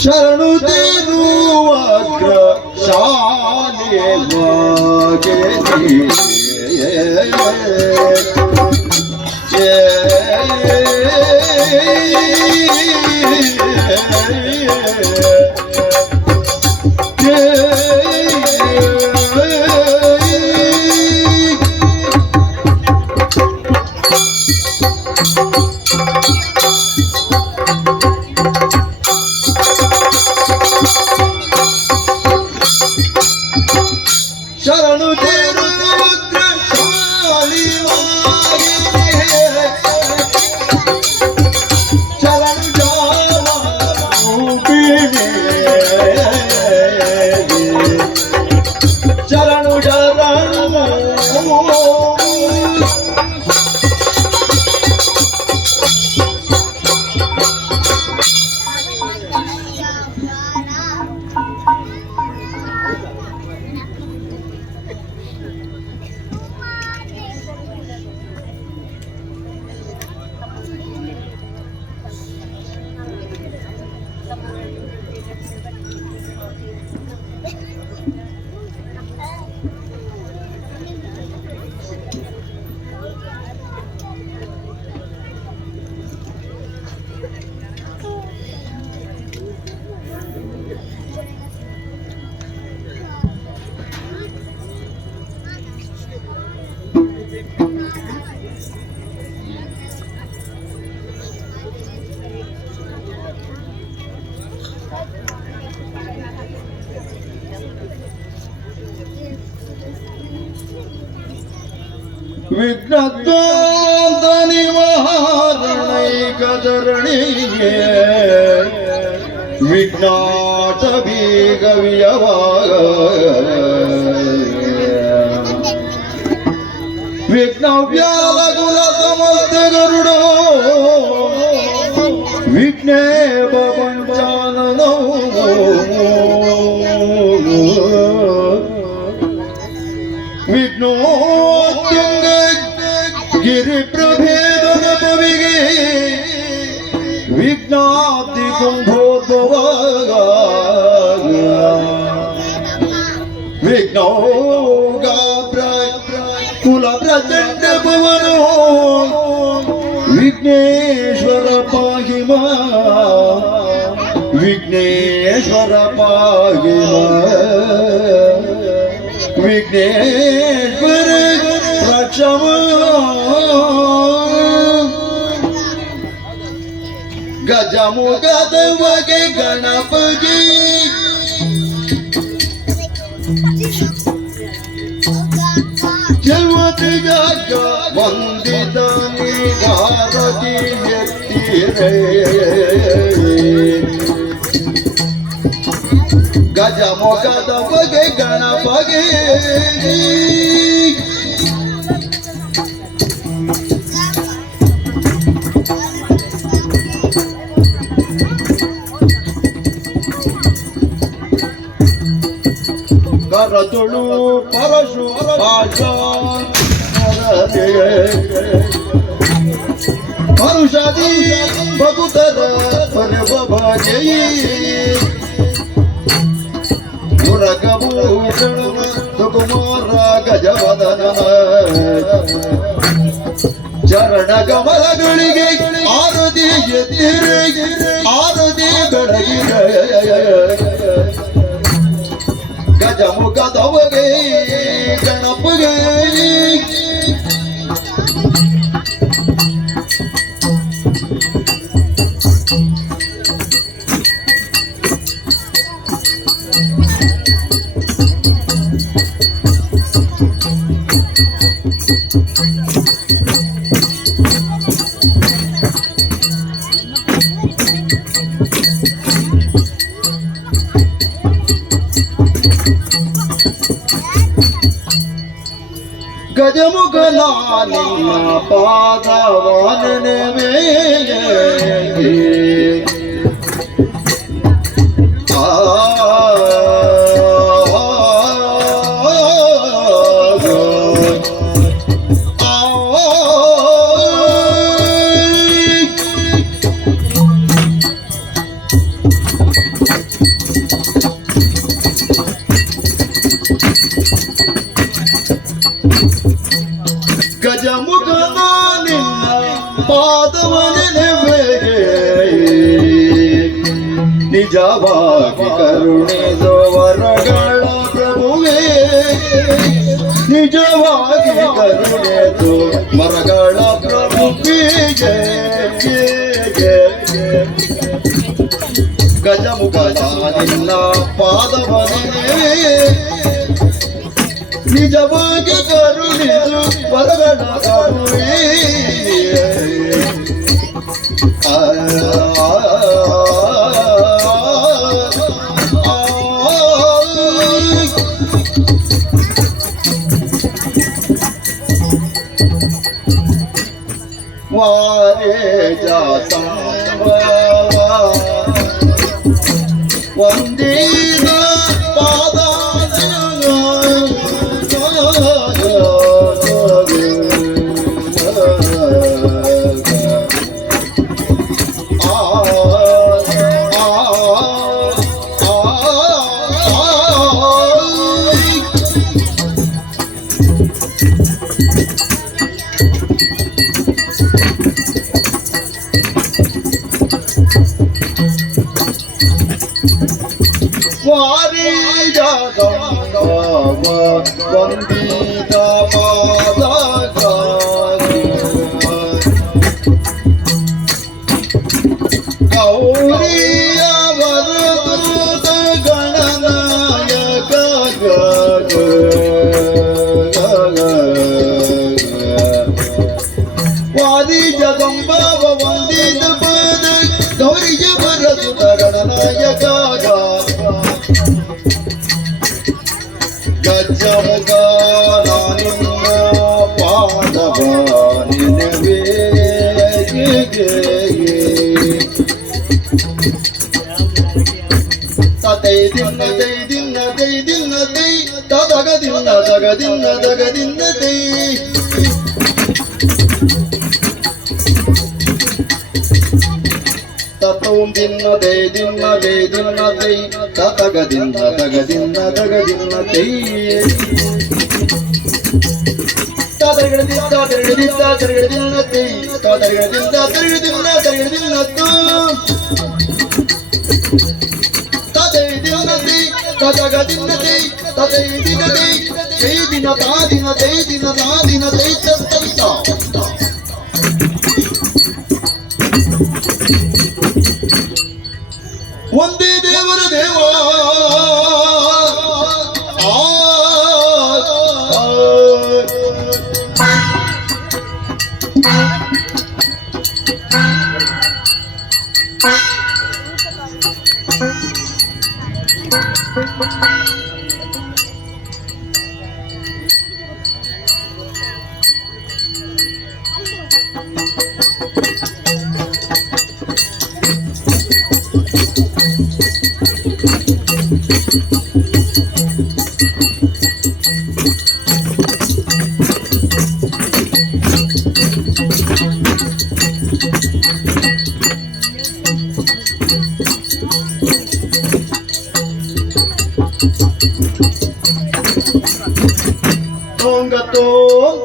ಶರಣು ತಿರುವಗ್ರ ಶಾಲೆ ಶರಣು ತಿರುವಗ್ರ ಶಾಲಿ ಶರಣು ಶರಣು ವಿಘ್ನದ್ವಾಂತ ನಿವಾರಣೈಕಧರಣಿಯೇ ವಿಘ್ನಾಟ ಬೀಗವಿಯವಾಗ ವಿಘ್ನವ್ಯಾಲಗುಲ ಸಮಸ್ತ ಗರುಡೋ ವಿಘ್ನೇ ಪಂಚಾನನೋ ಪಾಹಿ ಮಾ ವಿಘ್ನೇಶ್ವರ ಪಾಹಿ ಮಾ ವಿಘ್ನೇಶ್ವರ ರಕ್ಷಮ ಗಜಮುಖದ ಬಗೆ ಗಣಪತಿ ಜನ್ಮತಿ ಜಗ ವಂದಿತ ನಿಗಾರತಿ ಎತ್ತಿರೆ ಗಜಮುಖದ ಬಗೆ ಗಣಪಗೆ ಕರತುಳು ಪರಶು ಪರುಷಾದಿ ಭಗುತರ ಪರಭಜಯ ಮುರಗಭೂಷಣ ಸುಕುಮಾರ ಗಜವದನ ಚರಣ ಕಮಲಗಳಿಗೆ ಆರತಿ ಎತ್ತಿರೆ ಆರತಿ ಬೆಳಗಿರೆ ಗಜಮುಖದವಗೆ ಗಣಪಗೆ ಗಜಮುಖನ ನಿನ್ನ ಪಾದವಾನನೆ ಗಜಮುಖನ ನಿನ್ನ ಪಾದವನೆ ನಿಜವಾಗಿ ಕರುಣಿಸೋ ವರಗಳ ಪ್ರಭುವೇ ನಿಜವಾಗಿ ಕರುಣಿಸೋ ವರಗಳ ಪ್ರಭುವಿಗೆ ಗಜಮುಖನ ನಿನ್ನ ಪಾದವನೆ ನಿಜವಾಗಿ ಕರುಣಿಸು ವರಗಳ ಪ್ರಭುವೇ ವಾರೇ ಜಾತಂಬವ ವಂದಿನ ಪಾದ ವಾರಿ ಜಾತಂಬವ ವಂದಿತ ಪಾದ ಗೌರಿಯ ವರದೂತ ಗಣನಾಯಕ ವಾರಿ ಜಗಂಬವ ವಂದಿತ ಪಾದ ಗೌರಿಯ ವರದೂತ ಗಣನಾಯಕ ಗಜಮುಖನ ನಿನ್ನ ಪಾದವನೆ ತೈ ದಿನ ತೈ ದಿನ ತೈ ದಿನ ತೈ ತಗ ದಿನ ತಗ ದಿನ ತಗ ದಿನ ತೈ ತೋಂ ದಿನ ತೈ ದಿನ ತೈ ದಿನ ತೈ ತಗ ದಿನ ತಗ ದಿನ ತಗ ದಿನ ತೈ ತಗದಿನ ತೈ ತಗದಿನ ತೈ ತದಗದಿನ ತೈ ತದೈ ದಿನ ತೈ ತೈ ದಿನ ತಾ ದಿನ ತೈ ದಿನ ತಾ ದಿನ ತೈ ತತ್ತ ಒಂದೇ ದೇವರ ದೇವ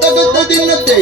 ತಗದಿನತೆ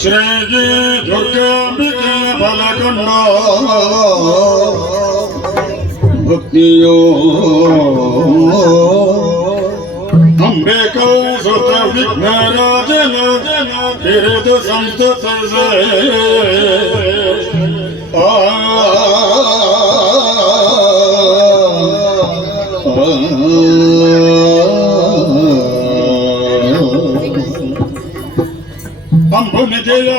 ಶ್ರೀ ದುರ್ಗಾಂಬಿಕೆ ಬಲಗೊಂಡ ಭಕ್ತಿಯೋ ಅಂಬೇಕಾ ಸುತ ವಿಘ್ನರಾಜನ ಬಿರುದು ಸಂತತ ಅಂಬುನಿಜಯ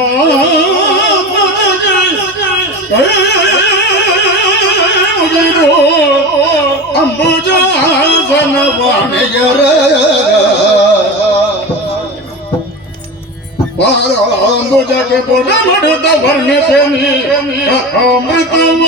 ಅಂಬುಜಾಸನ ವಾಣಿಯರ ಪಾರಾಂಬುಜಕ್ಕೆ ಪುಟ ಮಡುತ್ತ ವರ್ಣಿಸೇನಿ ಅಮೃತವ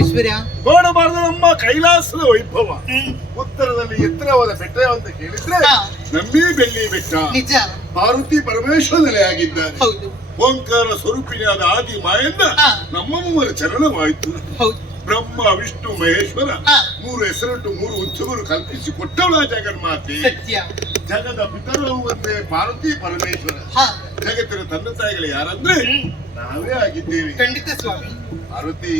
ಐಶ್ವರ್ಯ ನೋಡಬಾರದು ನಮ್ಮ ಕೈಲಾಸದ ವೈಭವ. ಉತ್ತರದಲ್ಲಿ ಎತ್ತರವಾದ ಬೆಟ್ಟ ಅಂತ ಹೇಳಿದ್ರೆ ನಮ್ಮಿ ಬೆಳ್ಳಿ ಬೆಟ್ಟ. ನಿಜ. ಪಾರ್ವತಿ ಪರಮೇಶ್ವರ ನೆಲೆಯಾಗಿದ್ದಾರೆ. ಹೌದು. ಓಂಕಾರ ಸ್ವರೂಪಿಣಿಯಾದ ಆದಿ ಮಾಯಿಂದ ನಮ್ಮ ಮೂವರ ಚರಣವಾಯಿತು. ಹೌದು. ಬ್ರಹ್ಮ ವಿಷ್ಣು ಮಹೇಶ್ವರ ಮೂರು ಹೆಸರಿಟ್ಟು ಮೂರು ಉತ್ಸವರು ಕಲ್ಪಿಸಿ ಕೊಟ್ಟವಳ ಜಗನ್ಮಾತೆ. ಸತ್ಯ. ಜಗದ ಪಿತರು ಒಂದೇ ಪಾರ್ವತಿ ಪರಮೇಶ್ವರ. ಜಗತ್ತಿನ ತಂದೆ ತಾಯಿಗಳು ಯಾರಂದ್ರೆ ನಾವೇ ಆಗಿದ್ದೇವೆ. ಖಂಡಿತ ಸ್ವಾಮಿ. ಪಾರ್ವತಿ,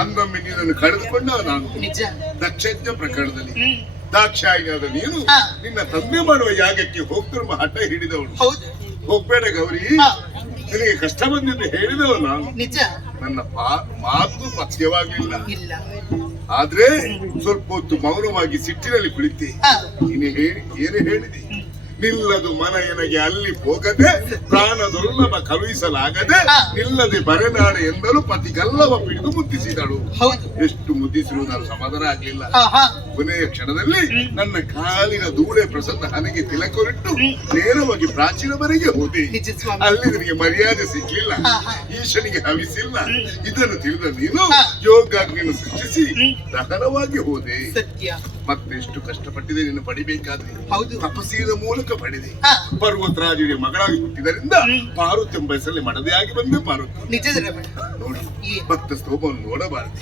ಅಂದೊಮ್ಮೆ ನೀನನ್ನು ಕಳೆದುಕೊಂಡ ನಾನು ನಿಜ. ದಕ್ಷಜ್ಞ ಪ್ರಕರಣದಲ್ಲಿ ದಾಕ್ಷಾಯಿಯಾದ ನೀನು ನಿನ್ನ ತಂದೆ ಮಾಡುವ ಯಾಗಕ್ಕೆ ಹೋಗ್ತಿರುವ ಹಠ ಹಿಡಿದವಳು. ಹೋಗ್ಬೇಡ ಗೌರಿ, ನಿನಗೆ ಕಷ್ಟ ಬಂದಿದ್ದು ಹೇಳಿದವಳು ನಾನು. ನಿಜ. ನನ್ನ ಮಾತು ಪಥ್ಯವಾಗಲಿಲ್ಲ. ಇಲ್ಲ. ಆದ್ರೆ ಸ್ವಲ್ಪ ಹೊತ್ತು ಮೌನವಾಗಿ ಸಿಟ್ಟಿನಲ್ಲಿ ಕುಳಿತೆ. ನೀನು ಏನು ಹೇಳಿದೆ? ನಿಲ್ಲದು ಮನ ಎನಗೆ ಅಲ್ಲಿ ಹೋಗದೆ ಪ್ರಾಣ ದುರ್ಲಭ ಕಳುಹಿಸಲಾಗದೆ ನಿಲ್ಲದೆ ಬರೆನಾಡೆ ಎಂದಲು ಪತಿಗಲ್ಲವ ಪಿಡಿದು ಮುದ್ದಿಸಿದಳು. ಎಷ್ಟು ಮುದ್ದಿಸಿರು ನಾನು ಸಮಾಧಾನ ಆಗ್ಲಿಲ್ಲ. ಕೊನೆಯ ಕ್ಷಣದಲ್ಲಿ ನನ್ನ ಕಾಲಿನ ಧೂಳೆ ಪ್ರಸನ್ನ ಹನೆಗೆ ತಿಲಕರಿಟ್ಟು ನೇರವಾಗಿ ಪ್ರಾಚೀನವರೆಗೆ ಹೋದೆ. ಅಲ್ಲಿ ನಿನಗೆ ಮರ್ಯಾದೆ ಸಿಗ್ಲಿಲ್ಲ, ಈಶನಿಗೆ ಹವಿಸಿಲ್ಲ. ಇದನ್ನು ತಿಳಿದ ನೀನು ಯೋಗಾಗ್ನಿಯನ್ನು ಸೃಷ್ಟಿಸಿ ದಹನವಾಗಿ ಹೋದೆ. ಮತ್ತೆಷ್ಟು ಕಷ್ಟಪಟ್ಟಿದೆ ನಿನ್ನ ಪಡಿಬೇಕಾದ್ರೆ. ತಪಸ್ಸಿನ ಮೂಲಕ ಪಡೆದೆ. ಪರ್ವತರಾಜುವಿಗೆ ಮಗಳಾಗಿ ಹುಟ್ಟಿದರಿಂದ ಪಾರ್ವತಿ ಎಂಬ ಹೆಸರಲ್ಲಿ ಮಡದೆಯಾಗಿ ಬಂದೆ ಪಾರ್ವತಿ. ನೋಡಿ, ಭಕ್ತ ಸ್ತೋಮವನ್ನು ನೋಡಬಾರದು.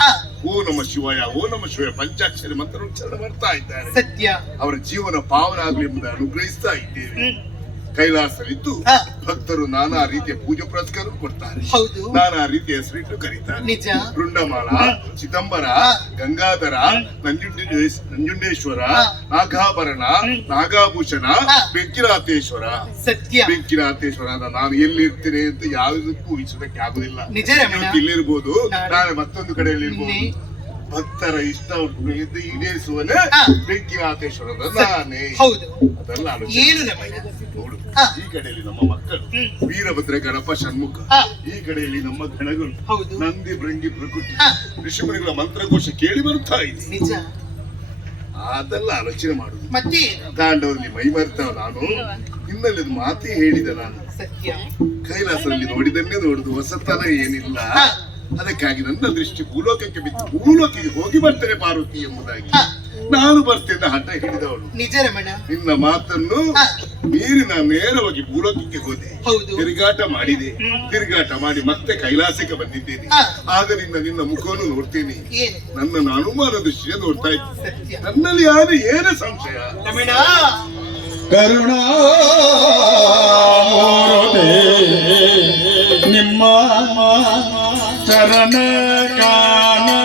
ಓ ನಮ ಶಿವಾಯ, ಓ ನಮ ಶಿವಾಯ ಪಂಚಾಕ್ಷರಿ ಮಂತ್ರ ಉಚ್ಚಾರ ಮಾಡ್ತಾ ಇದ್ದಾರೆ. ಅವರ ಜೀವನ ಪಾವನ ಆಗಲಿ ಎಂಬುದನ್ನು ಅನುಗ್ರಹಿಸ್ತಾ ಇದ್ದೇವೆ. ಕೈಲಾಸದಲ್ಲಿದ್ದು ಭಕ್ತರು ನಾನಾ ರೀತಿಯ ಪೂಜೆ ಪುರಸ್ಕಾರ ಕೊಡ್ತಾರೆ. ನಾನಾ ರೀತಿಯ ಹೆಸರಿಟ್ಟು ಕರೀತಾರೆ. ಬೃಂಡಮಾಲ, ಚಿದಂಬರ, ಗಂಗಾಧರ, ನಂಜುಂಡೇಶ್ವರ, ನಾಗಾಭರಣ, ನಾಗಾಭೂಷಣ, ಬೆಂಕಿನಾಥೇಶ್ವರ. ಬೆಂಕಿನಾಥೇಶ್ವರ ನಾನು ಎಲ್ಲಿರ್ತೇನೆ ಅಂತ ಯಾವುದಕ್ಕೂ ಊಹಿಸೋದಕ್ಕೆ ಆಗುದಿಲ್ಲ. ಇಲ್ಲಿರ್ಬೋದು, ನಾಳೆ ಮತ್ತೊಂದು ಕಡೆಯಲ್ಲಿರ್ಬೋದು. ಭಕ್ತರ ಇಷ್ಟ ಈಡೇರಿಸುವನೇ ಬೆಂಕಿನಾಥೇಶ್ವರದ ನಾನೇ. ಅದೆಲ್ಲ ನೋಡು, ಈ ಕಡೆಯಲ್ಲಿ ನಮ್ಮ ಮಕ್ಕಳು ವೀರಭದ್ರ ಗಣಪ ಷಣ್ಮುಖ, ಈ ಕಡೆಯಲ್ಲಿ ನಮ್ಮ ಗಣಗಳು ನಂದಿ ಭೃಂಗಿ ಪ್ರಕೃತಿ ಋಷಿಮುನಿಗಳ ಮಂತ್ರಘೋಷ ಕೇಳಿ ಬರ್ತಾ ಇದೆ. ಅದೆಲ್ಲ ಆಲೋಚನೆ ಮಾಡುದು. ತಾಂಡವರಲ್ಲಿ ಮೈ ಮರ್ತಾವ ನಾನು. ಇನ್ನಲ್ಲಿ ಮಾತೇ ಹೇಳಿದ ನಾನು. ಕೈಲಾಸದಲ್ಲಿ ನೋಡಿದನ್ನೇ ನೋಡುದು, ಹೊಸತನ ಏನಿಲ್ಲ. ಅದಕ್ಕಾಗಿ ನನ್ನ ದೃಷ್ಟಿ ಭೂಲೋಕಕ್ಕೆ ಬಿದ್ದು ಭೂಲೋಕಿಗೆ ಹೋಗಿ ಬರ್ತೇನೆ ಪಾರ್ವತಿ ಎಂಬುದಾಗಿ ನಾನು ಬರ್ತೇನೆ ಹಠ ಹಿಡಿದವಳು. ನಿನ್ನ ಮಾತನ್ನು ಮೀರಿ ನಾನು ನೇರವಾಗಿ ಭೂಲೋಕಕ್ಕೆ ಹೋದೆ. ತಿರುಗಾಟ ಮಾಡಿದೆ. ತಿರುಗಾಟ ಮಾಡಿ ಮತ್ತೆ ಕೈಲಾಸಕ್ಕೆ ಬಂದಿದ್ದೇನೆ. ಆದ್ದರಿಂದ ನಿನ್ನ ಮುಖವನ್ನು ನೋಡ್ತೇನೆ. ನನ್ನ ಅನುಮಾನ ದೃಷ್ಟಿಯ ನೋಡ್ತಾ ಇದ್ದೀನಿ. ನನ್ನಲ್ಲಿ ಯಾರು ಏನೇ ಸಂಶಯ? ಕರುಣಾ ನಿಮ್ಮ ಚರಣ ಕಾನೋ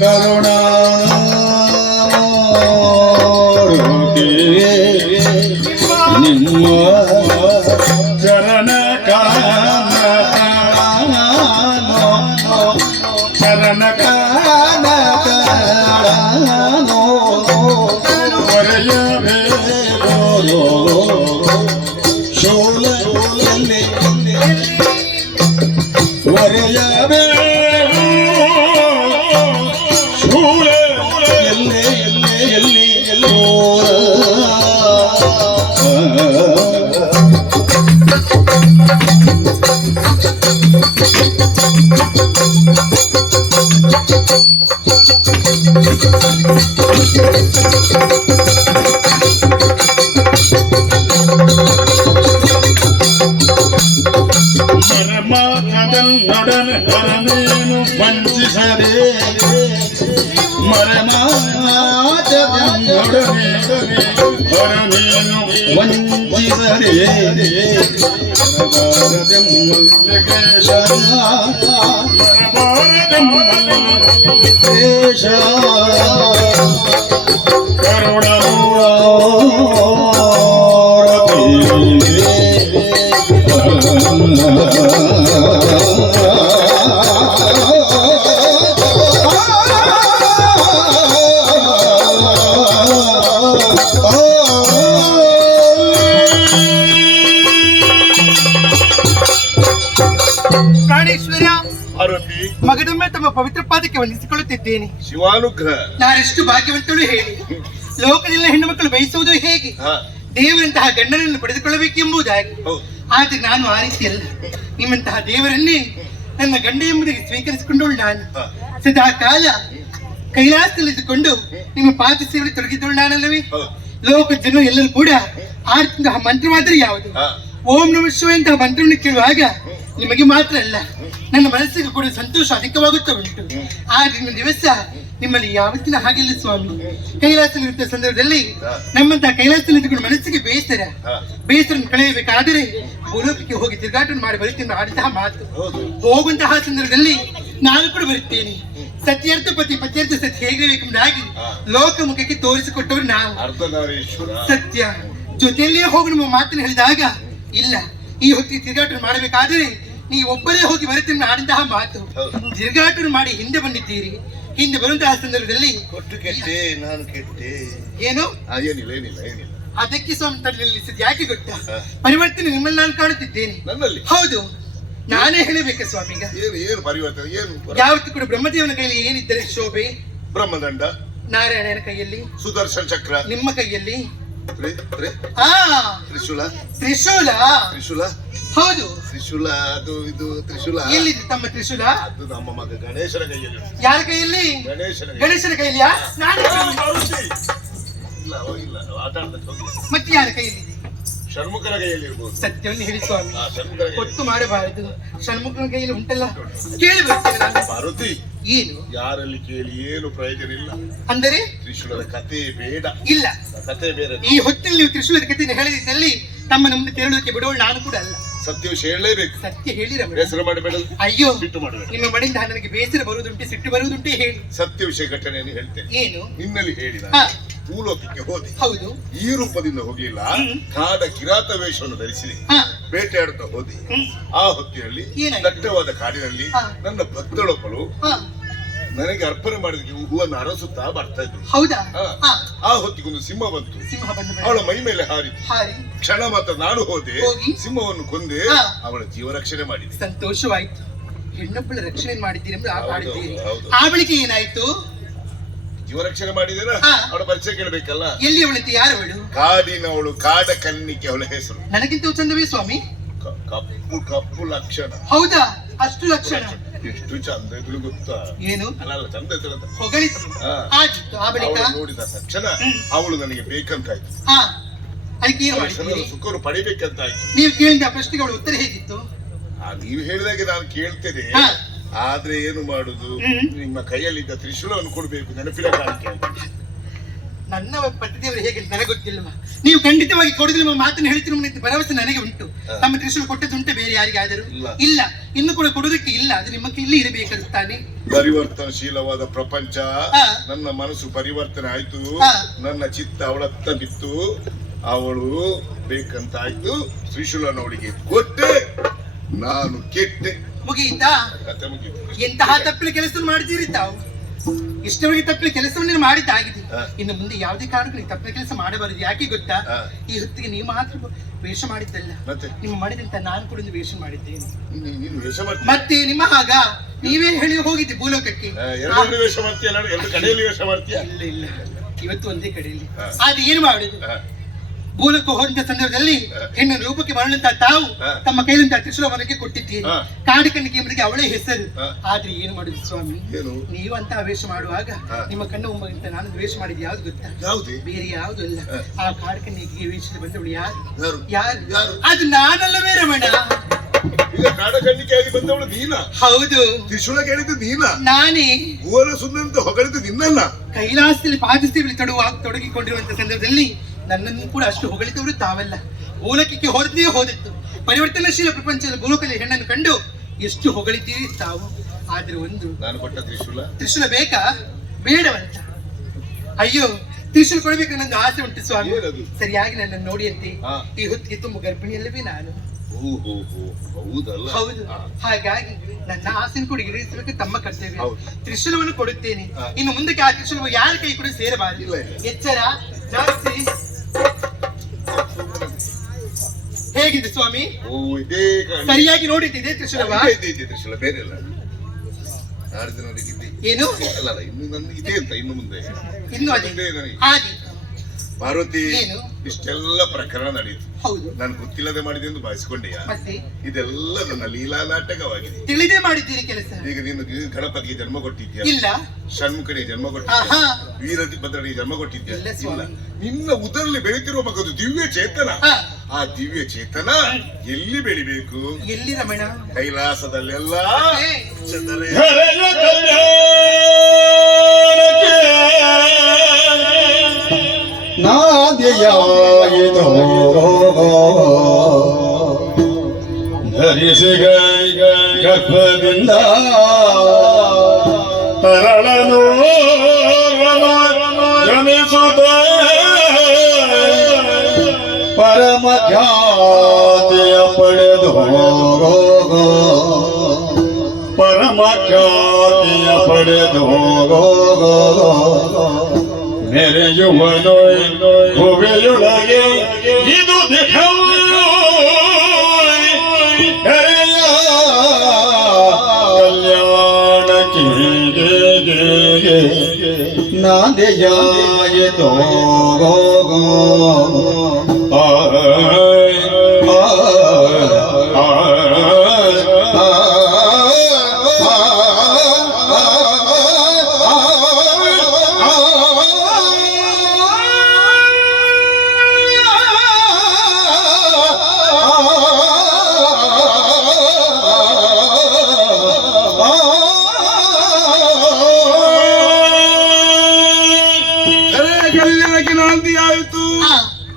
ಕರುಣಾ ನಿಮ್ಮ ಚರಣ ಚರಣ ಕಾನೋ ಬರೆಯಬೇಕೋ ಶೋಲಲ್ಲಿ ಬರೆಯಬೇಕು ಮರಮಾಚದನ್ನೊಡನೆ ವಂಚಿಸದೆ ಮರಮಾಚದನ್ನೊಡನೆ ಹೊರನೇನು ವಂಚಿಸದೆ ಕರುಣಾ ಪ್ರಾಣೇಶ್ವರ ಪಾರ್ವತಿ, ಮಗದೊಮ್ಮೆ ತಮ್ಮ ಪವಿತ್ರ ಪಾದಕ್ಕೆ ವಂದಿಸಿಕೊಳ್ಳುತ್ತಿದ್ದೇನೆ. ಶಿವಾನುಗ್ರಹ. ನಾನೆಷ್ಟು ಭಾಗ್ಯವಂತಳು ಹೇಳಿ. ಲೋಕದಲ್ಲಿ ಹೆಣ್ಣು ಮಕ್ಕಳು ಬಯಸುವುದು ಹೇಗೆ? ದೇವರಂತಹ ಗಂಡನನ್ನು ಪಡೆದುಕೊಳ್ಳಬೇಕೆಂಬುದಾಗಿ. ಆದ್ರೆ ನಾನು ಆ ರೀತಿ ಅಲ್ಲ. ನಿಮ್ಮಂತಹ ದೇವರನ್ನೇ ನನ್ನ ಗಂಡ ಎಂಬುದಾಗಿ ಸ್ವೀಕರಿಸಿಕೊಂಡವಳು ನಾನು. ಸದಾ ಕಾಲ ಕೈಲಾಸದಲ್ಲಿದ್ದುಕೊಂಡು ನಿಮ್ಮ ಪಾದ ಸೇವೆಯಲ್ಲಿ ತೊಡಗಿದ್ದವಳು ನಾನಲ್ಲವೇ? ಲೋಕ ಜನರು ಎಲ್ಲರೂ ಕೂಡ ಆಡ್ತಿದ್ದ ಮಂತ್ರವಾದರೆ ಯಾವುದು? ಓಂ ನಮಃ ಶಿವಾಯ ಅಂತಹ ಮಂತ್ರವನ್ನು ಕೇಳುವಾಗ ನಿಮಗೆ ಮಾತ್ರ ಅಲ್ಲ, ನನ್ನ ಮನಸ್ಸಿಗೆ ಕೂಡ ಸಂತೋಷ ಅಧಿಕವಾಗುತ್ತಾ ಉಂಟು. ಆದ್ರೆ ದಿವಸ ನಿಮ್ಮಲ್ಲಿ ಯಾವತ್ತಿನ ಹಾಗೆಲ್ಲ ಸ್ವಾಮಿ. ಕೈಲಾಸದಲ್ಲಿರುವ ಸಂದರ್ಭದಲ್ಲಿ ನಮ್ಮಂತಹ ಕೈಲಾಸದಲ್ಲಿ ಮನಸ್ಸಿಗೆ ಬೇಸರ ಕಳೆಯಬೇಕಾದರೆ ಭೂಲೋಕಕ್ಕೆ ಹೋಗಿ ತಿರುಗಾಟ ಮಾಡಿ ಬರುತ್ತೇನೆ ಆಡಿದಂತಹ ಮಾತು. ಹೋಗುವಂತಹ ಸಂದರ್ಭದಲ್ಲಿ ನಾನು ಕೂಡ ಬರುತ್ತೇನೆ. ಸತ್ಯಾರ್ಥ ಪತಿ ಪತ್ಯಾರ್ಥ ಸತ್ಯ ಹೇಗಿರಬೇಕೆಂಬುದಾಗಿ ಲೋಕಮುಖಕ್ಕೆ ತೋರಿಸಿಕೊಟ್ಟವರು ನಾವು. ಸತ್ಯ ಜೊತೆಯಲ್ಲಿಯೇ ಹೋಗಿ ನಿಮ್ಮ ಮಾತನ್ನು ಹೇಳಿದಾಗ, ಇಲ್ಲ ಈ ಹೊತ್ತಿಗೆ ತಿರುಗಾಟ ಮಾಡಬೇಕಾದರೆ ನೀವು ಒಬ್ಬರೇ ಹೋಗಿ ಬರುತ್ತೇನೆ ಆಡಿದಂತಹ ಮಾತು. ತಿರುಗಾಟ ಮಾಡಿ ಹಿಂದೆ ಬಂದಿದ್ದೀರಿ. ಹಿಂದೆ ಬರುವಂತಹ ಸಂದರ್ಭದಲ್ಲಿ ಕೊಟ್ಟು ಕೆಟ್ಟೆ, ನಾನು ಕೆಟ್ಟೆ. ಏನು? ಏನಿಲ್ಲ. ಅದಕ್ಕೆ ಸ್ವಾಮಿ ತಡೆಯಲಿಸಿದ ಯಾಕೆ ಗೊತ್ತಾ? ಪರಿವರ್ತನೆ ನಿಮ್ಮಲ್ಲಿ ನಾನು ಕಾಣುತ್ತಿದ್ದೇನೆ. ನನ್ನಲ್ಲಿ? ಹೌದು, ನಾನೇ ಹೇಳಬೇಕ ಸ್ವಾಮಿ. ಈಗ ಏನು ಪರಿವರ್ತನೆ? ಏನು? ಯಾವತ್ತೂ ಕೂಡ ಬ್ರಹ್ಮದೇವನ ಕೈಯಲ್ಲಿ ಏನಿದ್ದರೆ ಶೋಭೆ, ಬ್ರಹ್ಮದಂಡ. ನಾರಾಯಣನ ಕೈಯಲ್ಲಿ ಸುದರ್ಶನ ಚಕ್ರ. ನಿಮ್ಮ ಕೈಯಲ್ಲಿ ತ್ರಿಶೂಲ. ಹೌದು, ತ್ರಿಶೂಲ. ಅದು ಇದು ತ್ರಿಶೂಲ ಎಲ್ಲಿದೆ ತಮ್ಮ ತ್ರಿಶೂಲ? ಅದು ನಮ್ಮ ಮಗ ಗಣೇಶನ ಕೈಯಲ್ಲಿ. ಯಾರ ಕೈಯಲ್ಲಿ? ಗಣೇಶನ ಕೈಯಲ್ಲಿ. ಇಲ್ಲ, ಆಟ ಆಡ್ತಕ್ಕೆ ಹೋಗಿ. ಮತ್ತೆ ಯಾರ ಕೈಯಲ್ಲಿ? ಷಣ್ಮುಖನ ಕೈಯಲ್ಲಿ ಇರ್ಬೋದು. ಸತ್ಯವನ್ನು ಹೇಳಿ ಸ್ವಾಮಿ, ಷಣ್ಮುಖನ ಒತ್ತು ಮಾಡಬಾರದು. ಷಣ್ಮುಖನ ಕೈಯಲ್ಲಿ ಉಂಟಲ್ಲ, ಕೇಳಿ ಬರ್ತೇನೆ ನಾನು. ಪಾರ್ವತಿ, ಏನು? ಯಾರಲ್ಲಿ ಕೇಳಿ ಏನು ಪ್ರಯೋಜನ ಇಲ್ಲ. ಅಂದರೆ ತ್ರಿಶೂಲದ ಕಥೆ ಬೇಡ. ಇಲ್ಲ, ಕಥೆ ಬೇರೆ. ಈ ಹೊತ್ತಿನಲ್ಲಿ ನೀವು ತ್ರಿಶೂಲದ ಕಥೆಯನ್ನು ಹೇಳಿದಲ್ಲಿ ತಮ್ಮ ನಮ್ಮನ್ನು ತೆರಳುವುದಕ್ಕೆ ಬಿಡುವಳು ನಾನು ಕೂಡ ಅಲ್ಲ. ಸತ್ಯ ವಿಷಯ ಹೇಳಲೇಬೇಕು. ಸತ್ಯ ಹೇಳಿರ ಬೇಸರ ಮಾಡಬೇಡ. ಅಯ್ಯೋ, ಸಿಟ್ಟು ಮಾಡಬೇಡ. ನಿಮ್ಮ ಮನೆಯಿಂದ ನನಗೆ ಬೇಸರ ಬರುವುದುಂಟೆ, ಸಿಟ್ಟು ಬರುವುದುಂಟೆ. ಹೇಳಿ. ಸತ್ಯ ವಿಷಯ ಘಟನೆಯನ್ನು ಹೇಳ್ತೇನೆ. ಏನು? ನಿನ್ನಲ್ಲಿ ಹೇಳಿದ ಭೂಲೋಕಕ್ಕೆ ಹೋದೆ. ಹೌದು, ಈ ರೂಪದಿಂದ ಹೋಗ್ಲಿಲ್ಲ. ಕಾಡ ಕಿರಾತ ವೇಷವನ್ನು ಧರಿಸಿದೆ. ಬೇಟೆಯಾಡುತ್ತಾ ಹೋದೆ. ಆ ಹೊತ್ತಿನಲ್ಲಿ ದಟ್ಟವಾದ ಕಾಡಿನಲ್ಲಿ ನನ್ನ ಭಕ್ತಳೊಬ್ಬಳು ನನಗೆ ಅರ್ಪಣೆ ಮಾಡಿದ ಹೂವನ್ನು ಅರಸುತ್ತಾ ಬರ್ತಾ ಇದ್ರು. ಹೌದಾ? ಆ ಹೊತ್ತಿಗೊಂದು ಸಿಂಹ ಬಂತು. ಅವಳ ಮೈ ಮೇಲೆ ಹಾರಿತು. ಕ್ಷಣ ಮಾತ್ರ ನಾನು ಹೋದೆ, ಸಿಂಹವನ್ನು ಕೊಂದೆ, ಅವಳ ಜೀವ ರಕ್ಷಣೆ ಮಾಡಿದೆ. ಸಂತೋಷವಾಯ್ತು. ಹೆಣ್ಣೊಬ್ಬಳ ರಕ್ಷಣೆ ಮಾಡಿದ್ದೀರಿ ಎಂಬುದು ಮಾಡಿದ್ದೀರಿ. ಆ ಬಳಿಕ ಏನಾಯ್ತು? ಜೀವ ರಕ್ಷಣೆ ಮಾಡಿದೇನ? ಅವಳ ಪರಿಚಯ ಕೇಳಬೇಕಲ್ಲ. ಎಲ್ಲಿ ಅವಳಂತೆ? ಯಾರವಳು? ಕಾಡಿನವಳು, ಕಾಡ ಕನ್ನಿಕೆ ಅವಳ ಹೆಸರು. ನನಗಿಂತ ಚಂದವೇ ಸ್ವಾಮಿ? ಕಪ್ಪು ಲಕ್ಷಣ. ಹೌದಾ? ಅಷ್ಟು ಲಕ್ಷಣ? ಎಷ್ಟು ಚಂದ ಇದ್ರು ಗೊತ್ತಾ? ಏನು? ಅಲ್ಲ, ಚಂದ ಇದ್ರು. ಹೊಗಳಿತು. ಆಗಿತ್ತು. ಆ ಬಳಿಕ ನೋಡಿದ ತಕ್ಷಣ ಅವಳು ನನಗೆ ಬೇಕಂತಾಯ್ತು. ಅದಕ್ಕೆ ಏನು ಮಾಡಿದ್ದೀರಿ? ಸುಖರು ಪಡಿಬೇಕಂತಾಯ್ತು. ನೀವು ಕೇಳಿದ ಪ್ರಶ್ನೆಗೆ ಅವಳ ಉತ್ತರ ಹೇಗಿತ್ತು? ನೀವು ಹೇಳಿದಾಗೆ ನಾನು ಕೇಳ್ತೇನೆ. ಆದ್ರೆ ಏನು ಮಾಡುದು? ನಿಮ್ಮ ಕೈಯಲ್ಲಿದ್ದ ತ್ರಿಶೂಲವನ್ನು ಕೊಡ್ಬೇಕು, ನೆನಪಿನ ಕಾಣಿಕೆ. ನನ್ನ ಪತಿದೇವರು ಹೇಗೆ ನನಗೆ ಗೊತ್ತಿಲ್ಲವಾ? ನೀವು ಖಂಡಿತವಾಗಿ ಕೊಡುದಿಲ್ಲ ಮಾತನ್ನು ಹೇಳ್ತಿರುವ ಭರವಸೆ ನನಗೆ ಉಂಟು. ತಮ್ಮ ತ್ರಿಶೂಲ ಕೊಟ್ಟದ್ದುಂಟೆ ಬೇರೆ ಯಾರಿಗಾದರೂ? ಇಲ್ಲ, ಇನ್ನು ಕೂಡ ಕೊಡುವುದಕ್ಕೆ ಇಲ್ಲ. ಅದು ನಿಮ್ಮ ಕೈಯಲ್ಲಿ ಇರಬೇಕಾಗುತ್ತಾನೆ. ಪರಿವರ್ತನಶೀಲವಾದ ಪ್ರಪಂಚ. ನನ್ನ ಮನಸ್ಸು ಪರಿವರ್ತನೆ ಆಯ್ತು. ನನ್ನ ಚಿತ್ತ ಅವಳತ್ತ ಬಿತ್ತು. ಅವಳು ಬೇಕಂತಾಯ್ತು. ತ್ರಿಶೂಲನ ಅವಳಿಗೆ ಕೊಟ್ಟೆ, ನಾನು ಕೆಟ್ಟೆ. ಮುಗಿಯಿತಾ? ಕತೆ ಮುಗಿಯಿತು. ಎಂತಹ ತಪ್ಪಿನ ಕೆಲಸ ಮಾಡಿದ್ದೀರಿ ತಾವು? ಇಷ್ಟವರೆಗೆ ತಪ್ಪಿನ ಕೆಲಸವನ್ನು ಮಾಡಿದ್ದಾಗಿದೆ. ಇನ್ನು ಮುಂದೆ ಯಾವುದೇ ಕಾರಣಕ್ಕೂ ನೀವು ತಪ್ಪಿನ ಕೆಲಸ ಮಾಡಬಾರದು. ಯಾಕೆ ಗೊತ್ತಾ? ಈ ಹೊತ್ತಿಗೆ ನೀವು ಮಾತ್ರ ವೇಷ ಮಾಡಿದ್ದಲ್ಲ, ನಿಮ್ಮ ಮಾಡಿದಂತ ನಾನು ಕೂಡ ಒಂದು ವೇಷ ಮಾಡಿದ್ದೇನೆ. ಮತ್ತೆ ನಿಮ್ಮ ಹಾಗ ನೀವೇ ಹೇಳಿ ಹೋಗಿದ್ದೆ ಭೂಲೋಕಕ್ಕೆ. ಇಲ್ಲ, ಇವತ್ತು ಒಂದೇ ಕಡೆಯಲ್ಲಿ. ಆದ್ರೆ ಏನು ಮಾಡುದು? ಭೂಲೋಕ ಹೋದಂತ ಸಂದರ್ಭದಲ್ಲಿ ಹೆಣ್ಣ ರೂಪಕ್ಕೆ ಮರಳಂತ ತಾವು ತಮ್ಮ ಕೈಲಿಂದ ತ್ರಿಶೂಲವನಿಗೆ ಕೊಟ್ಟಿದ್ದೀರಿ. ಕಾಡಿಕಣ್ಣಿಗೆ ಎಂಬುದಕ್ಕೆ ಅವಳೇ ಹೆಸರು. ಆದ್ರೆ ಏನು ಮಾಡುದು ಸ್ವಾಮಿ? ನೀವು ಅಂತ ವೇಷ ಮಾಡುವಾಗ ನಿಮ್ಮ ಕಣ್ಣು ಒಮ್ಮಗಿಂತ ನಾನು ವೇಷ ಮಾಡಿದ್ ಯಾವ್ದು ಗೊತ್ತಾ? ಬೇರೆ ಯಾವ್ದು ಅಲ್ಲ. ಆ ಕಾಡಿಕಣ್ಣಿಗೆ ವೇಷದಲ್ಲಿ ಬಂದವಳು ಯಾರು? ಅದು ನಾನಲ್ಲವೇ ರಮಣ. ಕಾಡಕಣ್ಣಿಕೆಯಾಗಿ ಬಂದವಳು ನೀನ? ಹೌದು. ತ್ರಿಶೂಲ ಕೇಳಿದ್ದು ನೀನ? ನಾನೇ. ಭುವನ ಸುಂದರ ಹೊಗಳಿದ್ದು ನಿನ್ನಲ್ಲ. ಕೈಲಾಸದಲ್ಲಿ ಪಾದಸೇವೆಯಲ್ಲಿ ತೊಡಗಿಕೊಂಡಿರುವಂತ ಸಂದರ್ಭದಲ್ಲಿ ನನ್ನನ್ನು ಕೂಡ ಅಷ್ಟು ಹೊಗಳಿದವರು ತಾವಲ್ಲ. ಭೂಲೋಕಕ್ಕೆ ಹೋದದ್ದು ಪರಿವರ್ತನಶೀಲ ಪ್ರಪಂಚದ ಭೂಲೋಕದಲ್ಲಿ ಹೆಣ್ಣನ್ನು ಕಂಡು ಎಷ್ಟು ಹೊಗಳಿದ್ದೀರಿ ತಾವು. ಆದ್ರೆ ಒಂದು, ನಾನು ಕೊಟ್ಟ ತ್ರಿಶೂಲ ಬೇಕಾ ಬೇಡವಂತ? ಅಯ್ಯೋ, ತ್ರಿಶೂಲ ಕೊಡಬೇಕು ನಂದು ಆಸೆ ಉಂಟು ಸ್ವಾಮಿ. ಏನದು? ಸರಿಯಾಗಿ ನನ್ನನ್ನು ನೋಡಿ ಅಂತೆ. ಹಾ. ಈ ಹೊತ್ತಿಗೆ ತುಂಬ ಗರ್ಭಿಣಿಯಲ್ಲವೇ ನಾನು. ಹೌದಲ್ಲ? ಹೌದು. ಹಾ. ಹಾಗಾಗಿ ನನ್ನ ಆಸೆಯನ್ನು ಕೂಡ ಈಡೇರಿಸಬೇಕು ತಮ್ಮ ಕರ್ತವ್ಯ. ಹೌದು. ತ್ರಿಶೂಲವನ್ನು ಕೊಡುತ್ತೇನೆ. ಹಾ. ಇನ್ನು ಮುಂದಕ್ಕೆ ಆ ತ್ರಿಶೂಲ ಯಾರ ಕೈ ಕೂಡ ಸೇರಬಾರದು. ಇಲ್ಲ. ಎಚ್ಚರ ಜಾಸ್ತಿ. ಹೇಗಿದೆ ಸ್ವಾಮಿ? ಇದೇ ಸರಿಯಾಗಿ ನೋಡಿದ್ದೆ ತ್ರಿಶೂಲವಾ? ತ್ರಿಶೂಲ ಬೇರೆ ಅಲ್ಲ. ನಾಡಿದ್ದು ನನಗಿದ್ದೆ ಏನು? ಅಲ್ಲ ಇನ್ನು ನನಗೆ ಇದೆ ಅಂತ ಇನ್ನು ಮುಂದೆ ಇನ್ನು ಅದೇ ಮುಂದೆ ನನಗೆ. ಹಾಗೆ ಪಾರ್ವತಿ, ಏನು? ಇಷ್ಟೆಲ್ಲ ಪ್ರಕರಣ ನಡೆಯಿತು. ಹೌದು. ನಾನು ಗೊತ್ತಿಲ್ಲದೆ ಮಾಡಿದೆ ಎಂದು ಭಾವಿಸಿಕೊಂಡೆಯಾ? ಮತ್ತೆ ಇದೆಲ್ಲ ನನ್ನ ಲೀಲಾ ನಾಟಕವಾಗಿದೆ. ತಿಳಿದೇ ಮಾಡಿದ್ದೀರಿ ಕೆಲಸ. ಈಗ ನೀನು ಗಣಪತಿಗೆ ಜನ್ಮ ಕೊಟ್ಟಿದ್ಯಾ? ಇಲ್ಲ. ಷಣ್ಮುಖನಿಗೆ ಜನ್ಮ ಕೊಟ್ಟಿದ್ಯಾ? ಆಹಾ. ವೀರಭದ್ರನಿಗೆ ಜನ್ಮ ಕೊಟ್ಟಿದ್ಯಾ? ಇಲ್ಲ ಸ್ವಾಮಿ. ನಿನ್ನ ಉದರಲ್ಲಿ ಬೆಳೀತಿರುವ ಮಗದು ದಿವ್ಯ ಚೇತನ. ಹಾ. ಆ ದಿವ್ಯ ಚೇತನ ಎಲ್ಲಿ ಬೆಳಿಬೇಕು? ಎಲ್ಲಿ ರಮಣ? ಕೈಲಾಸದಲ್ಲೆಲ್ಲ ಏ, ಚಂದರೆ. ನಾದ್ಯಯಾಯಿತೋ ಧರಿಸಿ ಗರ್ಭದಿಂದ ತರಳನು ಜನಿಸುತ್ತ ಪರಮ ಖ್ಯಾತಿಯ ಪಡೆದು ಪರಮ ಖ್ಯಾತಿಯ ಪಡೆದು ಮೆರೆಯುವನು ಭುವಿಯೊಳಗೆ ಇದು ದಿಖವು ಕಲ್ಯಾಣಕ್ಕೆ ನಾದೆಯಾಯಿತೋ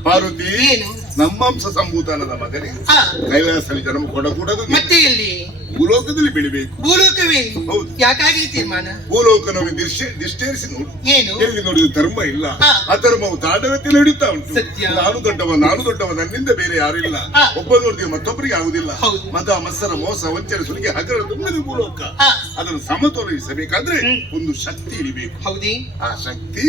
ಪಾರ್ವತಿ, ಏನು? ನಮ್ಮಂಶ ಸಂಭೂತನದ ಮಗನಿಗೆ ಹಾ. ಕೈಲಾಸದಲ್ಲಿ ಜನ್ಮ ಕೊಡಕೂಡದು. ಮತ್ತೆ ಎಲ್ಲಿ? ಭೂಲೋಕದಲ್ಲಿ ಬೆಳಿಬೇಕು. ಭೂಲೋಕವೇ? ಹೌದು. ಯಾಕಾಗಿ ತೀರ್ಮಾನ? ಭೂಲೋಕನವನು ದಿಷ್ಟೇರಿಸಿ ನೋಡು. ಏನು? ಎಲ್ಲಿ ನೋಡಿದ ಧರ್ಮ ಇಲ್ಲ. ಹಾ. ಅಧರ್ಮವು ತಾಂಡವತೆ ನಡೀತಾ ಉಂಟು. ಸತ್ಯ. ನಾನು ದೊಡ್ಡವ ನನ್ನಿಂದ ಬೇರೆ ಯಾರು ಇಲ್ಲ. ಹಾ. ಒಬ್ಬ ನೋಡಿದ್ರೆ ಮತ್ತೊಬ್ಬರಿಗೆ ಆಗುದಿಲ್ಲ. ಹೌದು. ಮತ ಮತ್ಸರ ಮೋಸ ವಂಚನೆ ಸುಲಿಗೆ ಹಗರ ತುಂಬದೆ ಭೂಲೋಕ. ಹಾ. ಅದನ್ನು ಸಮತೋಲಿಸಬೇಕಾದ್ರೆ ಒಂದು ಶಕ್ತಿ ಇಳಿಬೇಕು. ಹೌದೇ? ಆ ಶಕ್ತಿ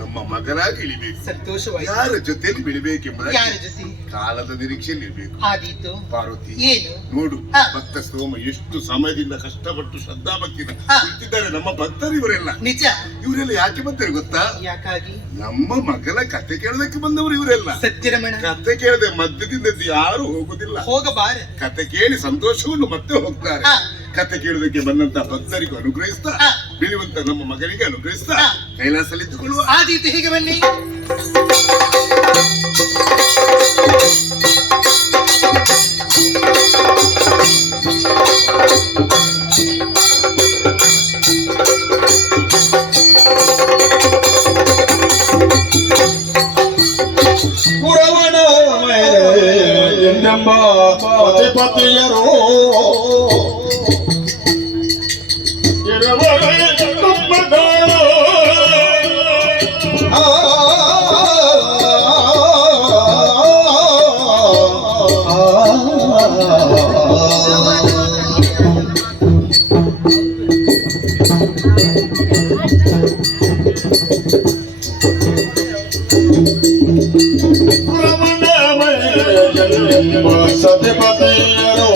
ನಮ್ಮ ಮಗನಾಗಿ ಇಳಿಬೇಕು. ಸಂತೋಷವಾಯಿತು. ಯಾರ ಜೊತೆಯಲ್ಲಿ ಬೆಳಿಬೇಕೆಂಬುದಾಗಿ ಯಾರ ಜೊತೆ? ಕಾಲದ ನಿರೀಕ್ಷೆಯಲ್ಲಿ ಇರಬೇಕು. ಆದೀತು. ಪಾರ್ವತಿ, ಏನು? ನೋಡು, ಹಾ. ಭಕ್ತ ಸ್ತೋಮ ಎಷ್ಟು ಸಮಯದಿಂದ ಕಷ್ಟಪಟ್ಟು ಶ್ರದ್ಧಾಭಕ್ತಿಯಿಂದ ಹಾ. ಕುಳಿತಿದ್ದಾರೆ ನಮ್ಮ ಭಕ್ತರು ಇವರೆಲ್ಲ. ನಿಜ. ಇವರೆಲ್ಲ ಯಾಕೆ ಬಂತಾರೆ ಗೊತ್ತಾ? ಯಾಕಾಗಿ? ನಮ್ಮ ಮಗನ ಕತೆ ಕೇಳೋದಕ್ಕೆ ಬಂದವರು ಇವರೆಲ್ಲ. ಸತ್ಯರಮಣ. ಕತೆ ಕೇಳದೆ ಮಧ್ಯದಿಂದ ಯಾರು ಹೋಗುದಿಲ್ಲ. ಹೋಗಬಾರ. ಕತೆ ಕೇಳಿ ಸಂತೋಷವನ್ನು ಮತ್ತೆ ಹೋಗ್ತಾರೆ. ಹಾ. ಕತೆ ಕೇಳೋದಕ್ಕೆ ಬಂದಂತ ಭಕ್ತರಿಗೂ ಅನುಗ್ರಹಿಸ್ತಾ, ಹಾ. ಬೆಳೆಯುವಂತ ನಮ್ಮ ಮಗನಿಗೆ ಅನುಗ್ರಹಿಸ್ತಾ ಹಾ. ಕೈಲಾಸಲ್ಲಿದ್ದುಕೊಳ್ಳುವ. ಆದೀತು, ಹೀಗೆ ಬನ್ನಿ. ಪುರವಣ ಎಂದೆಂಬ ಪತಿಪತಿಯರೋ ಸತಿಪತಿಯರೋ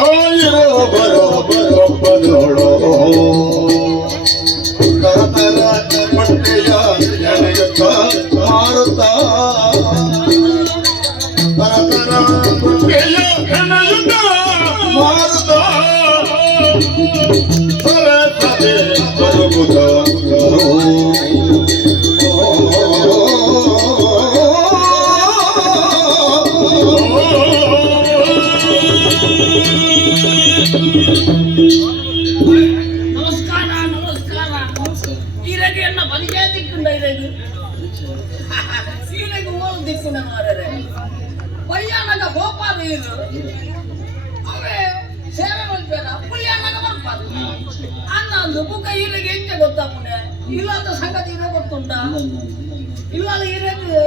ಆಯಿರೋ ಬರೋ ಬರೋಬ್ಬದೋಳೋ ಕರತರ ಬಟ್ಟೆಯ ಎಳೆಯುತ್ತ ಮಾರುತ್ತಾ ಕರತರ ಬಟ್ಟೆಯ ಎಳೆಯುತ್ತ ಮಾರುತ್ತಾ ಪರಪದೆ ಬರುವುದ ನಮಸ್ಕಾರ ಈರೆಗೆ ಎನ್ನ ಬಲಿಗೆ ದಿಕ್ಕುಂಡ ಇರೆದು ಸೀರೆಗೆ ಮೂರು ದಿಕ್ಕುಂಡ ಮಾರರೆ ಬಯ್ಯಾನಗ ಗೋಪಾಲ ಇದು ಅವೇ ಅನ್ನೊಂದು ಬುಕ್ಕ ಇಲ್ಲಿಗೆ ಎಂಚ ಗೊತ್ತಾಪುಣೆ ಇಲ್ಲದ ಸಂಗತಿ ಇರೋ ಗೊತ್ತುಂಟ ಇಲ್ಲದ ಇರೇದು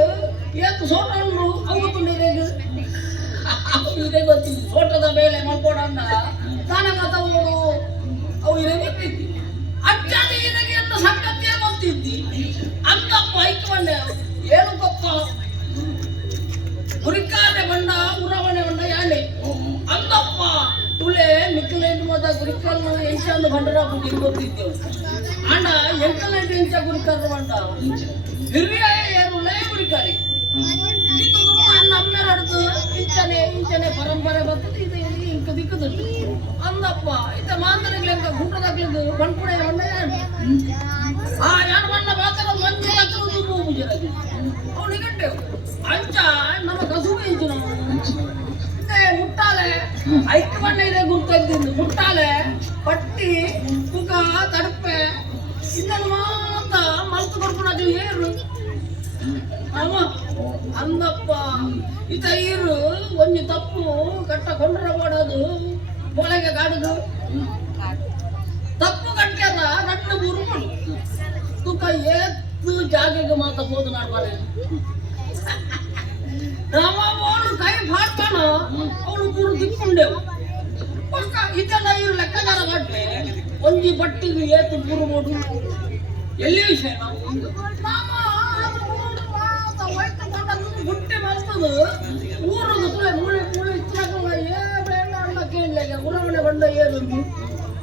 ಏತು ಸೋಟನ್ನು ಅವತ್ತುಂಡು ಇರೇದು ಇದೇ ಗೊತ್ತಿದ್ದು ಸೋಟದ ಬೇಳೆ ಮಾಡ್ಕೊಡಣ್ಣ ತಾನೇ ಮಾತಾಡೋದು ಅವು ಇರೇ ಗೊತ್ತಿದ್ದಿ ಅಜ್ಜಾದ ಇರಗೆ ಅಂತ ಸಂಗತಿಯೇ ಗೊತ್ತಿದ್ದಿ ಅಂತಪ್ಪ ಐಕ್ಕೊಂಡೆ ಏನು ಗೊತ್ತ ಗುರಿಕಾರೆ ಬಂಡ ಉರವಣೆ ಬಂಡ ಯಾನೆ ಅಂತಪ್ಪ ತುಳೆ ಮಿಕ್ಕಲೇಂಟು ಮಾತ ಗುರಿಕಾಲ್ನ ಎಂಚಂದು ಬಂಡರ ಬುದ್ಧಿ ಗೊತ್ತಿದ್ದೆವು ಅಣ್ಣ ಎಂಟಲೇಂಟು ಇಂಚ ಗುರಿಕಾರ ಬಂಡ ಹಿರಿಯ ಏರುಳೆ ಗುರಿಕಾರಿ ನಮ್ಮೆರಡ್ದು ಇಂಚನೆ ಪರಂಪರೆ ಬರ್ತದೆ ಇದು ಇಂಕ ದಿಕ್ಕದು ಅಂದಪ್ಪ ಇತ್ತ ಮಾಂತರಗ್ಲೆಂಕ ಗುಂಟದಾಗ್ಲಿದ್ದು ಬಂಡ್ಪುಡೆ ಹೊಂಡ ಆ ಯಾರು ಬಣ್ಣ ಬಾತರ ಮಂಜೆ ಹತ್ರ ಪೂಜೆರಾಗಿ ಅವನಿಗೆ ಗಂಟೆವು ಅಂಚ ನಮ್ಮ ಕಸುಬು ಇಂಚು ನಾವು ಮುಟ್ಟಾಲೆ ಐದು ಬಣ್ಣ ಇದೆ ಗುರ್ತಿದ್ದು ಮುಟ್ಟಾಲೆ ಪಟ್ಟಿ ತುಕ ತಡಪೆ ಇದನ್ನು ಮಾತ್ರ ಮಲ್ತು ಬರ್ಕೊಂಡಾಗ್ಲಿ ಏರು ಅಮ್ಮ ಅಂದಪ್ಪ ಇತ ಇರು ಒಂದು ತಪ್ಪು ಕಟ್ಟ ಕೊಂಡ್ರ ಮಾಡೋದು ಒಳಗೆ ಕಾಡುದು ತಪ್ಪು ಕಟ್ಟ್ಯಾರ ನಟ್ಟು ಬುರುಗಳು ತುಕ ಏತ್ತು ಜಾಗೆಗೆ ಮಾತಾಬೋದು ನಾಡ್ಬಾರೆ ಅವನು ಕೈ ಮಾಡ್ತಾನ ಅವಳು ಬುರು ದಿಕ್ಕೊಂಡೆವು ಇದನ್ನ ಇವ್ರು ಲೆಕ್ಕಾಚಾರ ಮಾಡ್ರೆ ಒಂಜಿ ಬಟ್ಟಿಗೆ ಏತು ಬುರುಬೋದು ಎಲ್ಲಿ ವಿಷಯ ಗುಟ್ಟೆ ಮಾಡ್ತದ ಊರದು ಮುಳಿ ಮುಳಿ ಅಣ್ಣ ಕೇಳಲಿಲ್ಲ ಉರವಣೆ ಬಂಡ ಏನು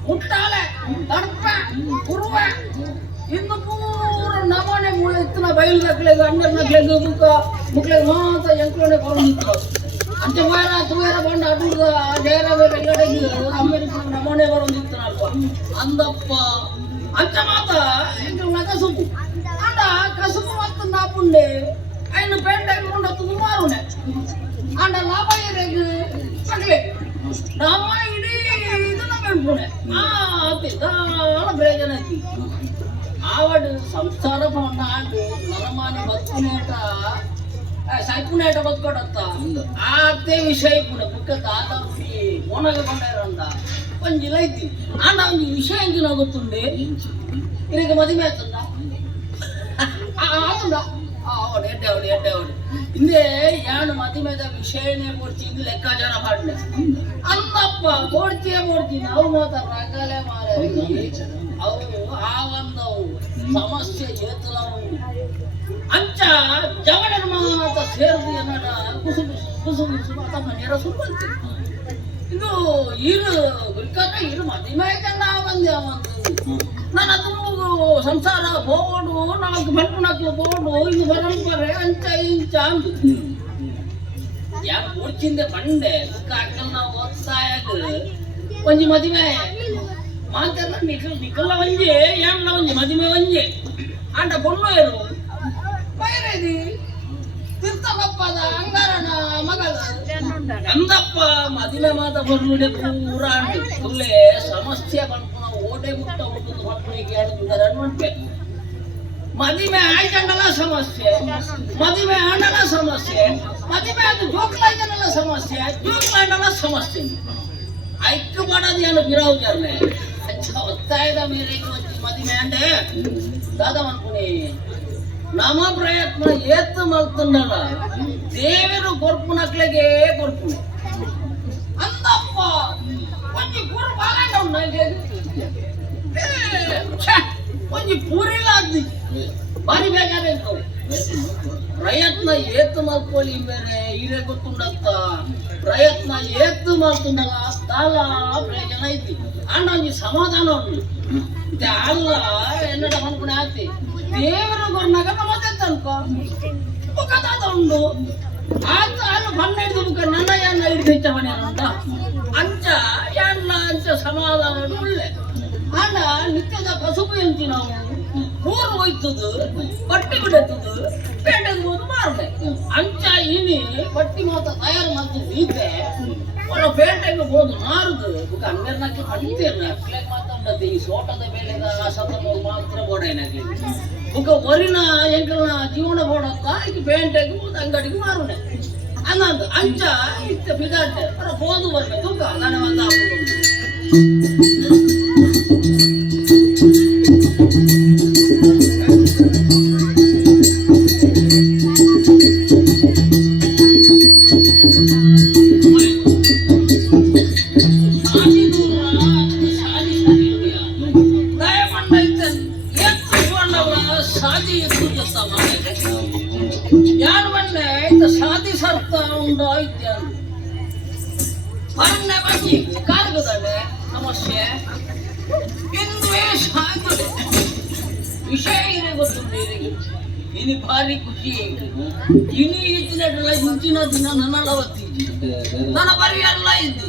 ಮುಟ್ಟಾಲೆ ತಡ್ಪ ಕುರುವ ಇನ್ನು ಪೂರ ನವಣೆ ಮುಳೆ ಇತ್ತಿನ ಬಯಲು ನಕ್ಲೆಗೆ ಅಂಡರ್ ನಕ್ಲೆಗೆ ಮುಕ್ಲೆಗೆ ಮಾತ್ರ ಎಂಕ್ಲೋಣೆ ಬಂದಿತ್ತು ಅಂಚ ವಾರ ತುವೇರ ಬಂಡ ಅಡುಗ ಜಯರ ಬೇರೆ ಎಲ್ಲಡೆಗೆ ಅಮೆರಿಕ ನಮೂನೆ ಬರೋದಿತ್ತು ಅಲ್ಪ ಅಂದಪ್ಪ ಅಂಚ ಮಾತ ಎಂಕ್ಲ ಕಸುಬು ಅಂಡ ಕಸುಬು ಮತ್ತು ನಾಪುಂಡೆ ಐನು ಪೇಂಟಾಗಿ ಕೊಂಡತ್ತು ಮಾರುನೆ ಅಂಡ ಲಾಭ ಏರೆಗೆ ಮಗ್ಲೆ ನಮ್ಮ ಇಡೀ ಇದನ್ನ ಬೆಳ್ಪುಣೆ ಅತಿ ದಾಳ ಪ್ರಯೋಜನ ಐತಿ ಆವಡು ಸಂಸಾರ ಪೌಂಡ ಆಡು ನರಮಾನಿ ಬದುಕುನೇಟ ಸೈಪುನೇಟ ಬದುಕೋಡತ್ತ ಆತೆ ವಿಷಯ ಪುಣ ಬುಕ್ಕ ದಾದ ಮೋನಗ ಕೊಂಡೇರಂದ ಒಂಜಿಲ ಐತಿ ಆಂಡ ಒಂದು ವಿಷಯ ಎಂಜಿನ ಗೊತ್ತುಂಡೆ ಇದಕ್ಕೆ ಮದುವೆ ಆತಂದ ಆತಂದ ಎಡ್ಡೆ ಹಿಂದೆ ಯಾನು ಮದುವೆದ ವಿಷಯನೇ ಕೊಡ್ತೀನಿ ಲೆಕ್ಕಾಚಾರ ಮಾಡ್ನೆ ಅಂದಪ್ಪ ಕೊಡ್ತೀನಿ ಅವು ಮಾತ್ರ ರಗಲೆ ಮಾರೆ ಅವು ಆ ಒಂದವು ಸಮಸ್ಯೆ ಏತಲವು ಅಂಚ ಜವಳನ ಮಾತ ಸೇರಿದು ಏನಡ ಕುಸು ಮಾತ ಮನೆಯರ ಸುಬ್ಬಂತೆ ಇದು ಇರು ಗುರಿಕಾಕ ಇರು ಮದುವೆ ಕಣ್ಣ ಬಂದೆ ಅವಂದು ನಾನು ಅದು ಸಂಸಾರ ಬೋಡು ನಾಲ್ಕು ಬಂಟು ಬೋಡು ಇದು ಬರಂಪರೆ ಅಂಚ ಇಂಚ ಅಂದು ಯಾಕೆ ಕೊಡ್ಚಿಂದೆ ಬಂಡೆ ಬುಕ್ಕ ಹಾಕಲ್ ನಾವು ಓದ್ತಾಯಾಗ ಒಂಜಿ ಮದುವೆ ಮಾತೆಲ್ಲ ನಿಖಲ್ಲ ಒಂಜೆ ಯಾಮ್ಲ ಒಂಜಿ ಮದುವೆ ಒಂಜೆ ಅಂಡ ಬೊಣ್ಣೋಯರು ಬೈರೇದಿ ತಿರ್ತಗಪ್ಪದ ಅಂಗಾರನ ಮಗಳ ಅಂದಪ್ಪ ಮದುವೆ ಮಾತ ಬರ್ನುಡೆ ಪೂರ ಅಂಟೆ ಸಮಸ್ಯೆ ಬಂತು ಓಟೆ ಮುಟ್ಟ ಹುಡುಗದು ಮಕ್ಕಳಿಗೆ ಹೇಳ್ತಿದ್ದಾರೆ ಅನ್ವಂತೆ ಮದುವೆ ಆಯ್ಕಂಡಲ್ಲ ಸಮಸ್ಯೆ ಮದುವೆ ಆಂಡಲ ಸಮಸ್ಯೆ ಮದುವೆ ಅದು ಜೋಕ್ಲಾಯ್ಕನಲ್ಲ ಸಮಸ್ಯೆ ಜೋಕ್ಲಾಯ್ಡಲ್ಲ ಸಮಸ್ಯೆ ಐಕ್ಕ ಮಾಡೋದು ಏನು ಬಿರಾವು ಜರ್ನೆ ಒತ್ತಾಯದ ಮೇಲೆ ಮದುವೆ ಅಂಡೆ ದಾದಾ ಅನ್ಕೊನಿ ನಮ್ಮ ಪ್ರಯತ್ನ ಏತ್ತು ಮಲ್ತಂಡಲ್ಲ ದೇವರು ಕೊರ್ಪು ನಕ್ಲೆಗೆ ಕೊರ್ಪು ಅಂದಪ್ಪ ಒಂಜಿ ಪೂರ ಬಾಲಾಂಡ ಉಂಟು ಒಂಜಿ ಪೂರಿಲ್ಲ ಅದ್ದಿ ಬಾರಿ ಬೇಜಾರೆ ಪ್ರಯತ್ನ ಏತ್ತು ಮಲ್ಕೊಳ್ಳಿ ಬೇರೆ ಇರೇ ಗೊತ್ತುಂಡತ್ತ ಪ್ರಯತ್ನ ಏತ್ತು ಮಲ್ತುಂಡಲ್ಲ ತಾಲ ಪ್ರಯೋಜನ ಐತಿ ಅಂಡ ಒಂಜಿ ಸಮಾಧಾನ ಉಂಟು ಅಲ್ಲ ಎನ್ನಡ ಅನ್ಕೊಂಡೆ ಆತಿ ದೇವರು ಕೊರ್ನಾಗ ನಮ್ಮತ್ತೆ ತನ್ಕೋ ಕಥಾದ ಉಂಡು ಆತ ಅಲ್ಲಿ ಬಣ್ಣ ಹಿಡಿದು ಬುಕ್ಕ ನನ್ನ ಯಾನ ಹಿಡಿದು ಹೆಚ್ಚವನೇ ಅಂತ ಅಂಚ ಯಾನ ಅಂಚ ಸಮಾಧಾನ ಒಳ್ಳೆ ಆಂಡ ನಿತ್ಯದ ಕಸುಬು ಎಂತಿ ನಾವು ಊರು ಹೋಯ್ತದು ಪಟ್ಟಿ ಬಿಡತ್ತದು ಪೇಟೆಗೆ ಹೋದು ಮಾರ್ದೆ ಅಂಚ ಇನಿ ಪಟ್ಟಿ ಮಾತ ತಯಾರು ಮಾಡ್ತಿದ್ದು ಇದ್ದೆ ಅವರ ಪೇಟೆಗೆ ಹೋದು ಮಾರುದು ಬುಕ್ಕ ಅಂಗರ್ನಕ್ಕೆ ಪಂಡಿತೇನೆ ಅಕ್ಲೆ ಮಾತಾಡತ್ತೆ ಈ ಸೋಟದ ಬೇಲೆದ ಸತಮ ಮಾತ್ರ ಬೋಡೇನಾಗ್ಲಿ ಬುಕ್ಕ ಒರಿನ ಎಂಕಲ್ನ ಜೀವನ ಬೋಡತ್ತ ಈಗ ಪೇಟೆಗೆ ಹೋದ ಅಂಗಡಿಗೆ ಮಾರುನೆ ಅನ್ನೋದು ಅಂಚ ಇತ್ತ ಬಿದಾಟೆ ಹೋದು ಬರ್ಬೇಕು ನಾನು ಒಂದು ಉಂಡ ಇತ್ಯಾದಿ ಮೊನ್ನೆ ಬನ್ನಿ ಕಾಲದಲ್ಲಿ ಸಮಸ್ಯೆ ವಿಷಯ ಇದೆ ಗೊತ್ತುಂಟು ಇನಿ ಭಾರಿ ಖುಷಿ ಇನಿ ಇತ್ತಿನಲ್ಲ ಇಂಚಿನ ದಿನ ನನ್ನಲ್ಲ ಒತ್ತೀಜಿ ನನ್ನ ಬರಿ ಎಲ್ಲ ಇದ್ದು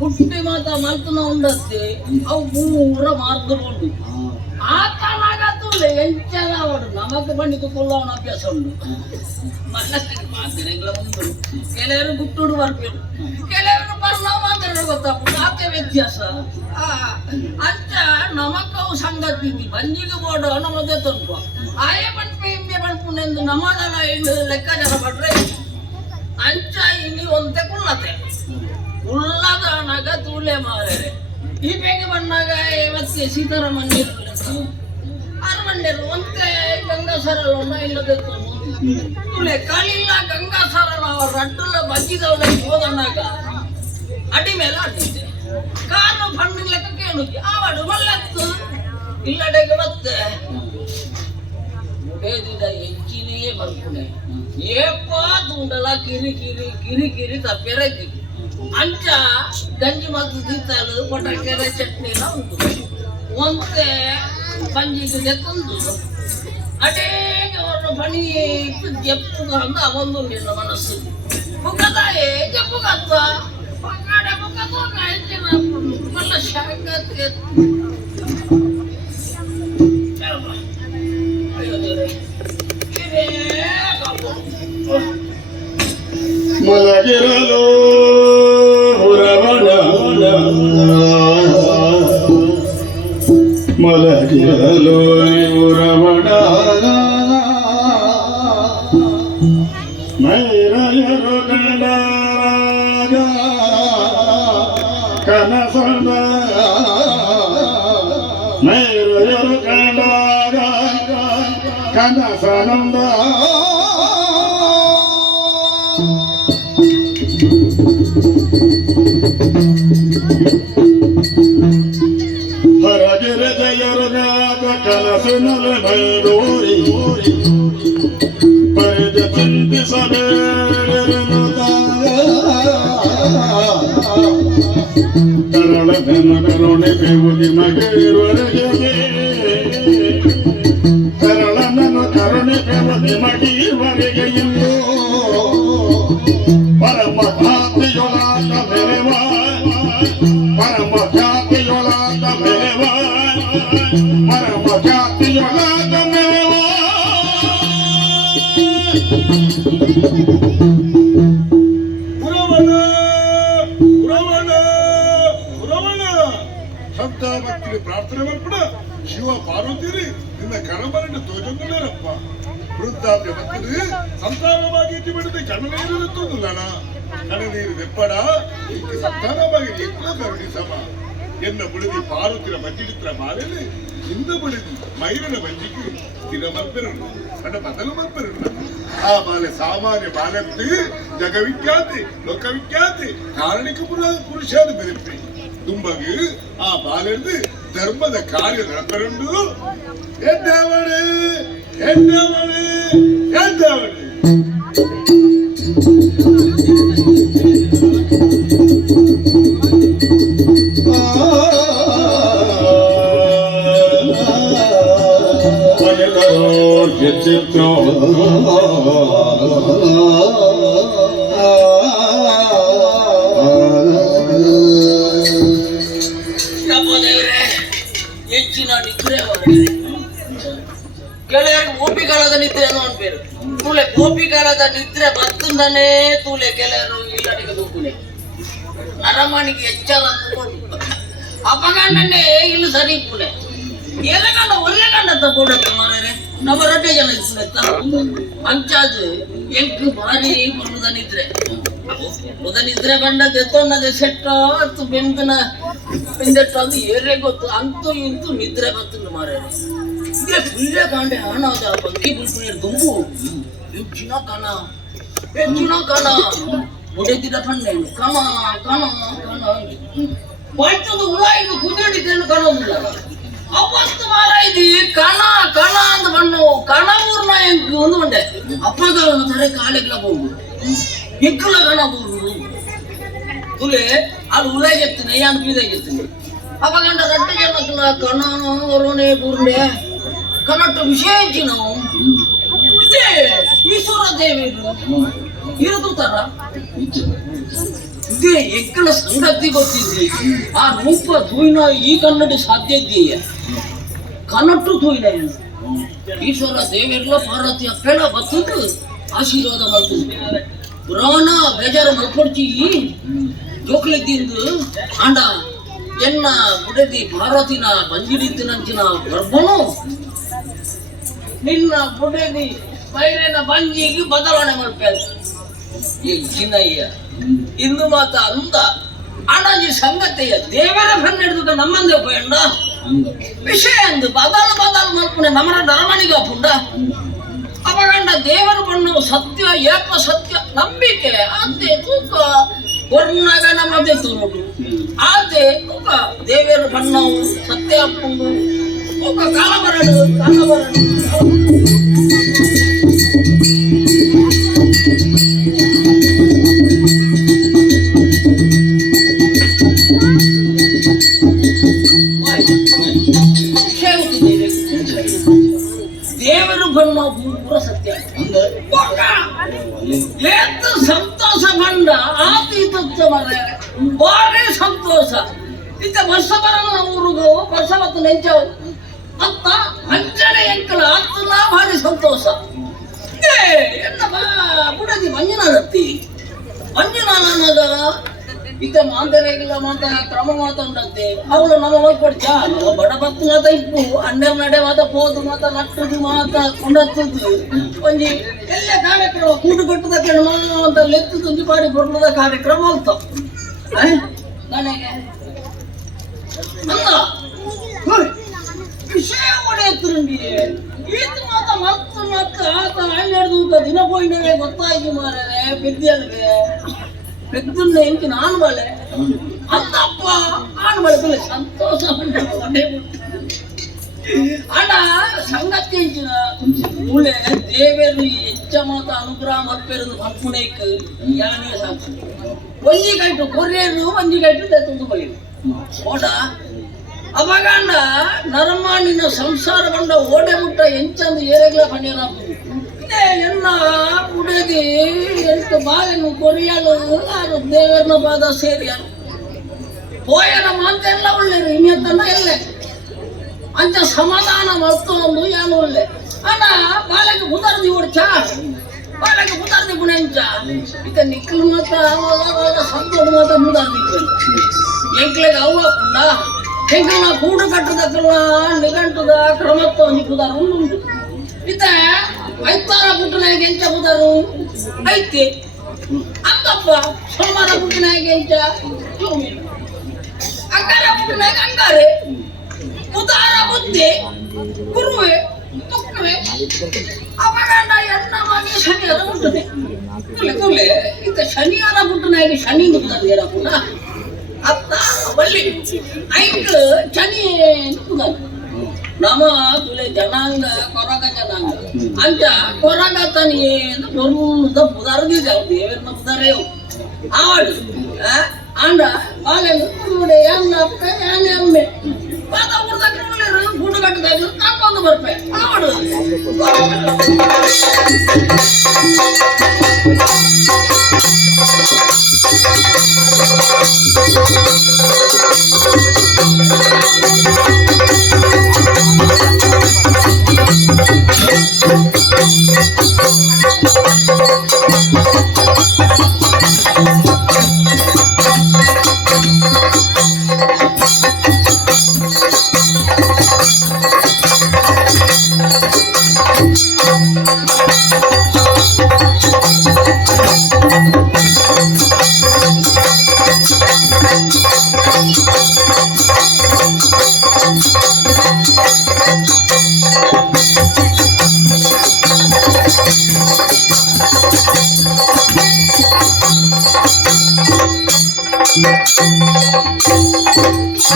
ಹುಟ್ಟಿ ಮಾತ ಮಲ್ತನ ಉಂಡತ್ತೆ ಅವು ಪೂರ ಮಾರ್ಕೊಂಡು ಆತನಾಗತ್ತು ಎಂಚಲ ಅವಡು ನಮಕ್ಕೆ ಬಂಡಿತು ಕೊಲ್ಲವನ ಅಭ್ಯಾಸ ಉಂಟು ಮನಸ್ಸಿಗೆ ಮಾತಿನೆಲ್ಲ ಉಂಟು ಕೆಲವರು ಗುಟ್ಟುಡು ಬರ್ಬೇಕು ಕೆಲವರು ಬರ್ಲಾವ ಅಂದ್ರೆ ಗೊತ್ತಾಗ್ಬಿಟ್ಟು ಆಕೆ ವ್ಯತ್ಯಾಸ ಅಂಚ ನಮಕ್ಕವು ಸಂಗತಿ ಬಂಜಿಗೆ ಬೋಡ ನಮ್ಮದೇ ತಂಪ ಆಯೆ ಬಣ್ಪೆ ಹಿಂದೆ ಬಣ್ಪುನೆಂದು ನಮ್ಮದಲ್ಲ ಎಂದು ಲೆಕ್ಕಾಚಾರ ಪಟ್ರೆ ಅಂಚ ಇಲ್ಲಿ ಒಂತೆ ಕುಳ್ಳತೆ ಉಳ್ಳದ ನಗ ತೂಲೆ ಮಾರರೆ ಈ ಬೇಗ ಬಂದಾಗ ಮತ್ತೆ ಸೀತಾರಾಮಣ್ಣ ಅರಮಣ್ಯರು ಒಂತೆ ಗಂಗಾಸರಲ್ಲ ಇಲ್ಲದೆ ತುಳೆ ಕಳಿಲ್ಲ ಗಂಗಾಸರಲ್ಲ ಅವ್ರ ಅಡ್ಡುಲ್ಲ ಬಜ್ಜಿದವಳ ಹೋದಣ್ಣಾಗ ಅಡಿ ಮೇಲೆ ಅಡ್ಡಿದ್ದೆ ಕಾರು ಬಣ್ಣ ಲೆಕ್ಕ ಕೇಳುದು ಆವಡು ಮಲ್ಲತ್ತು ಇಲ್ಲಡೆಗೆ ಮತ್ತೆ ಬೇದಿದ ಹೆಚ್ಚಿನೆಯೇ ಬರ್ಪುಣೆ ಏಪ ತುಂಡಲ ಕಿರಿ ಕಿರಿ ಕಿರಿ ಕಿರಿ ತಪ್ಪೆರಗಿ ಅಂಚ ಗಂಜಿ ಮತ್ತು ದೀತಾಲು ಪಟಕೆರೆ ಚಟ್ನಿ ಎಲ್ಲ ಉಂಟು ಒಂತೆ ಬಂಜಿಗೆ ತಂದು ಅಡೇಗೆ ಅವರ ಬಣಿ ಎಪ್ಪುಗ ಅಂತ ಅವೊಂದು ನಿನ್ನ ಮನಸ್ಸು ಮುಖದಾಯೇ ಜಪ್ಪುಗತ್ತ ಪಂಗಾಡೆ ಮುಖದ ಹೆಚ್ಚಿನ ಮಲ್ಲ ಶಾಂಗಕ್ಕೆ ಮಲಗಿರಲು ಮಲಗಿರಲು ರಮಣ ಮೈರಯರು ಕಂಡರಾಗ ಕನಸಂದ ಮೈರಯರು ಕಂಡಾಗ ಕನಸನಂದ ಹೊರಗಿರ ಜಯರುಗಾಗ ಕನಸಿನಲ ಮೈದೂರಿ ಪರಿದ ಚಿಂತಿಸಬೇಡನುತ್ತಾಗ ಕರಳ ಕರುಣೆ ಬೆವುದಿ ಮಗಿರುವರೆಗೆ ಕರಳನನ್ನು ಕರುಣೆ ಬೆವುದಿ ಮಗಿರುವರೆಗೆ ಇಲ್ಲೋ ಪರಮ ಖ್ಯಾತಿಯೊಳಾದ ಮೆರೆವ ಪರಮ ಖ್ಯಾತಿಯೊಳಾದ ಮೆರೆವ ಪರಮ ಖ್ಯಾತಿಯೊಳಾದ ಮೆರೆವ ಪುರವಣ ಪುರವಣ ಪುರವಣ ಸಂತ ಭಕ್ತಿಗೆ ಪ್ರಾರ್ಥನೆ ಮಾಡ್ಬಿಡ ಶಿವ ಪಾರ್ವತಿರಿ ನಿನ್ನ ಕರಮರನ್ನು ತೋಜೊಂದಿಲ್ಲರಪ್ಪ ವೃದ್ಧಾಪ್ಯ ಭಕ್ತರು ಸಂತಾನವಾಗಿ ಇಟ್ಟು ಬಿಡದೆ ಕಣ್ಣನೀರು ತಂದುಲ್ಲಣ ಕಣ್ಣನೀರು ದೆಪ್ಪಡ ಇಂದು ಸಂತಾನವಾಗಿ ಎಕ್ಕೋ ಕರುಣಿಸಮ ಎನ್ನ ಬುಡದಿ ಪಾರ್ವತಿರ ಮಂಜಿಡಿತ್ರ ಮಾಲೆಯಲ್ಲಿ ಇಂದ ಬುಡದಿ ಮೈರನ ಮಂಜಿಗೆ ದಿನ ಮಲ್ಪೆರುಂಡು ಅಣ್ಣ ಬದಲು ಮಲ್ಪೆರುಂಡು ಆ ಮಾಲೆ ಸಾಮಾನ್ಯ ಮಾಲೆತ್ತಿ ಜಗವಿಖ್ಯಾತಿ ಲೋಕವಿಖ್ಯಾತಿ ಕಾರಣಿಕ ಪುರುಷಾದ ಬೆರೆಪ್ಪಿ ದುಂಬಗೆ ಆ ಬಾಲೆಂದು ಧರ್ಮದ ಕಾರ್ಯ ನಡೆಪರುಂಡು ಎದ್ದವಳೆ ಎದ್ದವಳೆ ಎದ್ದವಳೆ ಹೆಚ್ಚಿನ ನಿದ್ರೆ ಗೆಳೆಯರಿಗೆ ಗೋಪಿಕಾಲದ ನಿದ್ರೆ ಅನ್ನೋ ಅನ್ಪೇರು ತೂಲೆ ಗೋಪಿಕಾಲದ ನಿದ್ರೆ ಬರ್ತಂದನೇ ತೂಲೆ ಕೆಲವರು ಇಲ್ಲಡಿಗೆ ದುಃಖನೆ ಅರಮನೆಗೆ ಎಚ್ಚರ ಅಪಗಂಡನೆ ಇಲ್ಲಿ ಸರಿ ಪುಣೆ ಎಲೆಗಂಡ ಒಳ್ಳೆಗಂಡ ತಗೊಂಡ ಮಾರೇ ನಮ್ಮ ರೊಟ್ಟೆ ಜನ ಅಂಚಾದು ಎಂಟು ಭಾರಿ ಬಣ್ಣದ ನಿದ್ರೆ ನಿದ್ರೆ ಬಂಡ ದೆತ್ತೊಂಡದೆ ಸೆಟ್ಟ ಹತ್ತು ಬೆಂದನ ಬೆಂದೆಟ್ಟು ಅದು ಏರೇ ಗೊತ್ತು ಅಂತೂ ಇಂತೂ ನಿದ್ರೆ ಬರ್ತದೆ ಮಾರೇ ಇದೇ ಫುಲ್ಲೇ ಕಾಂಡೆ ಹಣದ ಬಂಕಿ ಬುಲ್ಪುಣಿಯ ದುಂಬು ಹೆಚ್ಚಿನ ಕಣ ಮುಡೆದಿದ ಕಣ್ಣೆ ಕಣ ಪಂಚದ ಉಳಾಯಿದು ಕುದಿಡಿದ್ದೇನು ಕಾಣೋದಿಲ್ಲ ಅವತ್ತು ಮಾರ ಇದು ಕಣ ಅಂತ ಬಣ್ಣು ಕಣ ಊರ್ನ ಒಂದು ಬಂಡೆ ಅಪ್ಪದ ಒಂದು ತಡೆ ಕಾಲಿಗೆ ಹೋಗು ಹಿಕ್ಕಲ ಗಣ ತುಲೆ ಅದು ಉಲಾಗೆತ್ತಿನ ಯಾನ್ ಬೀದಾಗೆತ್ತಿನ ಅಪಗಂಡ ರಟ್ಟೆ ಜನಕ್ಕಲ ಕಣ ಒರೋನೆ ಬುರ್ಡೆ ಕನ್ನಡ ವಿಶೇಷ ನಾವು ಇದೇ ಈಶ್ವರ ದೇವಿರು ಇರೋದು ತರ ಇದೇ ಎಕ್ಕಲ ಸಂಗತಿ ಗೊತ್ತಿದ್ರಿ ಆ ರೂಪ ತೂಯಿನ ಈ ಕನ್ನಡ ಸಾಧ್ಯ ಇದೆಯಾ ಕನ್ನಟ್ಟು ತೂಯಿನ ಈಶ್ವರ ದೇವಿರ್ಲ ಪಾರ್ವತಿಯ ಪೆಳ ಬತ್ತಿದ್ದು ಆಶೀರ್ವಾದ ಮಾಡ್ತೀನಿ ಪುರಾಣ ಬೇಜಾರು ಮಲ್ಕೊಡ್ತಿ ಜೋಕ್ಲಿದ್ದಿಂದು ಆಂಡ ಎನ್ನ ಬುಡದಿ ಪಾರ್ವತಿನ ಬಂಜಿಡಿತ್ತಿನಂಚಿನ ಗರ್ಭನು ನಿನ್ನ ಬುಡದಿ ಬೈರೇನ ಬಂಜಿಗೆ ಬದಲಾವಣೆ ಮಾಡ್ಬೇಕು ಈ ಚಿನ್ನಯ್ಯ ಇಂದು ಮಾತ ಅಂದ ಅಣಜಿ ಸಂಗತಿಯ ದೇವರ ಹನ್ನೆರಡು ನಮ್ಮಂದೇ ಪೋಯಂಡ ವಿಷಯ ಅಂದು ಬದಲು ಮಲ್ಪನೆ ನಮ್ಮನ ನರಮಣಿಗ ಪುಂಡ ಅಪಗಂಡ ದೇವರ ಬಣ್ಣವು ಸತ್ಯ ಏಕ ಸತ್ಯ ನಂಬಿಕೆ ಆತೆ ತೂಕ ವರ್ಣಗ ನಮ್ಮದೇ ತೋರು ಆತೆ ತೂಕ ದೇವರ ಬಣ್ಣವು ಸತ್ಯ ಪುಂಡು ತೂಕ ಕಾಲಬರಡು ದೇವರು ಬಣ್ಣ ಪೂರ ಸತ್ಯ ಎಷ್ಟು ಸಂತೋಷ ಬಂದ ಆತೀತ ಮರ ಬಾರಿ ಸಂತೋಷ ಇತ್ತ ವರ್ಷ ಬರಲ್ಲ ಊರಿಗೂ ವರ್ಷ ಮತ್ತು ನೆಂಚವು ಅತ್ತ ಅಂಚನೆ ಎಂಕಲ ಅತ್ತನ ಭಾರಿ ಸಂತೋಷ ಎನ್ನ ಬುಡದಿ ಮಂಜುನಾಥಿ ಮಂಜುನಾಥನದ ಇತ್ತ ಮಾಂತರೇಗಿಲ್ಲ ಮಾತ ಕ್ರಮ ಮಾತಂಡಂತೆ ಅವಳು ನಮ್ಮ ಹೋಗ್ಕೊಡ್ತ ಬಡ ಭಕ್ತ ಮಾತ ಇಪ್ಪು ಹನ್ನೆರಡು ನಡೆ ಮಾತ ಹೋದು ಮಾತ ನಟ್ಟದು ಮಾತ ಕೊಂಡತ್ತದು ಒಂಜಿ ಎಲ್ಲ ಕಾರ್ಯಕ್ರಮ ಕೂಡು ಕಟ್ಟದ ಕೆಳಮ ಅಂತ ಲೆತ್ತದು ಒಂಜಿ ಬಾರಿ ಬಣ್ಣದ ಕಾರ್ಯಕ್ರಮ ಅಂತ ನನಗೆ ಅಂದ ವಿಷಯ ಒಡೆಯತ್ರಂಡಿ ಈತ ಮಾತ ಮತ್ತೆ ಆತ ಹನ್ನೆರಡು ದಿನ ಪೋಯಿನವೇ ಗೊತ್ತಾಯ್ತು ಮಾರೇ ಬಿದ್ದಿಯಲ್ವೇ పెద్దన్న ఇంటి నానవాళ్ళే అన్నప్ప ఆనవాళ్ళ సంతోషం అలా సంగతించిన ఊళ్ళే దేవేరు ಹೆಚ್ಚಮಾತ ಅನುಗ್ರಹ ಮಲ್ಪೆರದು ಹಪ್ಪುನೇಕ್ ಯಾನೇ ಸಾಕು ಒಂಜಿಗೈಟು ಕೊರಿಯರು ಒಂಜಿಗೈಟು ತೆತ್ತು ಬೈರು ಓಡ ಅಪಗಂಡ ನರಮಾಣಿನ ಸಂಸಾರ ಬಂಡ ಓಡೆ ಮುಟ್ಟ ಎಂಚಂದು ಏರೆಗ್ಲ ಪಣ್ಯನ ಎನ್ನ ಉಡದಿ ಎಂಟು ಬಾಗಿಲು ಕೊರಿಯಲು ಅದು ದೇವರನ ಪಾದ ಸೇರಿಯಲು ಪೋಯನ ಮಾತೆಲ್ಲ ಒಳ್ಳೆರು ಇನ್ನೆತ್ತನ ಎಲ್ಲೆ ಅಂಚ ಸಮಾಧಾನ ಮತ್ತೊಂದು ಏನು ಒಳ್ಳೆ ಅಣ್ಣ ಬಾಲಕ್ಕೆ ಬುದರ್ದಿ ಓಡ್ಚ ಬಾಲಕ್ಕೆ ಬುದರ್ದಿ ಪುಣೆಂಚ ಇತ ನಿಕ್ಕಲು ಮಾತ ಸಂತೋಡು ಮಾತ ಬುದರ್ದಿ ಎಂಕ್ಲೆಗೆ ಅವ್ವ ಪುಂಡ ಎಂಕಲ್ನ ಕೂಡು ಕಟ್ಟದಕ್ಕಲ್ಲ ನಿಘಂಟುದ ಕ್ರಮತ್ವ ಒಂದು ಬುದಾರ ಉಂಟು ಇತ ಐತಾರ ಪುಟ್ಟನಾಗಿ ಎಂಚ ಬುದಾರು ಐತೆ ಅಂತಪ್ಪ ಸೋಮವಾರ ಪುಟ್ಟನಾಗಿ ಎಂಚ ಅಂಗಾರ ಪುಟ್ಟನಾಗಿ ಅಂಗಾರೆ ಉದಾರ ಬುದ್ಧಿ ಗುರುವೆ ತುಕ್ಕವೆ ಅಪಗಂಡ ಎನ್ನ ಮನೆ ಶನಿವಾರ ಪುಟ್ಟನೆ ತುಲೆ ಇತ ಶನಿವಾರ ಪುಟ್ಟನಾಗಿ ಶನಿ ಮುಟ್ಟಂದಿರ ಪುಟ ಅತ್ತ ಬಳ್ಳಿ ಐಕ್ ಶನಿ ಪುದಾರ ನಮ ತುಲೆ ಜನಾಂಗ ಕೊರಗ ಜನಾಂಗ ಅಂಚ ಕೊರಗ ತನಿ ಬರುದ ಪುದಾರದಿದೆ ದೇವರನ ಪುದಾರೇವು ಆವಡು ಆಂಡ ಬಾಲೆನು ಕುರುಡೆ ಎನ್ನಪ್ಪ ಎಮ್ಮೆ ಪಾದ ಉರ್ದಕ್ಕೆ ಉಳ್ಳಿರು ಗುಡು ಕಟ್ಟದಾಗ ಕಾಕೊಂಡು ಬರ್ಪೆ ಆವಡು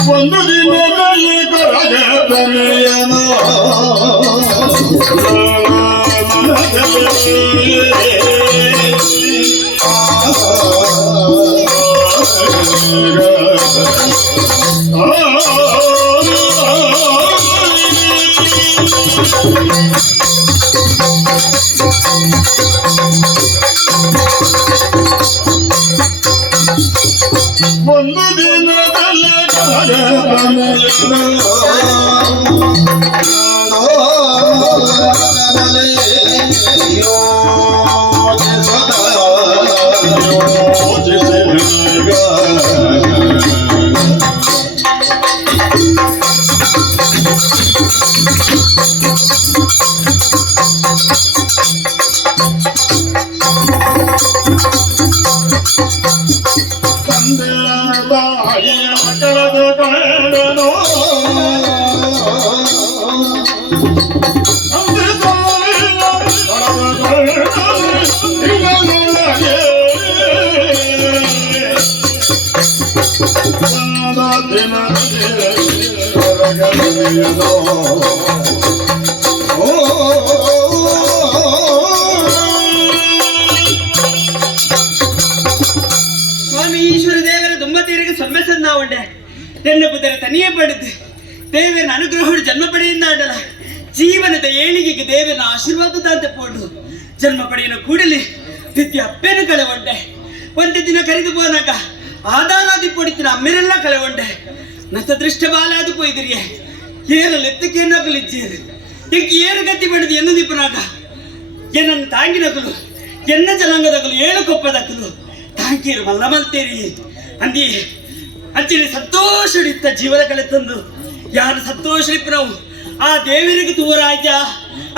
ಒಂದು ದಿನದಲ್ಲಿ ಕೊರಗತನೆಯನು சுவாமி ஈஸ்வர தேவர தும்பத்தீருக்கு சொன்ன உண்டே தென்ன புத்தர தனியே படுத்து ದೇವನ ಅನುಗ್ರಹಗಳು ಜನ್ಮ ಪಡೆಯಿಂದ ಆಡಲ್ಲ ಜೀವನದ ಏಳಿಗೆಗೆ ದೇವನ ಆಶೀರ್ವಾದದಂತೆ ಪೋಡು ಜನ್ಮ ಪಡೆಯನ ಕೂಡಲೇ ತಿಥಿ ಅಪ್ಪೇನು ಕಳೆವಂಡೆ ಒಂದು ದಿನ ಕರೆದು ಹೋದಾಗ ಆದಾನಾದಿ ಪೊಡಿತಿನ ಅಮ್ಮೆರೆಲ್ಲ ಕಳೆವಂಡೆ ನತ ದೃಷ್ಟ ಬಾಲಾದು ಪೋಯ್ದಿರಿಯೇ ಏರಲ್ಲಿ ಎತ್ತಕ್ಕೇನಾಗಲಿಜ್ಜೀರು ಈಗ ಏರು ಗತಿ ಪಡೆದು ಎನ್ನು ದಿಪ್ಪನಾಗ ಏನನ್ನು ತಾಂಗಿನಗಲು ಎನ್ನ ಜನಾಂಗದಗಲು ಏಳು ಕೊಪ್ಪದಗಲು ತಾಂಕೀರು ಮಲ್ಲ ಮಲ್ತೇರಿ ಅಂದಿ ಅಂಚಿನ ಸಂತೋಷಡಿತ್ತ ಜೀವನ ಕಳೆ ತಂದು ಯಾರು ಸಂತೋಷರಿಪ್ಪ ನಾವು ಆ ದೇವರಿಗೆ ದೂರ ಆಯ್ತ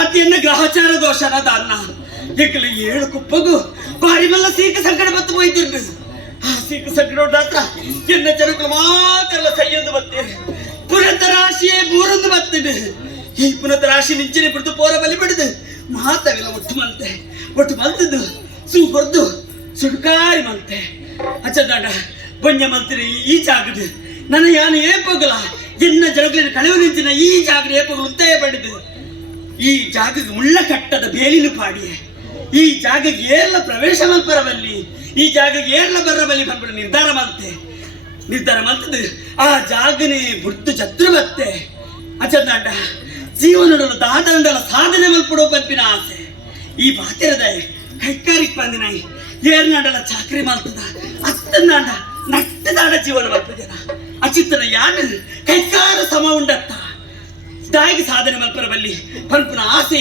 ಅತಿಯನ್ನ ಗ್ರಹಚಾರ ದೋಷನ ದಾನ ಏಕಲಿ ಏಳು ಕುಪ್ಪಗು ಬಾರಿ ಮಲ್ಲ ಸೀಕ ಸಂಕಟ ಬತ್ತು ಹೋಯ್ತಿರ್ದು ಆ ಸೀಕ ಸಂಕಟ ಹತ್ರ ಎನ್ನ ಜನಗಳು ಮಾತೆಲ್ಲ ಸೈಯೊಂದು ಬರ್ತೇವೆ ಪುನತ ರಾಶಿಯೇ ಮೂರೊಂದು ಬರ್ತೇವೆ ಈ ಪುನತ ರಾಶಿ ಮಿಂಚಿನ ಬಿಡ್ತು ಪೋರ ಬಲಿ ಬಿಡುದು ಮಾತಾವೆಲ್ಲ ಒಟ್ಟು ಮಲ್ತದ್ದು ಸೂ ಹೊರದು ಸುಡ್ಕಾರಿ ಮಲ್ತೆ ಅಚ್ಚದಾಡ ಬೊಂಜ ಮಲ್ತಿರಿ ಈ ಜಾಗದ ನನ್ನ ಯಾನು ಏಪೋಗಲ ಎನ್ನ ಜನಗಳಿನ ಕಳೆವು ನಿಂತಿನ ಈ ಜಾಗದ ಏಪೋಗಲು ಉಂತಾಯ ಪಡೆದು ಈ ಜಾಗಕ್ಕೆ ಮುಳ್ಳ ಕಟ್ಟದ ಬೇಲಿನ ಪಾಡಿಯೇ ಈ ಜಾಗಕ್ಕೆ ಏರ್ಲ ಪ್ರವೇಶ ಮಲ್ಪರಬಲ್ಲಿ ಈ ಜಾಗಕ್ಕೆ ಏರ್ಲ ಬರಬಲ್ಲಿ ಬಂದ್ಬಿಟ್ಟು ನಿರ್ಧಾರ ಮಲ್ತದ್ದು ಆ ಜಾಗನೇ ಬುಡ್ದು ಚತ್ರ ಬತ್ತೆ ಅಚ್ಚದಾಡ ಜೀವನಡಲು ದಾದಂಡಲ ಸಾಧನೆ ಮಲ್ಪಡೋ ಪಂಪಿನ ಆಸೆ ಈ ಬಾತಿರದ ಕೈಕಾರಿಕ್ ಬಂದಿನಾಯಿ ಏರ್ನಾಡಲ ಚಾಕ್ರಿ ಮಲ್ತದ ಅತ್ತನಾಡ ನಟ್ಟದಾಡ ಜೀವನ ಮಲ್ಪಜನ ಅಚಿತ್ತನ ಯಾನು ಕೈಕಾರ ಸಮ ಉಂಡತ್ತ ದಾಯಿಗೆ ಸಾಧನೆ ಮಲ್ಪರ ಬಲ್ಲಿ ಪಂಪನ ಆಸೆ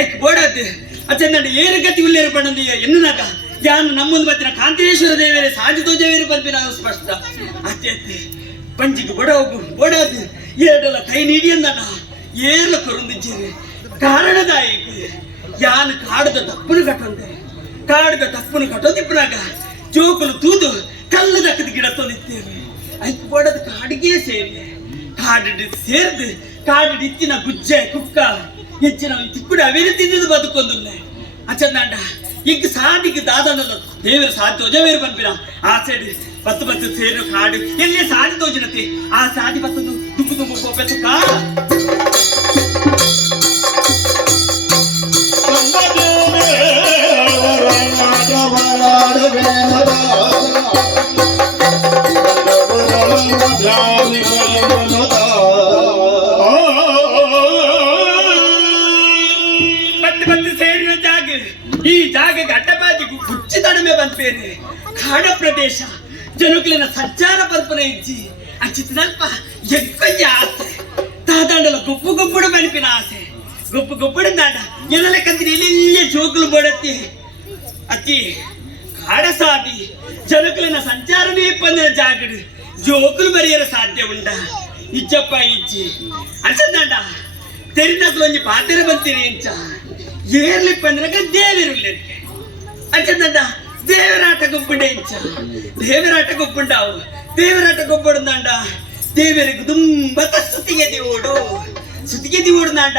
ಐಕ್ ಬೋಡದ್ದು ಅಚ್ಚಂದ ಏರು ಗತಿ ಉಲ್ಲೇರು ಪಡಂದು ಎನ್ನನಾಗ ಯಾನು ನಮ್ಮೊಂದು ಬತ್ತಿನ ಕಾಂತೇಶ್ವರ ದೇವರೇ ಸಾಜಿತೋಜವೇರು ಪಂಪಿನ ಸ್ಪಷ್ಟ ಅತ್ಯತ್ತೆ ಪಂಜಿಗೆ ಬೋಡಾದು ಏರಡಲ ಕೈ ನೀಡಿಯಂದನ ಏರ್ಲ ಕೊರೊಂದಿಜ್ಜೇರಿ ಕಾರಣದಾಯಕ ಯಾನು ಕಾಡದ ತಪ್ಪನು ಕಟ್ಟೋದಿಪ್ಪನಾಗ ಜೋಕಲು ತೂದು ಕಲ್ಲು ದಕ್ಕದ ಗಿಡ ತೊಂದಿತ್ತೇವೆ ಐಕ್ ಬೋಡದ ಕಾಡಿಗೆ ಸೇರಿ ಸೇರ್ದು ಕಾಡಿನ ಇತ್ತಿನ ಗುಜ್ಜೆ ಕುಕ್ಕ ಹೆಚ್ಚಿನ ತಿಕ್ಕುಡ ಅವೇನು ತಿಂದಿದ್ದು ಬದುಕೊಂದುಲ್ಲೆ ಅಚ್ಚಂದಾಂಡ ಈಗ ಸಾದಿಗೆ ದಾದನಲ್ಲ ದೇವರ ಸಾಧಿ ತೋಜವೇರು ಬಂಪಿನ ಆ ಸೈಡ್ ಬತ್ತು ಸೇರು ಕಾಡು ಎಲ್ಲೇ ಸಾದಿ ತೋಜನತೆ ಆ ಸಾದಿ ಬತ್ತದು ದುಂಬು ಕೋಪೆತ್ತು ಕಾಡ ಬತ್ತು ಸೇರಿನ ಜಾಗ ಈ ಜಾಗಕ್ಕೆ ಅಡ್ಡಬಾಜಿ ಗುಚ್ಚಿ ತಡಮೆ ಬಂದ್ಪೇರಿ ಕಾಡ ಪ್ರದೇಶ ಜನಕಲಿನ ಸಂಚಾರ ಪರ್ಪನೆ ಇಜ್ಜಿ ಅಚ್ಚಿತ ಸ್ವಲ್ಪ ಎಕ್ಕೊಂಜ ಆಸೆ ತಾದಾಂಡಲ ಗೊಬ್ಬುಡು ಬನಿಪಿನ ಆಸೆ ಗೊಬ್ಬುಡು ದಾಂಡ ಎನ್ನಲ ಕಂತಿನ ಇಲ್ಲೇ ಜೋಕುಲು ಬೋಡತ್ತಿ ಅತ್ತಿ ಕಾಡ ಸಾದಿ ಜನಕಲಿನ ಸಂಚಾರವೇ ಪಂದಿನ ಜಾಗಡು ಜೋಕುಲು ಬರೆಯಲು ಸಾಧ್ಯ ಉಂಡ ಇಜ್ಜಪ್ಪ ಇಜ್ಜಿ ಅನ್ಸದಾಂಡ ತೆರಿನಗಳು ಒಂಜಿ ಪಾತ್ರೆ ಬಂತೀರಿ ಇಂಚ ಏರ್ಲಿ ಪಂದ್ರಗ ದೇವಿರುಳ್ಳಿ ಅಂಚದಂಡ ದೇವರಾಟ ಗೊಬ್ಬುಂಡೆ ಇಂಚ ದೇವರಾಟ ಗೊಬ್ಬುಂಡಾವು ದೇವರಾಟ ಗೊಬ್ಬುಂದಾಂಡ ದೇವರಿಗೆ ತುಂಬಾ ಸುತ್ತಿಗೆ ದಿವೋಡು ನಾಂಡ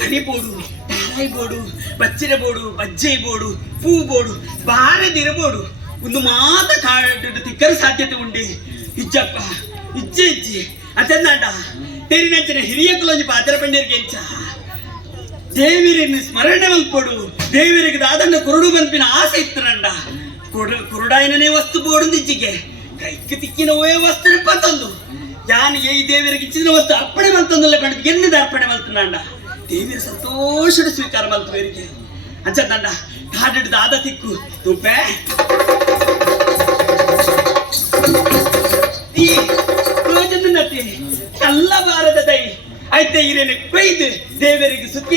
ಹಣಿ ಬೋಡು ತಾರಾಯಿ ಬೋಡು ಬಚ್ಚಿನ ಬೋಡು ಬಜ್ಜೆ ಬೋಡು ಪೂ ಬೋಡು ಬಾರದಿರಬೋಡು ಒಂದು ಮಾತ ಕಾಡು ತಿಕ್ಕರ ಸಾಧ್ಯತೆ ಉಂಡೆ ಇಜ್ಜಪ್ಪ ಇಜ್ಜಿ ಅದಂದಾಂಡ ತೇರಿನಂಚಿನ ಹಿರಿಯ ಕುಲೊಂಜಿ ಪಾತ್ರ ಪಂಡಿಯರಿಗೆ ಇಂಚ ದೇವಿರನ್ನು ಸ್ಮರಣೆ ಮಲ್ಪಡು ದೇವರಿಗೆ ದಾದನ್ನ ಕುರುಡು ಬಂಪಿನ ಆಸೆ ಇತ್ತರಂಡ ಕುರುಡಾಯನೇ ವಸ್ತು ಬೋಡುಂದಿಜ್ಜಿಗೆ ಕೈക്ക് ತಿಕ್ಕಿನ ಓಯ ವಸ್ತು ಪತ್ತೊಂದು ಯಾನಿಗೆ ಈ ದೇವರಿಗೆ ಇಚ್ಚಿನ ವಸ್ತು ಅರ್ಪಣೆ ಮಲ್ತಂದಲ್ಲ ಪಂಡಿತ ಎನ್ನಿದ ಅರ್ಪಣೆ ಮಲ್ತನಾಂಡ ದೇವಿರ ಸಂತೋಷದ ಸ್ವೀಕಾರ ಮಲ್ತವರಿಗೆ ಅಂಚಂದಂಡ ಕಾಡಿಡ್ದು ಆದ ತಿಕ್ಕು ತುಪ್ಪೆ ಈ ಪ್ರಯೋಜನತೆ ಕಲ್ಲಬಾರದ ದೈ ಆಯ್ತಾ ಇರೇನೆ ಕೊಯ್ದು ದೇವರಿಗೆ ಸುತ್ತಿ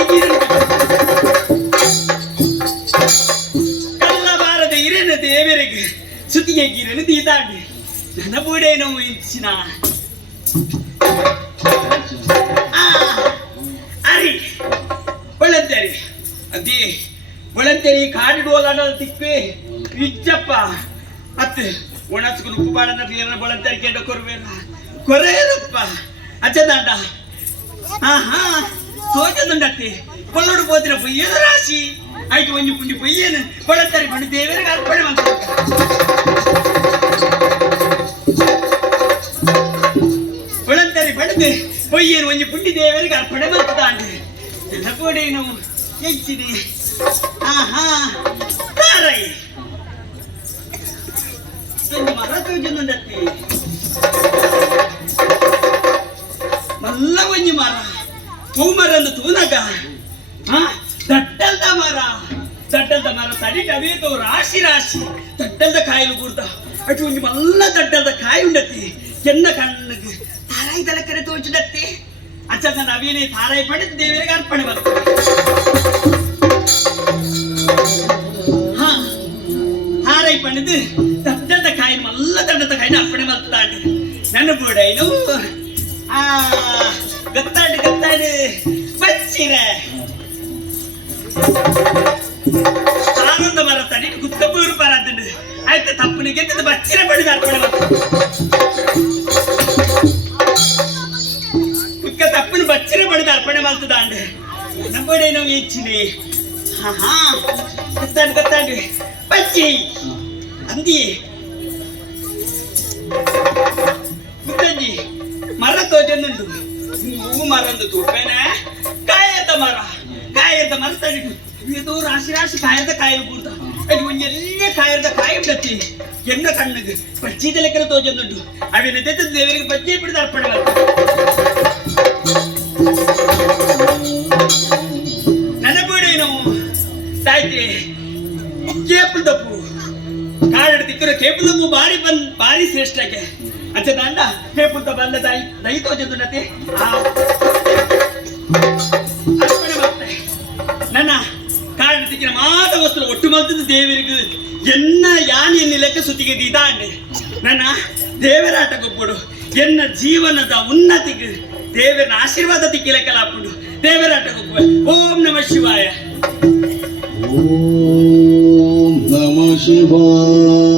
ಕಲ್ಲಬಾರದ ಇರೇನೆ ದೇವರಿಗೆ ಸುತ್ತಿಗೆ ಗೀರನು ತೀತಾಂಡಿ ನನ್ನ ಬೂಡೇನೋ ಇಂಚಿನ ಅರಿ ಒಳಂತೇರಿ ಅದೇ ಒಳಂತೇರಿ ಕಾಡಿಡುವಾಗ ತಿಕ್ಕಿ ಇಜ್ಜಪ್ಪ ಮತ್ತೆ ಒಣಸ್ಕೊಂಡು ಉಪ್ಪುಪಾಡನ ನೀರನ್ನ ಬಳಂತೇರಿ ಕೆಂಡ ಕೊರಬೇಡ ಕೊರೆಯರಪ್ಪ ಅಜ್ಜದಾಂಡ ತೋಜದುಂಡತ್ತಿ ಕೊಲ್ಲೋಡು ಹೋದ್ರೆ ಪೊಯ್ಯದ ರಾಶಿ ಆಯ್ತು ಒಂಜಿ ಪುಂಡಿ ಪೊಯ್ಯೇನು ಬಳಂತೇರಿ ಬಂದು ದೇವರಿಗೆ ಅರ್ಪಣೆ ಮಾಡ್ತಾರೆ ಒಳಂತೇರಿ ಬಡದೆ ಪೊಯ್ಯೇನು ಒಂಜಿ ಪುಂಡಿ ದೇವರಿಗೆ ಅರ್ಪಣೆ ಮಾಡ್ತಾಂಡೆ ನನ್ನ ಕೋಡೇನು ಹೆಚ್ಚಿದೆ ತಾರೈ ಮರ ತೋಜದುಂಡತ್ತಿ ಮಲ್ಲ ಒಂಜಿ ಮರ ಹೂ ಮರ ತೂನಗ ದಟ್ಟಲ್ದ ಮರ ತಡಿಟ ಅವೇತೋ ರಾಶಿ ದಟ್ಟಲ್ದ ಕಾಯಿಲು ಕೂರ್ತ ಅటు ಒಂಜಿ ಮಲ್ಲ ದಟ್ಟಲ್ದ ಕಾಯಿ ಉಂಡತ್ತಿ ಎನ್ನ ಕಣ್ಣಿಗೆ ತಾರಾಯಿ ತಲಕರೆ ತೋಚಿದತ್ತಿ ಅಚ್ಚ ಅವೇನೇ ತಾರಾಯಿ ಪಡೆದು ದೇವರಿಗೆ ಅರ್ಪಣೆ ಮಾಡ್ತಾರೆ ತಾರಾಯಿ ಪಡೆದು ದಟ್ಟಲ್ದ ಕಾಯಿ ಮಲ್ಲ ದಟ್ಟದ ಕಾಯಿನ ಅರ್ಪಣೆ ಮಾಡ್ತಾಂಡೆ ನನ್ನ ಬೂಡ ಏನು ಗತ್ತಾಡು ಬಚ್ಚಿರ ಆನಂದ ಮರ ತಡಿ ಗುತ್ತಪೂರು ಬರದ್ದು ಆಯ್ತು ತಪ್ಪನಿಗೆ ಎತ್ತದ ಬಚ್ಚಿರ ಬಡಿದ ಅರ್ಪಣೆ ಕುಕ್ಕ ತಪ್ಪನ ಬಚ್ಚಿರ ಬಡಿದ ಅರ್ಪಣೆ ಮಾಡ್ತದ ಅಂಡೆ ನಮ್ಮಡೆ ನಾವು ಹೆಚ್ಚಿನಿ ಗತ್ತಾಡು ಬಚ್ಚಿ ಅಂದಿ ಗುತ್ತಂಜಿ ಮರ ತೋಜನ್ನುಂಟು ಹೂ ಮರಂದು ತೂಪೇನ ಕಾಯದ ಮರ ತಡಿಟು ಇದು ರಾಶಿ ಕಾಯದ ಕಾಯಿಲು ಕೂರ್ತ ಅದು ಒಂದೆಲ್ಲೇ ಕಾಯದ ಕಾಯಿ ಬಿಡತ್ತಿ ಎನ್ನ ಕಣ್ಣಿಗೆ ಬಜ್ಜಿದ ಲೆಕ್ಕನ ತೋಜನ್ನುಂಟು ಅವೇನ ತೆತ್ತ ದೇವರಿಗೆ ಬಜ್ಜಿ ಬಿಡಿದ ಅರ್ಪಣೆ ಮಾಡ್ತಾರೆ ನನ್ನ ಬೂಡೇನು ತಾಯ್ತಿ ಕೇಪಲ್ ತಪ್ಪು ಕಾಡು ತಿಕ್ಕರ ಕೇಪಲ್ ತಪ್ಪು ಭಾರಿ ಶ್ರೇಷ್ಠಕ್ಕೆ ಅಚ್ಚ ದಾಂಡ ಕೇಪುತ್ತ ಬಂದ ದೈ ತೋಜದುಂಡತೆ ಅರ್ಪಣೆ ಮಾಡ್ತಾರೆ ನನ್ನ ಕಾಡು ತಿಕ್ಕಿನ ಮಾತ ವಸ್ತು ಒಟ್ಟು ಮಲ್ತದ ದೇವರಿಗೆ ಎನ್ನ ಯಾನಿಯಲ್ಲಿ ಲೆಕ್ಕ ಸುತ್ತಿಗೆ ದಾಂಡೆ ನನ್ನ ದೇವರಾಟ ಗೊಬ್ಬಡು ಎನ್ನ ಜೀವನದ ಉನ್ನತಿಗೆ ದೇವರ ಆಶೀರ್ವಾದ ತಿಕ್ಕಿ ಲೆಕ್ಕ ಹಾಕೊಂಡು ದೇವರಾಟ ಗೊಬ್ಬ ಓಂ ನಮಃ ಶಿವಾಯ ಓಂ ನಮಃ ಶಿವಾಯ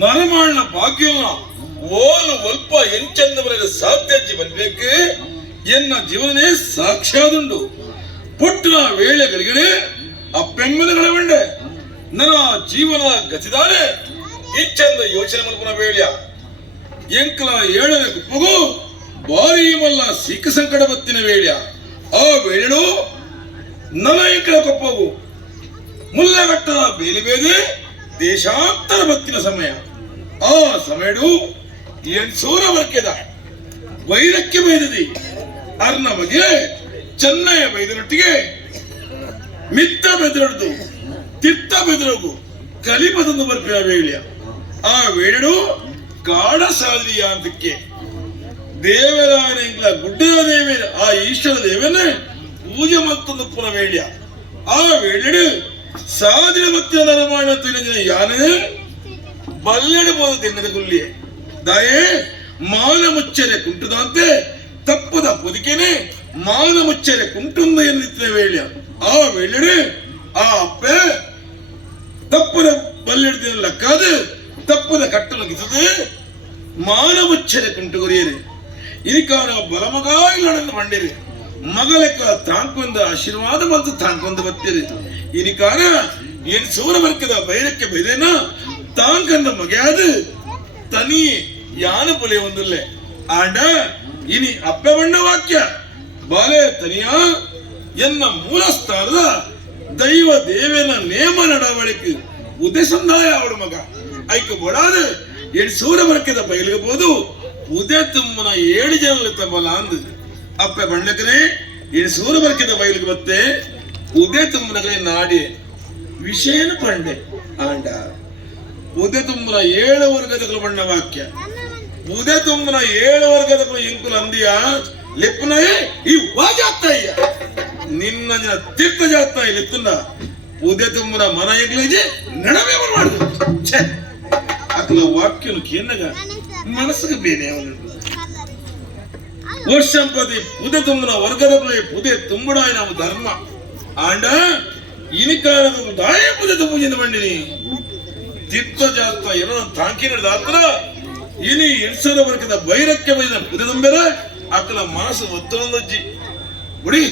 ಮನಮಾಡಿನ ಭಾಗ್ಯವ ಓಲು ಒಲ್ಪ ಎಂಚಂದ ಬರೆದ ಸಾಧ್ಯಜ್ಜಿ ಬಂದ್ಬೇಕು ಎನ್ನ ಜೀವನನೇ ಸಾಕ್ಷಾದುಂಡು ಪುಟ್ಟಿನ ವೇಳೆಗಳಿಗೆ ಅಪ್ಪೆಮ್ಮಲಗಳ ಬಂಡೆ ನನ್ನ ಜೀವನ ಗತಿದಾರೆ ಇಂಚಂದ ಯೋಚನೆ ಮಲ್ಪನ ವೇಳ್ಯ ಎಂಕಲ ಏಳನೇ ಗುಪ್ಪಗೂ ಬಾರಿ ಮಲ್ಲ ಸಿಕ್ಕ ಸಂಕಟ ಬತ್ತಿನ ವೇಳ್ಯ ಆ ವೇಳೆಡು ನನ್ನ ಎಂಕಲ ಕೊಪ್ಪಗು ಮುಲ್ಲಗಟ್ಟದ ಬೇಲಿ ಬೇದೆ ದೇಶಾಂತರ ಬತ್ತಿನ ಸಮಯ ಆ ಸಮಯಡು ಎಣ್ಸೂರ ಬರ್ಕೆದ ವೈರಕ್ಕೆ ಬೈದದಿ ಅರ್ನ ಬಗ್ಗೆ ಚೆನ್ನಯ್ಯ ಬೈದರೊಟ್ಟಿಗೆ ಮಿತ್ತ ಬೆದರಡ್ದು ತಿತ್ತ ಬೆದರಗು ಕಲಿಪದೊಂದು ಬರ್ಪಿನ ವೇಳ್ಯ ಆ ವೇಳೆಡು ಕಾಡ ಸಾದ್ರಿಯ ಅಂತಕ್ಕೆ ದೇವರಾಯನ ಗುಡ್ಡದ ದೇವ ಆ ಈಶ್ವರ ದೇವನೇ ಪೂಜೆ ಮತ್ತೊಂದು ಪುನ ವೇಳ್ಯ ಆ ವೇಳೆಡು ಸಾದಿನ ಮತ್ತಿನ ನರಮಾಣ ತಿಳಿದಿನ ಯಾನೇ ಬಲ್ಲೆಡು ಬೋದ ತಿನ್ನದ ಗುಲ್ಲಿಯೇ ದಾಯೇ ಮಾನ ಮುಚ್ಚರೆ ಕುಂಟುದಂತೆ ತಪ್ಪದ ಪೊದಿಕೆನೆ ಮಾನ ಮುಚ್ಚರೆ ಕುಂಟುಂದ ಎನ್ನಿತ್ತಿನ ವೇಳ್ಯ ಆ ವೇಳೆಡು ಆ ಅಪ್ಪೆ ತಪ್ಪದ ಬಲ್ಲೆಡ್ದಿನ ಲಕ್ಕಾದು ತಪ್ಪದ ಕಟ್ಟಲು ಗಿಸದು ಮಾನ ಮುಚ್ಚರೆ ಕುಂಟು ಗುರಿಯರೆ ಇದಕ್ಕಾನ ಬಲಮಗ ಇಲ್ಲಡನ್ನು ಬಂಡಿರಿ ಮಗಲೆಕ್ಕ ತಾಂಕೊಂದ ಆಶೀರ್ವಾದ ಮತ್ತು ತಾಂಕೊಂದ ಬತ್ತಿರಿ ಇದಕ್ಕಾನ ಏನ್ ಸೂರ ಬರ್ಕದ ಬೈರಕ್ಕೆ ಬೈದೇನ ತಾಂಕಂದ ಮಗೆಯಾದು ತನಿ ಯಾನ ಪೊಲೆ ಒಂದಲ್ಲೇ ಆಂಡ ಇನಿ ಅಪ್ಪೆ ಬಣ್ಣ ವಾಕ್ಯ ಬಾಲೆ ತನಿಯ ಎನ್ನ ಮೂಲ ಸ್ಥಾನದ ದೈವ ದೇವೇನ ನೇಮ ನಡವಳಿಕೆ ಉದ್ದೇಶಂದಾಯ ಅವಳ ಮಗ ಐಕ ಬೊಡಾದ ಏಳು ಸೂರ ಬರ್ಕದ ಬಯಲಿಗಬಹುದು ಉದೇ ತುಮ್ಮನ 7 ಜನ ತಮ್ಮಲ ಅಂದು ಅಪ್ಪೆ ಬಣ್ಣಕರೆ ಏಳು ಸೂರ ಬರ್ಕದ ಬಯಲಿಗೆ ಬತ್ತೆ ಉದೇ ತುಮ್ಮನಗರೆ ನಾಡಿ ವಿಷಯನ ಪಂಡೆ ಆಂಡ ಉದೇ ತುಮ್ಮನ 7 ವರ್ಗದ ಬಣ್ಣ ವಾಕ್ಯ ಉದೇ ತುಮ್ಮನ 7 ವರ್ಗದ ಇಂಕುಲ ಅಂದಿಯ ಲೆಪ್ಪನ ಈ ವಾಜಾತ್ತಯ್ಯ ನಿನ್ನ ತೀರ್ಥ ಜಾತ್ನಾಯಿ ಲೆತ್ತುಂಡ ಉದೇ ತುಮ್ಮನ ಮನ ಎಗ್ಲೇಜೆ ನಡವೇ ಮಾಡುದು ಛೇ ಅಕಲ ವಾಕ್ಯನು ಕೇನ್ನಗ ಮನಸ್ಸಿಗೆ ಬೇನೆ ಅವನು ವರ್ಷಂಪತಿ ಉದೇ ತುಮ್ಮನ ವರ್ಗದ ಪುದೆ ತುಂಬುಡಾಯ ನಾವು ಧರ್ಮ ಆಂಡ ಇನಿಕಾಲದ ದಾಯ ಪುದೆ ತುಂಬುಜಿಂದ ಬಂಡಿನಿ ತೀರ್ಥ ಜಾತ ಏನೋ ತಾಂಕಿ ನಡೆದ ಆತರ ಇನಿ ಎಣ್ಸದ ವರ್ಗದ ಬೈರಕ್ಕೆ ಬೈದ ಪುದೆ ತುಂಬೆರ ಅಕಲ ಮನಸ್ಸು ಒತ್ತೊಂದಜ್ಜಿ ಬಿಡಿ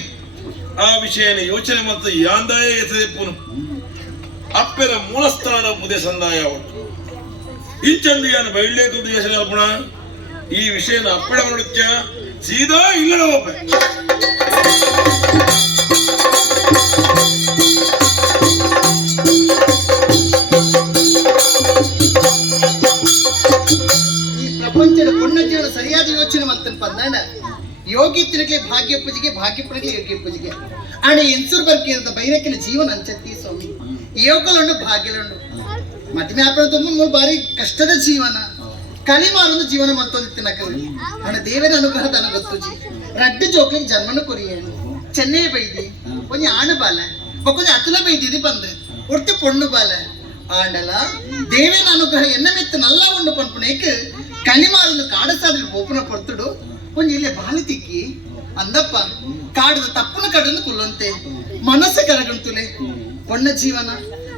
ಆ ವಿಷಯನ ಯೋಚನೆ ಮತ್ತು ಯಾಂದಾಯ ಎಸೆಪುನು ಅಪ್ಪೆರ ಮೂಲಸ್ಥಾನ ಪುದೆ ಸಂದಾಯ ಇಂಚಂದಿಯಾನ ಬೈಲೇಕು ಯೋಚನೆ ಅಲ್ಪಣ ಈ ವಿಷಯನ ಅಪ್ಪಳ ನೋಡುತ್ಯ ಸೀದಾ ಇಲ್ಲಡ ಒಬ್ಬ ಈ ಪ್ರಪಂಚದ ಪುಣ್ಯಜೀವನ ಸರಿಯಾದ ಯೋಚನೆ ಮಾಡ್ತಾನೆ ಪಂದಾಂಡ ಯೋಗಿ ತಿರುಗಲಿ ಭಾಗ್ಯ ಪೂಜೆಗೆ ಭಾಗ್ಯ ಪೂಜೆಗೆ ಯೋಗ್ಯ ಪೂಜೆಗೆ ಆಣ ಎನ್ಸೂರ್ ಬರ್ಕಿರದ ಬೈರಕ್ಕಿನ ಜೀವನ ಅಂಚತ್ತಿ ಸ್ವಾಮಿ ಯೋಗಲುಂಡು ಭಾಗ್ಯಲುಂಡು ಮದುವೆ ಆಪಣ ತುಂಬ ಬಾರಿ ಕಷ್ಟದ ಜೀವನ ಕಲಿಮಾರೊಂದು ಜೀವನ ಮತ್ತೊಂದಿತ್ತಿನಕರು ಹಣ ದೇವರ ಅನುಗ್ರಹ ದನ ಗೊತ್ತುಜಿ ರಡ್ಡು ಜೋಕ್ಲಿಗೆ ಜನ್ಮನು ಕೊರಿಯೇನು ಚೆನ್ನೈ ಬೈದಿ ಕೊಂಚ ಆಣು ಬಾಲ ಕೊಂಚ ಅತುಲ ಬೈದಿದಿ ಬಂದು ಒಟ್ಟು ಪೊಣ್ಣು ಬಾಲ ಆಂಡಲ ದೇವೇನ ಅನುಗ್ರಹ ಎನ್ನ ಮೆತ್ತ ನಲ್ಲ ಉಂಡು ಪನ್ಪುನೇಕ್ ಕಲಿಮಾರೊಂದು ಕಾಡಸಾದ್ರಿ ಓಪನ ಪಡ್ತುಡು ಕೊಂಚ ಇಲ್ಲೇ ಬಾಲಿ ತಿಕ್ಕಿ ಅಂದಪ್ಪ ಕಾಡದ ತಪ್ಪನ ಕಡನ್ನು ಕುಲ್ಲಂತೆ ಮನಸ್ಸು ಕರಗಂತುಲೆ ಪೊಣ್ಣ ಜೀವನ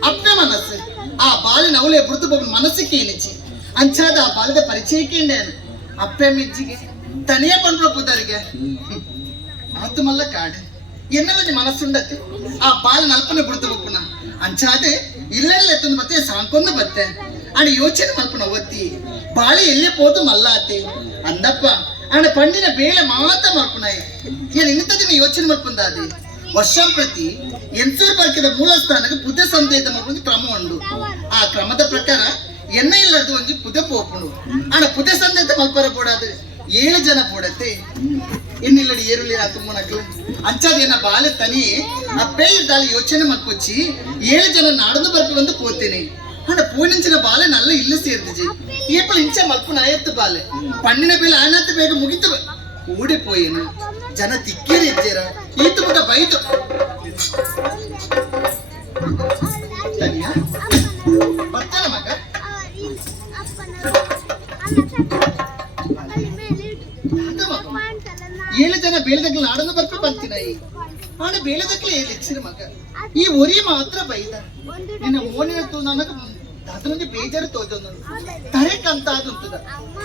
ಅಪ್ಪೆ ಮನಸ್ಸು ಆ ಬಾಲಿನ ಅವಳೆ ಬೃತು ಬೊಬ್ಬನ ಮನಸ್ಸಿಗೆ ಏನಿಚ್ಚಿ ಅಂಚಾದ ಆ ಬಾಲದ ಪರಿಚಯಕ್ಕೆ ಅಪ್ಪೆ ಮಿಜ್ಜಿಗೆ ತನಿಯ ಪಂಡ್ರ ಪುದರಿಗೆ ಆತು ಮಲ್ಲ ಕಾಡು ಎನ್ನೆಲ್ಲ ಮನಸ್ಸುಂಡತ್ತೆ ಆ ಬಾಲ ನಲ್ಪನೆ ಬೃತು ಬೊಪ್ಪನ ಅಂಚಾದೆ ಇಲ್ಲೆಲ್ಲ ಎತ್ತೊಂದು ಬತ್ತೆ ಸಾಂಕೊಂದು ಬತ್ತೆ ಆಣ ಯೋಚನೆ ಮಲ್ಪನ ಒತ್ತಿ ಬಾಳೆ ಎಲ್ಲೇ ಪೋತು ಮಲ್ಲ ಆತೆ ಅಂದಪ್ಪ ಆಣ ಪಂಡಿನ ಬೇಳೆ ಮಾತ ಮಲ್ಪನಾಯ ಏನು ಇನ್ನಿತ ದಿನ ಯೋಚನೆ ಮಲ್ಪಂದಾದೆ ವರ್ಷಂಪ್ರತಿ ಎನ್ಸೂರು ಬರ್ಕಿದ ಮೂಲ ಸ್ಥಾನಕ್ಕೆ ಪುದೆ ಸಂದೇತ ಮಲ್ಪಂದು ಕ್ರಮ ಉಂಡು ಆ ಕ್ರಮದ ಪ್ರಕಾರ ಎನ್ನ ಇಲ್ಲದು ಒಂಜಿ ಪುದೆ ಪೋಪುಂಡು ಆಣ ಪುದೆ ಸಂದೇತ ಮಲ್ಪರ ಪೋಡಾದು 7 ಜನ ಪೋಡತ್ತೆ ಎನ್ನಿಲ್ಲಡಿ ಏರುಳ್ಳಿ ಆ ತುಮ್ಮನಕ್ಲು ಅಂಚಾದ ಏನ ಬಾಲೆ ತನಿ ಆ ಪೇಲ್ ದಾಲಿ ಯೋಚನೆ ಮಲ್ಪೊಚ್ಚಿ 7 ಜನ ನಾಡದು ಬರ್ಪಿ ಬಂದು ಪೋತೇನೆ ಆಣ ಪೂನಿಂಚಿನ ಬಾಲೆ ನಲ್ಲ ಇಲ್ಲ ಸೇರ್ದಿಜಿ ಏಪಲ ಇಂಚ ಮಲ್ಪುನ ಆಯತ್ತು ಬಾಲೆ ಪಣ್ಣಿನ ಬೇಲೆ ಆನತ್ತು ಬೇಗ ಮುಗಿತು ಓಡಿಪೋಯೇನು ಜನ ತಿಕ್ಕೇರಿ ಇದ್ದೀರ ಈತು ಮಗ ಬೈತು ಬರ್ತಾನ ಮಗ 7 ಜನ ಬೇಲದಕ್ಕೆ ನಾಡನ್ನು ಬರ್ಪಿ ಬಂತಿನಾಯಿ ಆಡ ಬೇಲದಕ್ಕೆ ಹೆಚ್ಚಿನ ಮಗ ಈ ಒರಿ ಮಾತ್ರ ಬೈದ ನಿನ್ನ ಓನಿನ ನನಗೆ ದಾದನೊಂದು ಬೇಜಾರು ತೋಜೊಂದು ತರೇಕಂತ ಅದುಂತದ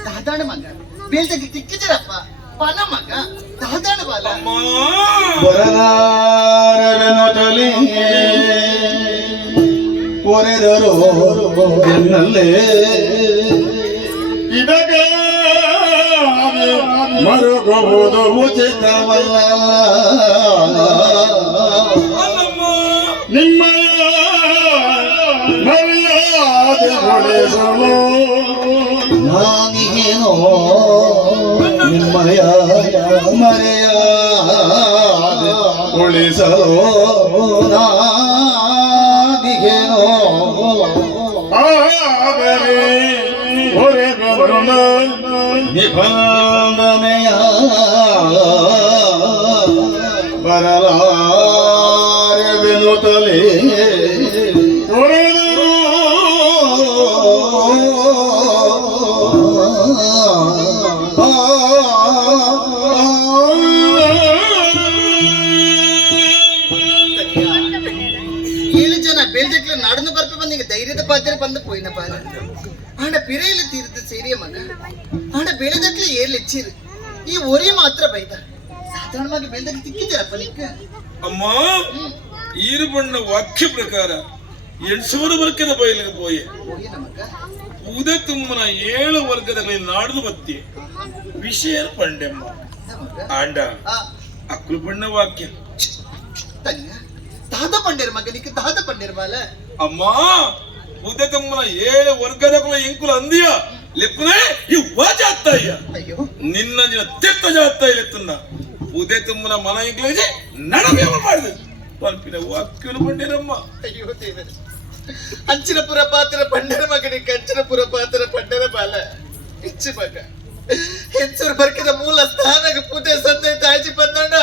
ದಾದಾಣ ಮಗ ಬೇಜಾಗಿ ತಿಕ್ಕಿಜರಪ್ಪ ಪನ ಮಗ ದಾದಾಣ ಬಾಲ ಬರಲಾರವೆನುತಲಿ ಕೊರೆದರು ಎನ್ನಲ್ಲೇ ಇದಕ್ಕೆ ಮರುಗುವುದು ಉಚಿತವಲ್ಲ ನಿಮ್ಮಯ ಮರ್ಯಾದೆ ಉಳಿಸಲು ನಾನಿಗೇನೋ ನಿಮ್ಮಯ ಮರ್ಯಾದೆ ಉಳಿಸಲು ನಾನಿಗೇನೋ ಆದರೆ ಹೊರೆಗೊಂಡು ನಿಬಂಧನೆಯ ಬರಲಾರವೆನುತಲೇ ಹೊರೆದರು ಏಳು ಜನ ಬೇಲ್ಜಕ್ಲ നടന്നു പറപ്പ് ಬಂದೀಗ ಧೈರ್ಯದ ಪಾತ್ರ ಬಂದು ಪೋಯಿನ ಪಾಲ ಆಂಡ ಪಿರೆಯಲ್ಲಿ ತೀರ್ದ ಸೇರಿಯ ಮಗ ಆಂಡ ಬೆಳೆದಕ್ಲೆ ಏರ್ಲಿಚ್ಚಿರು ಈ ಒರೇ ಮಾತ್ರ ಬೈದ ಸಾಧಾರಣವಾಗಿ ಬೆಳೆದಕ್ಕೆ ತಿಕ್ಕಿದ್ದೀರಪ್ಪ ನಿಕ್ಕ ಅಮ್ಮ ಈರು ಬಣ್ಣ ವಾಕ್ಯ ಪ್ರಕಾರ 800 ವರ್ಗದ ಬಯಲಿಗೆ ಪೋಯೆ ಹೋಗಿನ ಮಗ ಉದ ತುಮ್ಮನ 7 ವರ್ಗದ ನಾಡ್ದು ಬತ್ತಿ ವಿಷಯ ಪಂಡೆಮ್ಮ ಮಗ ಆಂಡ ಆ ಅಕ್ಕಲು ಬಣ್ಣ ವಾಕ್ಯ ತನ್ನ ದಾದ ಪಂಡೇರ್ ಮಗನಿಗೆ ದಾದ ಪಂಡೇರ್ ಬಾಲ ಅಮ್ಮ ಉದ ತುಮ್ಮನ 7 ವರ್ಗದ ಎಂಕುಲ ಅಂದಿಯ ಲೆಪ್ಪನೆ ಈ ವಾಜಾತ್ತಯ್ಯ ಅಯ್ಯೋ ನಿನ್ನ ತೆತ್ತ ಜಾತ್ತಯ್ಯ ಲೆತ್ತನ್ನ ಉದೆ ತುಮ್ಮನ ಮನ ಇಂಗ್ಲೇಜ್ ನಡಮೇವ ಮಾಡಿದೆ ಪಂಪಿನ ವಾಕ್ಯಲು ಪಂಡೇರಮ್ಮ ಅಯ್ಯೋ ದೇವರೇ ಅಂಚಿನಪುರ ಪಾತ್ರ ಪಂಡರ ಮಗನಿಗೆ ಅಂಚಿನಪುರ ಪಾತ್ರ ಪಂಡರ ಬಾಲ ಹೆಚ್ಚು ಮಗ ಹೆಚ್ಚೂರು ಬರ್ಕಿದ ಮೂಲ ಸ್ಥಾನಕ್ಕೆ ಪೂಜೆ ಸಂದೆ ತಾಜಿ ಬಂದಣ್ಣ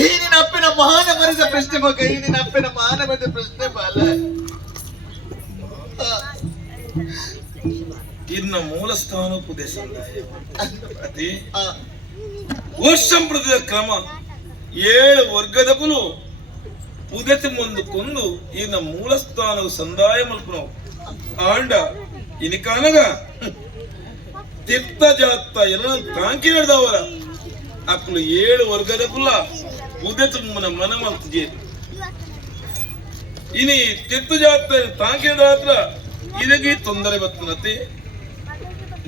ಈ ನಿನ್ನ ಅಪ್ಪನ ಮಾನ ಮರಿದ ಪ್ರಶ್ನೆ ಮಗ ಈ ನಿನ್ನ ಅಪ್ಪನ ಮಾನ ಮರಿದ ಪ್ರಶ್ನೆ ಬಾಲ ಇನ್ನ ಮೂಲ ಸ್ಥಾನ ಪುದೆ ಸಂದಾಯ ಅತಿ ಆ, ವರ್ಷಂಪ್ರದದ ಕ್ರಮ 7 ವರ್ಗದ ಕುಲು ಪುದೆತಿ ಮುಂದು ಕೊಂದು ಇನ್ನ ಮೂಲ ಸ್ಥಾನ ಸಂದಾಯ ಮಲ್ಪನವು ಆಂಡ ಇನಿಕಾನಗ ತೀರ್ಥ ಜಾತ ಎಲ್ಲ ತಾಂಕಿ ನಡೆದವರ ಅಕ್ಕಲು 7 ವರ್ಗದ ಕುಲ ಪುದೆತಿ ಮುನ್ನ ಮನ ಮಲ್ತಿಗೆ ಇನಿ ತೀರ್ಥ ಜಾತ ತಾಂಕಿ ಹತ್ರ ಇದಕ್ಕೆ ತೊಂದರೆ ಬರ್ತನತಿ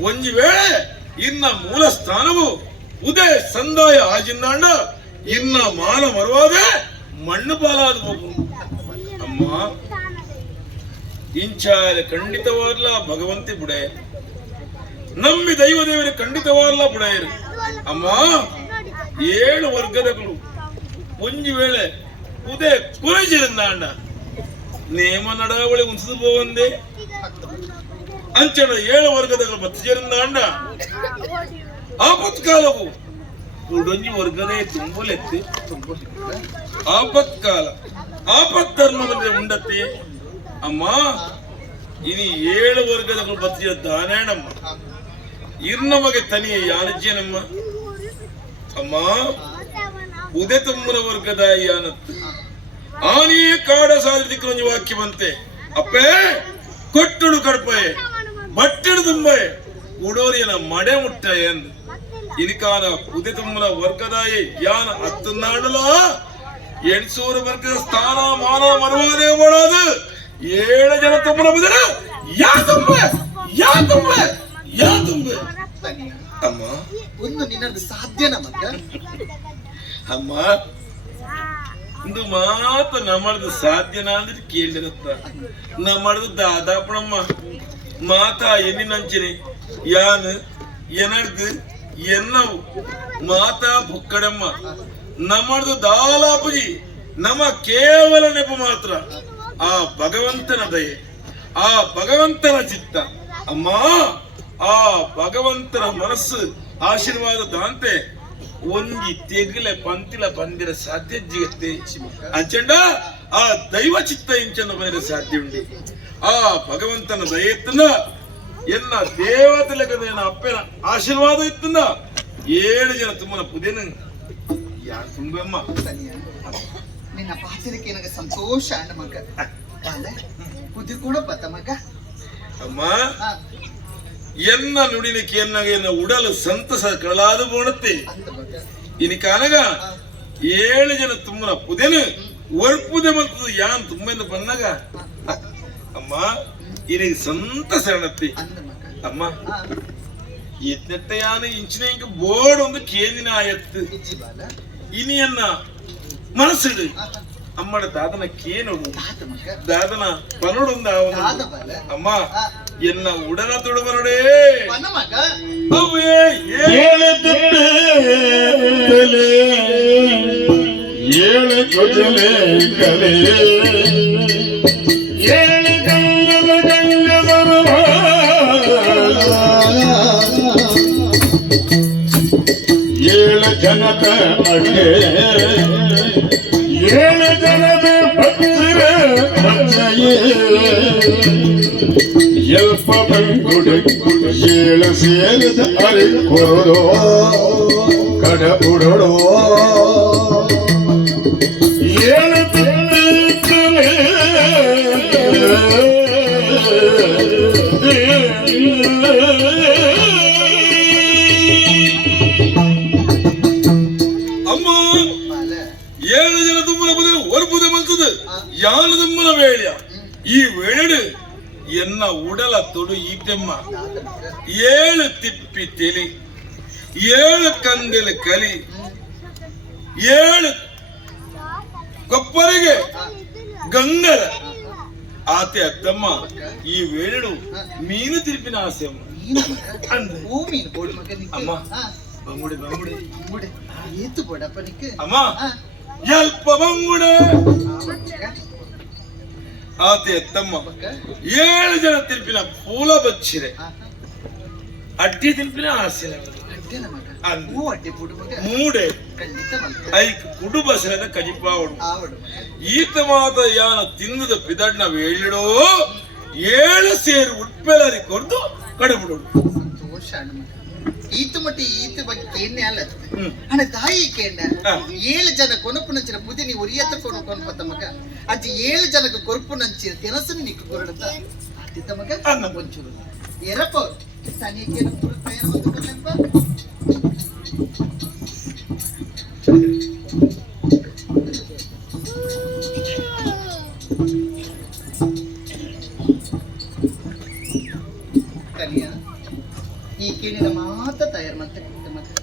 ಒಂಜಿ ವೇಳೆ ಇನ್ನ ಮೂಲ ಸ್ಥಾನವು ಉದಯ ಸಂದಾಯ ಆಜಿಂದಾಂಡ ಇನ್ನ ಮಾನ ಮರವಾದೆ ಮಣ್ಣು ಪಾಲಾದ ಅಮ್ಮ ಇಂಚಾರ ಖಂಡಿತವಾರ್ಲ ಭಗವಂತಿ ಬುಡೆ ನಮ್ಮಿ ದೈವ ದೇವರಿಗೆ ಖಂಡಿತವಾರ್ಲ ಬುಡೆಯರು ಅಮ್ಮ 7 ವರ್ಗದಗಳು ಒಂಜಿ ವೇಳೆ ಉದಯ ಕುರಜಿರಿಂದಾಂಡ ನೇಮ ನಡಾವಳಿ ಉಂಸದು ಪೋವಂದೆ ಅಂಚಡ 7 ವರ್ಗದಗಳು ಮತ್ತಿಜರಿಂದಾಂಡ ಆಪತ್ಕಾಲವು ಉಡೊಂಜಿ ವರ್ಗದೇ ತುಂಬಲೆತ್ತಿ ಆಪತ್ಕಾಲ ಆಪತ್ತರ್ಮದಲ್ಲಿ ಉಂಡತ್ತೆ ಅಮ್ಮ ಇನಿ 7 ವರ್ಗದಗಳು ಬತ್ತಿಯ ದಾನೇಣಮ್ಮ ಇರ್ನಮಗೆ ತನಿಯ ಯಾನಜ್ಜನಮ್ಮ ಅಮ್ಮ ಉದೆ ತುಂಬನ ವರ್ಗದ ಯಾನತ್ತು ಆನಿಯೇ ಕಾಡ ಸಾಧಿಕ ಒಂದು ವಾಕ್ಯ ಬಂತೆ ಅಪ್ಪೇ ಕೊಟ್ಟುಡು ಕಡಪೆ ಬಟ್ಟಿಡು ತುಂಬೆ ಉಡೋರಿಯನ ಮಡೆ ಮುಟ್ಟ ಎಂದು ಇನಿಕಾನ ಉದೆ ತುಂಬನ ವರ್ಗದಾಯ ಯಾನ ಹತ್ತನಾಡಲ 800 ವರ್ಗದ ಸ್ಥಾನ ಮಾನ ಮರುವಾದೇ ಮಾಡೋದು 7 ಜನ ತುಂಬನ ಬಿದರ ಯಾ ತುಂಬೆ ಯಾ ತುಂಬೆ ಯಾ ತುಂಬೆ ಅಮ್ಮ ಒಂದು ನಿನ್ನದು ಸಾಧ್ಯನ ಮಗ ಅಮ್ಮ ಇದು ಮಾತ್ರ ನಮ್ಮದು ಸಾಧ್ಯನ ಅಂದ್ರೆ ಕೇಳಿರತ್ತ ನಮ್ಮದು ದಾದಾಪಣಮ್ಮ ಮಾತಾ ಎನ್ನಿನಂಚಿನಿ ಯಾನ್ ಎನರ್ದು ಎನ್ನವು ಮಾತಾ ಬುಕ್ಕಡಮ್ಮ ನಮ್ಮದು ದಾಲಾಪುಜಿ ನಮ್ಮ ಕೇವಲ ನೆಪ ಮಾತ್ರ ಆ ಭಗವಂತನ ದಯೆ ಆ ಭಗವಂತನ ಚಿತ್ತ ಅಮ್ಮ ಆ ಭಗವಂತನ ಮನಸ್ಸು ಆಶೀರ್ವಾದ ದಾಂತೆ ಒಂಜಿ ತೆಗಿಲೆ ಪಂತಿಲ ಬಂದಿರ ಸಾಧ್ಯ ಜಿಗತ್ತೆ ಅಂಚಂಡ ಆ ದೈವ ಚಿತ್ತ ಇಂಚನ್ನು ಬಂದಿರ ಸಾಧ್ಯ ಉಂಡಿ ಆ ಭಗವಂತನ ದಯೆತ್ತಂದ ಎನ್ನ ದೇವತೆಲೆಗದ ಅಪ್ಪನ ಆಶೀರ್ವಾದ ಇತ್ತಂದ 7 ಜನ ತುಂಬನ ಪುದೇನ ಯಾರು ತುಂಬಮ್ಮ ನಿನ್ನ ಪಾತ್ರಕ್ಕೆ ನನಗೆ ಸಂತೋಷ ಅಣ್ಣ ಮಗ ಬುದ್ಧಿ ಕೂಡ ಬತ್ತ ಮಗ ಅಮ್ಮ ಎನ್ನ ನುಡಿಲಿಕ್ಕೆ ಎನ್ನ ಉಡಲು ಸಂತಸ ಕಳಾದು ಬೋಣತ್ತೆ ಇನಿಕ ಅನಗ 7 ಜನ ತುಂಬನ ಪುದೆನು ಒರ್ಪುದೆ ಮತ್ತು ಯಾನ್ ತುಂಬೆಂದು ಬಂದಾಗ ಅಮ್ಮ ಇನಿಗೆ ಸಂತಸ ಎಣತ್ತಿ ಅಮ್ಮ ಎತ್ತೆಟ್ಟಯಾನ ಇಂಚಿನ ಇಂಕ ಬೋರ್ಡ್ ಒಂದು ಕೇಂದಿನ ಆಯತ್ತು ಇನಿಯನ್ನ ಮನಸ್ಸಿಡು ಅಮ್ಮಡ ದಾದನ ಕೇನೋಡು ದಾದನ ಪನೋಡೊಂದ ಅಮ್ಮ ಎನ್ನ ಉಡನ ತೊಡುವನೊಡೇ ಅವೇ ಏಳು ಕೊಜಲೆ ಕಲೆ ಏಳು ಏಳು ಜನದ ಅಡ್ಡೆ 7 ಜನದ ಭಕ್ತರ ಮಜ್ಜೆಯೇ ಎಲ್ಪ ಬಂಗುಡು 7 ಸೇರಿದ ಅರೆ ಕೊರಡೋ ಕಡ ಉಡೋಡೋ 7 ತಿಂಗಳೇ ಯಾನು ತುಮ್ಮನ ವೇಳ್ಯ ಈ ವೇಳೆಡು ಎನ್ನ ಉಡಲ ತೊಡು ಈಟೆಮ್ಮ 7 ತಿಪ್ಪಿ ತೆಲಿ 7 ಕಂದೆಲು ಕಲಿ 7 ಕೊಪ್ಪರಿಗೆ ಗಂಗರ ಆತೆ ಅತ್ತಮ್ಮ ಈ ವೇಳೆಡು ಮೀನು ತಿರುಪಿನ ಆಸೆ ಅಮ್ಮ ಅಮ್ಮ ಬಂಗುಡೆ ಬಂಗುಡೆ ಅಮ್ಮ ಎಲ್ಪ ಬಂಗುಡೆ ಆತೆ ತಮ್ಮ 7 ಜನ ತಿರುಪಿನ ಪೂಲ ಬಚ್ಚಿರೆ ಅಡ್ಡಿ ತಿರುಪಿನ ಆಸೆ ಮೂಡೆ ಐಕ್ ಕುಡುಬ ಸೆಳೆದ ಕಜಿಪಾವಡು ಈತ ಮಾತ ಯಾನ ತಿನ್ನದ ಪಿದಡ್ನ ವೇಳಿಡೋ 7 ಸೇರು ಉಟ್ಪೆಲರಿ ಕೊರ್ದು ಕಡಬಿಡೋಡು ಈತು ಮಟ್ಟಿ ಈತು ಬಗ್ಗೆ ಕೇಂಡೆ ಅಲ್ಲ ಅಣ್ಣ ತಾಯಿ ಕೇಂಡ 7 ಜನ ಕೊನಪು ನಂಚಿನ ಪುದಿ ನೀವು ಉರಿಯತ್ತ ಕೊನಪತ್ತ ಮಗ ಅಜ್ಜಿ 7 ಜನಕ್ಕೆ ಕೊರಪು ನಂಚಿನ ತೆನಸು ನಿಕ್ಕು ಕೊರಡತ ಅತ್ತಿತ್ತ ಮಗ ಒಂಚೂರು ಎರಪ ತನಿಗೆ ನಮ್ಮ ಪ್ರಯಾಣ ಬಂದಪ್ಪ ಕನಿಯ ಈ ಕೇಳಿನ ಮಾತ್ರ ತಯಾರು ಮತ್ತೆ ಮತ್ತೆ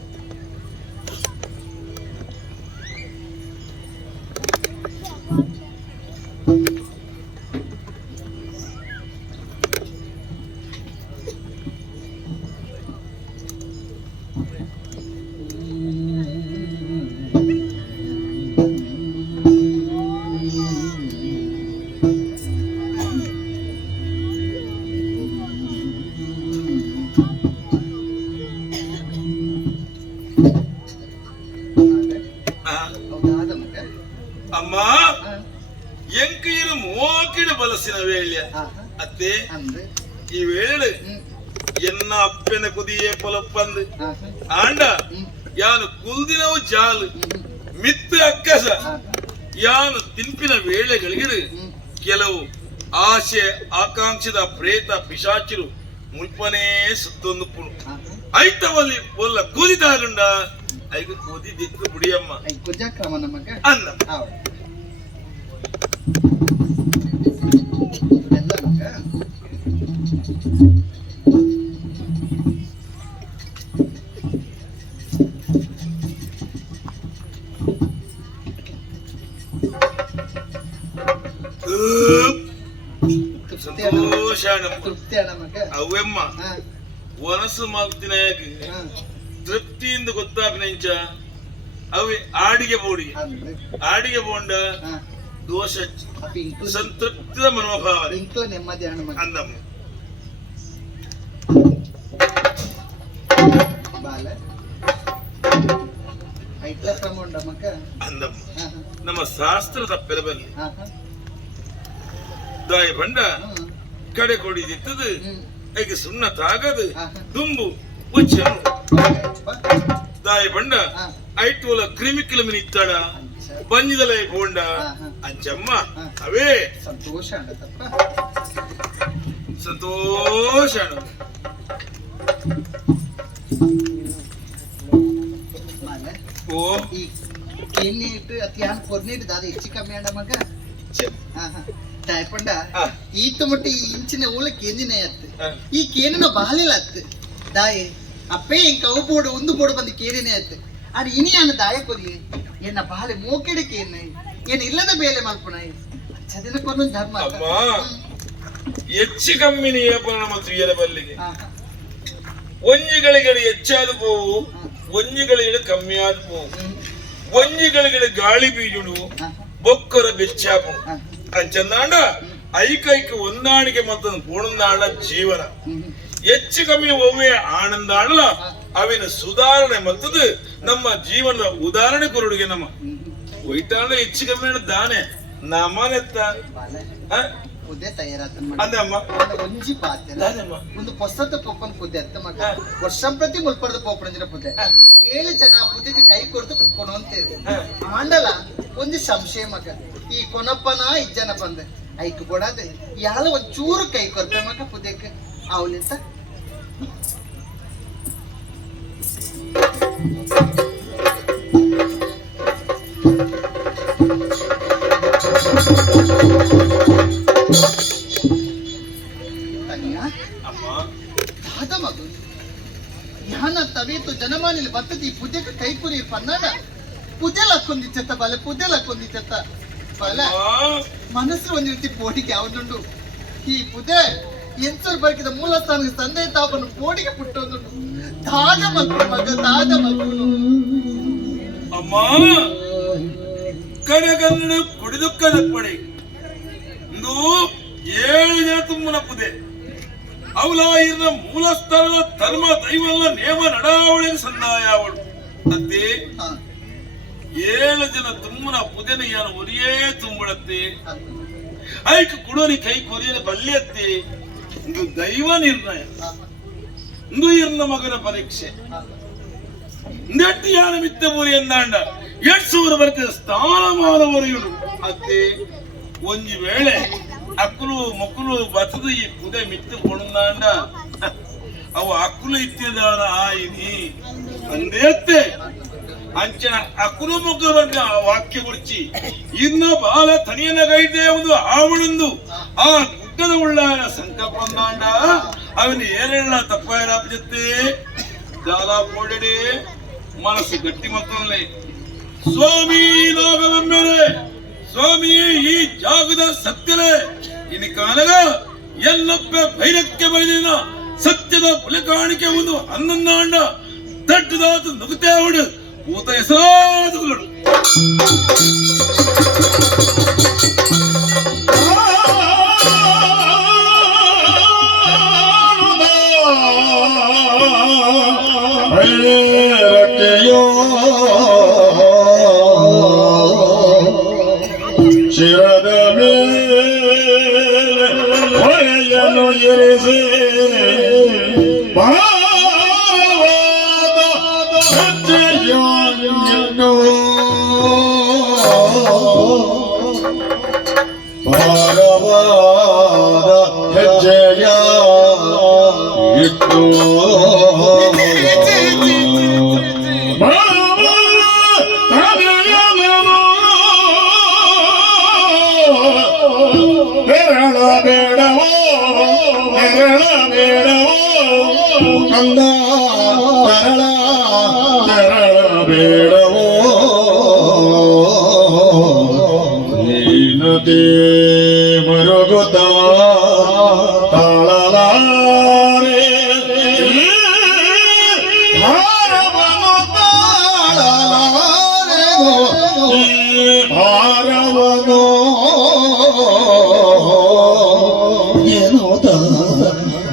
ಅಮ್ಮ ಎಂಕೀರು ಮೋಕಿಡ ಬಲಸಿನ ವೇಳ್ಯ ಅತ್ತೆ ಈ ವೇಳೆ ಎನ್ನ ಅಪ್ಪನ ಕುದಿಯೇ ಪೊಲಪ್ಪಂದು ಆಂಡ ಯಾನು ಕುಲ್ದಿನವು ಜಾಲು ಮಿತ್ತು ಅಕ್ಕಸ ಯಾನು ತಿನ್ಪಿನ ವೇಳೆಗಳಿಗೆ ಕೆಲವು ಆಶೆ ಆಕಾಂಕ್ಷದ ಪ್ರೇತ ಪಿಶಾಚಿರು ಮುಲ್ಪನೇ ಸುತ್ತೊಂದು ಪುಣು ಐತವಲ್ಲಿ ಒಲ್ಲ ಕೂದಿದಾಗುಂಡ ಐದು ಕೂದಿ ದಿಕ್ಕು ಬುಡಿಯಮ್ಮ ಅನ್ನ ಸಂತೋಷ ಅವ್ವೆಮ್ಮ ವನಸು ಮಾತಿನಾಗ ತೃಪ್ತಿಯಿಂದ ಗೊತ್ತಾಪಿನಂಚ ಅವೆ ಆಡಿಗೆ ಬೋಂಡ ದೋಷ ಸಂತೃಪ್ತಿದ ಮನೋಭಾವ ಅಂದಮ್ಮ ಅಂದಮ್ಮ ನಮ್ಮ ಶಾಸ್ತ್ರದ ಪೆರಬಲ್ಲಿ ದಾಯ ಬಂಡ ಕಡೆ ಕೊಡಿದಿತ್ತದು ಐಗೆ ಸುಣ್ಣ ತಾಗದು ದುಂಬು ಉಚ್ಚನು ದಾಯ ಬಂಡ ಐಟೋಲ ಕ್ರಿಮಿಕಲ ಮಿನಿತ್ತಾಡ ಬಂಜಿದಲೈ ಬೋಂಡ ಅಂಚಮ್ಮ ಅವೇ ಸಂತೋಷ ಓ ಈ ಕೆನ್ನಿಟ್ಟು ಅತಿ ಹಾಲು ಕೊರ್ನಿಟ್ಟು ದಾದ ಹೆಚ್ಚು ಕಮ್ಮಿ ಅಂಡ ಮಗ ತಾಯ್ಪಂಡ ಈತ ಮುಟ್ಟಿ ಇಂಚಿನ ಊಳಕ್ಕೆ ಎಂಜಿನ ಅತ್ತು ಈ ಕೇನಿನ ಬಾಲಿಲ್ಲ ಅತ್ತು ದಾಯೆ ಅಪ್ಪೇ ಇಂಕ ಅವು ಬೋಡು ಒಂದು ಬೋಡು ಬಂದು ಕೇರಿನೇ ಅತ್ತು ಅದು ಇನಿಯಾನ ದಾಯ ಕೊರಿ ಏನ ಬಾಲೆ ಮೋಕೆಡಕ್ಕೆ ಏನು ಇಲ್ಲದ ಬೇಲೆ ಮಲ್ಪುಣ ಚದಿನ ಕೊರೊಂದು ಧರ್ಮ ಅಮ್ಮ ಹೆಚ್ಚು ಕಮ್ಮಿ ನಿಯಪನ ಮತ್ತು ಇಯರ ಬಲ್ಲಿಗೆ ಒಂಜಿಗಳಿಗೆ ಹೆಚ್ಚಾದ ಪೋವು ಒಂಜಿಗಳಿಗೆ ಕಮ್ಮಿ ಆದ ಪೋವು ಒಂಜಿಗಳಿಗೆ ಗಾಳಿ ಬೀಜುಡು ಬೊಕ್ಕರ ಬೆಚ್ಚಾಪು ಅಂಚಂದಾಂಡ ಐಕೈಕ ಹೊಂದಾಣಿಕೆ ಮತ್ತು ಪೂರ್ಣಾಂಡ ಜೀವನ ಹೆಚ್ಚು ಕಮ್ಮಿ ಒಮ್ಮೆ ಆನಂದಾಂಡಲ ಅವಿನ ಸುಧಾರಣೆ ಮತ್ತದು ನಮ್ಮ ಜೀವನದ ಉದಾಹರಣೆ ಕೊರಡುಗೆ ನಮ್ಮ ಒಯ್ತಾಂಡ ಹೆಚ್ಚು ಕಮ್ಮಿ ದಾನೆ ನಮ್ಮನೆತ್ತ ಕುದ್ದೆ ತಯಾರಾತ ಅದಮ್ಮ ಒಂಜಿ ಪಾತ್ರೆ ಒಂದು ಹೊಸತ ಪೊಪ್ಪನ್ ಕುದ್ದೆ ಅತ್ತ ಮಗ ವರ್ಷಂ ಪ್ರತಿ ಮುಲ್ಪರ್ದ ಪೋಪಣಂಜಿನ ಪುದ್ದೆ 7 ಜನ ಪುದ್ದಿಗೆ ಕೈ ಕೊಡ್ದು ಕುಕ್ಕೊಂಡು ಅಂತೇರಿ ಆಂಡಲ ಒಂದು ಸಂಶಯ ಮಗ ಈ ಕೊನಪ್ಪನ ಇಜ್ಜನ ಬಂದೆ ಐಕ್ ಕೊಡದೆ ಯಾಳ ಒಂಚೂರು ಕೈ ಕೊರ್ತೆ ಮಗ ಪುದ್ಯಕ್ಕೆ ಅವಲಿಂತ ಮಗು ಧ್ಯಾನ ತವೇತು ಜನಮಾನಿಲಿ ಬರ್ತದಿ ಪುದ್ಯಕ ಕೈಪುರಿ ಪನ್ನಾಡ ಪುದ್ಯಲ್ ಹಾಕೊಂಡಿಚ್ಚತ್ತ ಬಲೆ ಪುದ್ಯಲ್ ಹಾಕೊಂಡಿಚ್ಚತ್ತ ಬಲೆ ಮನಸ್ಸು ಒಂದು ರೀತಿ ಪೋಡಿಗೆ ಯಾವ್ದುಂಡು ಈ ಪುದೆ ಎಂಚರ್ ಬರ್ಕಿದ ಮೂಲ ಸ್ಥಾನಕ್ಕೆ ತಂದೆ ತಾಪನ್ನು ಪೋಡಿಗೆ ಪುಟ್ಟೊಂದುಂಡು ತಾಜ ಮಕ್ಕಳು ಮಗ ತಾಜ ಮಕ್ಕಳು ಅಮ್ಮ ಕಡಗನ್ನಡ ಕುಡಿದುಕ್ಕದ ಪಡೆ ಇಂದು 7 ಜನ ತುಂಬನ ಪುದೆ ಅವಲಾಯಿನ ಮೂಲ ಸ್ಥಾನದ ಧರ್ಮ ದೈವಲ್ಲ ನೇಮ ನಡಾವಳಿ ಸಂದಾಯ ಅವಳು ಅತ್ತೆ 7 ಜನ ತುಂಬನ ಪುದೆನ ಯಾನು ಒರಿಯೇ ತುಂಬುಳತ್ತೆ ಐಕ ಕುಡೋನಿ ಕೈ ಕೊರಿಯನ ಬಲ್ಯತ್ತೆ ಇದು ದೈವ ನಿರ್ಣಯ ಇಂದು ಇರ್ನ ಮಗನ ಪರೀಕ್ಷೆ ನೆಟ್ಟಿ ಯಾನ ಮಿತ್ತ ಊರಿ ಎಂದಾಂಡ 800 ವರ್ಗದ ಸ್ಥಾನಮಾನ ಒರೆಯುಡು ಅತ್ತೆ ಒಂಜಿ ವೇಳೆ ಅಕ್ಕಲು ಮಕ್ಕಳು ಬತದ ಈ ಪುದೆ ಮಿತ್ತು ಕೊಣಂದಾಂಡ ಅವು ಅಕ್ಕಲು ಇತ್ತಿದವರ ಆಯಿನಿ ಅಂದೇತ್ತೆ ಅಂಚನ ಅಕ್ಕಲು ಮಕ್ಕಳು ಬಂದ ವಾಕ್ಯ ಕುಡಿಚಿ ಇನ್ನ ಬಾಲ ತನಿಯನ ಗೈದೆ ಒಂದು ಆವಳಂದು ಆ ಗುಡ್ಡದ ಉಳ್ಳಾನ ಸಂಕಲ್ಪ ಅಂದಾಂಡ ಅವನು ಏನೆಲ್ಲ ತಪ್ಪಾಯರಾಪಜತ್ತೆ ಜಾಲ ಪೋಡಡೆ ಮನಸ್ಸು ಗಟ್ಟಿ ಮಕ್ಕಳಲ್ಲೇ ಸ್ವಾಮಿ ನಾಗವೆಂಬರೆ ಸ್ವಾಮಿ ಈ ಜಾಗದ ಸತ್ಯಲೇ ಇನ್ನು ಕಾಲಗ ಎಲ್ಲಪ್ಪ ಭೈರಕ್ಕೆ ಬೈದಿನ ಸತ್ಯದ ಪುಲಕಾಣಿಕೆ ಒಂದು 11 ಆಂಡ ದಡ್ಡದಾದ ನುಗ್ತೇ ಅವಡು ಊತ ಹೆಸರಾದುಗಳು ಶಿರದ ಮೇಲೆ ಹೊರೆಯನ್ನು ಇರಿಸಿ ಭಾರವಾದ ಹೆಜ್ಜೆಯನ್ನು ಭಾರವಾದ ಹೆಜ್ಜೆಯ ಇಟ್ಟು ಬೇಡವೋ ಅಂದ ಬೇಡವೋ ನೀನದೇ ಮರುಗುತ್ತ ತಾಳಲಾರೆ ಭಾರವನ್ನು ತಾಳಲಾರೆಗೋ ಭಾರವನು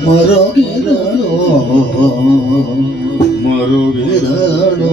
ಮರುಗಿದಳು ಮರುಗಿದಳು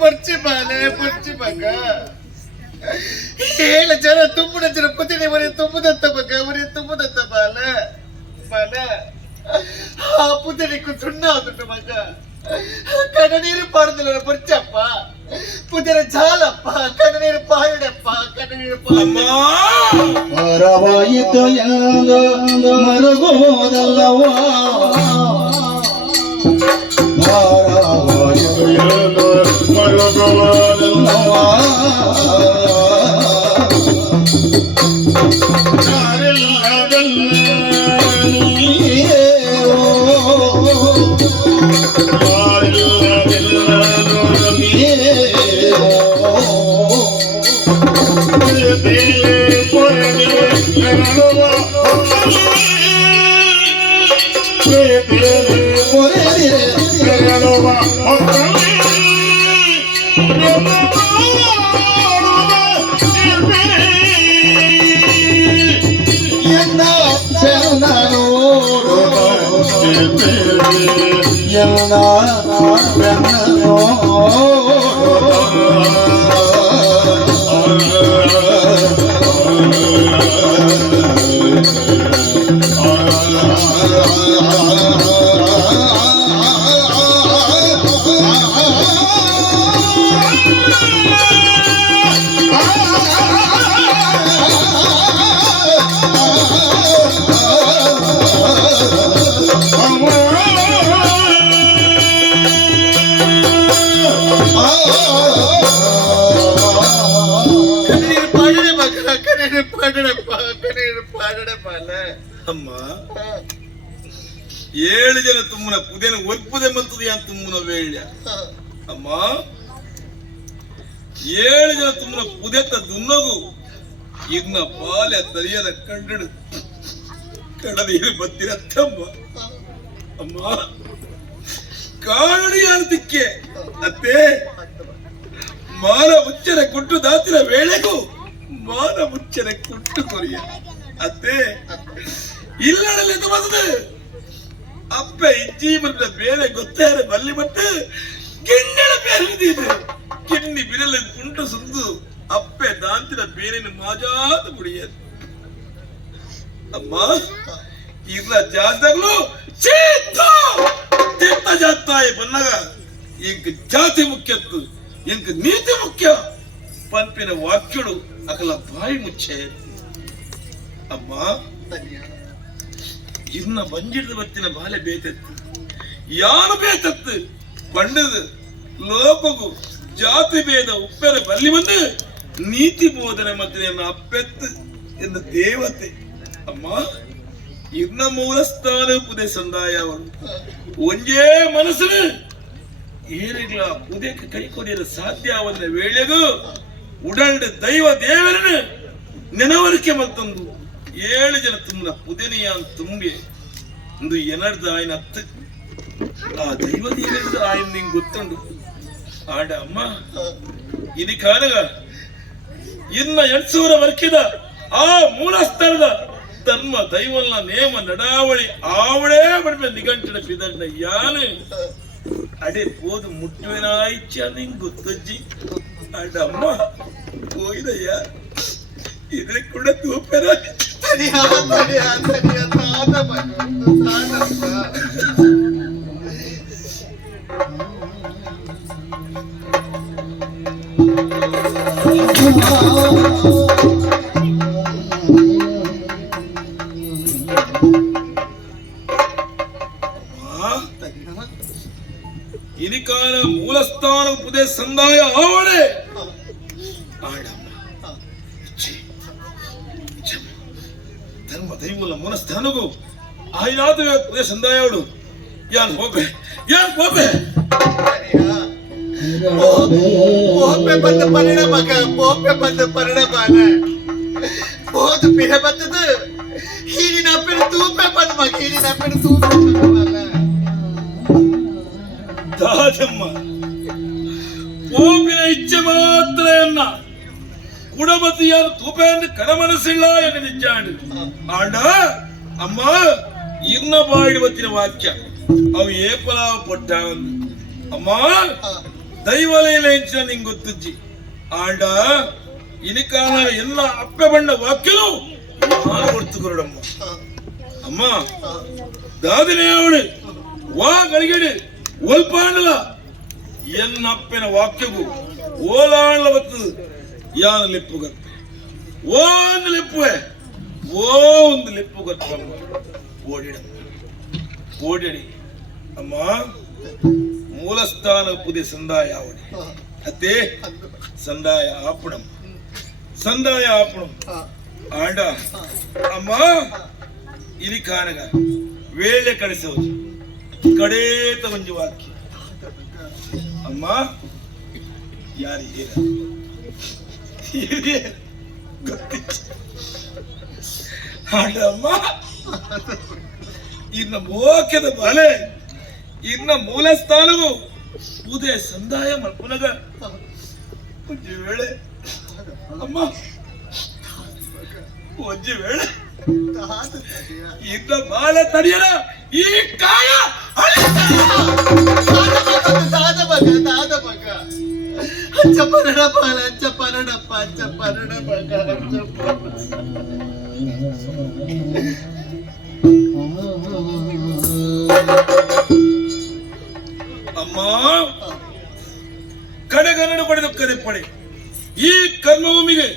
ಪೊರ್ಚಿ ಮಗ 7 ಜನ ತುಂಬುನ ಜನ ಪುತಿನಿ ಮನೆ ತುಂಬುದಂತ ಬಾಲ ಆ ಪುತಿನಿಕ್ಕು ಸುಣ್ಣ ಆದುಂಟು ಮಗ ಕಣ್ಣನೀರು ಪಾಡುದಿಲ್ಲ ಪೊರ್ಚಪ್ಪ ಪುತಿನ ಜಾಲಪ್ಪ ಕಣ್ಣನೀರು ಪಾಡಪ್ಪ ಪರವಾಯಿತು ಎಂದು ಮರುಗುವುದಲ್ಲವಾ ಪರವಾಯಿತು ಎಂದು ಮರುಗುವುದಲ್ಲವಾ ಅಮ್ಮ 7 ಜನ ತುಮ್ಮನ ಪುದೇನ ಒಪ್ಪುದೆ ಮಲ್ತದೆ ಅಂತ ತುಮ್ಮನ ವೇಳ್ಯ ಅಮ್ಮ 7 ಜನ ತುಮ್ಮನ ಪುದೆತ್ತ ದುನ್ನಗು ಇನ್ನ ಪಾಲೆ ತರಿಯದ ಕಂಡು ಕಡದೀರು ಬತ್ತಿರತ್ತಮ್ಮ ಅಮ್ಮ ಕಾಣಿ ಅಂತಿಕ್ಕೆ ಅತ್ತೆ ಮಾನ ಮುಚ್ಚನೆ ಕುಟ್ಟು ದಾತಿನ ವೇಳೆಗೂ ಮಾನ ಮುಚ್ಚನೆ ಕುಟ್ಟು ಕೊರಿಯ ಅತ್ತೆ ಇಲ್ಲಡಲ್ಲಿ ಬಂದದು ಅಪ್ಪ ಇಜ್ಜಿ ಬಂದ ಬೇರೆ ಗೊತ್ತಾರ ಬಲ್ಲಿ ಬಟ್ಟು ಗಿಣ್ಣಳ ಬೇರೆ ಕಿನ್ನಿ ಬಿರಲ ಕುಂಟು ಸುಂದು ಅಪ್ಪೆ ದಾಂತಿನ ಬೇರೆನ ಮಾಜಾದ ಮುಡಿಯದು ಅಮ್ಮ ಇಲ್ಲ ಜಾತಗಳು ತಿತ್ತ ಜಾತಾಯ ಬನ್ನಗ ಇಂಕ ಜಾತಿ ಮುಖ್ಯತ್ತು ಇಂಕ ನೀತಿ ಮುಖ್ಯ ಪಂಪಿನ ವಾಕ್ಯಗಳು ಅಕಲ ಬಾಯಿ ಮುಚ್ಚೆ ಅಮ್ಮ ಇನ್ನ ಬಂಜಿಡ್ದು ಬತ್ತಿನ ಬಾಲೆ ಬೇತತ್ತು ಯಾರು ಬೇತತ್ತು ಪಂಡದು ಲೋಕಗು ಜಾತಿ ಭೇದ ಉಪ್ಪೆರ ಬಲ್ಲಿ ಬಂದು ನೀತಿ ಬೋಧನೆ ಮತ್ತೆ ಅಪ್ಪೆತ್ತು ಎಂದ ದೇವತೆ ಅಮ್ಮ ಇನ್ನ ಮೂಲ ಸ್ಥಾನ ಪುದೆ ಸಂದಾಯ ಅವರು ಒಂಜೇ ಮನಸ್ಸು ಏನಿಲ್ಲ ಪುದೆಕ್ಕೆ ಕೈ ಕೊಡಿಯಲು ಸಾಧ್ಯವನ್ನ ವೇಳೆಗೂ ಉಡಲ್ಡ ದೈವ ದೇವರನ್ನು ನೆನವರಿಕೆ ಮತ್ತೊಂದು 7 ಜನ ತುಂಬನ ಪುದೆನಿಯ ತುಂಬಿ ಒಂದು ಎನರ್ದ ಆಯ್ನ ಅತ್ತ ಆ ದೈವ ದೇವರದ ಆಯ್ನ ನಿಂಗೆ ಗೊತ್ತುಂಡು ಆಡ ಅಮ್ಮ ಇದು ಕಾಲಗ ಇನ್ನ 800 ವರ್ಕಿದ ಆ ಮೂಲ ಸ್ಥಳದ ಧರ್ಮ ದೈವಲ್ಲ ನೇಮ ನಡಾವಳಿ ಆವಳೇ ಬಡ್ಬೆ ನಿಘಂಟನ ಬಿದಣ್ಣ ಯಾನು ಅಡೆ ಪೋದು ಮುಟ್ಟುವೆನಾಯ್ಚ ನಿಂಗೆ ಗೊತ್ತಜ್ಜಿ ಅಡಮ್ಮ ಹೋಯ್ದಯ್ಯ ಇದ್ರೆ ಕೂಡ ತೂಪೆರ ಇನಿಕಾಲ ಮೂಲಸ್ಥಾನ ಪುದೆ ಸಂದಾಯ ಆವಣೆ ಧರ್ಮ ದೈವಲ ಮೂಲಸ್ಥಾನಗೂ ಆಯ್ನಾದ ಪುದೆ ಸಂದಾಯವಳು ಯಾನ್ ಹೋಪೆ ಬಂದ ಪರಿಣಾಮ ಬಂದ ಪರಿಣಾಮ ಹೋದ ಪಿಹ ಬರ್ತದ ಹೀರಿನ ಅಪ್ಪನ ತೂಪೆ ಬಂದ ಮಗ ಹೀರಿನ ಅಪ್ಪನ ತೂಪೆ ದಾದಮ್ಮ ಪೋಪಿನ ಇಚ್ಛೆ ಮಾತ್ರ ಎನ್ನ ಕುಡಮತಿಯ ತೂಪೆಯನ್ನು ಕಡಮನಸ್ಸಿಲ್ಲ ಎಂದು ನಿಜಾಂಡು ಆಂಡ ಅಮ್ಮ ಇನ್ನ ಬಾಯಿಡುವತ್ತಿನ ವಾಕ್ಯ ಅವು ಏಪಲ ಪಟ್ಟ ಅಮ್ಮ ದೈವಲೇಲ ಹೆಚ್ಚಿನ ನಿಂಗೆ ಗೊತ್ತಜ್ಜಿ ಆಂಡ ಇನಿಕಾಲ ಎಲ್ಲ ಅಪ್ಪೆ ಬಣ್ಣ ವಾಕ್ಯನು ನಾನು ಕೊಡ್ತುಕೊರಡಮ್ಮ ಅಮ್ಮ ದಾದಿನೇ ಅವಳು ವಾ ಗಳಿಗೆಡು ಒಲ್ಪಾಂಡಲ ಎನ್ನ ಅಪ್ಪನ ವಾಕ್ಯಗೂ ಓಲಾಂಡ್ಲ ಬರ್ತದ ಯಾನ ಲಿಪ್ಪು ಗತ್ತ ಒಂದು ಲಿಪ್ಪುವೆ ಒಂದು ಲಿಪ್ಪು ಗತ್ತಮ್ಮ ಓಡಿಡ ಓಡಡಿ ಅಮ್ಮ ಮೂಲಸ್ಥಾನ ಪುದೆ ಸಂದಾಯ ಅವಡಿ ಅತ್ತೆ ಸಂದಾಯ ಆಪಣಂ ಸಂದಾಯ ಆಪಣಂ ಆಂಡ ಅಮ್ಮ ಇಲ್ಲಿ ಕಾನಗ ವೇಳೆ ಕಳಿಸೋದು ಕಡೇತ ಒಂದು ವಾಕ್ಯ ಅಮ್ಮ ಯಾರಿಗೆ ಆಂಡ ಅಮ್ಮ ಇನ್ನ ಮೋಕ್ಯದ ಬಲೆ ಇನ್ನ ಮೂಲ ಸ್ಥಾನವು ಉದಯ ಸಂದಾಯ ಮಲ್ಪುನಗ ಒಂಜಿ ವೇಳೆ ಅಮ್ಮ ಒಂಜಿ ವೇಳೆ ಇನ್ನ ಬಾಲ ತಡಿಯರ ಈ ಕಾಯ ಅಮ್ಮ ಕಡೆಗರಡು ಪಡೆದು ಕರೆ ಪಡೆ ಈ ಕರ್ಮಭೂಮಿಗೆ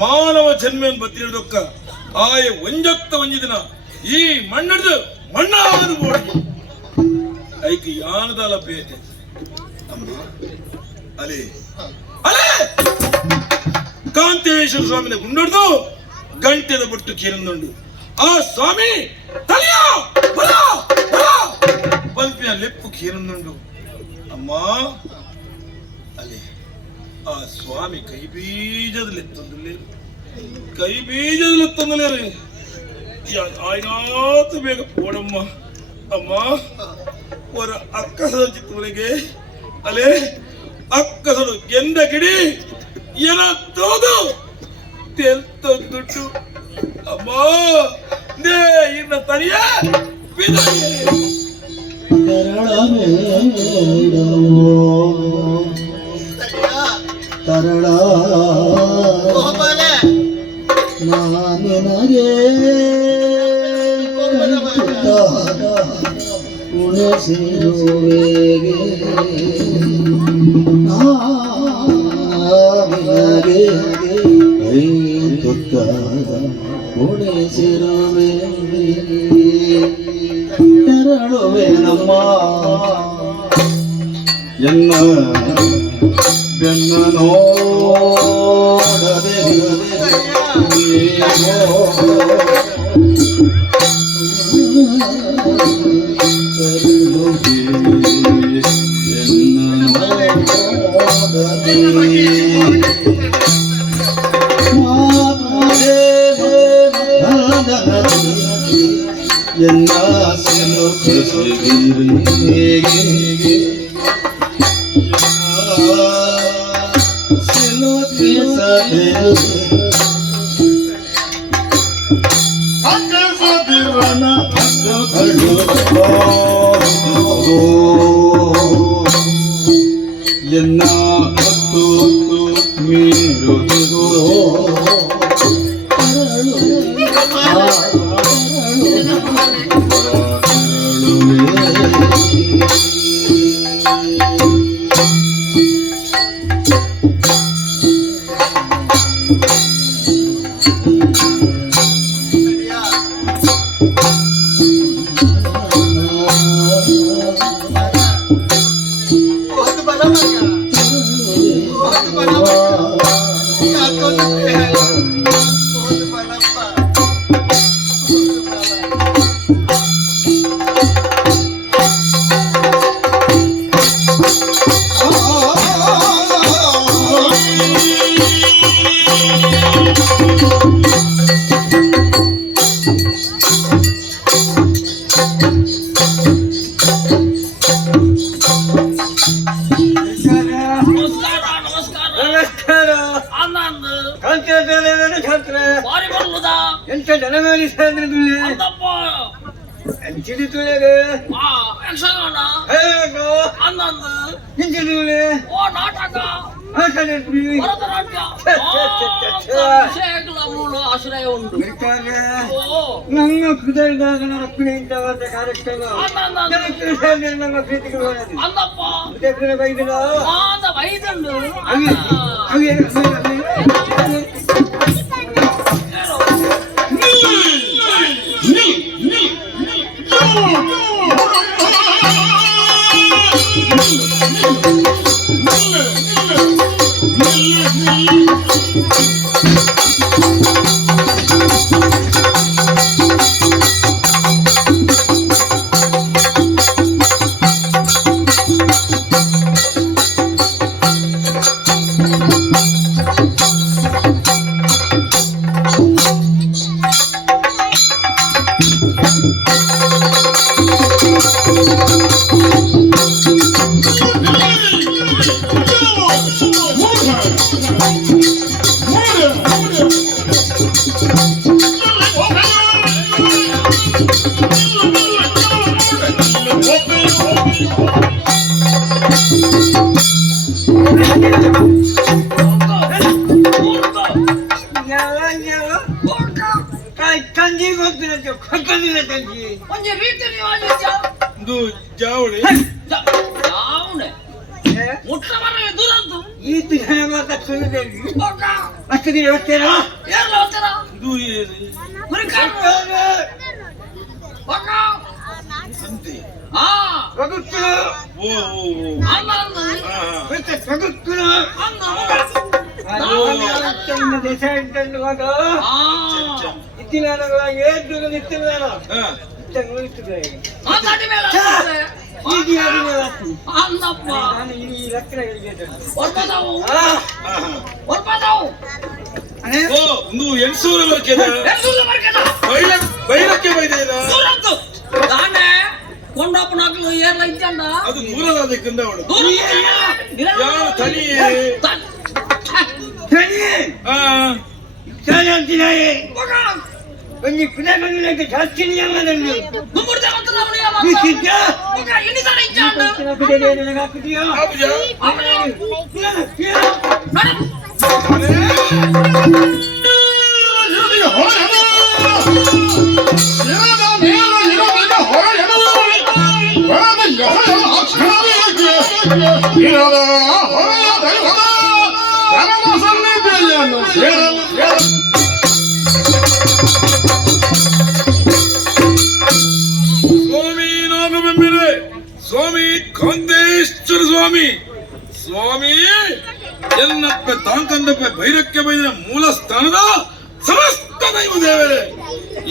ಮಾನವ ಜನ್ಮೆಯನ್ನು ಬತ್ತಿರದೊಕ್ಕ ಆಯ ಒಂಜತ್ತ ಒಂಜಿದಿನ ಈ ಮಣ್ಣಡ್ದು ಮಣ್ಣಾದು ಬೋಡಿಗೆ ಐಕೆ ಯಾನದಾಲ ಬೇತೆ ಅಮ್ಮ ಅಲೆ ಅಲೆ ಕಾಂತೇಶ್ವರ ಸ್ವಾಮಿನ ಗುಂಡೊಡ್ದು ಗಂಟೆದ ಬೊಟ್ಟು ಕೇರಂದುಂಡು ಆ ಸ್ವಾಮಿ ತಲೆಯ ಬಲ ಬಲ ಪಲ್ಪಿನ ಲೆಪ್ಪು ಕೇರಂದುಂಡು ಅಮ್ಮ ಅಲೆ ಆ ಸ್ವಾಮಿ ಕೈ ಬೀಜದಲ್ಲೆತ್ತೊಂದಲೇರು ಕೈ ಬೀಜದಲ್ಲೆತ್ತೊಂದಲೇರು ಆಯ್ನಾತು ಬೇಗ ಪೋಡಮ್ಮ ಅಮ್ಮ ஒரு ಅಕ್ಕಸದ ಚಿತ್ತವನಿಗೆ ಅಲೆ ಅಕ್ಕಸಡು ಎಂದ ಗಿಡಿ ಏನ ತೋದು ತೆಲ್ತೊಂದುಟ್ಟು ಅಮ್ಮ ನೇ ಇನ್ನ ತನಿಯ ತರಳ ನಾನಿನಗೆ ಉಳಿಸಿರುವೆಗೆ ನಾನಿನಗೆ ಕೈ ತುತ್ತ ಉಳಿಸಿರುವೆ ತೆರಳುವೆ ನಮ್ಮ ಎನ್ನ ಬೆನ್ನ ನೋಡದೆ ಎನ್ನ ಎನ್ನ ಹತ್ತು ಮೀರು ಯಕ್ಷಗಾನ ಅನ್ನೊಂದು ನಾಟಕ ಭರತನಾಟ್ಯ ವಿಷಯಗಳ ಮೂಲ ಆಶ್ರಯ ಉಂಟು ನಮ್ಮ ಹೃದಯದಾಗ ರಕ್ಷಣೆಯಿಂದ ಕಾರ್ಯಕ್ರಮ ನಮ್ಮ ಪ್ರೀತಿಗೆ ಅಂದಪ್ಪ ಬೈದಿಲ್ಲ ವೈದ್ಯರು ತಂಜಿ ಗೊತ್ತಿಲ್ಲ ತಂಜಿ ಒಂದೇ ರೀತಿ ಇದು ಜಾವಳಿ ಮುಟ್ಟವರ ದುರಂತು ಈ ದಿನ ಮಾತಾಡ್ತಿದ್ದೇನೆ ಅಷ್ಟು ದಿನ ಹೋಗ್ತೇನಾ ಏನು ಹೋಗ್ತಾರ ಇದು ಅಂತೆ ಓ ದೇಶ ಇಟ್ಟುವಾಗ ಇತ್ತಿನ ಏದು ನಿತ್ತಿನ ಒಂದು ಎಣ್ಸೂರ ಬರ್ಕೆದ ಬೈರಕ್ಕೆ ಬೈದ ಕೊಂಡಪ್ಪನಾಗ್ಲು ಏರ್ಲ ಇದ್ದಂಡ ಅದು ದೂರದಾದಕ್ಕಿಂದ ಅವಳು ಯಾರು ತನಿಯೇ ಒಂಜಿ ಕುಲಗಳಿಗೆ ಜಾಸ್ತಿ ನಿಯಮದಲ್ಲಿ ಸ್ವಾಮಿ ನಾಗಬೆಂಬಿರೆ ಸ್ವಾಮಿ ಕಾಂತೇಶ್ವರ ಸ್ವಾಮಿ ಸ್ವಾಮಿ ಎನ್ನಪ್ಪ ತಾಂಕಂದಪ್ಪ ಭೈರಕ್ಕೆ ಬೈದ ಮೂಲ ಸ್ಥಾನದ ಸಮಸ್ತ ದೈವ ದೇವರೇ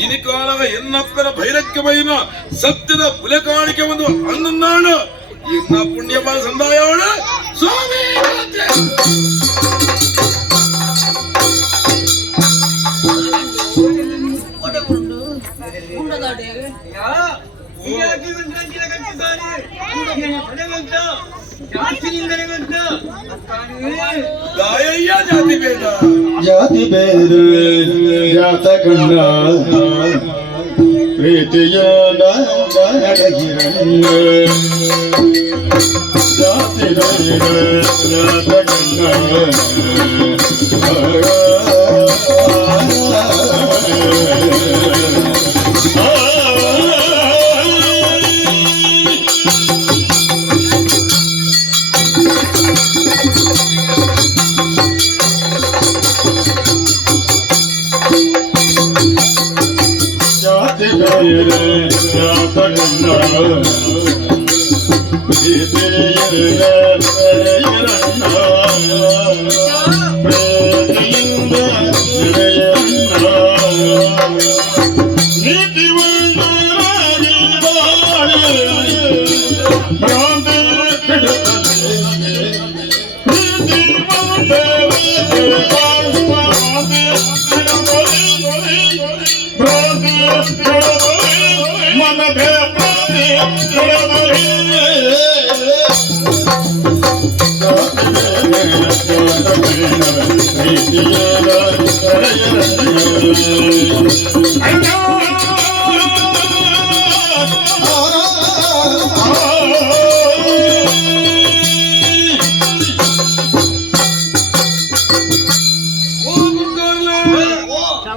ಇನಿ ಕಾಲದ ಎನ್ನಪ್ಪನ ಭೈರಕ್ಕೆ ಬೈದ ಸತ್ಯದ ಬುಲೆ ಕಾಣಿಕೆ ಒಂದು ಅನ್ನೊಂದಾಡು ಇನ್ನ ಪುಣ್ಯಪಾಲ ಸಂದಾಯವಳ ಸ್ವಾಮಿ ಗಾಯಯ್ಯ ಜಾತಿ ಭೇದ ಜಾತಿ ಬೇದ ಜಾತ ಕಂಡ ಪ್ರೀತಿಯ ನಡಗಿರಣ್ಣ ಜಾತಿ ಬೇದ ಜಾತ ಕಂಡ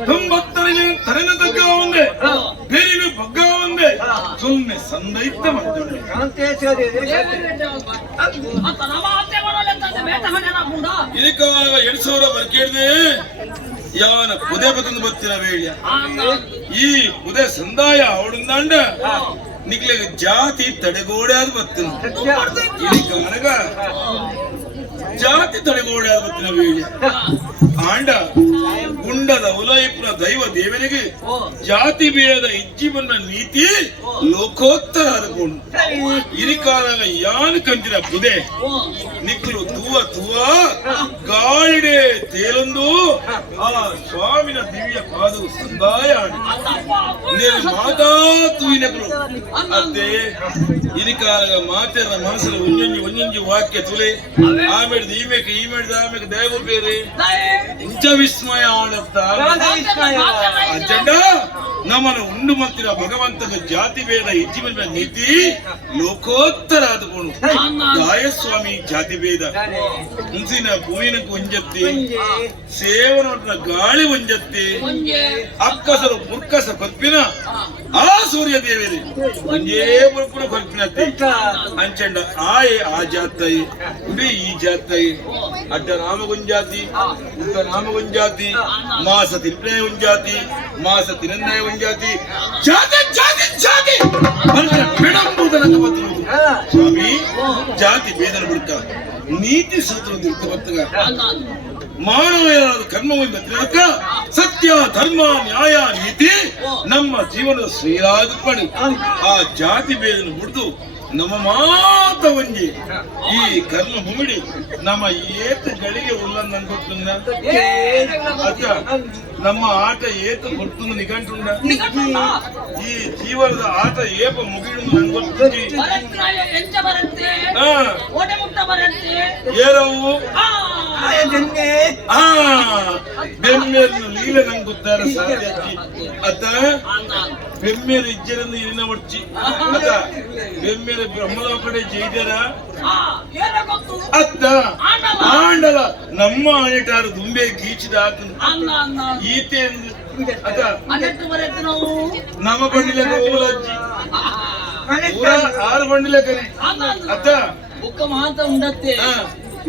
ತೊಂಬತ್ತರಲ್ಲಿ ತಲೆನ ತಗ್ಗ ಒಂದೇ ಬೇರಿನ ಬಗ್ಗ ಒಂದೇ ಸುಮ್ಮನೆ ಸಂದೈತ ಮಾಡ್ತಾರೆ ಇದಕ್ಕಾಗ 2,000 ಬರ್ಕೇಳ್ದೆ ಯಾವನ ಪುದೆ ಬತ್ತಂದು ಬತ್ತಿನ ವೇಳ್ಯ ಈ ಪುದೆ ಸಂದಾಯ ಅವಳಿಂದಾಂಡ ನಿಕ್ಲಿಗೆ ಜಾತಿ ತಡೆಗೋಡೆ ಆದ ಬತ್ತಿನ ಇದಕ್ಕಾಗ ಜಾತಿ ತಡೆಗೋಡೆ ಆದ ಬತ್ತಿನ ವೇಳ್ಯ ಆಂಡ ಗುಂಡದ ಉಲೈಪುರ ದೈವ ದೇವನಿಗೆ ಜಾತಿ ಭೇದ ಇಜ್ಜಿಬನ್ನ ನೀತಿ ಲೋಕೋತ್ತರ ಆದಕೊಂಡು ಇರಿಕಾದಾಗ ಯಾನ್ ಕಂತಿನ ಪುದೆ ನಿಕ್ಕಲು ತೂವ ತೂವ ಗಾಳಿಡೆ ತೇಲೊಂದು ಆ ಸ್ವಾಮಿನ ದಿವ್ಯ ಪಾದವು ಸಂದಾಯ ನೇನು ಮಾತಾ ತೂಯಿನಗಳು ಅತ್ತೆ ಇರಿಕಾದಾಗ ಮಾತೆರ ಮನಸ್ಸಲ್ಲಿ ಒಂಜೊಂಜಿ ವಾಕ್ಯ ತುಲೆ ಆಮೇಲೆ ಈ ಮೇಡ್ದ ಆಮೇಲೆ ದಯವು ಬೇರೆ ಇಂಚ ವಿಸ್ಮಯ ಆಡುತ್ತ ಅಜ್ಜಂಡ ನಮ್ಮನ್ನು ಉಂಡು ಮತ್ತಿರ ಭಗವಂತನ ಜಾತಿ ಭೇದ ಇಜ್ಜಿಮನ ನೀತಿ ಲೋಕೋತ್ತರ ಆದಕೊಂಡು ಗಾಯಸ್ವಾಮಿ ಜಾತಿ ಭೇದ ಮುಂಸಿನ ಭೂಮಿನ ಒಂಜತ್ತಿ ಸೇವನ ಗಾಳಿ ಒಂಜತ್ತಿ ಅಕ್ಕಸರು ಪುರ್ಕಸ ಕೊರ್ಪಿನ ಆ ಸೂರ್ಯ ದೇವೇರಿ ಒಂಜೇ ಪುರ್ಪುರ ಕೊರ್ಪಿನತ್ತಿ ಅಂಚಂಡ ಆಯೆ ಆ ಜಾತೈ ಉಡಿ ಈ ಜಾತೈ ಅಡ್ಡ ನಾಮಗೊಂಜಾತಿ ಉದ್ದ ನಾಮಗೊಂಜಾತಿ ಮಾಸ ತಿರ್ಪಣೆ ಒಂಜಾತಿ ಮಾಸ ತಿರನ್ನಯ ಒಂಜಾತಿ ಜಾತಿ ಜಾತಿ ಜಾತಿ ಬೆಡಂಬುದನ ಸ್ವಾಮಿ ಜಾತಿ ಭೇದನ ಬಿಡ್ತ ನೀತಿ ಸೂತ್ರ ಬರ್ತಗ ಮಾನವೀಯರಾದ ಕರ್ಮವನ್ನು ತಿಳಕ ಸತ್ಯ ಧರ್ಮ ನ್ಯಾಯ ನೀತಿ ನಮ್ಮ ಜೀವನದ ಶ್ರೀರಾಜಪಣಿ ಆ ಜಾತಿ ಭೇದನ ಬಿಡ್ದು ನಮ್ಮ ಮಾತ ಒಂಜಿ ಈ ಕರ್ಮ ಮುಮಿಡಿ ನಮ್ಮ ಏತಗಳಿಗೆ ಉಲ್ಲಂದ ಅನ್ಕೊಟ್ಟುಂದ ಅಚ್ಚ ನಮ್ಮ ಆಟ ಏತ ಕೊಡ್ತುಂದ ನಿಘಂಟುಂಡ ಈ ಜೀವನದ ಆಟ ಏಪ ಮುಗಿಡು ಅನ್ಕೊಟ್ಟಿ ಏರವು ಬೆಮ್ಮೆಯನ್ನು ಲೀಲೆ ನಂಗೆ ಗೊತ್ತಾರ ಸಾಧ್ಯ ಅತ್ತ ಬೆಮ್ಮೆರು ಇಜ್ಜರನ್ನು ಇರಿನ ಒಡ್ಚಿ ಅತ್ತ ಬೆಮ್ಮೆರು ಬ್ರಹ್ಮದ ಕಡೆ ಜೈದರ ಅತ್ತ ಆಂಡಲ ನಮ್ಮ ಆನೆಟಾರು ದುಂಬೆ ಗೀಚಿದ ಈತೆ ಅತ್ತ ನಮ್ಮ ಬಂಡಿಲೆಕ್ಕ ಹೋಗಲಜ್ಜಿ 6 ಬಂಡಿಲೆಕ್ಕನೆ ಅತ್ತ ಬುಕ್ಕ ಮಾತ ಉಂಡತ್ತೆ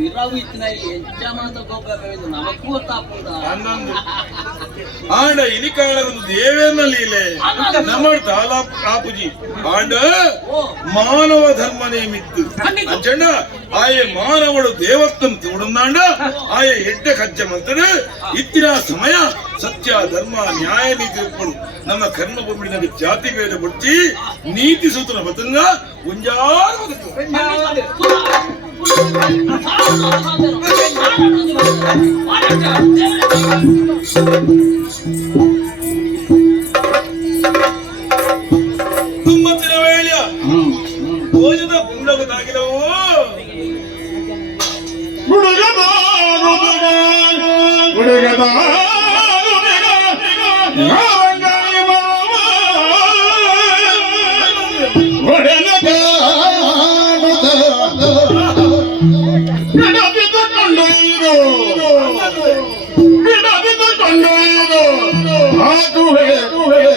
ಇರಾವು ಇತ್ತಿನ ಎಂಚ ಮಾತ ಗೊಬ್ಬ ನಮಗೂ ಗೊತ್ತಾಪುಂಡ ಆಂಡ ಇನಿಕಾಲ ದೇವೇನ ಲೀಲೆ ನಮ್ಮ ತಾಲಾಪುಜಿ ಆಂಡ ಮಾನವ ಧರ್ಮ ನೇಮಿತ್ತು ಅಂಚಂಡ ಆಯೆ ಮಾನವಡು ದೇವತ್ವಂ ತೋಡುಂದಾಂಡ ಆಯೆ ಎಡ್ಡ ಕಜ್ಜ ಮಂತದ ಇತ್ತಿನ ಸಮಯ ಸತ್ಯ ಧರ್ಮ ನ್ಯಾಯ ನೀತಿ ಉಪ್ಪಡು ನಮ್ಮ ಕರ್ಮ ಭೂಮಿನ ಜಾತಿ ಭೇದ ಬಿಡ್ತಿ ನೀತಿ ಸೂತ್ರ ಬತ್ತಂಗ ಮುಂಜಾರ ತುಂಬತ್ತಿನ ವೇಳೆಯ ಭೋಜನ ಪುಂಡಗದಾಗಿದವು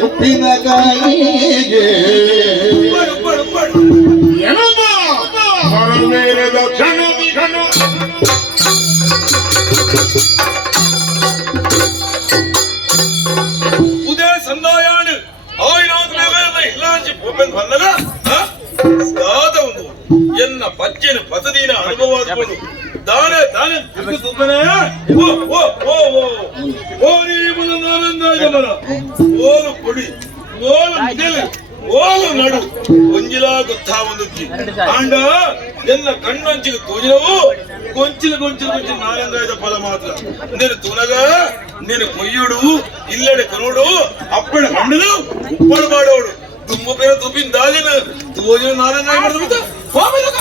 ಉಪ್ಪಿನಕಾಯಿಗೆ ಉದಯ ಸಂದಾಯಾಡು ಇಲ್ಲಾಂಚಿ ಪೋಪೆನ್ ಬಂದಗ ದಾದ ಒಂದು ಎನ್ನ ಪಚ್ಚೆನ ಪತದೀನ ಅನುಭವ ದಾನೆ ದಾನೆ ತಿರುಗು ತುಂಬನೆ ಓ ಓ ಓ ಓ ಓ ನೀವು ನಾನಂದಾಯ ಮನ ಓಲು ಕೊಡಿ ಓಲು ಮುದೆಲೆ ಓಲು ನಡು ಒಂಜಿಲ ಗೊತ್ತಾ ಒಂದುಚ್ಚಿ ಆಂಡ ಎನ್ನ ಕಣ್ಣಂಚಿಗೆ ತೋಜಿನವು ಗೊಂಚಿಲ ನಾರಂಗಾಯದ ಫಲ ಮಾತ್ರ నేను ತುನಗ నేను ಕೊಯ್ಯೋಡು ಇಲ್ಲಡೆ ಕನೋಡು ಅಪ್ಪಳ ಕಂಡದು ಉಪ್ಪಳ ಮಾಡೋಡು ತುಂಬ ಬೇರೆ ತುಪ್ಪಿನ ದಾಲಿನ ತೋಜಿನ ನಾರಂಗಾಯ ಮಾಡಿದ ಹೋಗಬೇಕ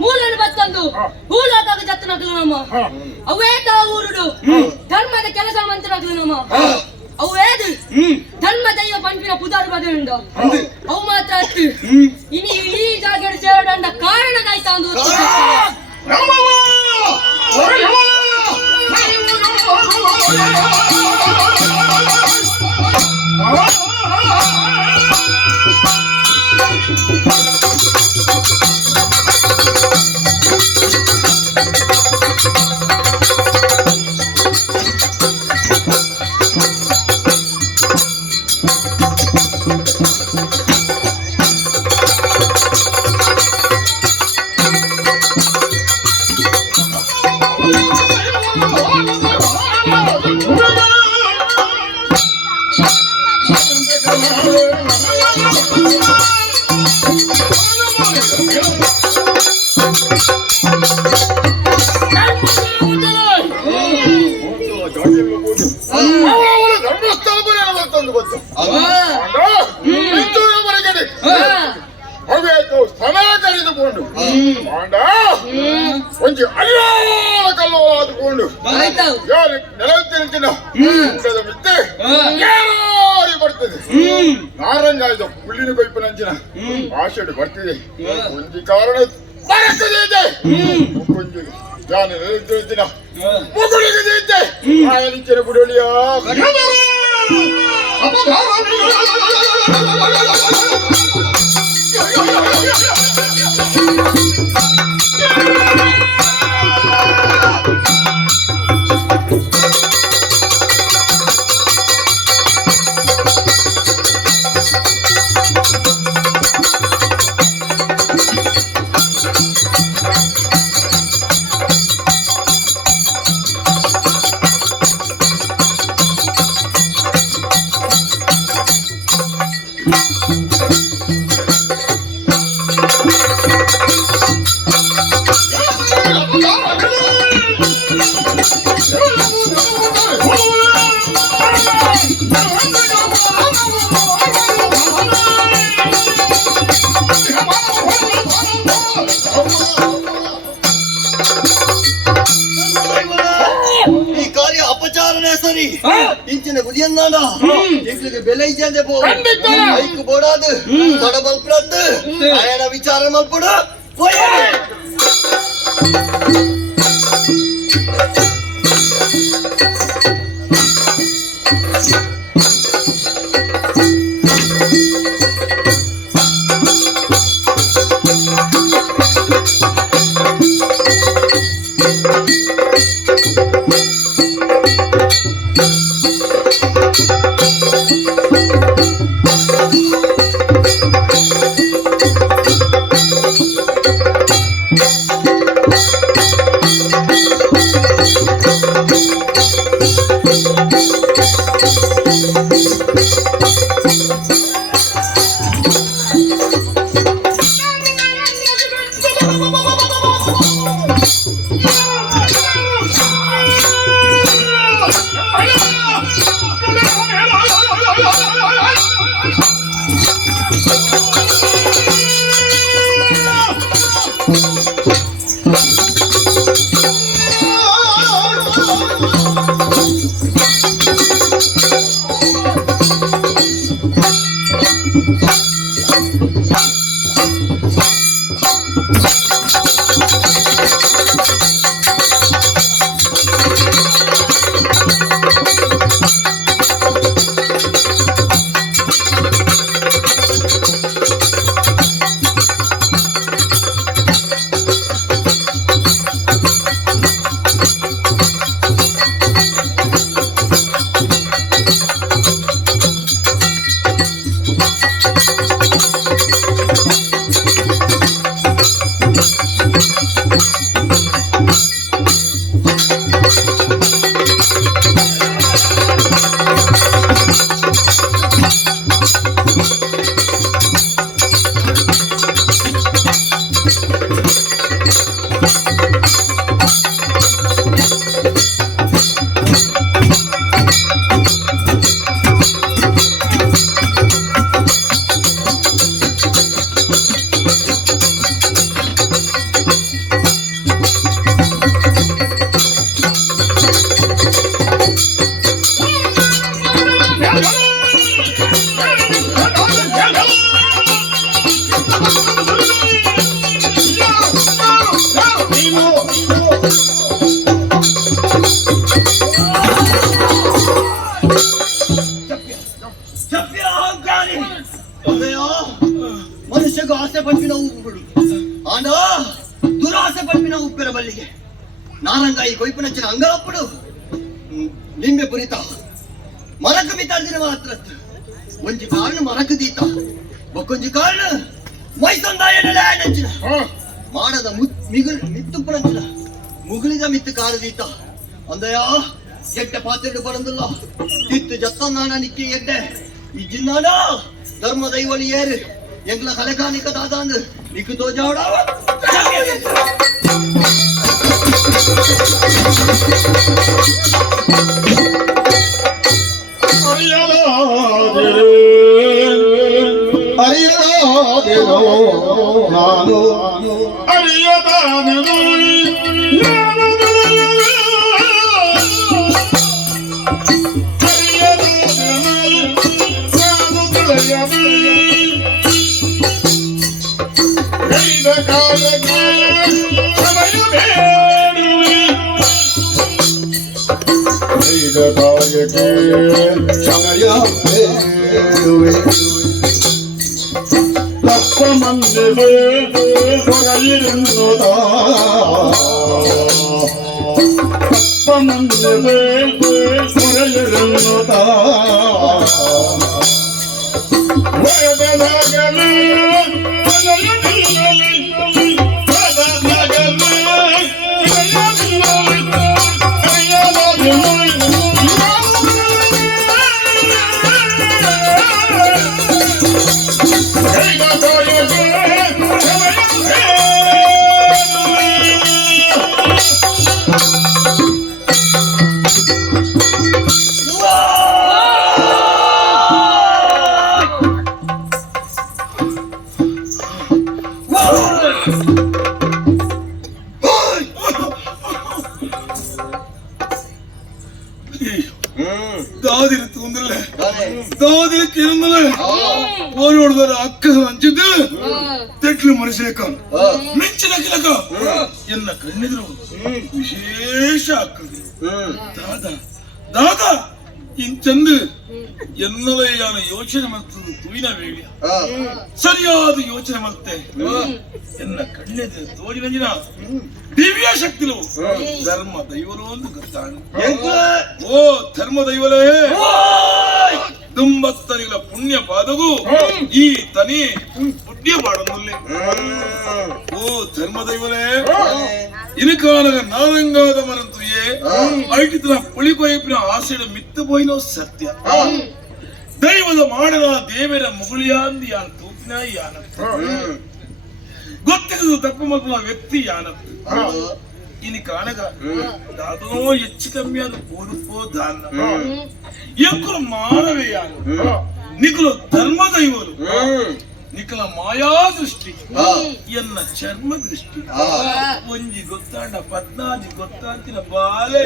ಮೂಲನ್ನು ಬತ್ತಂದು ಹೂಲಾದಾಗ ಜತ್ತನಗಳು ನಮ್ಮ ಅವೇ ತಾವೂರುಡು ಧರ್ಮದ ಕೆಲಸ ಮಂತ್ರಗಳು ನಮ್ಮ ಅವೇದು ಧರ್ಮ ದೈವ ಪಂಪಿನ ಪುದಾರು ಬದುಂಡು ಅವು ಮಾತ್ರ ಅತ್ತು ಇನಿ ಈ ಜಾಗ ಸೇರಡಂಡ ಕಾರಣದಾಯ್ತ ಅಂದು ಒಂಜಿ ಅಯ್ಯಾಳ ಕಲ್ಲು ಆದುಕೊಂಡು ನೆಲತ್ತಿನ ಮಿತ್ತೆ ಬರ್ತದೆ ನಾರಂಗಾಯ್ತು ಹುಲ್ಲಿನ ಪೈಪಿನಂಚಿನ ಆಷೆಡು ಬರ್ತಿದೆ ಒಂಜಿ ಕಾರಣ ಬರ್ತದೆ ಇದೆ ಕೊಂಜಿ ನಾನು ನೆಲತ್ತಿನ ಮುಗುಳಿಗೆ ಇದ್ದೆ ಆಯಲಿಂಚಿನ ಬುಡಳಿಯ ಈ ಕಾರ್ಯ ಅಪಚಾರನೇ ಸರಿ ಇಂಚಿನ ಗುದಿಯನ್ನಾಡ ಇಂಚಿಗೆ ಬೆಲೆ ಇದ್ದಂತೆ ಐಕು ಬೋಡಾದು ತಡ ಮಲ್ಪಡದ್ದು ಆಯನ ವಿಚಾರ ಮಲ್ಪಡ మనుష్యకు ఆశ పంపిన ఊపుడు ఆనా దురాశ పంపిన ఉప్పెర బల్లిಗೆ ನಾರಂಗಾಯಿ ಕೊಯ್ಪುನಚ್ಚಿನ ಅಂಗಳಪ್ಪಡು ನಿಂಬೆ ಪುರಿತ ಮರಕ ಬಿತ್ತಾದಿನ ಮಾತ್ರ ಒಂಜಿ ಕಾರಣ ಮರಕ ದೀತ ಬೊಕ್ಕೊಂಜಿ ಕಾರಣ ಮೈಸಂದಾಯನಲ್ಲ ನಚ್ಚಿನ ಮಾಡದ ಮಿತ್ತುಪ್ಪುನಚ್ಚಿನ ಮುಗುಳಿದ ಮಿತ್ತು ಕಾರದೀತ ಅಂದಯ ಎಡ್ಡೆ ಪಾತ್ರೆಡು ಬರಂದಿಲ್ಲ ತಿತ್ತು ಜತ್ತನ್ನಾನ ನಿಕ್ಕಿ ಎಡ್ಡೆ ಈ ಜಿನ್ನಾನ ಧರ್ಮ ದೈವಳಿ ಏರು ಎಂಗ್ಲ ಕಲೆಕಾನಿಕ ದಾದಾಂದು ನಿಕ್ಕು ತೋಜಾವಡಾವ ಅರಿಯದಾದೆನೋ ನಾನು ಅರಿಯದಾದೆನೋ ಸಮಯ ಬೇಡುವೆ ತಪ್ಪ ಮಂದಿವೆ ಹೊರಗಿರುನ್ನೋದ ತಪ್ಪ ಮಂದಿವೆ ಹೊರಗಿರುನ್ನೋದ ವರದನಾಗಲಿ ಹಂಚಿದ್ದು ತೆಟ್ಲು ಮರೆಸಲೇಕ ಮೆಚ್ಚಿನ ಕಿಲಕ ಎನ್ನ ಕಣ್ಣಿದ್ರು ವಿಶೇಷ ಆಕ್ಕದು ದಾದ ಇಂಚಂದು ಎನ್ನಲೆಯಾನ ಯೋಚನೆ ಮಾಡ್ತದ್ದು ತುಯಿನ ವೇಳೆ ಸರಿಯಾದ ಯೋಚನೆ ಮಾಡ್ತೆ ಎನ್ನ ಕಣ್ಣೆದು ತೋರಿನಂಜಿನ ದಿವ್ಯ ಶಕ್ತಿಲು ಧರ್ಮ ದೈವಲು ಒಂದು ಗೊತ್ತಾಣ ಓ ಧರ್ಮ ದೈವಲೇ ದುಂಬತ್ತನಿಗಳ ಪುಣ್ಯ ಪಾದಗೂ ಈ ತನಿ ಪುಣ್ಯ ಪಾಡೊಂದಲ್ಲಿ ಓ ಧರ್ಮ ದೈವಲೇ ಇನಕಾಲಗ ನಾರಂಗಾದ ಮರಂತು ಮಿತ್ತೆ ಐಟಿನ ಪುಳಿಕೊಯ್ಪಿನ ಆಸೆಡ ಮಿತ್ತು ಪೋಯಿನೋ ಸತ್ಯ ದೈವದ ಮಾಡದ ದೇವರ ಮುಗುಳಿಯಾಂದಿ ಯಾನ್ ತೂಪಿನ ಯಾನತ್ತು ಗೊತ್ತಿದ್ದು ತಪ್ಪು ಮಕ್ಕಳ ವ್ಯಕ್ತಿ ಯಾನತ್ತು ಇನಿ ಕಾಣಗ ದಾದನೋ ಹೆಚ್ಚು ಕಮ್ಮಿ ಆದ ಪೂರ್ಪೋ ದಾನ ಎಂಕುಲು ಮಾನವೇ ಯಾನು ನಿಕುಲು ಧರ್ಮ ದೈವರು ನಿಕಲ ಮಾಯಾ ದೃಷ್ಟಿ ಎನ್ನ ಚರ್ಮ ದೃಷ್ಟಿ ಒಂಜಿ ಗೊತ್ತಾಂಡ ಪದ್ನಾಜಿ ಗೊತ್ತಾಂತಿನ ಬಾಲೆ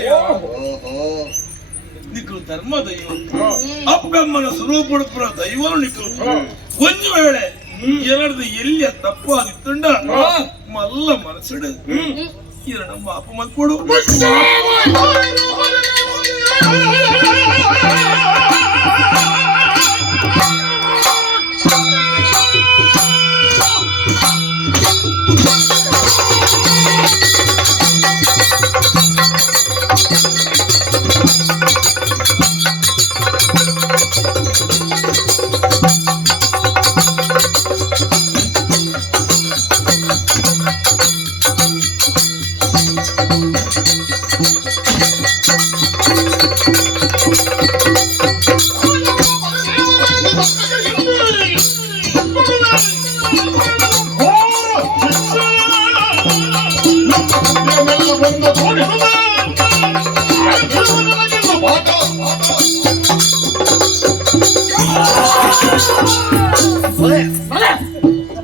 ನಿಕಲು ಧರ್ಮ ದೈವ ಅಪ್ಪಮ್ಮನ ಸ್ವರೂಪುರ ದೈವರು ನಿಕಲು ಒಂಜಿ ವೇಳೆ ಎರಡದು ಎಲ್ಲಿಯ ತಪ್ಪಾದಿತ್ತುಂಡ ಮಲ್ಲ ಮನಸ್ಸಿಡು ಎರಡ ಮಾಪ ಮಲ್ಕೊಡು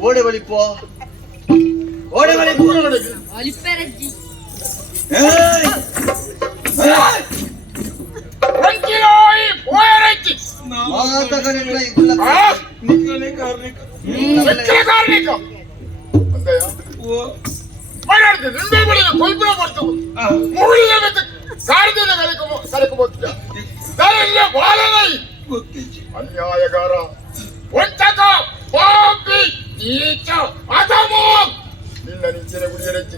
ಓಡೆ ಬಳಿಪೋ ಓಡೆ ಬಳಿಪೋ ಅನ್ಯಾಯಗಾರ ವಂಚಕ ಪಾಪಿ ನೀಚ ಅಧಮೋ ನಿನ್ನ ನಿಂಚನೆ ಗುಡಿಯರೆಚ್ಚಿ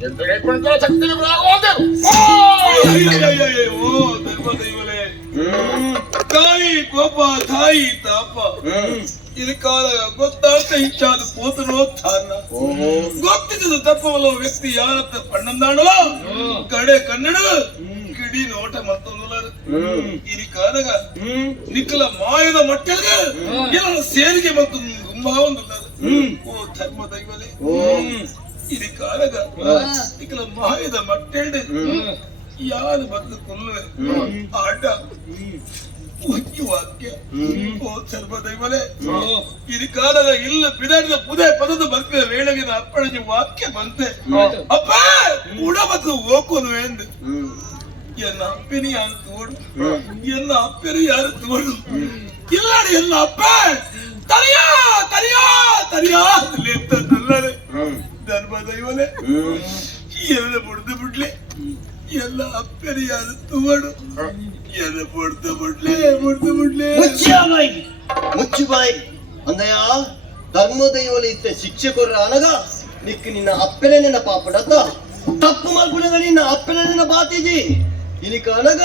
ಎಂದರೆ ಶಕ್ತಿ ತಾಯಿ ಕೋಪ ತಾಯಿ ತಾಪ ಇದು ಕಾಲ ಗೊತ್ತಾಗ್ತ ಹೆಚ್ಚಾದ ಪೋತನೋ ತಾನ ಗೊತ್ತಿದ್ದು ತಪ್ಪವಲ್ಲ ವ್ಯಕ್ತಿ ಯಾರತ್ತ ಪಣ್ಣಂದಾಡೋ ಕಡೆ ಕನ್ನಡ ಕಿಡಿ ನೋಟ ಮತ್ತೊಂದು ಇದು ಕಾಲಗ ನಿಕ್ಕಲ ಮಾಯದ ಮಟ್ಟಗೆ ಎಲ್ಲ ಸೇರಿಗೆ ಮತ್ತು ಗುಂಬಾವೊಂದುಲ್ಲರು ಓ ಧರ್ಮ ದೈವಲೇ ಇದು ಕಾಲಗ ನಿಕ್ಕಲ ಮಾಯದ ಮಟ್ಟೆಂಡು ಯಾರು ಬಂದು ಕೊಲ್ಲುವೆ ಆಟ ಒಂದು ವಾಕ್ಯ ಓ ಧರ್ಮ ದೈವಲೇ ಇದು ಕಾಲದ ಇಲ್ಲ ಬಿದಾಡಿದ ಪುದೆ ಪದದ ಬರ್ತಿದ ವೇಳೆಗಿನ ಅಪ್ಪಣಿಗೆ ವಾಕ್ಯ ಬಂತೆ ಅಪ್ಪ ಕೂಡ ಮತ್ತು ಹೋಗೋನು ಎಂದು ಎನ್ನ ಅಪ್ಪನಿ ಯಾರು ತೋಡು ಎನ್ನ ಅಪ್ಪನಿ ಯಾರು ತೋಡು ಇಲ್ಲಾಡಿ ಎಲ್ಲ ಅಪ್ಪ ತರಿಯಾ ತರಿಯಾ ತರಿಯಾ ಅಂತಲ್ಲದೆ ಧರ್ಮ ದೈವಲೇ ಎಲ್ಲ ಮುಡ್ದು ಬಿಡ್ಲಿ ಎಲ್ಲ ಅಪ್ಪನಿ ಯಾರು ತೋಡು ಎಲ್ಲ ಮುಡ್ದು ಬಿಡ್ಲಿ ಮುಚ್ಚು ಬಾಯಿ ಅಂದಯ್ಯ ಧರ್ಮ ದೈವಲು ಇತ್ತ ಶಿಕ್ಷೆ ಕೊರ್ರ ಅನಗ ನಿಕ್ ನಿನ್ನ ಅಪ್ಪನೇ ನಿನ್ನ ಪಾಪಡತ್ತ ತಪ್ಪು ಮಾಡ್ಬಿಡಗ ನಿನ್ನ ಅಪ್ಪನೇ ನಿನ್ನ ಬಾತಿಜಿ ಇನಿಕ ಅನಗ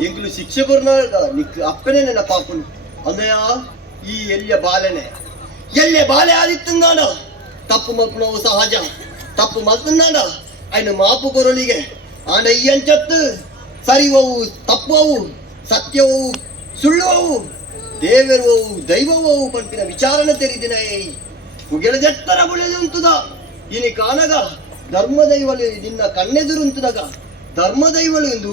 ಎಂಕ್ಲು ಶಿಕ್ಷೆ ಕೊರ್ನಾಗ ನಿಕ್ ಅಪ್ಪನೇ ನಿನ್ನ ಪಾಪನು ಅಂದಯ್ಯ ಈ ಎಲ್ಲಿಯ ಬಾಲೆ ಆದಿತ್ತಂದಾನ ತಪ್ಪು ಮಲ್ಪನವು ಸಹಜ ತಪ್ಪು ಮಲ್ತಂದಾನ ఆయన ಮಾಪು ಕೊರಳಿಗೆ ಆಂಡ ಈ ಅಂಚತ್ತು ಸರಿವವು ತಪ್ಪವು ಸತ್ಯವವು ಸುಳ್ಳುವವು ದೇವರು ದೈವವು ಪಂಪಿನ ವಿಚಾರಣ ತೆರಿದಿನ ಮುಗಿಲ ಜಟ್ಟರ ಬುಳೆದುಂತುದ ಇನಿ ಕಾನಗ ಧರ್ಮ ದೈವಲು ನಿನ್ನ ಕಣ್ಣೆದುರುಂತುದಾಗ ಧರ್ಮ ದೈವಲು ಎಂದು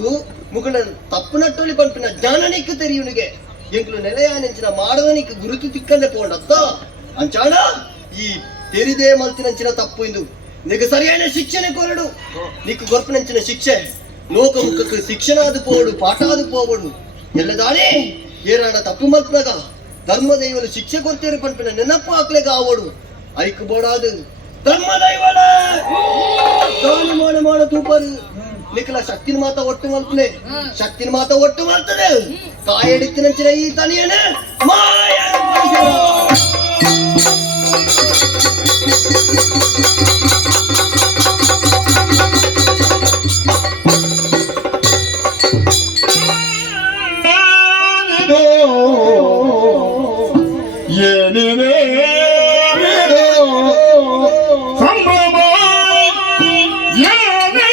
ಮುಗಲ ತಪ್ಪು ನಟ್ಟೊಲಿ ಪಂಪಿನ ಜ್ಞಾನನಿಕ್ಕ ತೆರಿಯುನಿಗೆ ಎಂಕ್ಲು ನೆಲೆಯಾನೆಂಚಿನ ಮಾಡವನಿಕ್ಕೆ ಗುರುತು ತಿಕ್ಕಂದೆ ಪೋಂಡತ್ತ ಅಂಚಾಣ ಈ ತೆರಿದೇ ಮಲ್ತಿನಂಚಿನ ತಪ್ಪು ಎಂದು ನಿನಗೆ ಸರಿಯಾದ ಶಿಕ್ಷಣ ಕೊರಡು నీకు ಗೊರ್ಪನಂಚಿನ ಶಿಕ್ಷೆ ಲೋಕಮುಖಕ್ಕೆ ಶಿಕ್ಷಣ ಅದು ಪೋಡು ಪಾಠ ಅದು ಪೋವಡು ಎಲ್ಲದಾನೇ ಏರಾಣ ತಪ್ಪು ಮಲ್ಪನಾಗ ಧರ್ಮ ದೈವಲು ಶಿಕ್ಷೆ ಕೊಡ್ತೇನೆ ಪಂಪಿನ ನೆನಪು ಹಾಕ್ಲೆಗ ಆವಡು ಐಕ್ ಬೋಡಾದು ಧರ್ಮ ದೈವಲ ದಾನಿ ಮಾಡ ತೂಪರು ನಿಖಲ ಶಕ್ತಿನ ಮಾತ ಒಟ್ಟು ಮಲ್ಪನೆ ಶಕ್ತಿನ ಮಾತ ಒಟ್ಟು ಮಾಡ್ತದೆ ಕಾಯಡಿತ್ತಿನಂಚಿನ ಈ ತನಿಯನೆ ಮಾಯ ಏನೇನೇ ಸಂಭ್ರಮ ಏನೇನೇ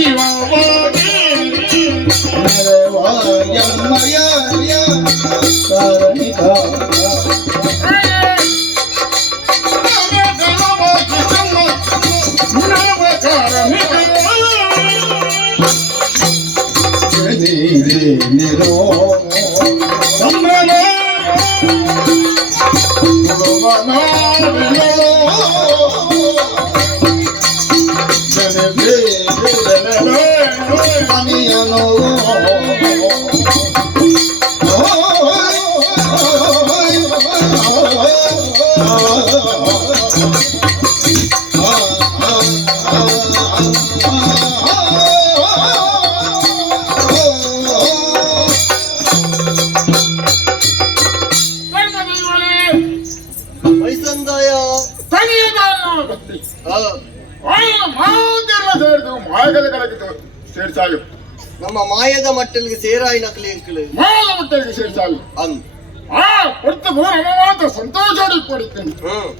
ದೈವವಾಗಿ ನೆರವಾಯಮ್ಮಯ ಕಾರಣಿಕ ನಿರೋ ವಯಸ್ಸಂದಾಯ ಮಾಯದ ಕಡೆಗೆ ಸೇರ್ಸಾಯು ನಮ್ಮ ಮಾಯದ ಮಟ್ಟಲಿಗೆ ಸೇರಾಯಿ ನಕಲಿ ಅಂಕಲ್ ಮಾಯದ ಮಟ್ಟಕ್ಕೆ ಸೇರ್ಸಾಯು ಅಂದ್ ಹೊರತು ಮಾತ್ರ ಸಂತೋಷ ಪಡಿತೀನಿ ಹ್ಮ್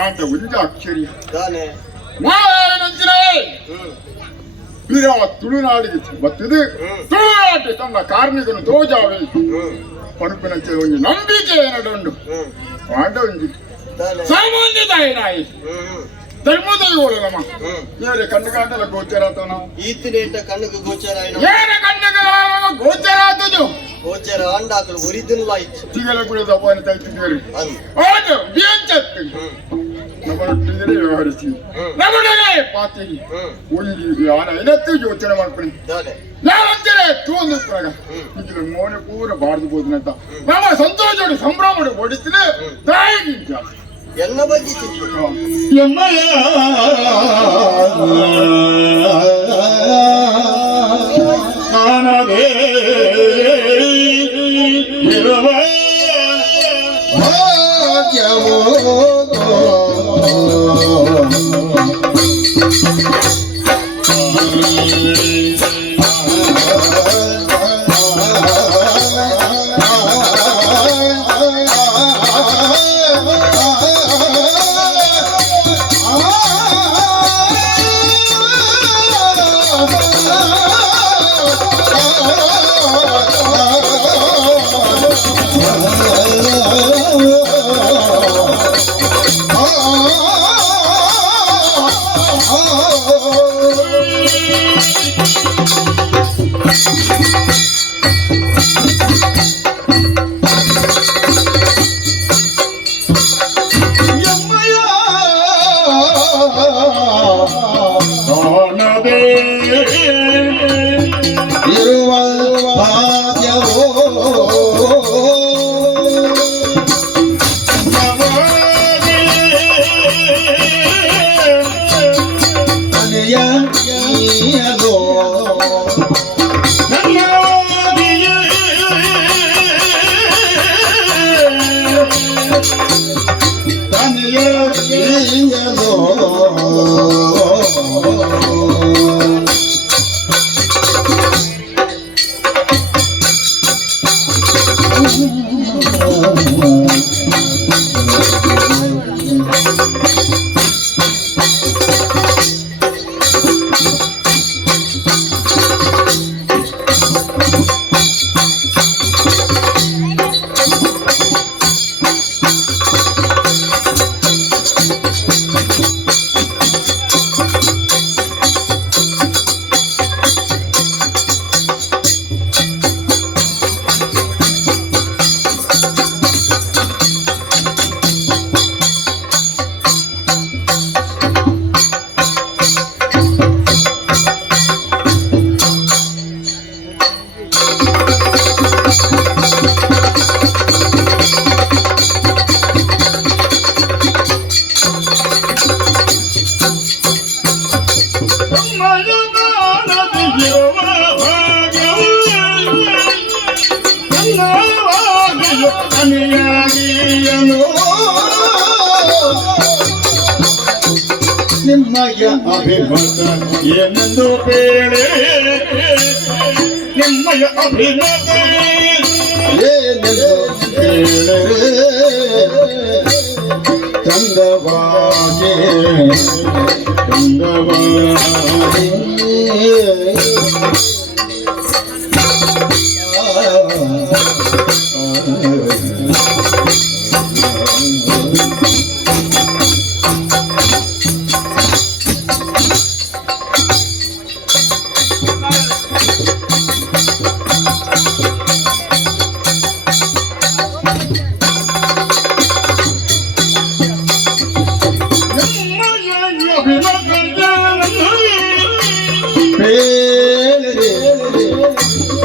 ಅಂತ ಒಂದು ಅಕ್ಷರಿ ತಾನೆ ಮಾಯನಂತಿರೇ ವೀರ ತುಳುನಾಡಿಗೆ ಬರ್ತದೆ ತುಳುನಾಟಿ ತನ್ನ ಕಾರ್ಮಿಕನು ತೋಜಾವೆ ಪರುಪಿನಂತೆ ಒಂದು ನಂಬಿಕೆ ಏನಡುಂಡು ಆಟ ಒಂದು ತಾನೆ ಸಾಮಾನ್ಯದ ಏನಾಯಿ ಧರ್ಮದೈವೋಳು ನಮ್ಮ ಇವರೇ ಕಣ್ಣು ಕಾಣಲ್ಲ ಗೋಚರಾತನ ಈತಿನೇಟ ಕಣ್ಣುಗೆ ಗೋಚರ ಏನ ಕಣ್ಣುಗಳ ಗೋಚರಾತದು ಗೋಚರ ಅಂಡಾಕಲು ಒರಿದಿನ್ಲಾಯ್ತು ತಿಗಲ ಕುಡಿದ ಅಪ್ಪನ ತೈತಿದ್ದೇವೆ ಅಂದ್ ಹೌದು ಬಿಯಂಚತ್ತು ನಮ್ಮೊಟ್ಟಿಗೆ ವ್ಯವಹರಿಸಿ ನಮ್ಮೊಡನೆ ಪಾತಿಗೆ ಒಂದು ಯಾನ ಐನತ್ತು ಯೋಚನೆ ಮಾಡ್ಕೊಂಡು ತಾನೆ ನಾವಂತೇನೆ ತೂಂದು ಪ್ರಗ ಇದು ಮೋನೆ ಪೂರ ಬಾರ್ದು ಬೋದಿನಂತ ನಮ್ಮ ಸಂತೋಷ ಸಂಭ್ರಮ ಓಡಿಸಿದ್ರೆ ತಾಯಿಗಿಂತ ಎಲ್ಲ ಬಗ್ಗೆ ಚಿಂತೆ ಎಮ್ಮಯ ಕಾಣದೆ ಇರುವ ಭಾಗ್ಯವೋ ಕಾಣದೆ ಇರುವ ಭಾಗ್ಯವೋ ಮನೆಯೋ ನಿಮ್ಮಯ ಅಭಿಮತ ಏನೆಂದು ಬೇಳೆ ನಿಮ್ಮಯ ಅಭಿಮತ ಏನೆಂದು ಬೇಳೆ ಚಂದವಾಗಿ ಚಂದವಾಗಿ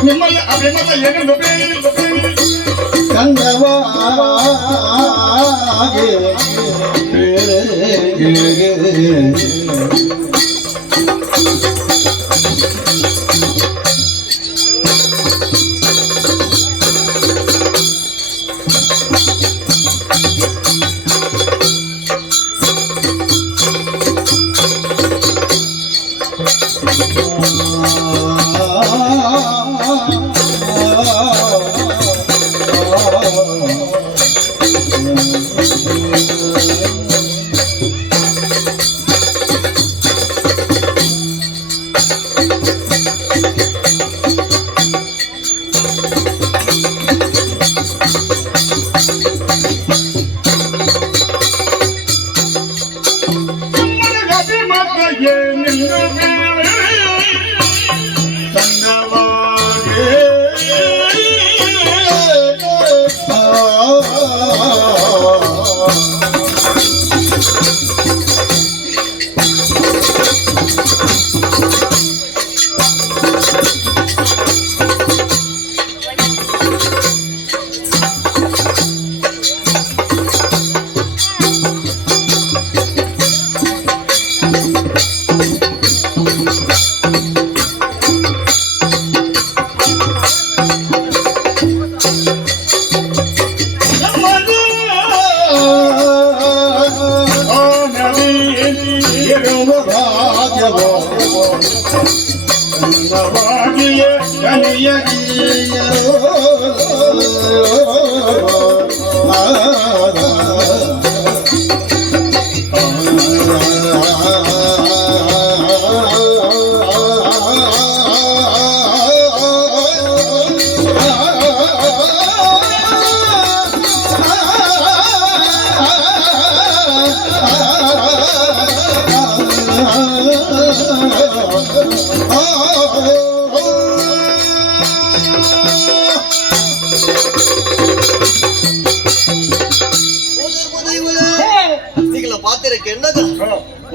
ನಿಮ್ಮಲ್ಲಿ ಅಭಿಮತ ಏನೆಂದು ಕಂದವಾಗೆ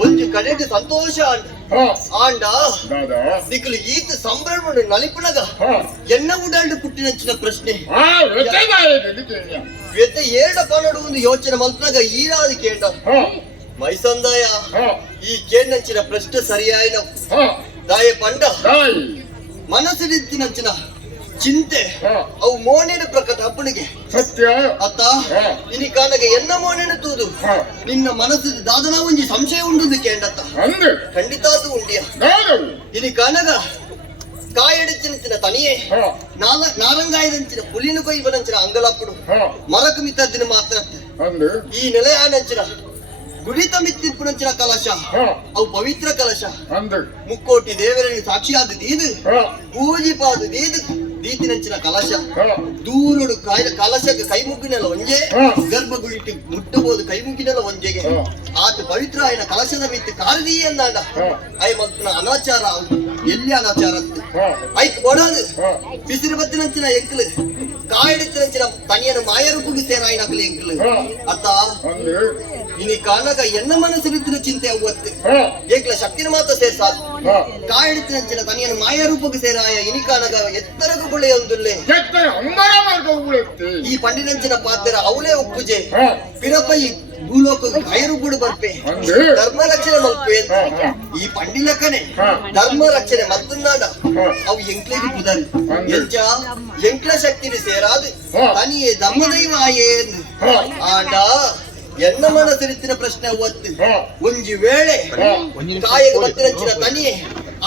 ಒಂಜಿ ಕಡೆಟ್ ಸಂತೋಷ ಆಂಡ ನಿಕಲು ಈತ ಸಂಭ್ರಮ ನಲಿಪನಗ ಎನ್ನ ಉಡಾಲ್ಡು ಪುಟ್ಟಿನಂಚಿನ ಪ್ರಶ್ನೆ ವ್ಯತೆ ಏಡ ಪನಡು ಒಂದು ಯೋಚನೆ ಮಲ್ಪನಗ ಈರಾದ ಕೇಂಡ ಮೈಸಂದಾಯ ಈ ಕೇಂಡಂಚಿನ ಪ್ರಶ್ನೆ ಸರಿಯಾಯಿನ ದಾಯ ಪಂಡ ಮನಸ್ಸಿನಂಚಿನ ಚಿಂತೆ ಅವು ಮೋನೇನ ಪ್ರಕಟ ಅಪ್ಪನಿಗೆ ಸತ್ಯ ಅತ್ತ ಇನಿ ಕಾನಗೆ ಎನ್ನ ಮೋನೇನ ತೂದು ನಿನ್ನ ಮನಸ್ಸಿದ ದಾದನ ಒಂಜಿ ಸಂಶಯ ಉಂಡು ಕೇಂಡತ್ತ ಖಂಡಿತ ಅದು ಉಂಡಿಯ ಇನಿ ಕಾನಗ ಕಾಯಡಿಚಿನ ತನಿಯೇ ನಾರಂಗಾಯದಂಚಿನ ಪುಲಿನ ಕೊಯ್ಬನಂಚಿನ ಅಂಗಲಪ್ಪಡು ಮರಕು ಮಿತ್ತದಿನ ಮಾತ್ರ ಈ ನೆಲೆಯಾನಂಚಿನ ಗುಡಿತ ಮಿತ್ತಿಪ್ಪುನಂಚಿನ ಕಲಶ ಅವು ಪವಿತ್ರ ಕಲಶ ಮುಕ್ಕೋಟಿ ದೇವರಿಗೆ ಸಾಕ್ಷಿಯಾದ ದೀದು ಪೂಜಿಪಾದ ದೀದು ದೀತಿನಂಚಿನ ಕಲಶ ದೂರಡು ಕಲಶಕ್ಕೆ ಕೈ ಮುಗ್ಗಿನೆಲ್ಲ ಒಂಜೆ ಗರ್ಭಗುಡಿಟ್ಟು ಮುಟ್ಟಬಹುದು ಕೈ ಮುಗ್ಗಿನೆಲ್ಲ ಒಂಜೆಗೆ ಆತ ಪವಿತ್ರ ಆಯ್ನ ಕಲಶದ ಮಿತ್ತು ಕಾರದಿ ಎಂದಾಂಡ ಐ ಮಲ್ಪನ ಅನಾಚಾರ ಎಲ್ಲಿ ಅನಾಚಾರ ಐಕ್ ಕೊಡೋದು ಬಿಸಿರು ಬತ್ತಿನಂಚಿನ ಎಂಕಲು ಕಾಯಡಿತ್ತಿನಂಚಿನ ತನಿಯನ ಮಾಯರೂಪಗೆ ಸೇರಾಯಿನಕಲು ಎಂಕಲು ಅತ್ತ ಇನಿ ಕಾಣಗ ಎನ್ನ ಮನಸ್ಸಿನ ಚಿಂತೆ ಅವತ್ತು ಏಕಲ ಶಕ್ತಿನ ಮಾತ್ರ ಸೇರ್ಸಾದು ಕಾಯಡಿತ್ತಿನಂಚಿನ ತನಿಯನ ಮಾಯರೂಪಗೆ ಸೇರಾಯ ಇನಿ ಕಾಣಗ ಎತ್ತರಗ ಗುಳೆಯೊಂದುಲ್ಲೆ ಈ ಪಂಡಿನಂಚಿನ ಪಾತ್ರ ಅವಲೇ ಒಪ್ಪುಜೆ ಪಿರಪೈ ಭೂಲೋಕ ಕಾಯರೂಪಡು ಬರ್ಪೆ ಧರ್ಮ ರಕ್ಷಣೆ ಮಲ್ಪೆ ಈ ಪಂಡಿಲಕ್ಕನೆ ಧರ್ಮ ರಕ್ಷಣೆ ಮತ್ತೊಂದಾಡ ಅವು ಎಂಕ್ಲೇರಿ ಪುದರಿ ಎಂಚ ಎಂಕ್ಲ ಶಕ್ತಿನ ಸೇರಾದು ತನಿಯೇ ಧರ್ಮದೈವ ಆಯೇನು ಆಂಡ ಎನ್ನ ಮನಸ್ಸಿನ ಪ್ರಶ್ನೆ ಅವತ್ತು ಒಂಜಿ ವೇಳೆ ಕಾಯಗ ಮತ್ತಿನಂಚಿನ ತನಿಯೇ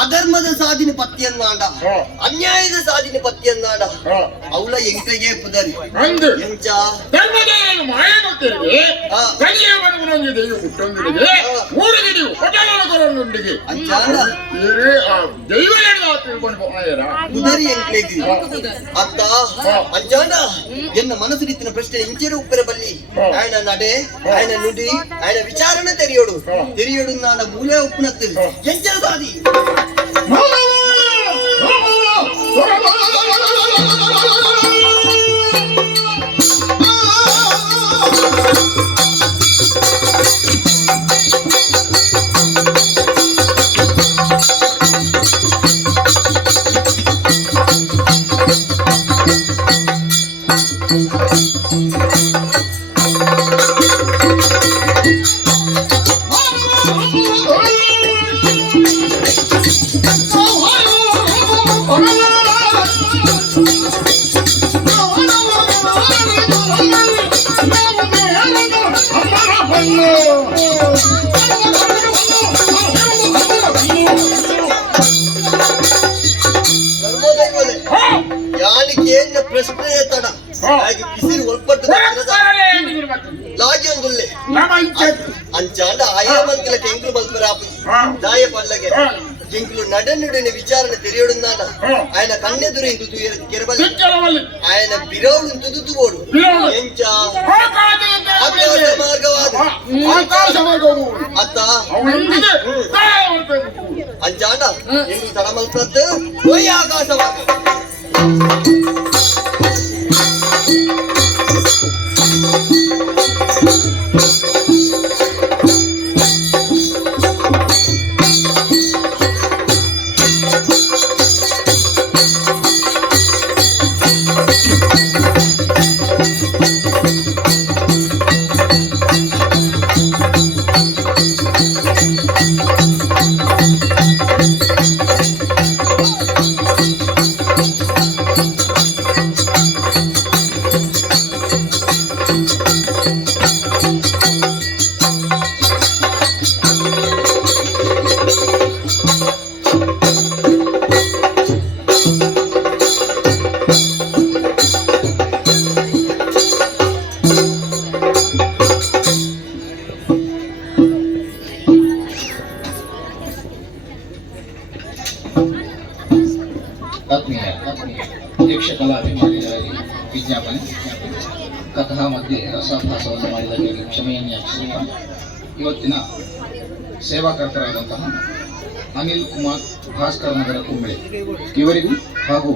ಅಧರ್ಮದ ಸಾಧಿನ ಪತ್ತಿಯನ್ನಾಡ ಹಾ. ಅನ್ಯಾಯದ ಸಾಧಿನ ಪತ್ತಿಯನ್ನಾಡ ಹಾ. ಅವಳ ಎಂಟಗೆ ಪುದರಿ ಅಂದು ಎಂಚ ಧರ್ಮದೇವನು ಮಾಯ ಗೊತ್ತಿರಲಿ ಹಾ. ಕಲಿಯವನು ನಂಗೆ ಹುಟ್ಟೊಂದಿಗೆ ಊರಿಗೆ ನೀವು ಹೊಟಲನಗರೊಂದಿಗೆ ಅಂಚಾಂಡ ದೈವ ಹೇಳಿದ ತಿಳ್ಕೊಂಡು ಮಾಯರ ಪುದರಿ ಎಂಟ್ಲೆಗಿ ಅತ್ತ ಅಂಚಾಂಡ ಎನ್ನ ಮನಸ್ಸು ರೀತಿನ ಪ್ರಶ್ನೆ ಇಂಚೆರು ಉಪ್ಪರ ಬಲ್ಲಿ ఆయన ನಡೆ ఆయన ನುಡಿ ఆయన ವಿಚಾರಣ ತೆರೆಯೋಡು ನಾಡ ಮೂಲೆ ಉಪ್ಪನತ್ತು ಎಂಚರ ಸಾಧಿ ಧರ್ಮದೈವಲೆ ಯಾನಿಗೆ ಏನ ಪ್ರಶ್ನೆ ತಡ ಹಾಗೆ ಕಿಸಿರು ಒಲ್ಪಟ್ಟು ಲಾಗಿ ಒಂದುಲ್ಲೆ ಅಂಚಾಂಡ ಆಯಾಮಂಕಲ ಕೆಂಕ್ಲು ಬಲ್ಪರ ದಾಯ ಪಲ್ಲಗೆ ಕೆಂಕ್ಲು ನಡನುಡಿನ ವಿಚಾರಣೆ ತೆರೆಯೋಡುನ್ನಾಡ ఆయన ಕಣ್ಣೆದುರು ಇಂದು ಕೆರಬಲ್ಲಿ ఆయన ಬಿರೋಳು ತುದುತು ಓಡು ಎಂಚ ಆಕಾಶ ಮಾರ್ಗವಾದ ಅತ್ತ ಅಂಚಾಂಡ ಎಂದು ತಡ ಮಲ್ಪದ್ದು ಒಯ್ಯ ಆಕಾಶ ಮಾರ್ಗ ಆತ್ಮೀಯ ಯಕ್ಷಕಲಾ ಅಭಿಮಾನಿಗಳಲ್ಲಿ ವಿಜ್ಞಾಪನೆ ಕಥಾ ಮಧ್ಯೆ ರಸಾಭಾಸವನ್ನು ಮಾಡಿದವರಿಗೆ ಕ್ಷಮೆಯನ್ನು ಯಾಚಿಸುತ್ತಾ ಇವತ್ತಿನ ಸೇವಾಕರ್ತರಾದಂತಹ ಅನಿಲ್ ಕುಮಾರ್ ಭಾಸ್ಕರ ನಗರ ಕುಂಬಳೆ ಇವರಿಗೂ ಹಾಗೂ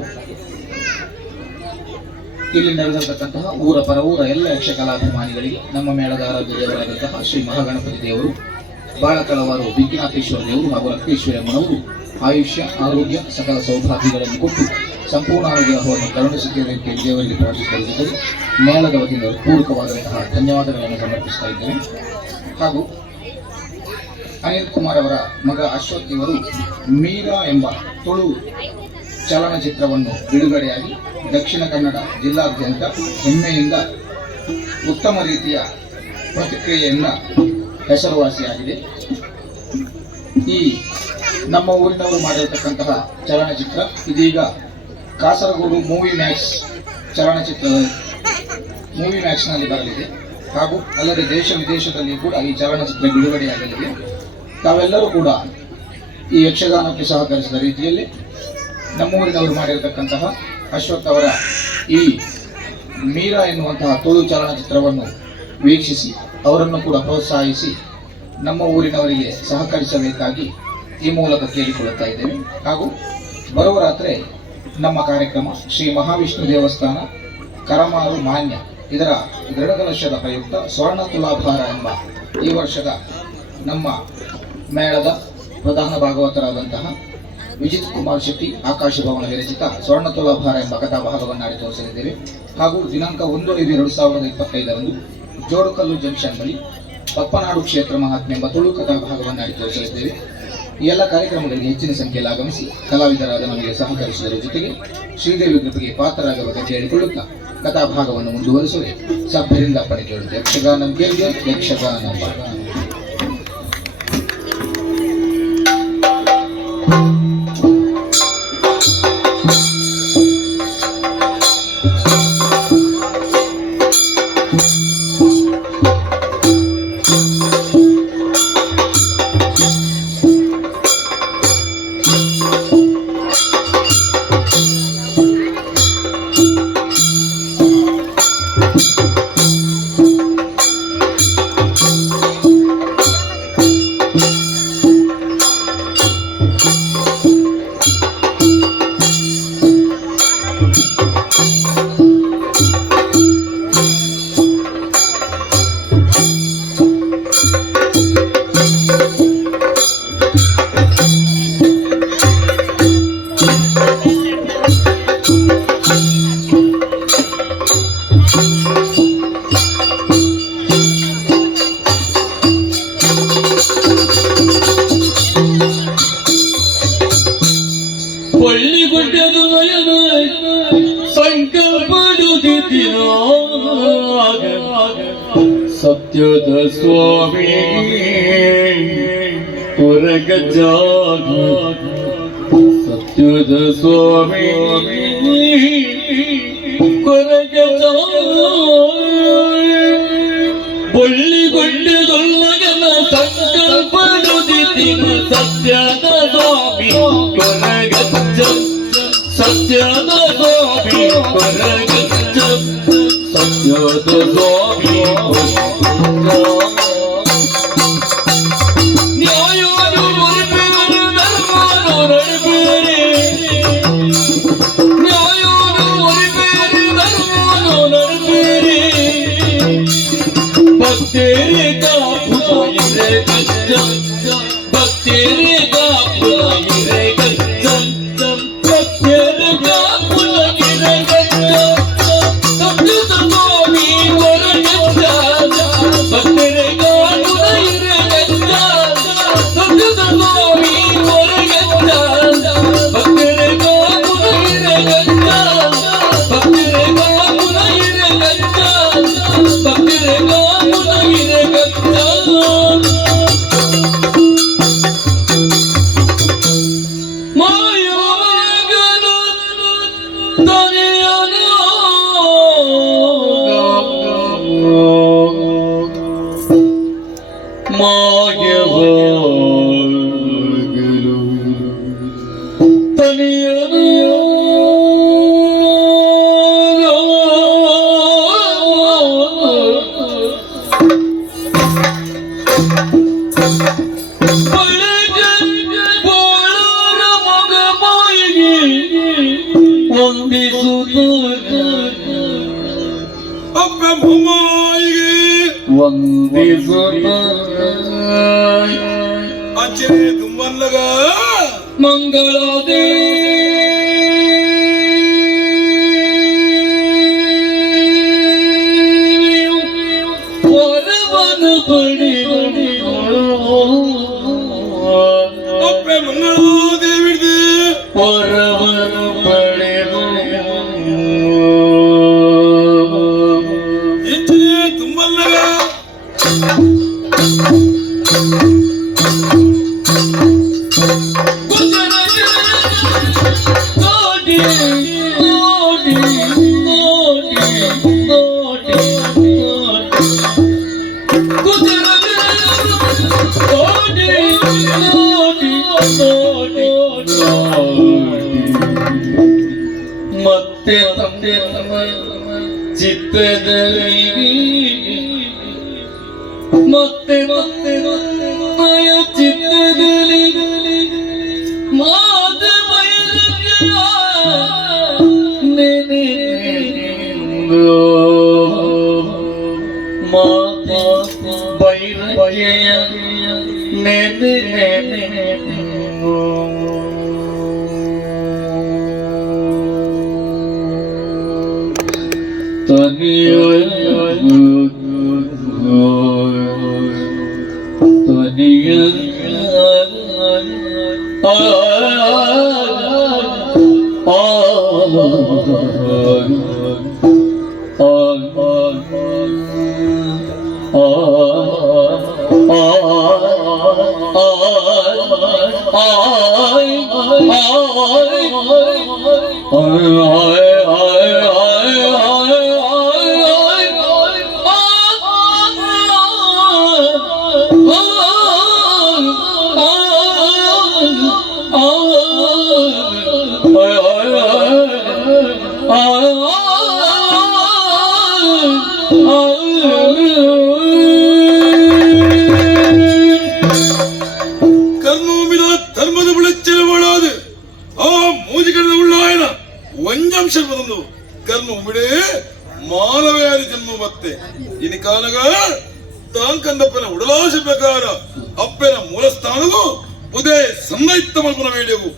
ಇಲ್ಲಿ ನಡೆದಿರತಕ್ಕಂತಹ ಊರ ಪರ ಊರ ಎಲ್ಲ ಯಕ್ಷಕಲಾಭಿಮಾನಿಗಳಿಗೆ ನಮ್ಮ ಮೇಳದ ಆರಾಧ್ಯ ದೇವರಾದಂತಹ ಶ್ರೀ ಮಹಾಗಣಪತಿ ದೇವರು ಬಾಳಕಳವಾರು ಬಿಂಕಿನಾಥೇಶ್ವರ ದೇವರು ಹಾಗೂ ರಕ್ತೇಶ್ವರಮ್ಮನವರು ಆಯುಷ್ಯ ಆರೋಗ್ಯ ಸಕಲ ಸೌಭಾಗ್ಯಗಳನ್ನು ಕೊಟ್ಟು ಸಂಪೂರ್ಣ ಅನುಗ್ರಹವನ್ನು ಕರುಣಿಸುತ್ತೇವೆ ಅಂತ ದೇವರಿಗೆ ಪ್ರಾರ್ಥಿಸುತ್ತಿದ್ದರೆ ಮೇಳದ ವತಿಯಿಂದ ಪೂರಕವಾದಂತಹ ಧನ್ಯವಾದಗಳನ್ನು ಸಮರ್ಪಿಸ್ತಾ ಇದ್ದೇವೆ. ಹಾಗೂ ಅನಿಲ್ ಕುಮಾರ್ ಅವರ ಮಗ ಅಶ್ವಥ್ ಇವರು ಮೀರಾ ಎಂಬ ತುಳು ಚಲನಚಿತ್ರವನ್ನು ಬಿಡುಗಡೆಯಾಗಿ ದಕ್ಷಿಣ ಕನ್ನಡ ಜಿಲ್ಲಾದ್ಯಂತ ಹೆಮ್ಮೆಯಿಂದ ಉತ್ತಮ ರೀತಿಯ ಪ್ರತಿಕ್ರಿಯೆಯಿಂದ ಹೆಸರುವಾಸಿಯಾಗಿದೆ. ಈ ನಮ್ಮ ಊರಿನವರು ಮಾಡಿರತಕ್ಕಂತಹ ಚಲನಚಿತ್ರ ಇದೀಗ ಕಾಸರಗೋಡು ಮೂವಿ ಮ್ಯಾಕ್ಸ್ ಚಲನಚಿತ್ರದ ಮೂವಿ ಮ್ಯಾಕ್ಸ್ನಲ್ಲಿ ಬರಲಿದೆ. ಹಾಗೂ ಅಲ್ಲದೆ ದೇಶ ವಿದೇಶದಲ್ಲಿ ಕೂಡ ಈ ಚಲನಚಿತ್ರ ಬಿಡುಗಡೆಯಾಗಲಿದೆ. ತಾವೆಲ್ಲರೂ ಕೂಡ ಈ ಯಕ್ಷಗಾನಕ್ಕೆ ಸಹಕರಿಸಿದ ರೀತಿಯಲ್ಲಿ ನಮ್ಮೂರಿನವರು ಮಾಡಿರತಕ್ಕಂತಹ ಅಶ್ವಥ್ ಅವರ ಈ ಮೀರಾ ಎನ್ನುವಂತಹ ತುಳು ಚಲನಚಿತ್ರವನ್ನು ವೀಕ್ಷಿಸಿ ಅವರನ್ನು ಕೂಡ ಪ್ರೋತ್ಸಾಹಿಸಿ ನಮ್ಮ ಊರಿನವರಿಗೆ ಸಹಕರಿಸಬೇಕಾಗಿ ಈ ಮೂಲಕ ಕೇಳಿಕೊಳ್ಳುತ್ತಾ ಇದ್ದೇವೆ. ಹಾಗೂ ಬರುವ ರಾತ್ರಿ ನಮ್ಮ ಕಾರ್ಯಕ್ರಮ ಶ್ರೀ ಮಹಾವಿಷ್ಣು ದೇವಸ್ಥಾನ ಕರಮಾರು ಮಾನ್ಯ ಇದರ ದೃಢಕಲಶದ ಪ್ರಯುಕ್ತ ಸ್ವರ್ಣ ತುಲಾಭಾರ ಎಂಬ ಈ ವರ್ಷದ ನಮ್ಮ ಮೇಳದ ಪ್ರಧಾನ ಭಾಗವತರಾದಂತಹ ವಿಜಿತ್ ಕುಮಾರ್ ಶೆಟ್ಟಿ ಆಕಾಶ ಭವನ ವಿರಚಿತ ಸ್ವರ್ಣ ತುಲಾಭಾರ ಎಂಬ ಕಥಾ ಭಾಗವನ್ನಾಡಿ ತೋರಿಸಲಿದ್ದೇವೆ. ಹಾಗೂ ದಿನಾಂಕ 1/5/2025 ಜೋಡುಕಲ್ಲು ಜಂಕ್ಷನ್ ಬಳಿ ಪಪ್ಪನಾಡು ಕ್ಷೇತ್ರ ಮಹಾತ್ಮೆ ಎಂಬ ತುಳು ಕಥಾ ಭಾಗವನ್ನಾಡಿ ತೋರಿಸಲಿದ್ದೇವೆ. ಈ ಎಲ್ಲ ಕಾರ್ಯಕ್ರಮಗಳಿಗೆ ಹೆಚ್ಚಿನ ಸಂಖ್ಯೆಯಲ್ಲಿ ಆಗಮಿಸಿ ಕಲಾವಿದರಾದ ನಮಗೆ ಸಹಕರಿಸುವುದರ ಜೊತೆಗೆ ಶ್ರೀದೇವಿ ಕೃಪೆಗೆ ಪಾತ್ರರಾಗಬೇಕಂತ ಹೇಳಿಕೊಳ್ಳುತ್ತಾ ಕಥಾ ಭಾಗವನ್ನು ಮುಂದುವರಿಸುವೆ ಸಭ್ಯರಿಂದ ಅಪ್ಪಣೆ ಕೇಳುತ್ತೆ. ಯಕ್ಷಗಾನ ಕೇಳಿದೆ ಯಕ್ಷಗಾನ ಕೊಳ್ಳಿಗುಡ್ಡದ ನಯನ ಸಂಕಲ್ಪಡುತ್ತಿನ ಸತ್ಯದ ಸ್ವಾಮಿ ಹೊರಗ ಜಾಗ ಸತ್ಯದ ಸ್ವಾಮಿ ಹೊರಗ ಬಳ್ಳಿಗೊಂಡದೊಲ್ಲಗನ ಸಂಕಲ್ಪಡುತ್ತಿನ ಸತ್ಯದ ಸ್ವಾಮಿ ಹೊರಗಚ್ಚ ಸತ್ಯದ ಸ್ವಾಮಿ ಹೊರಗಚ್ಚ ಸತ್ಯದ ಸ್ವಾಮಿ ನ್ಯಾಯವನ್ನು ಒಲಿಪೇರೆ ಧರ್ಮವನ್ನು ನಡೆಪೇರೆ ನ್ಯಾಯವನ್ನು ಒಲಿಪೇರೆ ಧರ್ಮವನ್ನು ನಡೆಪೇರೆ ಭಕ್ತೇರೆ ಕಾಪುಯಿರೆ ಗಚ್ಚ ಭಕ್ತೇರೆ ಕಾಪುಯಿರೆ ಗಚ್ಚ ಭಕ್ತೇರೆ ಕಾಪುಯಿರೆ ಗಚ್ಚ ಸತ್ಯದ ಸ್ವಾಮಿ ಹೊರಗಚ್ಚ ಭಕ್ತೇರೆ ಕಾಪುಯಿರೆ ಗಚ್ಚ ಸತ್ಯದ ಸ್ವಾಮಿ ಹೊರಗಚ್ಚ ಭಕ್ತೇರೆ ಕಾಪುಯಿರೆ ಗಚ್ಚ ಭಕ್ತೇರೆ ಕಾಪುಯಿರೆ ಗಚ್ಚ ಭಕ್ತೇರೆ ಕಾಪುಯಿರೆ ಗಚ್ಚ ಮಾಯವಾಗಲು ತನೆಯನು ಮಾಯವಾಗಲು ತನೆಯನು ಅಪ್ಪ ಬೊಮ್ಮಾಯಿಗೆ ವಂದಿಸುತ್ತ ಅಚ್ಚರಿ ತುಂಬಲ್ಲಗ ಮಂಗಳಾದೇ ವರವನ್ನು ಪಡೆದು ಅಪ್ಪ ಮಂಗಳಾದೇವಿಡ್ದು ವರವನ್ನು ಪಡೆದು ಹೆಚ್ಚಿನ ತುಂಬಲ್ಲಗ ಮತ್ತೆ ತಂದೆ ತಮ್ಮ ಚಿತ್ತದಲ್ಲಿ ಮತ್ತೆ ಮತ್ತೆ ಮಯ ಚಿತ್ತದಲ್ಲಿ ಮಾತ ನೆನೆ ಮಾತ ಬೈರಗೆಯ ನೆನೆ ಕರ್ಮೋಮಿನ ಧರ್ಮದ ಬೆಳಚಲು ಮಾಡಾದು ಆ ಮೋಜಿಗಡದ ಉಳ್ಳಾಯನ ವಂಜಾಂಶ ಬಂದು ಕರ್ಮ ಬಿಡೆ ಮಾನವೇಯಾದಿ ಜನ್ಮ ಮತ್ತೆ ಇನಿ ಕಾಲಗ ತಾಂಕಂದಪ್ಪನ ಉಡಲಾಶ ಪ್ರಕಾರ ಅಪ್ಪನ ಮೂಲಸ್ಥಾನವು ಉದಯ ಸನ್ನೈತ ಮಲ್ಪನ ವೇಳೆವು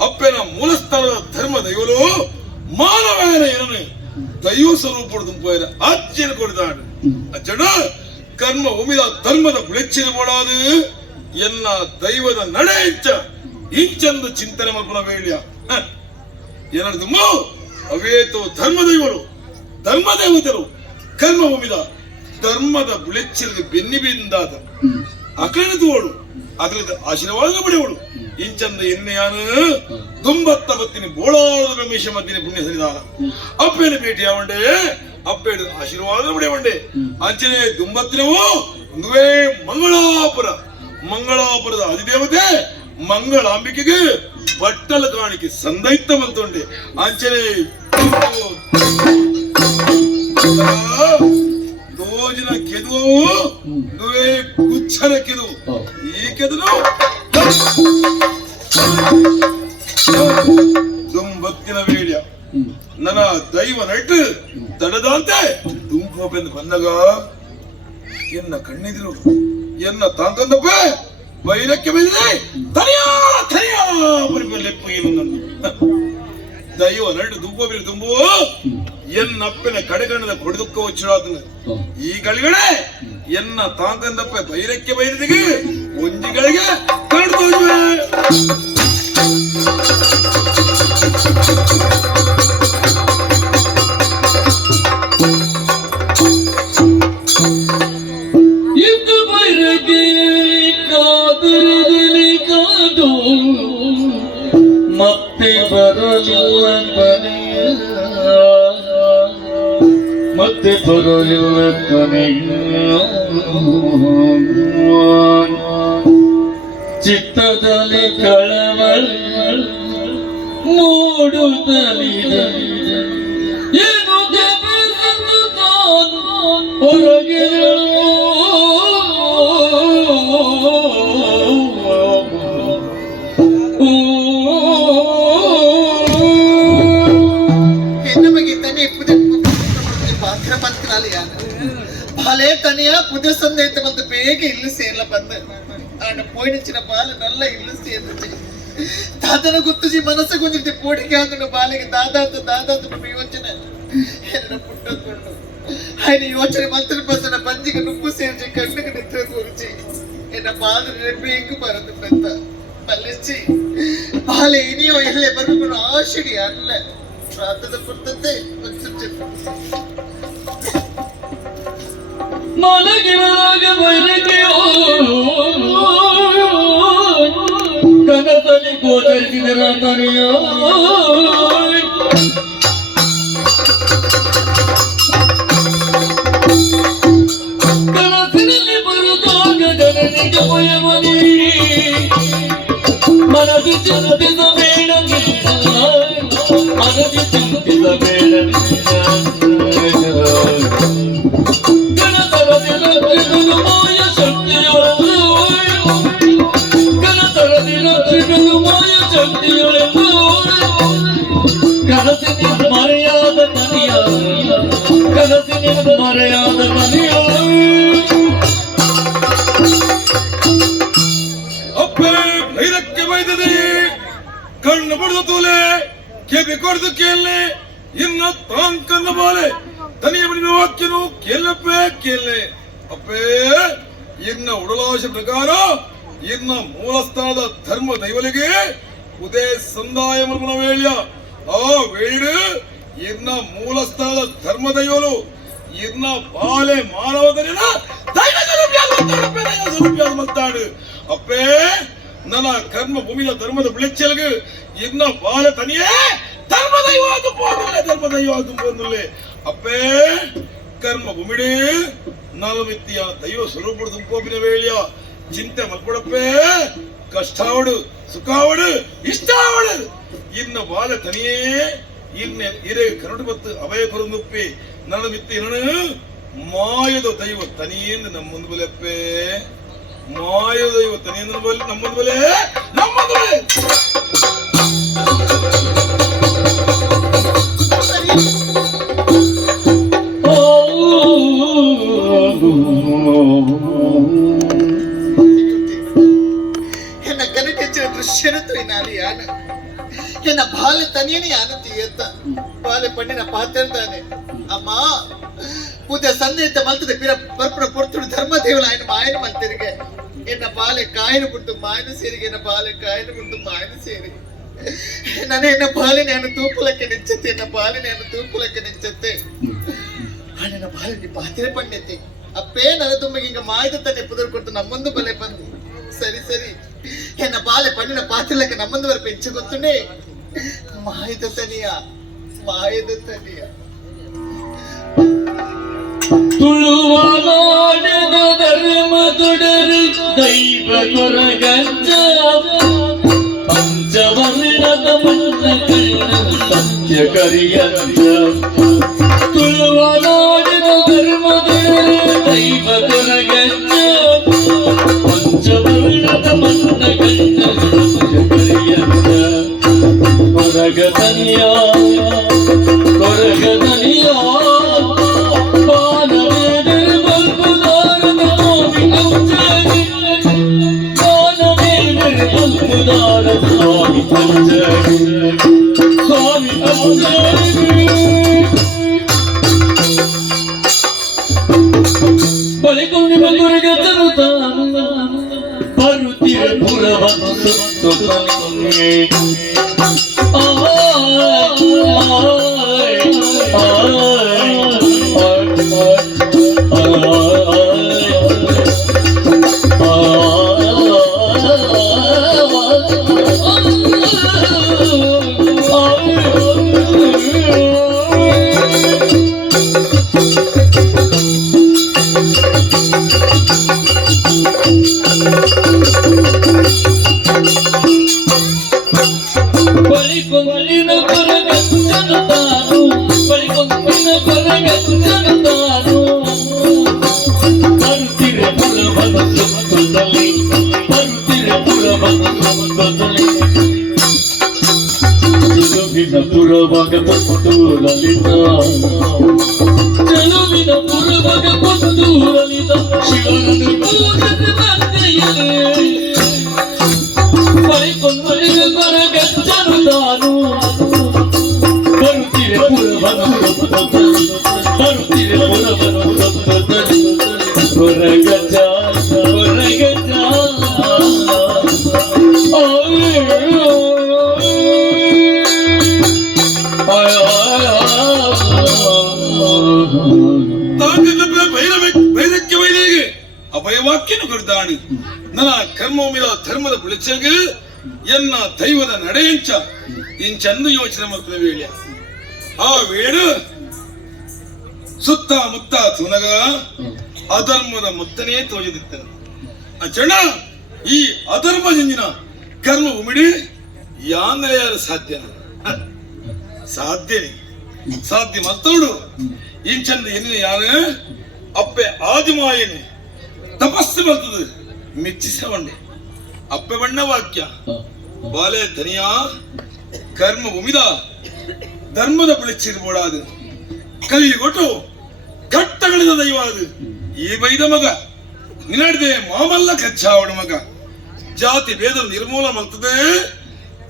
ಅಪ್ಪನ ಮೂಲಸ್ಥಾನದ ಧರ್ಮ ದೈವಲು ಮಾನವೇಯನ ಏನನು ದೈವ ಸ್ವರೂಪಡು ತುಂಬಾಯಿನ ಆಜ್ಞೆನ ಕೊಡಿದಾಡು ಅಚ್ಚಡ ಕರ್ಮ ಒಮ್ಮಿದ ಧರ್ಮದ ಬೆಳಚಿನ ಮಾಡಾದು ಎನ್ನ ದೈವದ ನಡೆ ಇಂಚಂದು ಚಿಂತನೆ ಮಲ್ಪನ ವೇಳ್ಯ ಏನದು ಅವೇತೋ ಧರ್ಮದೈವರು ಧರ್ಮದೇವತೆರು ಕರ್ಮ ಒಮ್ಮಿದ ಧರ್ಮದ ಬುಳೆಚ್ಚಲಿಗೆ ಬೆನ್ನಿಬಿಂದಾದ ಅಕರಣದೋಳು ಅದರಿಂದ ಆಶೀರ್ವಾದ ಪಡೆಯವಳು ಇಂಚಂದ ಎನ್ನೆಯಾನು ದುಂಬತ್ತ ಬತ್ತಿನಿ ಬೋಳಾದ ರಮೇಶ ಮದ್ದಿನ ಪುಣ್ಯ ಸರಿದಾನ ಅಪ್ಪೇನ ಭೇಟಿ ಆವಂಡೆ ಅಪ್ಪೇಡ ಆಶೀರ್ವಾದ ಪಡೆಯವಂಡೆ ಅಂಚನೆ ದುಂಬತ್ತಿನವು ಒಂದುವೇ ಮಂಗಳಾಪುರದ ಅಧಿದೇವತೆ ಮಂಗಳಾಂಬಿಕೆಗೆ ಬಟ್ಟಲ ಕಾಣಿಕೆ ಸಂದೈತ ಬಂತುಂಡೆ ಅಂಚನೆ ದೋಜಿನ ಕೆದುವು ನುವೇ ಗುಚ್ಛನ ಕೆದುವು ಈ ಕೆದನು ದುಂಬತ್ತಿನ ವೇಡ್ಯ ನನ್ನ ದೈವ ನಟ್ಟು ತಡದಂತೆ ದುಂಪೆಂದು ಬಂದಾಗ ಎನ್ನ ಕಣ್ಣಿದ್ರು ಎನ್ನ ತಾಂಕಂದಪ್ಪ ವೈರಕ್ಕೆ ಬಂದಿದೆ ಲೆಪ್ಪು ಏನು ದೈವ ನಡು ದುಂಬಿ ದುಂಬು ಎನ್ನಪ್ಪನ ಕಡೆಗಣ್ಣದ ಕೊಡದುಕ್ಕ ವಚ್ಚಿಡಾದ ಈ ಗಳಿಗಳೇ ಎನ್ನ ತಾಂಕಂದಪ್ಪ ಬೈರಕ್ಕೆ ಬೈರದಿಗೆ ಒಂಜಿಗಳಿಗೆ ಕಾಣ್ತೋಜುವೆ ಇದು ಬೈರಗೆ ಕಾದರದಲ್ಲಿ ಕಾದು ಮತ್ತೆ ಬರಲಿಲ್ಲ ಕೊನೆಯ ಮತ್ತೆ ಬರಲಿಲ್ಲ ಕೊನೆಯ ಚಿತ್ತದಲ್ಲಿ ಕಳವಳ ಮೂಡುತ್ತಲಿದೆ ಏನು ಜಪಿಸಿತು ತಾನು ಹೊರಗೆ ನಮಗೆ ತನೆ ಪಾತ್ರ ಮಂತ್ರಾಲಯ ಬಾಲೆ ತನೆಯ ಪುದ ಸಂದೇತ ಬಂದು ಬೇಗ ಇಲ್ಲಿ ಸೇರ್ಲ ಬಂದ ಆಡ ಪೋಯಿನಿಚ್ಚಿನ ಬಾಲ ನಲ್ಲ ಇಲ್ಲಿ ಸೇರ್ದು ದಾದನ ಗುತ್ತುಜಿ ಮನಸ್ಸು ಗುಂಜಿರ್ತಿ ಪೋಡಿಗೆ ಹಾಕೊಂಡು ಬಾಲೆಗೆ ದಾದಾಂತ ಯೋಚನೆ ಎರಡು ಪುಟ್ಟಕೊಂಡು ఆయన ಯೋಚನೆ ಮಂತ್ರ ಬಸನ ಬಂಜಿಗೆ ನುಪ್ಪು ಸೇರ್ಜಿ ಕಣ್ಣಿಗೆ ನಿತ್ರ ಕೂರ್ಚಿ ಎನ್ನ ಬಾದ ರೆಬ್ಬೆಂಗು ಬರದುಂತ ಬಲ್ಲಿಸಿ ಬಾಲೆ ಇನಿಯೋ ಎಲ್ಲೆ ಬರ್ಕೊಂಡು ಆಶಿಡಿ ಅಲ್ಲ ಪ್ರಾತದ ಪುರ್ತತೆ ಮಲಗಿರುವಾಗ ಬೈರಗೆಯೋ ಕನಸಲ್ಲಿ ಗೋಚರಿಸಿದರ ತನೆಯೋ ಕನಸಿನಲ್ಲಿ ಬರುತ್ತಾಗ ಜನನಿಗೆ ಭಯವನಿ ಮನದಿ ಚಿಂತಿಸಬೇಡ ಮನದಿ ಚಿಂತಿಸಬೇಡ ಗಣತರದಿನ ಮಾಯ ಶಕ್ತಿಯೊಳಗೆ ಗಣತರದಿನ ಮಾಯ ಶಕ್ತಿಯೊಳಗೆ ಕನಸಿನಿಂದ ಮರೆಯಾದ ಕನಿಯ ಕನಸಿನಿಂದ ಮರೆಯಾದ ಕನಿಯ ಅಪ್ಪೆ ಭೈರಕ್ಕೆ ಬೈದದೆ ಕಣ್ಣು ಬಡ್ದು ತೂಲೆ ಕೆಬಿ ಕೊಡ್ದು ಕೇಳಲೆ ಇನ್ನ ತಾಂಕಂದ ಬಾಲೆ ತನಿಯ ಬಡಿನ ವಾಕ್ಯನು ಕೇಳಪ್ಪೆ ಕೇಳಲೆ ಅಪ್ಪೇ ಇನ್ನ ಉಡಲಾಶ ಪ್ರಕಾರ ಇನ್ನ ಮೂಲ ಸ್ಥಾನದ ಧರ್ಮ ದೈವಲಿಗೆ ಉದಯ ಸಂದಾಯ ಮಲ್ಪನ ವೇಳ್ಯ ಆ ವೇಳು ಇನ್ನ ಮೂಲ ಸ್ಥಾನದ ಧರ್ಮ ದೈವಲು ಇನ್ನ ಬಾಲೆ ಮಾನವದರಿನ ದೈವ ಸ್ವರೂಪಿಯಾದ ಮತ್ತಾಡು ಅಪ್ಪೇ ನನ್ನ ಕರ್ಮ ಭೂಮಿಯ ಧರ್ಮದ ಬಿಳಿಚ್ಚಲ್ಗೆ ಇನ್ನ ಬಾಲೆ ತನಿಯೇ ಧರ್ಮ ದೈವ ತುಂಬಂದಿಲ್ಲ ಅಪ್ಪೇ ಕರ್ಮ ಭೂಮಿಡಿ ನಲಮಿತ್ತಿಯ ದೈವ ಸ್ವರೂಪ ತುಂಬಿ ವೇಳ್ಯ ಚಿಂತೆ ಮಲ್ಪಡಪ್ಪೇ ಕಷ್ಟಾವಡು ಸುಖಾವಡು ಇಷ್ಟಾವಡು ಇನ್ನ ಬಾಲೆ ತನಿಯೇ ಇನ್ನ ಹಿರೇ ಕರಡು ಮತ್ತು ಅಭಯ ಕೊರಂದುಪ್ಪಿ ನಲಮಿತ್ತಿ ಮಾಯದ ದೈವ ತನಿಯಿಂದ ನಮ್ಮೊಂದು ಬಲೆಪ್ಪೇ ಮಾಯದ ದೈವ ತನಿಯಿಂದ ನಮ್ಮೊಂದು ಬಲೆ ನಮ್ಮೊಂದು ಬಲೆ ಎನ್ನ ಕನಕೆಚ್ಚಿನ ದೃಶ್ಯನತ್ತು ನಾನು ಯಾನ ಎನ್ನ ಬಾಲೆ ತನಿಯನೇ ಯಾನತಿ ಎತ್ತ ಬಾಲೆ ಪಣ್ಣಿನ ಪಾತ್ರದಾನೆ ಅಮ್ಮ ಪೂಜೆ ಸಂದೇತ ಮಲ್ತದ ಪಿರ ಪರ್ಪುರ ಪೊರ್ತುಡು ಧರ್ಮ ದೇವಲ ఆయన ಮಾಯನ ಮಲ್ತಿರಿಗೆ ಎನ್ನ ಬಾಲೆ ಕಾಯನ ಬಿಟ್ಟು ಮಾಯನ ಸೇರಿಗೆ ಎನ್ನ ಬಾಲೆ ಕಾಯನ ಬಿಟ್ಟು ಮಾಯನ ಸೇರಿ ನನ್ನ ಬಾಲಿನ ತೂಪುಲಕ್ಕೆ ನಿಚ್ಚತ್ತೆ, ನನ್ನ ಬಾಲಿನ ತೂಪುಲಕ್ಕೆ ನಿಚ್ಚತ್ತೆ. ನನ್ನ ಬಾಲಿನ ಪಾತ್ರೆ ಪಂಡಿತೆ ಅಪ್ಪೇ ನನ್ನ ತುಂಬಗೆ ಹಿಂಗ ಮಾಯ್ದ ತಾನೆ ಪುದರ್ ಕೊಟ್ಟು ನಮ್ಮೊಂದು ಬಲೆ ಬಂದು ಸರಿ ಸರಿ ಎನ್ನ ಬಾಲೆ ಪಣ್ಣಿನ ಪಾತ್ರೆಲಕ್ಕೆ ನಮ್ಮೊಂದು ವರ ಪೆಂಚು ಗೊತ್ತುಂಡೆ ಮಾಯ್ದ ತನಿಯ ತುಳುವ ನಾಡಿನ ಧರ್ಮ ತೊಡರು ದೈವ ಕೊರಗಂಜ ಪಂಚವರ್ಣದ ಮನ್ನ ಕಣ್ಣ ಸತ್ಯ ಕರಿಯಂಜ. ತುಳುವ ನಾಡಿನ ಧರ್ಮ ತೊಡರು ದೈವ ಕೊರಗಂಜ ಪಂಚವರ್ಣದ ಮನ್ನ ಕಣ್ಣ ಸತ್ಯ ಕರಿಯಂಜ. ಕೊರಗತನಿಯ ಬಳಿಕೊಂಡು ಮಗುರಿಗೆ ತರುತ್ತಾನು ಬರುತ್ತಿರ ಪುರವನ್ನು ಸುತ್ತು ಬಳಿಕೊಂದಿನ ಕೊರಗಚ್ಚನು ತಾನು ಬಳಿಕೊಂದಿನ ಕೊರಗಚ್ಚನು ತಾನು ಬರುತ್ತಿರೆ ಪುರವನ್ನು ಸುತ್ತಲಿ ಬರುತ್ತಿರೆ ಪುರವನ್ನು ಸುತ್ತಲಿ ಚೆಲುವಿನ ಪುರವಾಗ ಕೊಟ್ಟು ಲಲಿತ ಚೆಲುವಿನ ಪುರವಾಗ ಕೊಟ್ಟು ಲಲಿತ ಶಿವನನ್ನು ಪೂಜಿಸಿ ಬಂದೆಯೇ ಬಳಿಕೊಂದಿನ ಕೊರಗಚ್ಚನು ತಾನು ಬರುತ್ತಿರೆ ಪುರವನ್ನು ಸುತ್ತಲಿ ಬರುತ್ತಿರೆ ಪುರವನ್ನು ಸುತ್ತಲಿ ಕೊರಗಚ್ಚ ಕೊರಗಚ್ಚ ವೈರಕ್ಕೆ ವೈದಿಗೆ ಅಭಯವಾಕ್ಯನು ಕೊಡ್ತಾಣಿ ನನ್ನ ಕರ್ಮೋಮಿದ ಧರ್ಮದ ಬಿಳಿಚೆಗೆ ಎನ್ನ ದೈವದ ನಡೆಯಂಚ ಇಂಚಂದು ಯೋಚನೆ ಮಾಡ್ತದೆ ವೇಳೆ ಆ ವೇಳೆ ಸುತ್ತ ಮುತ್ತ ತುನಗ ಅಧರ್ಮದ ಮುತ್ತನೇ ತೋಜದಿತ್ತನು ಅಚ್ಚಣ್ಣ ಈ ಅಧರ್ಮ ಜಂಜಿನ ಕರ್ಮ ಉಮಿಡಿ ಯಾಂದರೆ ಯಾರು ಸಾಧ್ಯ ಸಾಧ್ಯ ಮತ್ತೋಡು ಇಂಚಂದ ಎನ್ನಿನ ಯಾರು ಅಪ್ಪೆ ಆದಿಮಾಯನೆ ತಪಸ್ಸು ಬರ್ತದೆ ಮೆಚ್ಚಿಸವಂಡೆ ಅಪ್ಪೆ ಬಣ್ಣ ವಾಕ್ಯ ಬಾಲೆ ಧನಿಯ ಕರ್ಮ ಉಮಿದ ಧರ್ಮದ ಬಿಳಿಚಿರ್ಬೋಡಾದು ಕಲಿಗೊಟ್ಟು ಕಟ್ಟಗಳಿದ ದೈವ ಅದು ಈ ಬೈದ ಮಗ ನಿನ್ನಡಿದೆ ಮಾಮಲ್ಲ ಕಚ್ಚಾವಡ ಮಗ ಜಾತಿ ಭೇದ ನಿರ್ಮೂಲ ಮಾಡ್ತದೆ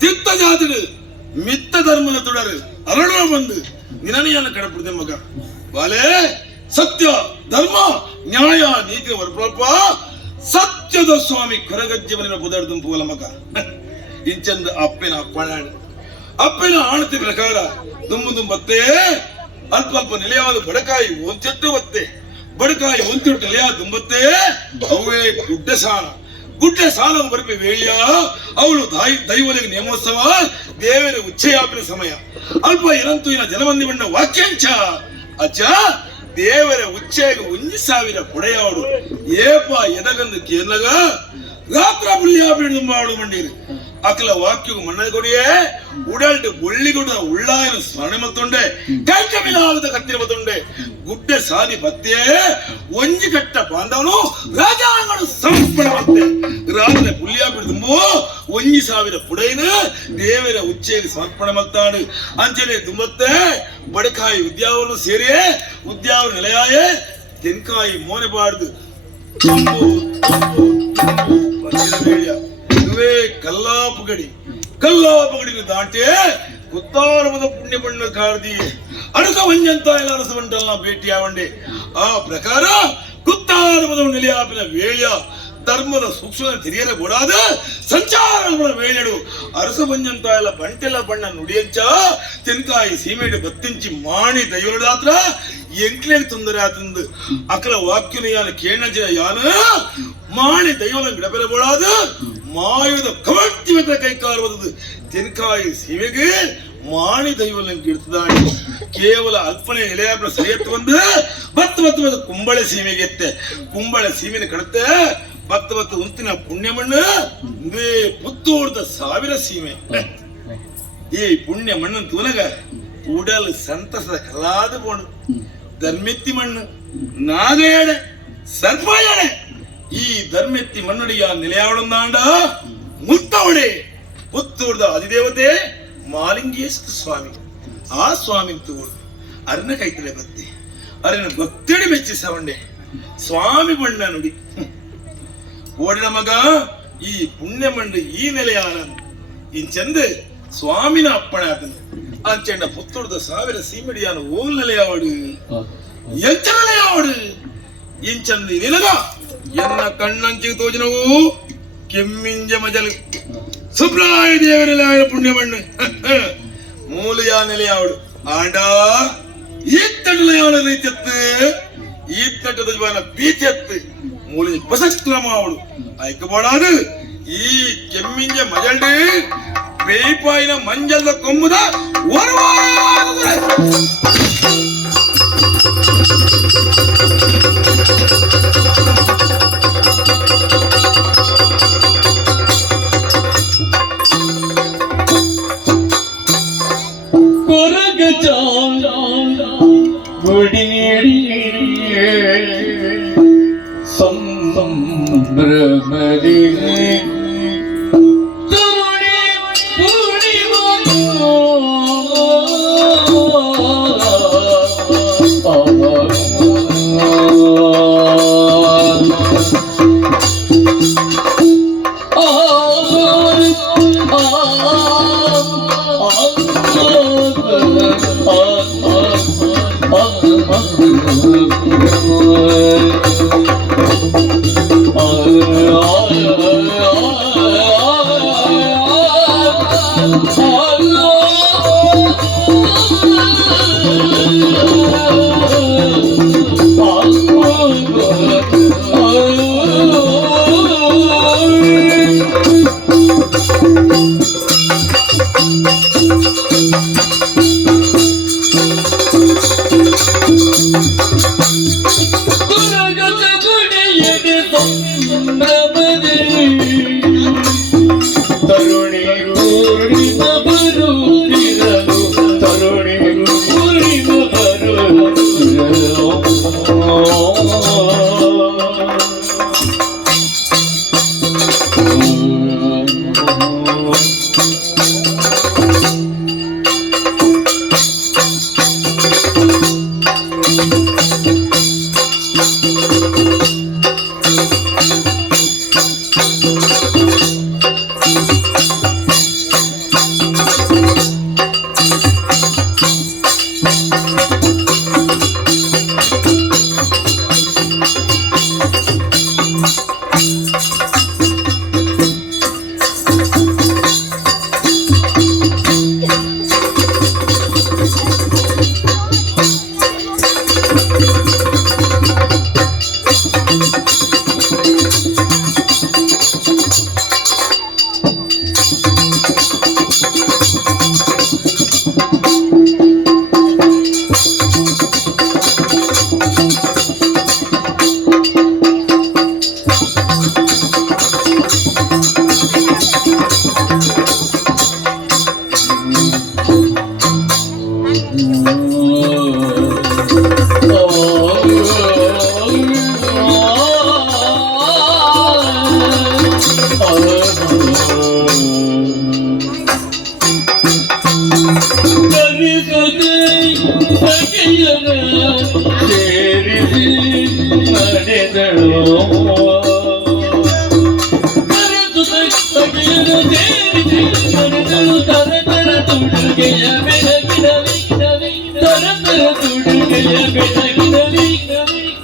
ತಿತ್ತ ಜಾತಿಡು ಮಿತ್ತ ಧರ್ಮದ ತುಡರು ಅರಳುವ ಬಂದು ನಿನನೆಯನ್ನು ಕಡಪಡಿದೆ ಮಗ ಬಾಲೆ ಸತ್ಯ ಧರ್ಮ ನ್ಯಾಯ ನೀತಿ ವರ್ಪ್ರಲ್ಪ ಸತ್ಯದ ಸ್ವಾಮಿ ಕೊರಗಜ್ಜವನಿನ ಬುದರ್ದು ಪೂಲ ಮಗ ಇಂಚಂದ ಅಪ್ಪನ ಆಣತಿ ಪ್ರಕಾರ ದುಂಬತ್ತೆ ಅಲ್ಪ ನೆಲೆಯಾದ ಬಡಕಾಯಿ ಒಂಚೆಟ್ಟು ಬತ್ತೆ ಬಡಕಾಯಿ ಒಂಚೆಟ್ಟು ನೆಲೆಯಾದ ದುಂಬತ್ತೆ ಅವೇ ಗುಡ್ಡೆ ಸಾಲ ಬರಪೆ ವೇಳಿಯ ಅವಳು ದೈವಲಿಗೆ ನೇಮೋತ್ಸವ ದೇವರ ಉಚ್ಚಯಾಪಿನ ಸಮಯ ಅಲ್ಪ ಏನಂತೂ ಇನ್ನ ಜನಮಂದಿ ಬಣ್ಣ ವಾಕ್ಯಾಂಚ ಅಚ್ಚ ದೇವರ ಉಚ್ಚೆಗೆ 1,000 ಪುಡೆಯಾಡು ಏಪ ಎದಗಂದು ಕೇರ್ಲಗ ರಾತ್ರ ಬುಳಿಯಾಬಿಡು ಮಾಡು ಮಂಡೀರಿ ಅಕಲ ವಾಕ್ಯವು ಮಣ್ಣ ಕೊಡಿಯೇ ಉಡಲ್ಟು ಬೊಳ್ಳಿಗುಡ ಉಳ್ಳಾಯನ ಸ್ಮರಣೆ ಮತ್ತೊಂಡೆ ಕೈಕಮಿಲಾವದ ಕತ್ತಿರ ಮತ್ತೊಂಡೆ ಗುಡ್ಡೆ ಸಾದಿ ಪತ್ತೆ ಒಂಜಿ ಕಟ್ಟ ಬಾಂಧವನು ರಾಜಾಂಗನು ಸಮರ್ಪಣೆ ಮತ್ತೆ ರಾತ್ರಿ ಬುಳಿಯಾಬಿಡು ತುಂಬು 1,000 ಪುಡೆಯನ ದೇವರ ಉಚ್ಚೆಗೆ ಸಮರ್ಪಣೆ ಮತ್ತಾಡು ಅಂಚನೆ ತುಂಬತ್ತೆ ಬಡಕಾಯಿ ಉದ್ಯಾವನು ಸೇರಿ ಉದ್ಯಾವ ನೆಲೆಯಾಯೇ ತೆನ್ಕಾಯಿ ಮೋನೆಬಾರ್ದು ಇದುವೇ ಕಲ್ಲಾಪಗಡಿ ದಾಟೆ ಕುತ್ತಾರಮದ ಪುಣ್ಯ ಬಣ್ಣ ಕಾರ್ದಿ ಅಡಕ ವಂಜಂತ ಎಲ್ಲ ಅರಸವಂಟಲ್ಲ ಭೇಟಿಯಾವಂಡೆ ಆ ಪ್ರಕಾರ ಕುತ್ತಾರಮದ ನೆಲೆಯಾಪಿನ ವೇಳ್ಯ ಧರ್ಮದ ಸೂಕ್ಷ್ಮ ತಿಳಿಯರಬಹುದಾದ ಸಂಚಾರಗಳ ವೇಳೆಡು ಅರಸ ಬಂಜಂತಾಯಲ ಬಂಟೆಲ್ಲ ಬಣ್ಣ ನುಡಿಯಂಚ ತೆನ್ಕಾಯಿ ಸೀಮೆಡು ಬತ್ತಿಂಚಿ ಮಾಣಿ ದೈವದಾತ್ರ ಎಂಕ್ಲೇಗೆ ತೊಂದರೆ ಆತಂದು ಅಕಲ ವಾಕ್ಯನ ಯಾನ ಕೇಣಜಿನ ಯಾನ ಮಾಣಿ ದೈವನ ಗಿಡಬೆರಬಹುದಾದ ಮಾಯುದ ಕವರ್ತಿವತ ಕೈಕಾರವದು ತೆನ್ಕಾಯಿ ಸೀಮೆಗೆ ಮಾಣಿ ದೈವನ ಗಿಡ್ತದಾಡಿ ಕೇವಲ ಅಲ್ಪನೆ ಎಲೆಯಾಬ್ರ ಸರಿಯತ್ತು ಬಂದು ಬತ್ತು ಕುಂಬಳೆ ಸೀಮೆಗೆ ಎತ್ತೆ ಕುಂಬಳೆ ಸೀಮೆನ ಕಡತೆ ಬತ್ತು ಉಂತಿನ ಪುಣ್ಯ ಮಣ್ಣು ಇಂದೇ ಪುತ್ತೂರ್ದ 1000 ಸೀಮೆ ಈ ಪುಣ್ಯ ಮಣ್ಣು ತೂನಗ ಉಡಲ್ ಸಂತಸದ ಕಲಾದ ಬೋಣು ಧರ್ಮೆತ್ತಿ ಮಣ್ಣು ನಾಗೇಡೆ ಸರ್ಪಾಯಣೆ ಈ ಧರ್ಮೆತ್ತಿ ಮಣ್ಣುಡಿಯ ನೆಲೆಯಾವಡಂದಾಂಡ ಮುತ್ತವಡೆ ಪುತ್ತೂರ್ದ ಅಧಿದೇವತೆ ಮಾಲಿಂಗೇಶ್ವರ ಸ್ವಾಮಿ ಆ ಸ್ವಾಮಿ ತೂಡು ಅರ್ನ ಕೈತಲೆ ಭಕ್ತಿ ಅರಿನ ಭಕ್ತಿಡಿ ಮೆಚ್ಚಿ ಸವಂಡೆ ಸ್ವಾಮಿ ಬಣ್ಣ ನುಡಿ ಓಡಿನ ಮಗ ಈ ಪುಣ್ಯ ಮಂಡು ಈ ನೆಲೆಯಾನ ಇಂಚಂದ ಸ್ವಾಮಿನ ಅಪ್ಪಣೆ ಆತನು ಅಂಚೆಂಡ ಪುತ್ತೂರ್ದ 1000 ಸೀಮೆಡಿಯಾನ ಓಲ್ ನೆಲೆಯಾವಡು ಎಂಚ ನೆಲೆಯಾವಡು ಇಂಚಂದ ನಿನಗ ಎನ್ನ ಕಣ್ಣಂಚಿಗೆ ತೋಜಿನವು ಕೆಮ್ಮಿಂಜ ಮಜಲು ಸುಬ್ರಾಯ ದೇವರೆಲ್ಲ ಪುಣ್ಯ ಮಣ್ಣು ಮೂಲೆಯ ನೆಲೆಯಾವಡು ಆಂಡ ಈ ತಟಲೆಯಾವಡ ರೀತಿಯತ್ತು ಈ ತಟದ ಜೀವನ ಬೀತಿಯತ್ತು ಮೂಲೆ ಬಸಕ್ರಮಾವಡು ಆಯ್ಕಬೋಡಾದು ಈ ಕೆಮ್ಮಿಂಜ ಮಜಲ್ಡು ಬೇಪಾಯಿನ ಮಂಜಲ್ದ ಕೊಂಬುದ ಕೊರಗ ಸಂಭ್ರಮದಿ ತರುಣಿ ಪೂರ್ಣಿಮೋ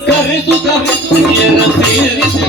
ಕರೆದು ಸೇರಿಸಿ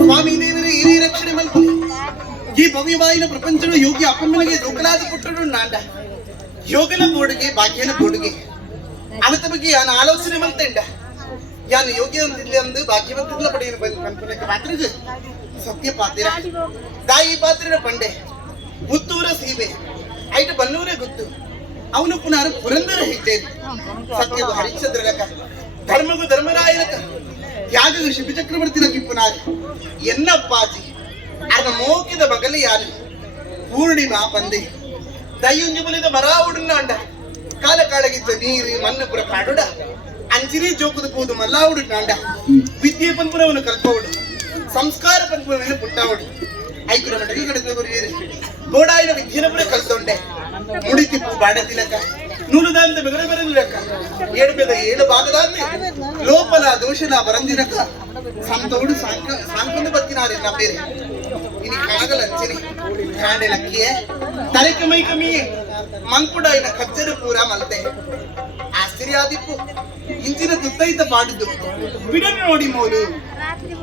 ಸ್ವಾಮಿ ದೇವರೇ ಹಿರಿಯ ರಕ್ಷಣೆ ಮಲ್ಪು ಈ ಭವ್ಯವಾಯಿನ ಪ್ರಪಂಚದ ಯೋಗಿ ಅಪ್ಪಮ್ಮನಿಗೆ ಜೋಕಲಾದ ಕೊಟ್ಟರು ನಾಂಡ ಯೋಗನ ಬೋಡಿಗೆ ಭಾಗ್ಯನ ಬೋಡಿಗೆ ಅವತ್ತ ಬಗ್ಗೆ ಯಾನ ಆಲೋಚನೆ ಮಲ್ತಂಡ ಯಾನ ಯೋಗ್ಯವಂತಿಲ್ಲ ಅಂದು ಭಾಗ್ಯವಂತಿಲ್ಲ ಪಡೆಯಲು ಕಲ್ಪನೆಗೆ ಪಾತ್ರದ ಸತ್ಯ ಪಾತ್ರ ತಾಯಿ ಪಾತ್ರದ ಬಂಡೆ ಮುತ್ತೂರ ಸೀಬೆ ಐಟ ಬನ್ನೂರೇ ಗೊತ್ತು ಅವನು ಪುನಃ ಪುರಂದರ ಹೆಜ್ಜೆ ಸತ್ಯವು ಹರಿಶ್ಚಂದ್ರ ಲೆಕ್ಕ ಧರ್ಮಗೂ ಧರ್ಮರಾಯನಕ ಯಾಗ ಶಿಬಿ ಚಕ್ರವರ್ತಿ ಪುನಃ ಎನ್ನಪ್ಪಾಜಿ ಅರ್ಧ ಮೋಕಿದ ಬಗಲಿ ಯಾರು ಪೂರ್ಣಿಮಾ ಬಂದೆ ದಯ್ಯುಂಜಿ ಬಲಿದ ಮರಾವುಡನ್ನ ಅಂಡ ಕಾಲ ಕಾಳಗಿದ್ದ ನೀರು ಮಣ್ಣುಪುರ ಕಾಡುಡ ಅಂಚಿನಿ ಜೋಕುದು ಪೋದು ಮಲ್ಲಾವುಡು ನಾಂಡ ವಿದ್ಯೆ ಪಂಪುರವನ್ನು ಕಲ್ಪವುಡು ಸಂಸ್ಕಾರ ಪಂಪುರವನ್ನು ಪುಟ್ಟವುಡು ಐಕುರ ಮಟಗಿ ಕಡೆದು ಗೋಡಾಯಿನ ವಿದ್ಯೆನಪುರ ಕಲ್ತೊಂಡೆ ಮುಡಿತಿಪ್ಪು ಬಾಡತಿಲಕ ನೂಲುದಾಂತ ಬೆಗರ ಬೆರಲಿಲಕ ಏಳುಪೆದ ಏಳು ಭಾಗದಾಂತೆ ಲೋಪಲ ದೋಷಲ ಬರಂದಿನಕ ಸಂತೋಡು ಸಾಂಕೊಂಡು ಬತ್ತಿನಾರೆ ಬೇರೆ ಇನಿ ಕಾಗಲಂಚಿನಿ ಕಾಂಡೆ ಲಕ್ಕಿಯೇ ತಲೆಕ ಮೈ ಕಮಿಯೇ ಮಂಕುಡಾಯಿನ ಕಚ್ಚರು ಪೂರ ಮಲ್ತೆ ಆಶ್ಚರ್ಯಾದಿಪ್ಪು ಇಂಚಿನ ತುತ್ತೈತ ಪಾಡಿದ್ದು ಬಿಡನ್ನು ನೋಡಿ ಮೋಲು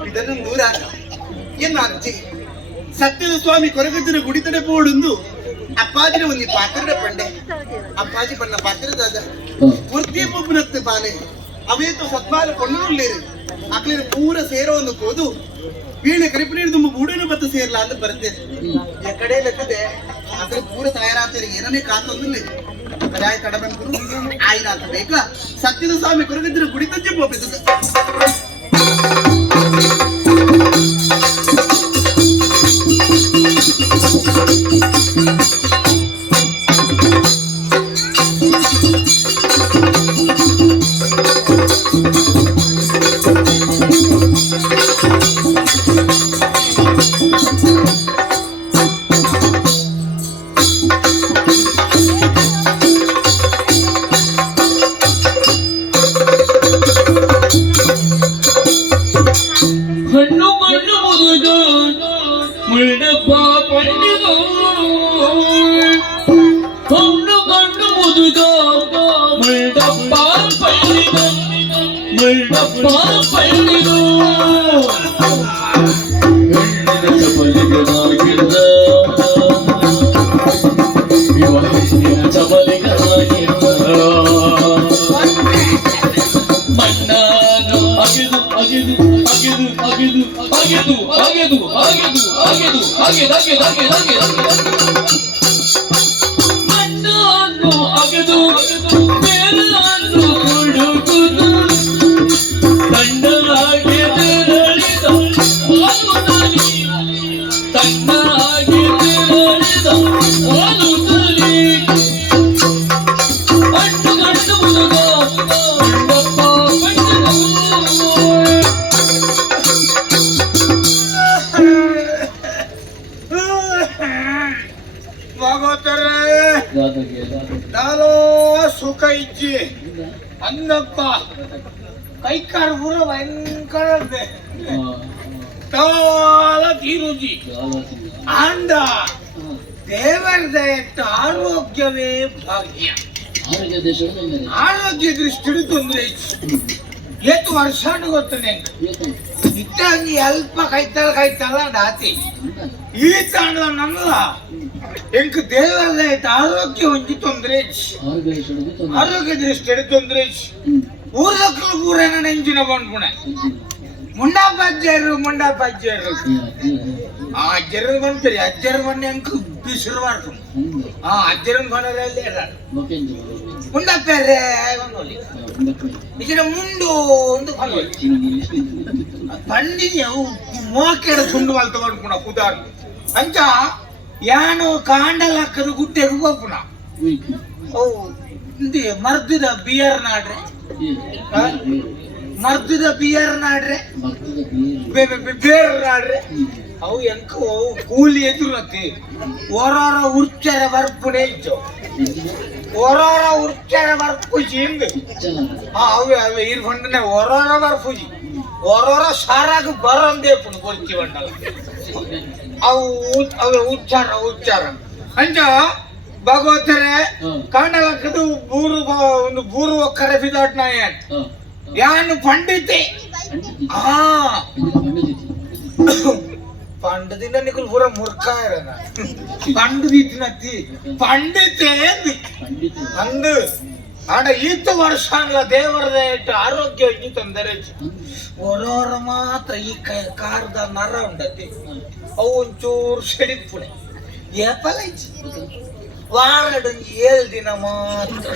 ಬಿಡನ್ನು ದೂರ ಎನ್ನ ಅಜ್ಜಿ ಸತ್ಯದ ಸ್ವಾಮಿ ಕೊರಗಜ್ಜನ ಗುಡಿತಡೆ ಪೋಡುಂದು ಅಪ್ಪಾಜಿನ ಒಂದು ಪಾತ್ರದ ಪಂಡೆ ಅಪ್ಪಾಜಿ ಪಣ್ಣ ಪಾತ್ರದ ಪೂರ್ತಿ ಪೊಬ್ಬನತ್ತು ಬಾನೆ ಅವೇತು ಸತ್ಮಾಲ ಕೊಂಡುಳ್ಳೇರು ಅಕ್ಲೇರು ಪೂರ ಸೇರೋ ಒಂದು ಕೋದು ವೀಣೆ ಕರಿಪಣಿ ತುಂಬ ಬೂಡನ ಬತ್ತ ಸೇರ್ಲಾ ಅಂತ ಬರ್ತೇನೆ ಈ ಕಡೆ ಲೆಕ್ಕದೆ ಅದ್ರ ಪೂರ ತಯಾರಾಗ್ತಾರೆ ಏನನ್ನೇ ಕಾತೊಂದಿಲ್ಲ ಕಡಾಯ ಕಡ ಬಂದ್ರು ಆಯ್ನ ಅಂತ ಬೇಕಾ ಸತ್ಯದ ಸ್ವಾಮಿ ಕೊರಗಜ್ಜನ ಗುಡಿತಜ್ಜೆ ಪೋಪಿಸದ ಚಪಲಿಗೆ ನಾನು ಅಗೆದು ಅಗೆದು ಅಗೆದು ಅಗೆದು ಅಗೆದು ಅಗೆದು ಅಗೆದು ಅಗೆದು ಅಗೆದು ಅಗೆದು ಅಗೆದು ಮಣ್ಣನ್ನು ಅಗೆದು ಬೇರನ್ನು ಹುಡುಕುದು ತಣ್ಣಾಗಿ ತೆರಳಿದ ಹಾಲು ತಲಿ ತಣ್ಣಾಗಿ ತೆರಳಿದ ಹಾಲು ತಲಿ ಅಟ್ಟು ಗಂಡು ಮುದುಗ ಗಂಡಪ್ಪ ನಾನು ಸುಖ ಇಜ್ಜಿ ಅಂದಪ್ಪ ಕೈಕಾಲು ಪೂರ ಭಯಂಕರ ಕಾಲ ತೀರುಜಿ ಅಂದ ದೇವರದ ಆರೋಗ್ಯವೇ ಭಾಗ್ಯ ಆರೋಗ್ಯ ದೃಷ್ಟಿ ತೊಂದರೆ ಎಷ್ಟು ವರ್ಷ ಗೊತ್ತನೆ ಇಟ್ಟಂಗಿ ಅಲ್ಪ ಕೈತಲ್ಲ ಡಾತಿ ಈ ತಾಂಡ ನಮ್ಮಲ್ಲ ಎಂಕ್ ದೇವರದ ಆರೋಗ್ಯ ಒಂಜಿ ತೊಂದರೆ ಆರೋಗ್ಯ ದೃಷ್ಟಿ ತೊಂದರೆ ಊರಕ್ಕಲು ಪೂರೇನ ನೆಂಚಿನ ಬಂದ್ಪುಣೆ ಮುಂಡಾಪಜ್ಜರು ಆ ಅಜ್ಜರ ಬಂದ್ರಿ ಅಜ್ಜರ ಬನ್ನಿ ಅಂಕ ಬಿಸಿರು ಮಾಡ್ಕೊಂಡು ಆ ಅಜ್ಜರ ಮನೆಯಲ್ಲಿ ಮುಂಡಪ್ಪೇರೆ ಇದರ ಮುಂಡು ಒಂದು ಪಂಡಿತ ಮೋಕೆಡ ಸುಂಡು ಮಲ್ತ ಬಂದ್ಪುಣ ಕುದಾರ್ ಅಂಚ ಯಾನು ಕಾಂಡಲಕ್ಕದ ಗುಟ್ಟೆಗೆ ಹೋಗ್ಪುಣ ಅವು ಮರ್ದದ ಬಿಯರ್ ನಾಡ್ರೆ ಮರ್ದದ ಬಿಯರ್ ನಾಡ್ರೆ ಬೇರ್ ನಾಡ್ರೆ ಅವು ಎಂಕ ಕೂಲಿ ಎದುರತಿ ಹೊರಾರ ಉರ್ಚರ ಬರ್ಪುಡೆ ಇತ್ತು ಹೊರಾರ ಉರ್ಚರ ಬರ್ಪುಜಿ ಇಂದು ಅವೇ ಅವೇ ಇರ್ಕೊಂಡನೆ ಹೊರಾರ ಬರ್ಪುಜಿ ಹೊರಾರ ಸಾರಾಗ ಬರಂದೇ ಪುಣ್ ಕೊರ್ಚಿ ಬಂಡಲ್ಲ ಅವು ಅವೇ ಉಚ್ಚಾರ ಅಂಚ ಭಗವತರೇ ಕಾಂಡಲಕ್ಕದು ಒಂದು ಬೂರು ಒಕ್ಕರೆ ಬಿದಾಟ್ನ ಯಾನು ಪಂಡಿತೆ ಪಂಡದಿಂದ ನಿಕುಲ್ ಪೂರ ಮುರ್ಖ ಇರನ ಪಂಡದಿತ್ತಿನತ್ತಿ ಪಂಡಿತೆ ಅಂದು ಆಡ ಈತ ವರ್ಷ ಅಲ್ಲ ದೇವರದ ಆರೋಗ್ಯ ಇಜ್ಜಿ ತೊಂದರೆ ಹೊರೋರ ಮಾತ್ರ ಈ ಕಾರದ ನರ ಉಂಡತಿ ಅವು ಒಂಚೂರು ಸೆಡಿಪುಣೆ ಏಪಲ ಇಜ್ಜಿ ವಾರಡು 7 ದಿನ ಮಾತ್ರ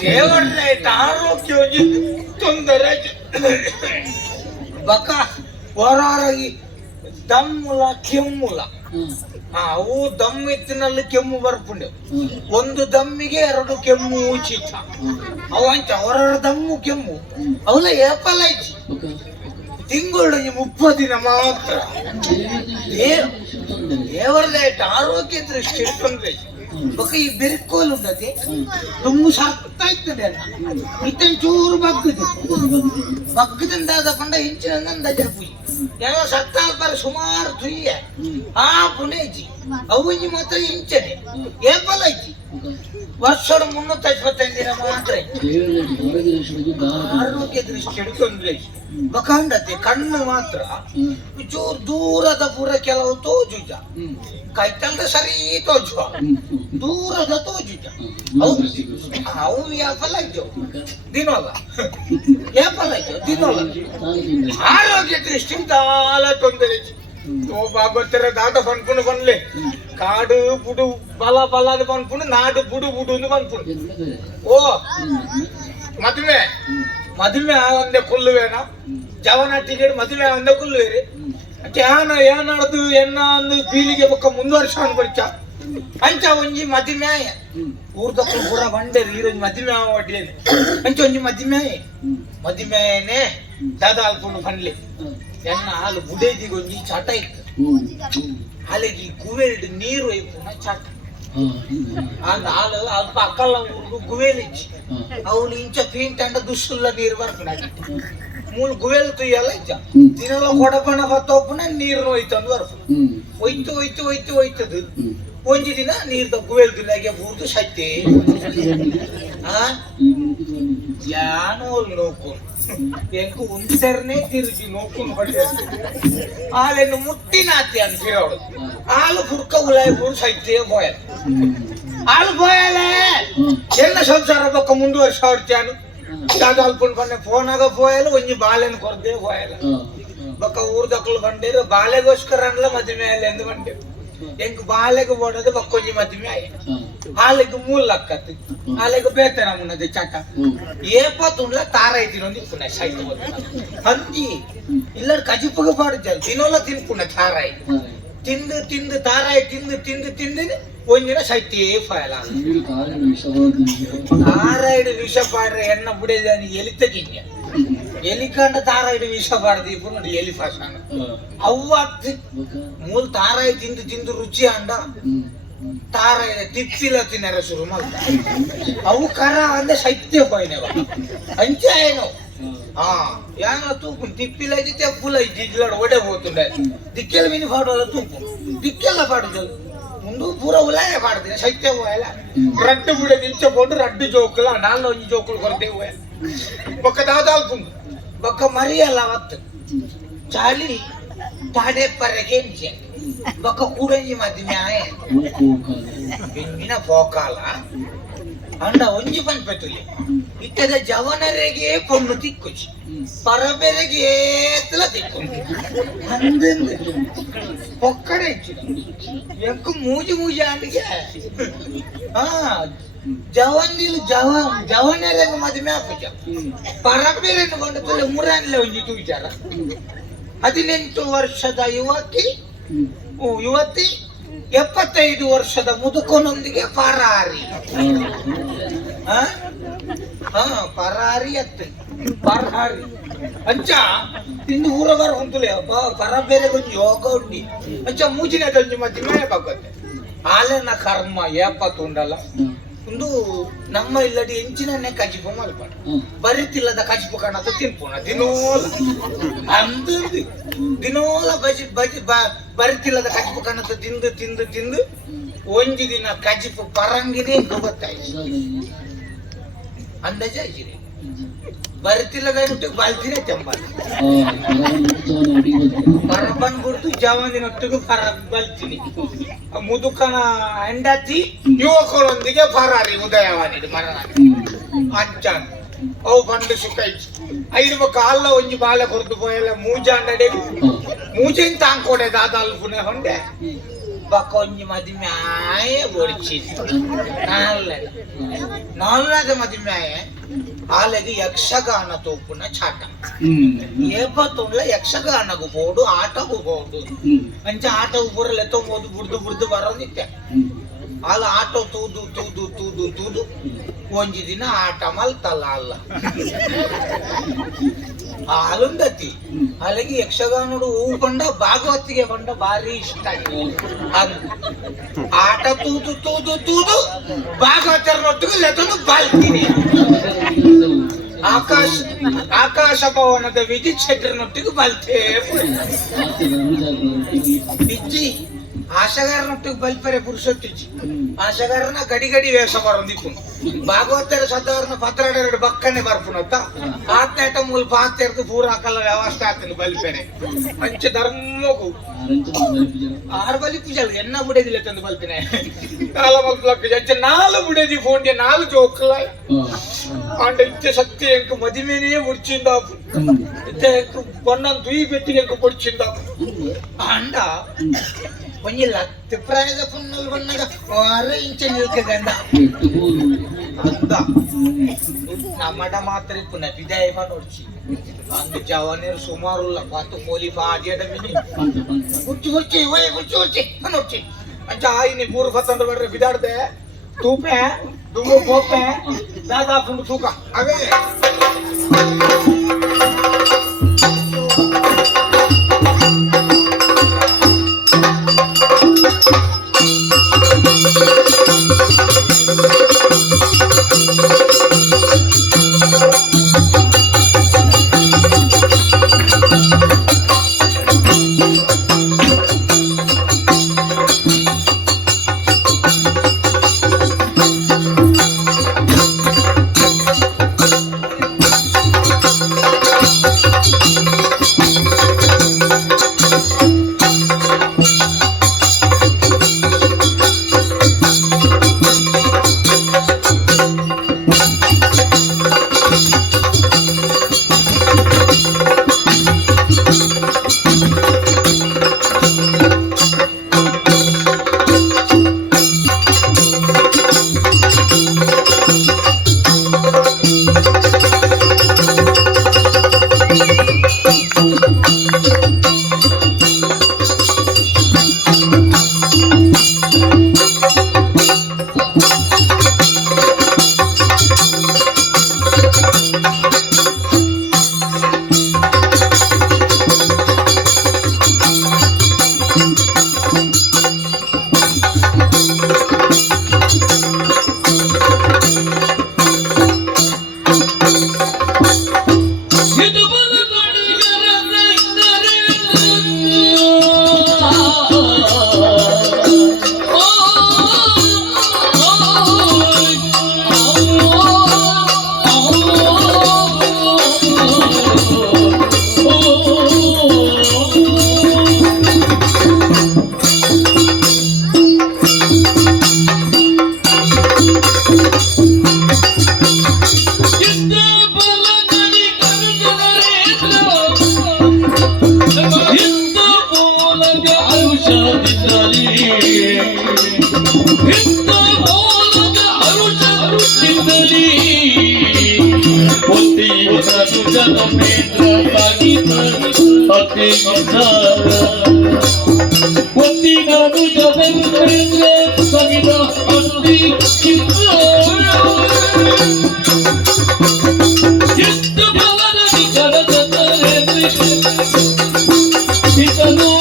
ದೇವರ ಆರೋಗ್ಯ ತೊಂದರೆ ಬಕ ಹೊರಾಗಿ ದಮ್ಮುಲ ಕೆಮ್ಮುಲ ಅವು ದಮ್ಮು ಎತ್ತಿನಲ್ಲಿ ಕೆಮ್ಮು ಬರ್ಪುಂಡೆ ಒಂದು ದಮ್ಮಿಗೆ 2 ಕೆಮ್ಮು ಉಚಿತ ಅವು ಅಂಚ ಹೊರ ದಮ್ಮು ಕೆಮ್ಮು ಅವಲ ಏಪಲ ಇಜ್ಜಿ ತಿಂಗಳು 30 ದಿನ ಮಾತ್ರ ದೇವರದ ಆರೋಗ್ಯ ದೃಷ್ಟಿ ತೊಂದರೆ ಈ ಬೆರ್ಕೋಲು ಉಂಟದೆ ತುಂಬ ಸರ್ತಾ ಇರ್ತದೆ ಅಲ್ಲ ಇತ್ತನ್ ಚೂರು ಬಗ್ಗದಿಂದಾದ ಪಂಡ ಇಂಚಿನ ಜಪುಯಿ ಏನೋ ಸತ್ತಾಲ್ಪರ ಸುಮಾರು ತುಯ್ಯ ಆ ಪುಣೇಜಿ ಅವಜಿ ಮಾತ್ರ ಇಂಚನೆ ಏಪಲ ಇಜ್ಜಿ ವರ್ಷದ 355 ದಿನ ಮಾತ್ರ ಆರೋಗ್ಯ ದೃಷ್ಟಿ ತೊಂದರೆ ಬಕಾಂಡತೆ ಕಣ್ಣು ಮಾತ್ರ ಚೂರು ದೂರದ ಪೂರ ಕೆಲವು ತೋಜುಜ ಕೈತಲ್ದ ಸರಿ ತೋಜುವ ದೂರದ ತೋಜುಜ ಅವು ಯಾಪಲ ಇದ್ದವು ದಿನೋಲ್ಲ ಯಾಪಲ ಇದ್ದವು ದಿನೋಲ್ಲ ಆರೋಗ್ಯ ದೃಷ್ಟಿ ತಾಲ ತೊಂದರೆ ಗೊತ್ತಿರ ದಾದ ಪನ್ಪುಣು ಬನ್ಲೆ ಕಾಡು ಬುಡು ಬಲ ಬಲಾದ ಪನ್ಪುಣು ನಾಡು ಬುಡು ಬುಡು ಪನ್ಪುಣು ಓ ಮದುವೆ ಒಂದೇ ಕೊಲ್ಲುವೇನ ಜವನಟ್ಟಿಗೆ ಮದುವೆ ಒಂದೇ ಕೊಲ್ಲುವೇರಿ ಏನಾಡದು ಎನ್ನ ಅಂದು ಬೀಳಿಗೆ ಬೊಕ್ಕ ಮುಂದುವರ್ಷ ಅನ್ಬರ್ಚ ಅಂಚ ಒಂಜಿ ಮದುವೆ ಊರ್ದಕ್ಕೂ ಪೂರ ಬಂಡೇರಿ ಈರೊಂಜಿ ಮದುವೆ ಒಡ್ಡೇನೆ ಅಂಚ ಒಂಜಿ ಮದುವೆನೆ ದಾದ ಅಲ್ಪುಣು ಬನ್ಲೆ ಎನ್ನ ಹಾಲು ಬುಡೇದಿಗೆ ಒಂಜಿ ಚಟ ಇತ್ತು ಹಾಲಿಗೆ ಗುವೆಲ್ಡ್ ನೀರು ಐಪುನ ಚಟ ಅಂದ ಹಾಲು ಅಲ್ಪ ಅಕ್ಕಲ್ಲ ಊರ್ಗು ಗುವೇಲಿಚ್ಚಿ ಅವಳು ಇಂಚ ಪೀಂಟಂಡ ದುಷ್ಟುಲ್ಲ ನೀರು ಬರ್ಪುನಾಗಿ ಮೂಲ ಗುವೇಲ್ ತುಯ್ಯಲ್ಲ ಇಜ್ಜ ದಿನಲ್ಲ ಕೊಡಪಣ ಬತ್ತೋಪುನ ನೀರು ಹೋಯ್ತು ಅಂದ್ ಬರ್ಪು ಹೋಯ್ತದು ಒಂಜಿ ದಿನ ನೀರ್ದ ಗುವೇಲ್ ದಿನಾಗೆ ಬೂರ್ದು ಸತ್ತೆ ಯಾನೋ ನೋಕು ಎಂಕು ಉಂಸರ್ನೇ ತಿರುಗಿ ನೋಡ್ಕೊಂಡು ಹೊಡೆ ಹಾಲೆನ್ನು ಮುಟ್ಟಿನಾತಿ ಅಂತೀರವಳು ಹಾಲು ಪುರ್ಕ ಉಲಾಯ ಪೂರ್ ಸೈತೆ ಬೋಯಲ್ ಹಾಲು ಬೋಯಲೆ ಎಲ್ಲ ಸಂಸಾರ ಪಕ್ಕ ಮುಂದುವರ್ಸ ಹೊಡ್ತಾನು దాదాల్పుని కొన్న ఫోనాగా పోయాలి కొంచెం బాలేని కొరదే పోయాలి ఒక ఊరు దక్కలు పండారు బాలేగోస్కరంలో మధ్యమేయాలి ఎందుకంటే ఇంక బాలేకు పోడదు ఒక కొంచెం మధ్యమేయ వాళ్ళకి మూలు లక్కత్తి వాళ్ళకి బేతనం ఉన్నది చట్ట ఏ పోతుండ్ల తారైతినోంది ఇప్పుడు సైతం అంది ఇల్లడు కజిప్పుగా పాడుతారు తినోళ్ళ తినుకున్న తారాయి తిందు తిందు తారాయి తిందు తిందు తింది ಒಂದಿನ ಸೈತಿ ಫೈಲ ತಾರಾಯ್ಡು ವಿಷ ಪಾಡ್ರೆ ಎನ್ನ ಬಿಡಿದ ಎಲಿ ತೆಗಿದ್ಯ ಎಲಿಕಂಡ ತಾರಾಯ್ಡು ವಿಷ ಪಾಡ್ದು ಇಪ್ಪ ನೋಡಿ ಎಲಿ ಫಾಷಾನ ಅವ್ವತ್ತು ಮೂಲ ತಾರಾಯಿ ತಿಂದು ತಿಂದು ರುಚಿ ಅಂಡ ತಾರಾಯ ತಿಪ್ಪಿಲ ತಿನ್ನರ ಶುರು ಮಾಡ್ತ ಅವು ಕರ ಅಂದ್ರೆ ಸೈತ್ಯ ಹೋಯ್ನವ ಅಂಚೆ ಏನು యాంగ తూపు తిప్పిలైతే తెప్పులైతే ఇట్లా ఓడైపోతుండే దిక్కెల విని పాడు తూపు దిక్కెల పాడు ముందు పూర ఉలాయ పాడుతుంది సైత్య పోయాల రడ్డు బుడే నిల్చోపోండు రడ్డు జోకులు నాలుగు ఈ జోకులు కొరతే పోయాలి ఒక దాదాపు ఒక మరీ అలా వద్దు చాలి తాడే పర్రకేంచి ఒక కూడంజి మధ్య విన్న పోకాల ಅಂಡ ಒಂಜಿ ಪಂಚ ಪೆತ್ತುಲಿ ಇಟ್ಟದ ಜವನರೆಗೆ ಪೊಣ್ಣು ತಿಕ್ಕುಚಿ ಪರಬೆರೆಗೆ ಏತಲ ತಿಕ್ಕೊಂಡು ಅಂದಂದು ಪೊಕ್ಕಡೆ ಇಚ್ಚಿದ ಎಂಕು ಮೂಜಿ ಮೂಜಿ ಅಂಡಿಗೆ ಜವಂದಿಲು ಜವನರೆಗೆ ಮದುವೆ ಹಾಕುಚ ಪರಬೆರೆನ್ನು ಕೊಂಡು ಮುರಾನ್ಲೆ ಒಂಜಿತು ವಿಚಾರ 18 ವರ್ಷದ ಯುವತಿ 75 ವರ್ಷದ ಮುದುಕನೊಂದಿಗೆ ಪರಾರಿ ಪರಾರಿ ಅತ್ತೆ ಪರಾರಿ ಅಂಚ ತಿಂದು ಊರಗಾರ ಹೊಂತುಲೆ ಪರ ಬೇರೆ ಕೊಂಚ ಯೋಗ ಉಂಡಿ ಅಂಚ ಮೂಜಿನ ಕೊಂಚ ಮಧ್ಯಮೇ ಬಗ್ಗತ್ತೆ ಆಲೆನ ಕರ್ಮ ಏಪತ್ತುಂಡಲ್ಲ ಒಂದು ನಮ್ಮ ಇಲ್ಲಡಿ ಎಂಚಿನೇ ಕಜಿಪು ಮಲ್ಪಡ ಬರಿತಿಲ್ಲದ ಕಜಿಪು ಕಾಣದ ತಿನ್ಪುಣ ದಿನೋಲ ಬಜಿ ಬಜಿ ಬರಿತಿಲ್ಲದ ಕಜಿಪು ಕಾಣದ ತಿಂದು ತಿಂದು ತಿಂದು ಒಂಜಿ ದಿನ ಕಜಿಪು ಪರಂಗಿನೇ ಗೊತ್ತಾಯ್ತು ಅಂದಾಜ ಆಗಿದೆ ಬರಿತಿಲ್ಲದ ಬಲ್ತಿನೇ ತೆಂಬಲ್ಲ ಪರ ಬಂದ್ಬಿಡ್ತು ಜವಾನಿನೊಟ್ಟಿಗೂ ಪರ ಬಲ್ತೀನಿ ಮುದುಕನ ಹೆಂಡತಿ ಯುವಕರೊಂದಿಗೆ ಪರಾರಿ ಉದಯವಾನಿದು ಮರಣ ಅಂಚ ಅವು ಬಂದು ಸುಖೈಚು ಐದು ಕಾಲ ಒಂಜಿ ಬಾಲೆ ಕೊರದು ಪೋಯಲ್ಲ ಮೂಜ ಅಂಡಡೆ ಮೂಜೆನ್ ತಾಂಕೋಡೆ ದಾದ ಅಲ್ಪುನೆ ಹೊಂಡೆ ಬಕ್ಕ ಒಂಜಿ ಮದಿಮೆ ಆಯೆ ಒಡಿಚಿತ್ತು ನಾಲ್ನದ ಮದಿಮೆ ಆಯೆ ಆಲೆಗೆ ಯಕ್ಷಗಾನ ತೋಪುನ ಚಾಟ ಏಪತ್ತೊಂಡ್ಲ ಯಕ್ಷಗಾನಗೂ ಹೋಡು ಆಟಗೂ ಹೋಡು ಅಂಚ ಆಟವು ಬರಲ್ಲ ತೊಂಬೋದು ಬುಡ್ದು ಬುಡ್ದು ಬರೋದಿತ್ತೆ ಅಲ್ಲ ಆಟೋ ತೂದು ತೂದು ತೂದು ತೂದು ಒಂಜಿ ದಿನ ಆಟ ಮಲ್ತಲ್ಲ ಅಲ್ಲ ಹಾಲುಂಡತಿ ಅಲ್ಲಿಗೆ ಯಕ್ಷಗಾನೋಡು ಹೂವು ಬಂಡ ಭಾಗವತಿಗೆ ಬಂಡ ಭಾರಿ ಇಷ್ಟ ಆಟ ತೂದು ತೂದು ತೂದು ಭಾಗವತರನೊಟ್ಟಿಗೆ ಲೆತನು ಬಾಳ್ತೀನಿ ಆಕಾಶ ಭವನದ ವಿದ್ಯುತ್ ಶೆಟ್ಟರ್ನೊಟ್ಟಿಗೆ ಬಲ್ತೇ ಇಜ್ಜಿ ಆಶಗಾರನೊಟ್ಟಿಗೆ ಬಲ್ಪರೆ ಪುರುಷೊಟ್ಟಿಜ್ಜಿ ಆಶಗಾರನ ಗಡಿ ಗಡಿ ವೇಷ ಬರೋದಿಪ್ಪು ಭಾಗವತರ ಸಾಧಾರಣ 12 ಬಕ್ಕನೆ ಬರ್ಪುನತ್ತ ಆತ್ನೇಟ ಮೂಲ ಪಾತ್ರೆರ್ದು ಪೂರ ಹಾಕಲ್ಲ ವ್ಯವಸ್ಥೆ ಆಗ್ತದೆ ಬಲ್ಪೆನೆ ಪಂಚ ಧರ್ಮಗೂ 6 ಬಲಿ ಪೂಜೆ ಎನ್ನ ಬುಡೇದಿಲ್ಲ ತಂದು ಬಲ್ಪೆನೆ ಕಾಲ ಮಲ್ಪಲಕ್ಕ ಜಜ್ಜ 4 ಬುಡೇದಿ ಫೋನ್ಗೆ 4 ಜೋಕಲ ಆಂಡ ಇತ್ತೆ ಸತ್ಯ ಎಂಕ ಮದಿಮೆನೇ ಮುರ್ಚಿಂದ ಇತ್ತೆ ಎಂಕ ಬಣ್ಣನ್ ದುಯಿ ಬೆಟ್ಟಿಗೆ ಎಂಕ పొడిచింದ ಆಂಡ ಒಂಜಿ ಲತ್ತು ಪ್ರಾಯದ ಪುನ್ನಲ್ ಬಣ್ಣಗ ವಾರ ಇಂಚ ನಿಲ್ಕ ಗಂಡ ನಮ್ಮಡ ಮಾತ್ರ ಪುನಃ ವಿದಾಯ ಮಾಡೋಡ್ಚಿ ಅಂದು ಜವಾನೇರು ಸುಮಾರು ಪಾತು ಕೋಲಿ ಬಾಡಿಯದ ಮಿನಿ ಗುಚ್ಚಿ ಗುಚ್ಚಿ ಓಯ್ ಗುಚ್ಚಿ ಗುಚ್ಚಿ ನೋಡ್ಚಿ ಅಂಚ ಆಯ್ನಿ 3 ಫತ್ತಂಡ ಬರ್ರೆ ಬಿದಾಡ್ದೆ ತೂಪೆ ದುಂಗು ಕೋಪೆ ದಾದಾ ಪುಂಡು ತೂಕ ಅವೇ ಧರ್ಮೇಂದ್ರ ಸಾಗಿದ ಅತಿ ಒತ್ತಿನಾಡು ಧರ್ಮೇಂದ್ರ ಸಾಗಿದ ಅತಿ ಎಷ್ಟು ಬಲದಲ್ಲಿ ಕರೆದರೆ ಇತನೋ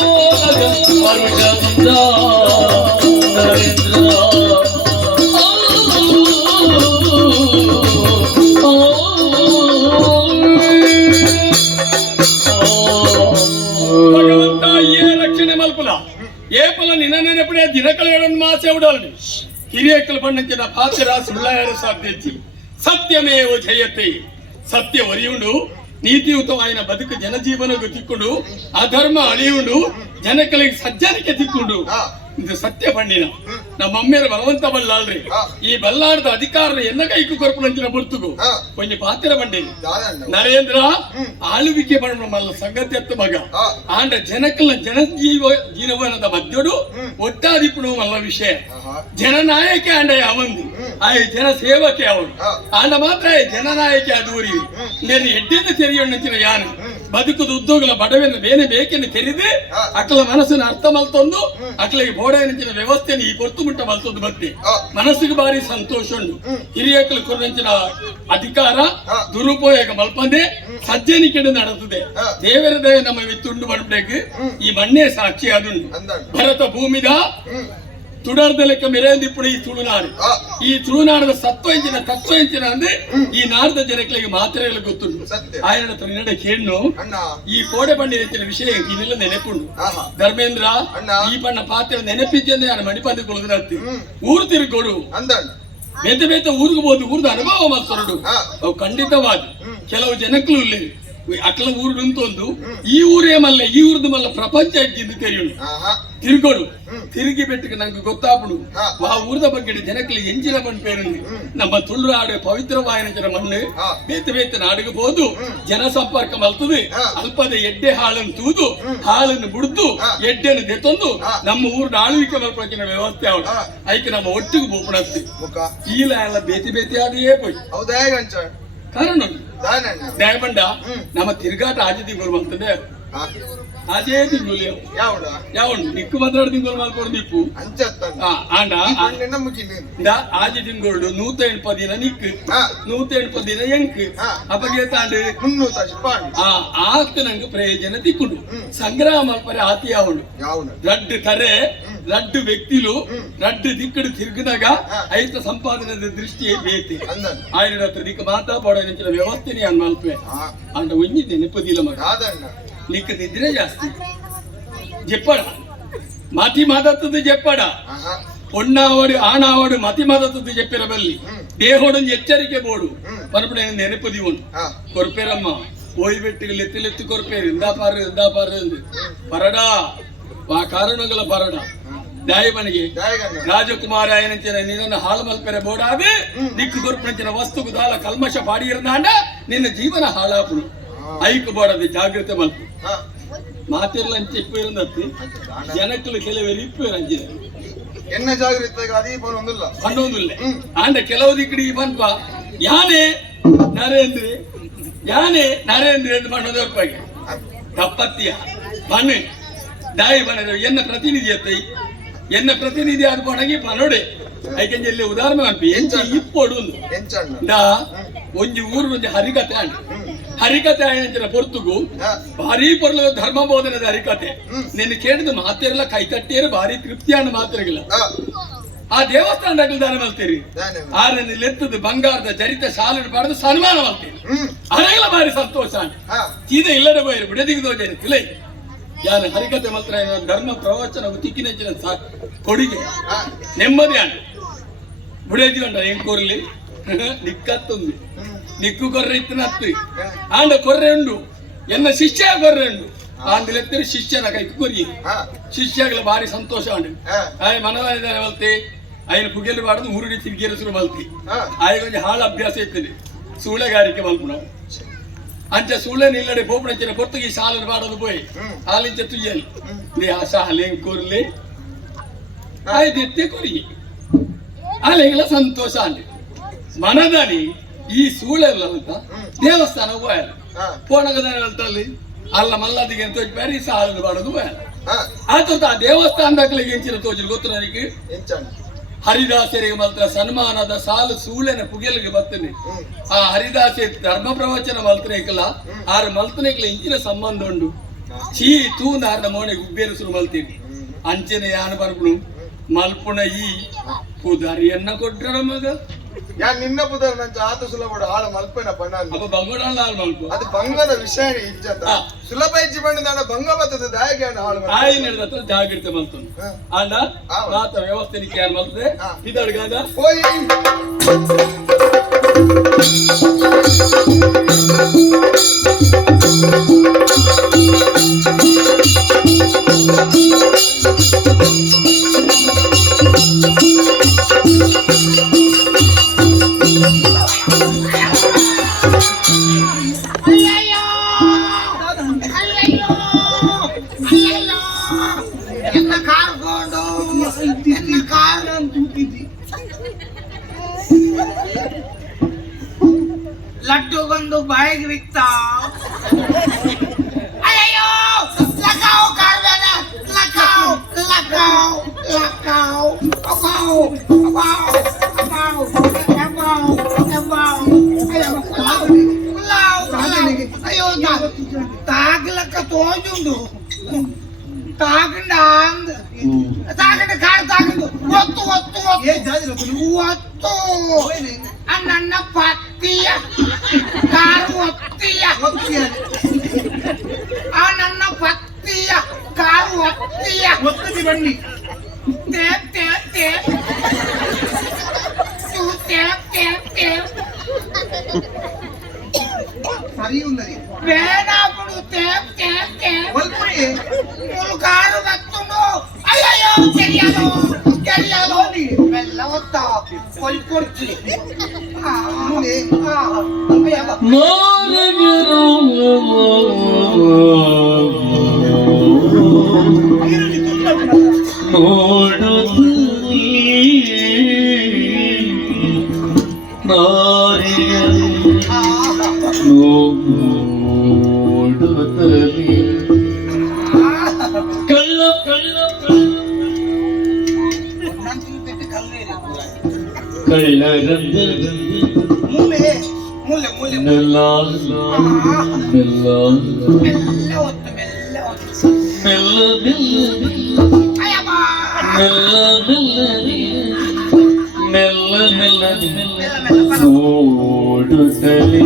ಪರುಷ ನರೇಂದ್ರ ಭಗವಂತ ಏ ರಕ್ಷಣೆ ಮಲ್ಪಲ ಏಪಲ ನಿನ್ನ ನೆನಪಡೆ ದಿನಕಳೆಗಳನ್ನು ಮಾಸೆ ಉಡಾలని ಹಿರಿಯಕ್ಕಲು ಬಣ್ಣಂಚಿನ ಪಾತ್ರ ಸುಳ್ಳಾಯರು ಸಾಧ್ಯತಿ ಸತ್ಯಮೇವ ಜಯತೆ ಸತ್ಯ ಒರಿಯುಂಡು ನೀತಿಯುತವಾಯಿನ ಬದುಕು ಜನಜೀವನ ತಿಕ್ಕೊಂಡು ಅಧರ್ಮ ಅಳಿಯುಂಡು ಜನಗಳಿಗೆ ಸಜ್ಜನಿಕೆ ತಿಕ್ಕೊಂಡು ಇದು ಸತ್ಯ ಬಣ್ಣಿನ ನಮ್ಮ ಅಮ್ಮೆರ ಬಲವಂತ ಬಲ್ಲಾಳ್ರಿ ಈ ಬಲ್ಲಾಡದ ಅಧಿಕಾರ ಎನ್ನ ಕೈಕು ಕೊರಪುನಂಚಿನ ಬರ್ತುಗು ಕೊಂಚ ಪಾತ್ರ ಬಂಡೇನಿ ನರೇಂದ್ರ ಆಳುವಿಕೆ ಬಣ್ಣ ಮಲ್ಲ ಸಂಗತಿ ಮಗ ಆಂಡ ಜನಕಲ ಜೀವನದ ಮಧ್ಯಡು ಒಟ್ಟಾದಿಪ್ಪು ಮಲ್ಲ ವಿಷಯ ಜನನಾಯಕ ಆಂಡ ಅವಂದು ಆ ಜನ ಸೇವಕೆ ಅವನು ಆಂಡ ಮಾತ್ರ ಜನನಾಯಕ ಅದೂರಿ నేను ಎಡ್ಡೆದ ತೆರೆಯೊಣ್ಣಂಚಿನ ಯಾನು ಬದುಕುದ ಉದ್ಯೋಗಲ ಬಡವೆನ ಬೇನೆ ಬೇಕೆನ್ನು ತೆರೆದು ಅಕ್ಕಲ ಮನಸ್ಸನ್ನು ಅರ್ಥ ಮಲ್ತೊಂದು ಅಕ್ಕಲಿಗೆ ಬೋಡನಂಚಿನ ವ್ಯವಸ್ಥೆಯನ್ನು ಈ ಕೊರ್ತು ಮುಟ್ಟ ಮಲ್ತೊಂದು ಬತ್ತೆ ಮನಸ್ಸಿಗೆ ಬಾರಿ ಸಂತೋಷ ಉಂಡು ಹಿರಿಯಕ್ಕಲು ಕೊರಂಚಿನ ಅಧಿಕಾರ ದುರುಪಯೋಗ ಮಲ್ಪಂದೆ ಸಜ್ಜನಿಕೆಡು ನಡೆದಿದೆ ದೇವರ ದಯ ನಮ್ಮ ವಿತ್ತುಂಡು ಬಡಬೇಕು ಈ ಮಣ್ಣೆ ಸಾಕ್ಷಿ ಅದುಂಡು ಭರತ ಭೂಮಿದ ತುಡರ್ದ ಲೆಕ್ಕ ಮೆರೆಯಂದಿಪ್ಪುಡು ಈ ತುಳುನಾಡು ಈ ತುಳುನಾಡದ ಸತ್ವ ತತ್ವ ಅಂದ್ರೆ ಈ ನಾಡದ ಜನಗಳಿಗೆ ಮಾತ್ರ ಗೊತ್ತುಂಟು ఆయన నిన్నಡೆ ಕೇಳು ಈ ಕೋಡೆ ಬಂಡಿ ಹೆಚ್ಚಿನ ವಿಷಯ ಇನ್ನೆಲ್ಲ ನೆನಪುಂಡು ಧರ್ಮೇಂದ್ರ ಈ ಬಣ್ಣ ಪಾತ್ರ ನೆನಪಿದ್ದೆ ನಾನು ಮಣಿಪಂದಿಕೊಳ್ಳುದು ಊರು ತಿರುಗೋಡು ಬೇತೆ ಬೇತೆ ಊರಿಗೆ ಹೋದು ಊರ್ದ ಅನುಭವ ಮಾತಾಡು ಅವು ಖಂಡಿತವಾದ ಕೆಲವು ಜನಕ್ಕೂ ಇಲ್ಲ ಅಕ್ಕಲ ಊರು ಉಂಟೊಂದು ಈ ಊರೇ ಮಲ್ಲ ಈ ಊರ್ದು ಮಲ್ಲ ಪ್ರಪಂಚ ಇದ್ದಿದ್ದು ತೆರೆಯುಂಡು ತಿರುಗೋಡು ತಿರುಗಿ ಬೆಟ್ಟಕ್ಕೆ ನಂಗೆ ಗೊತ್ತಾಪಡು ಆ ಊರದ ಬಗ್ಗೆ ಜನಕ್ಕೆ ಎಂಜಿನ ಮಣ್ಣು ಪೇರು ನಮ್ಮ ತುಳುನಾಡು ಪವಿತ್ರವಾಯಿನ ಮಣ್ಣು ಬೇತೆ ಬೇತೆ ನಾಡಗಬಹುದು ಜನ ಸಂಪರ್ಕ ಮಲ್ತದೆ ಅಲ್ಪದ ಎಡ್ಡೆ ಹಾಳನ್ನು ತೂದು ಹಾಳನ್ನು ಬುಡ್ದು ಎಡ್ಡೆಯನ್ನು ದೆತ್ತೊಂದು ನಮ್ಮ ಊರಿನ ಆಳ್ವಿಕೆ ಮಲ್ಪಕಿನ ವ್ಯವಸ್ಥೆ ಅವಳು ಐಕೆ ನಮ್ಮ ಒಟ್ಟಿಗೆ ಬೋಪಣಸ್ತಿ ಈಲ ಎಲ್ಲ ಬೇತೆ ಬೇತೆ ಆದೇ ಪೋಯ್ ಕಾರಣ ದಯಮಂಡ ನಮ್ಮ ತಿರುಗಾಟ ಆಜೆ ತಿಂಗಳು ಬಂತಂದೆ ಆಜೆ ತಿಂಗಳು ಯಾವಣ್ಣ ನಿಕ್ಕು ಮಾತಾಡ ತಿಂಗಳು ಮಾಡ್ಕೊಂಡು ನಿಪ್ಪು ಆಂಡ ಆಜೆ ತಿಂಗಳು 180 ದಿನ ನಿಕ್ಕು 180 ದಿನ ಎಂಕ್ ಅಪ್ಪಗೆ ತಾಂಡು ಆಕ ನಂಗೆ ಪ್ರಯೋಜನ ತಿಕ್ಕೊಂಡು ಸಂಗ್ರಹ ಮಲ್ಪರೆ ಆತಿ ಯಾವಳು ರಡ್ಡು ತರೆ ರಡ್ಡು ವ್ಯಕ್ತಿಲು ರಡ್ಡು ದಿಕ್ಕಡು ತಿರುಗಿದಾಗ ಐತ ಸಂಪಾದನೆ ದೃಷ್ಟಿಯೇ ಬೇತಿ ఆయన ಹತ್ರ ನಿಕ್ಕ ಮಾತಾಡೋ ವ್ಯವಸ್ಥೆ ನಾನು ಮಲ್ಪೆ ಅಂಡ ಒಂಜಿ ನೆನಪದಿಲ್ಲ ಮಗ ನಿಕ್ಕ ನಿದ್ರೆ ಜಾಸ್ತಿ ಜೆಪ್ಪಡ ಮಾತಿ ಮಾತಾಡ್ತದ್ದು ಜೆಪ್ಪಡ ಹೊಣ್ಣಾವಡು ಆಣಾವಡು ಮತಿ ಮಾತಾಡ್ತದ್ದು ಜೆಪ್ಪಿರಬಲ್ಲಿ ದೇಹೋಡೊಂದು ಎಚ್ಚರಿಕೆ ಬೋಡು ಪರಪಡ ನೆನಪದಿ ಉಂಟು ಕೊರ್ಪೇರಮ್ಮ ಓಯ್ಬೆಟ್ಟಿಗೆ ಲೆತ್ತಿ ಕೊರ್ಪೇರು ಇಂದಾಪಾರು ಎಂದು ಪರಡ ಆ ಕಾರಣಗಳ ಪರಡ ದಾಯಮನಿಗೆ ರಾಜಕುಮಾರ ಏನಂತ ನಿನ್ನ ಹಾಳು ಮಲ್ಪೆರೆ ಬೋಡಾದೆ ದಿಕ್ಕು ಕೊರ್ಪಂಚಿನ ವಸ್ತುಕು ದಾಲ ಕಲ್ಮಶ ಪಾಡಿಯಿರದಾಂಡ ನಿನ್ನ ಜೀವನ ಹಾಳಾಪುಡು ಐಕು ಬೋಡದೆ ಜಾಗ್ರತೆ ಮಲ್ಪು ಮಾತೆಲ್ಲ ಇಪ್ಪು ಇರಂದತ್ತಿ ಜನಕ್ಕಲು ಕೆಲವರು ಇಪ್ಪು ರಂಜಿದೆ ಎನ್ನ ಜಾಗ್ರತೆ ಪಂಡೊಂದಿಲ್ಲ ಆಂಡ ಕೆಲವು ದಿಕ್ಕಡಿ ಬಂದ್ಪ ಯಾನೇ ನರೇಂದ್ರ ಎಂದು ಪಣ್ಣದೊರ್ಪಾಗೆ ತಪ್ಪತ್ತಿಯ ಬಣ್ಣೆ ದಾಯಿ ಬಣ್ಣದ ಎನ್ನ ಪ್ರತಿನಿಧಿ ಆದ ಪಣಗಿ ಪನೋಡೆ ಐಕೆಂಜಲ್ಲಿ ಉದಾಹರಣೆ ಅನ್ಪಿ ಎಂಚ ಇಪ್ಪೋಡು ಒಂಜಿ ಊರು ಒಂಜಿ ಹರಿಕತೆ ಆಯ್ನ ಪೊರ್ತುಗು ಭಾರಿ ಪೊರ್ಲು ಧರ್ಮ ಬೋಧನದ ಹರಿಕತೆ ನಿನ್ನ ಕೇಳಿದ ಮಾತೆಲ್ಲ ಕೈ ತಟ್ಟೇರು ಭಾರಿ ತೃಪ್ತಿಯನ್ನು ಮಾತ್ರಗಿಲ್ಲ ಆ ದೇವಸ್ಥಾನದಾಗ ದಾನ ಮಲ್ತೀರಿ ಆರನ್ನು ಲೆತ್ತದ ಬಂಗಾರದ ಜರಿತ ಶಾಲನ್ನು ಪಡೆದು ಸನ್ಮಾನ ಮಾಡ್ತೀರಿ ಅದೆಲ್ಲ ಭಾರಿ ಸಂತೋಷ ಸೀದ ಇಲ್ಲದೆ ಬೈರು ಬಿಡದಿಗದೋ ಜನ ಯಾರು ಹರಿಕತೆ ಮಾತ್ರ ಧರ್ಮ ಪ್ರವಚನ ತಿಕ್ಕಿನ ಕೊಡುಗೆ ನೆಮ್ಮದಿ ಆಂಡು ಬುಡೇದಿ ಉಂಡ ಹೆಂಗ್ ಕೊರ್ಲಿ ನಿಕ್ಕತ್ತೊಂದು ನಿಕ್ಕು ಕೊರ್ರೆ ಇತ್ತನತ್ತು ಆಂಡ ಕೊರ್ರೆ ಉಂಡು ಎನ್ನ ಶಿಷ್ಯ ಕೊರ್ರೆ ಉಂಡು ಆಂಡ್ಲೆತ್ತರು ಶಿಷ್ಯನ ಕೈಕು ಕೊರಿ ಶಿಷ್ಯಗಳ ಭಾರಿ ಸಂತೋಷ ಉಂಡು ಆಯ್ ಮನದಾನ ಮಲ್ತಿ ఆయన పుగెలు వాడదు ఊరుడి తిరిగేరుసులు మల్తి ఆయన కొంచెం హాళ అభ్యాసం అవుతుంది సూళగారికి మలుపున్నాం అంతే సూళ్ళ నీళ్ళడి పోపునచ్చిన పొత్తుకి సాలను వాడదు పోయి ఆలించే తుయ్యాలి నీ ఆ సాలేం కూరలే ఆయన ఎత్తే కొరి అలాగ సంతోషాన్ని మనదని ఈ సూళ్ళంతా దేవస్థానం పోయాలి ಪೋಣಗದ ಹೇಳ್ತಲ್ಲಿ ಅಲ್ಲ ಮಲ್ಲದಿಗೆ ತೋಜ್ ಬೇರೆ ಸಾಲ ಮಾಡೋದು ಬೇಡ ಆತ ಆ ದೇವಸ್ಥಾನದಾಗಲಿಗೆ ಎಂಚಿನ ತೋಜಲು ಗೊತ್ತು ನನಗೆ ಹರಿದಾಸರಿಗೆ ಮಾತ್ರ ಸನ್ಮಾನದ ಸಾಲು ಸೂಳೆನ ಪುಗೆಲಿಗೆ ಬರ್ತೇನೆ ಆ ಹರಿದಾಸೆ ಧರ್ಮ ಪ್ರವಚನ ಮಲ್ತನೇಕಲ್ಲ ಆರು ಮಲ್ತನೇಕಲ್ಲ ಇಂಚಿನ ಸಂಬಂಧ ಉಂಡು ಚೀ ತೂ ನಾರನ ಮೋಣೆ ಗುಬ್ಬೇರು ಸುರು ಮಲ್ತೀನಿ ಅಂಚನೆ ಯಾನ ಬರ್ಬುಣು ಮಲ್ಪುಣ ಈ ಪುದಾರಿಯನ್ನ ಕೊಟ್ರ ಮಗ ಯಾನ್ ನಿನ್ನ ಪುದರ್ ನಂಚ ಆತ ಸುಲಭ ಹಾಳು ಮಲ್ಪನ ಪಣ್ಣ ಅಪ್ಪ ಬಂಗೋಡ ಹಾಳು ಮಲ್ಪು ಅದು ಭಂಗದ ವಿಷಯ ಇಜ್ಜತ ಸುಲಭ ಇಜ್ಜಿ ಬಣ್ಣ ಭಂಗ ಬರ್ತದೆ ದಾಯಿಗೆ ಹಾಳು ತಾಯಿ ನಡೆದ ಜಾಗ್ರತೆ ಮಲ್ತನು ಅಣ್ಣ ಮಾತ ವ್ಯವಸ್ಥೆ ಯಾರು ಮಲ್ತದೆ ಇದಡ್ಗಾದ ಲಡ್ಡು ಬಂದು ಬಾಯಿಗೆ ಬಿತ್ತ ಅಯ್ಯೋ ಲಕಾವ್ ಕಾರ್ಬೇಡ ಲಕಾವ್ ಲಕಾವ್ ಲಕಾವ್ ಅಪಾವ್ ಅಪಾವ್ ಅಪಾವ್ ಅಪಾವ್ ಅಪಾವ್ ಅಯ್ಯೋ ತಾಗ್ಲಕ್ಕ ತೋಜುಂಡು ತಾಗಂಡ ತಾಗಂಡ ಕಾರ್ ತಾಗಂಡು ಒತ್ತು ಒತ್ತು ಒತ್ತು ನನ್ನ ಪತ್ತಿಯ ಕಾರು ಒತ್ತಿಯ ನನ್ನ ಪತ್ತಿಯ ಕಾರು ಒತ್ತಿಯ ಒತ್ತದಿ ಬನ್ನಿ ತೇಪ್ ತೇಪ್ ತೇಪ್ ತೇಪ್ ತೇಪ್ ತೇಪ್ ಸರಿ ಉಂದರಿ ಬೇಡಾಪುಡು ತೇಪ್ ತೇಪ್ ತೇಪ್ ಒಲ್ಪುಡಿ ಮೂರು ಕಾರು ಬತ್ತುಂಡು ಅಯ್ಯಯ್ಯೋ ಕೆರಿಯಲು ಕೆರಿಯಲು ಮೆಲ್ಲ ಒತ್ತ ಕೊಲ್ಪುಡ್ತಿ ಮೂಲೆ ಮೂಲೆ ಮೂಲೆ ಮೆಲ್ಲ ಮೆಲ್ಲ ಒತ್ತು ಮೆಲ್ಲ ಒತ್ತು ಮೆಲ್ಲ ಮೆಲ್ಲ ಮೆಲ್ಲ ಮೆಲ್ಲ ಓಡುತ್ತಲೇ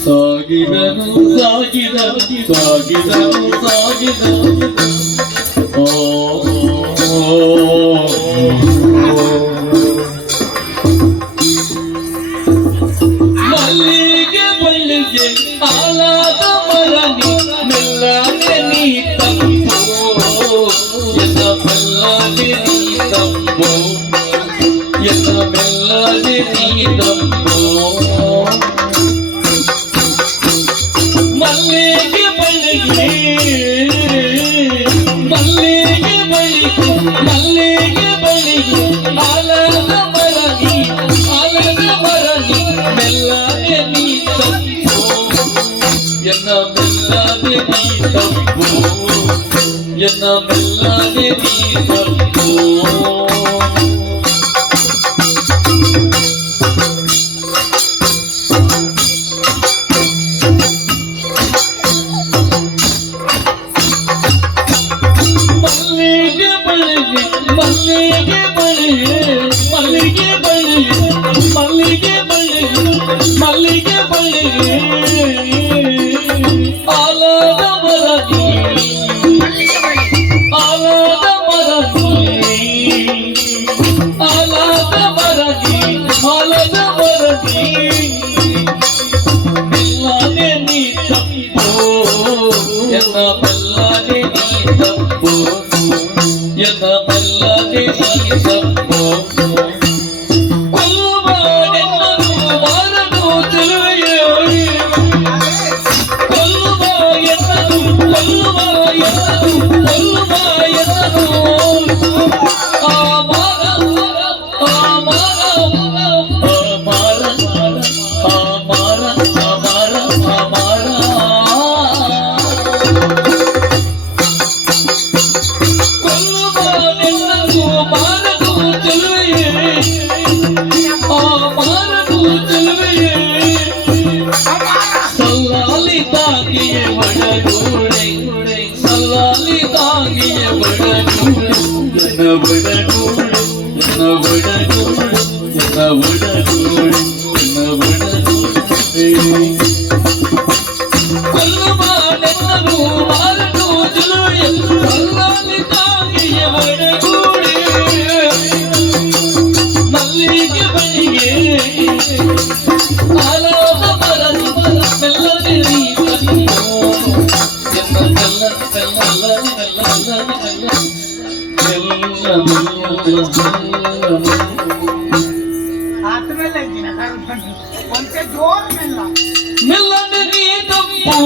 ಸಾಗಿದನು ಸಾಗಿದನು ಸಾಗಿದನು ಸಾಗಿದನು ಮಲ್ಲಿಗೆ ಮಲ್ಲಿಗೆ ಆಲಾದ ಮರನಿ ಮೆಲ್ಲನೆ ನೀ ತಪ್ಪೋ ಎನ್ನ ಮೆಲ್ಲನೆ ನೀ ತಪ್ಪೋ ಎನ್ನ ಮೆಲ್ಲನೆ ನೀ ತಪ್ಪೋ ಮಲ್ಲಿಗೆ ಮಲ್ಲಿಗೆ ಮಲ್ಲಿಗೆ ಮಲ್ಲಿಗೆ ಮಲ್ಲಿಗೆ ಮಲ್ಲಿಗೆ ಆಲದ ಮರನಿ ಮೆಲ್ಲನೆ ನೀ ತಪ್ಪೋ ಎನ್ನ ಮೆಲ್ಲನೆ ನೀ ತಪ್ಪೋ ಎನ್ನ ಮೆಲ್ಲನೆ ನೀ ತಪ್ಪೋ ಮಲ್ಲಿಗೆ ಮಲ್ಲಿಗೆ ಬಳ್ಳಿಗೆ ಆಲದ ಮರದಿ ಆದ್ಮೇಲೆ ಒಂದೇ ಜೋರ್ ಮೆಲ್ಲ ಮೆಲ್ಲನೆ ನೀ ತಪ್ಪು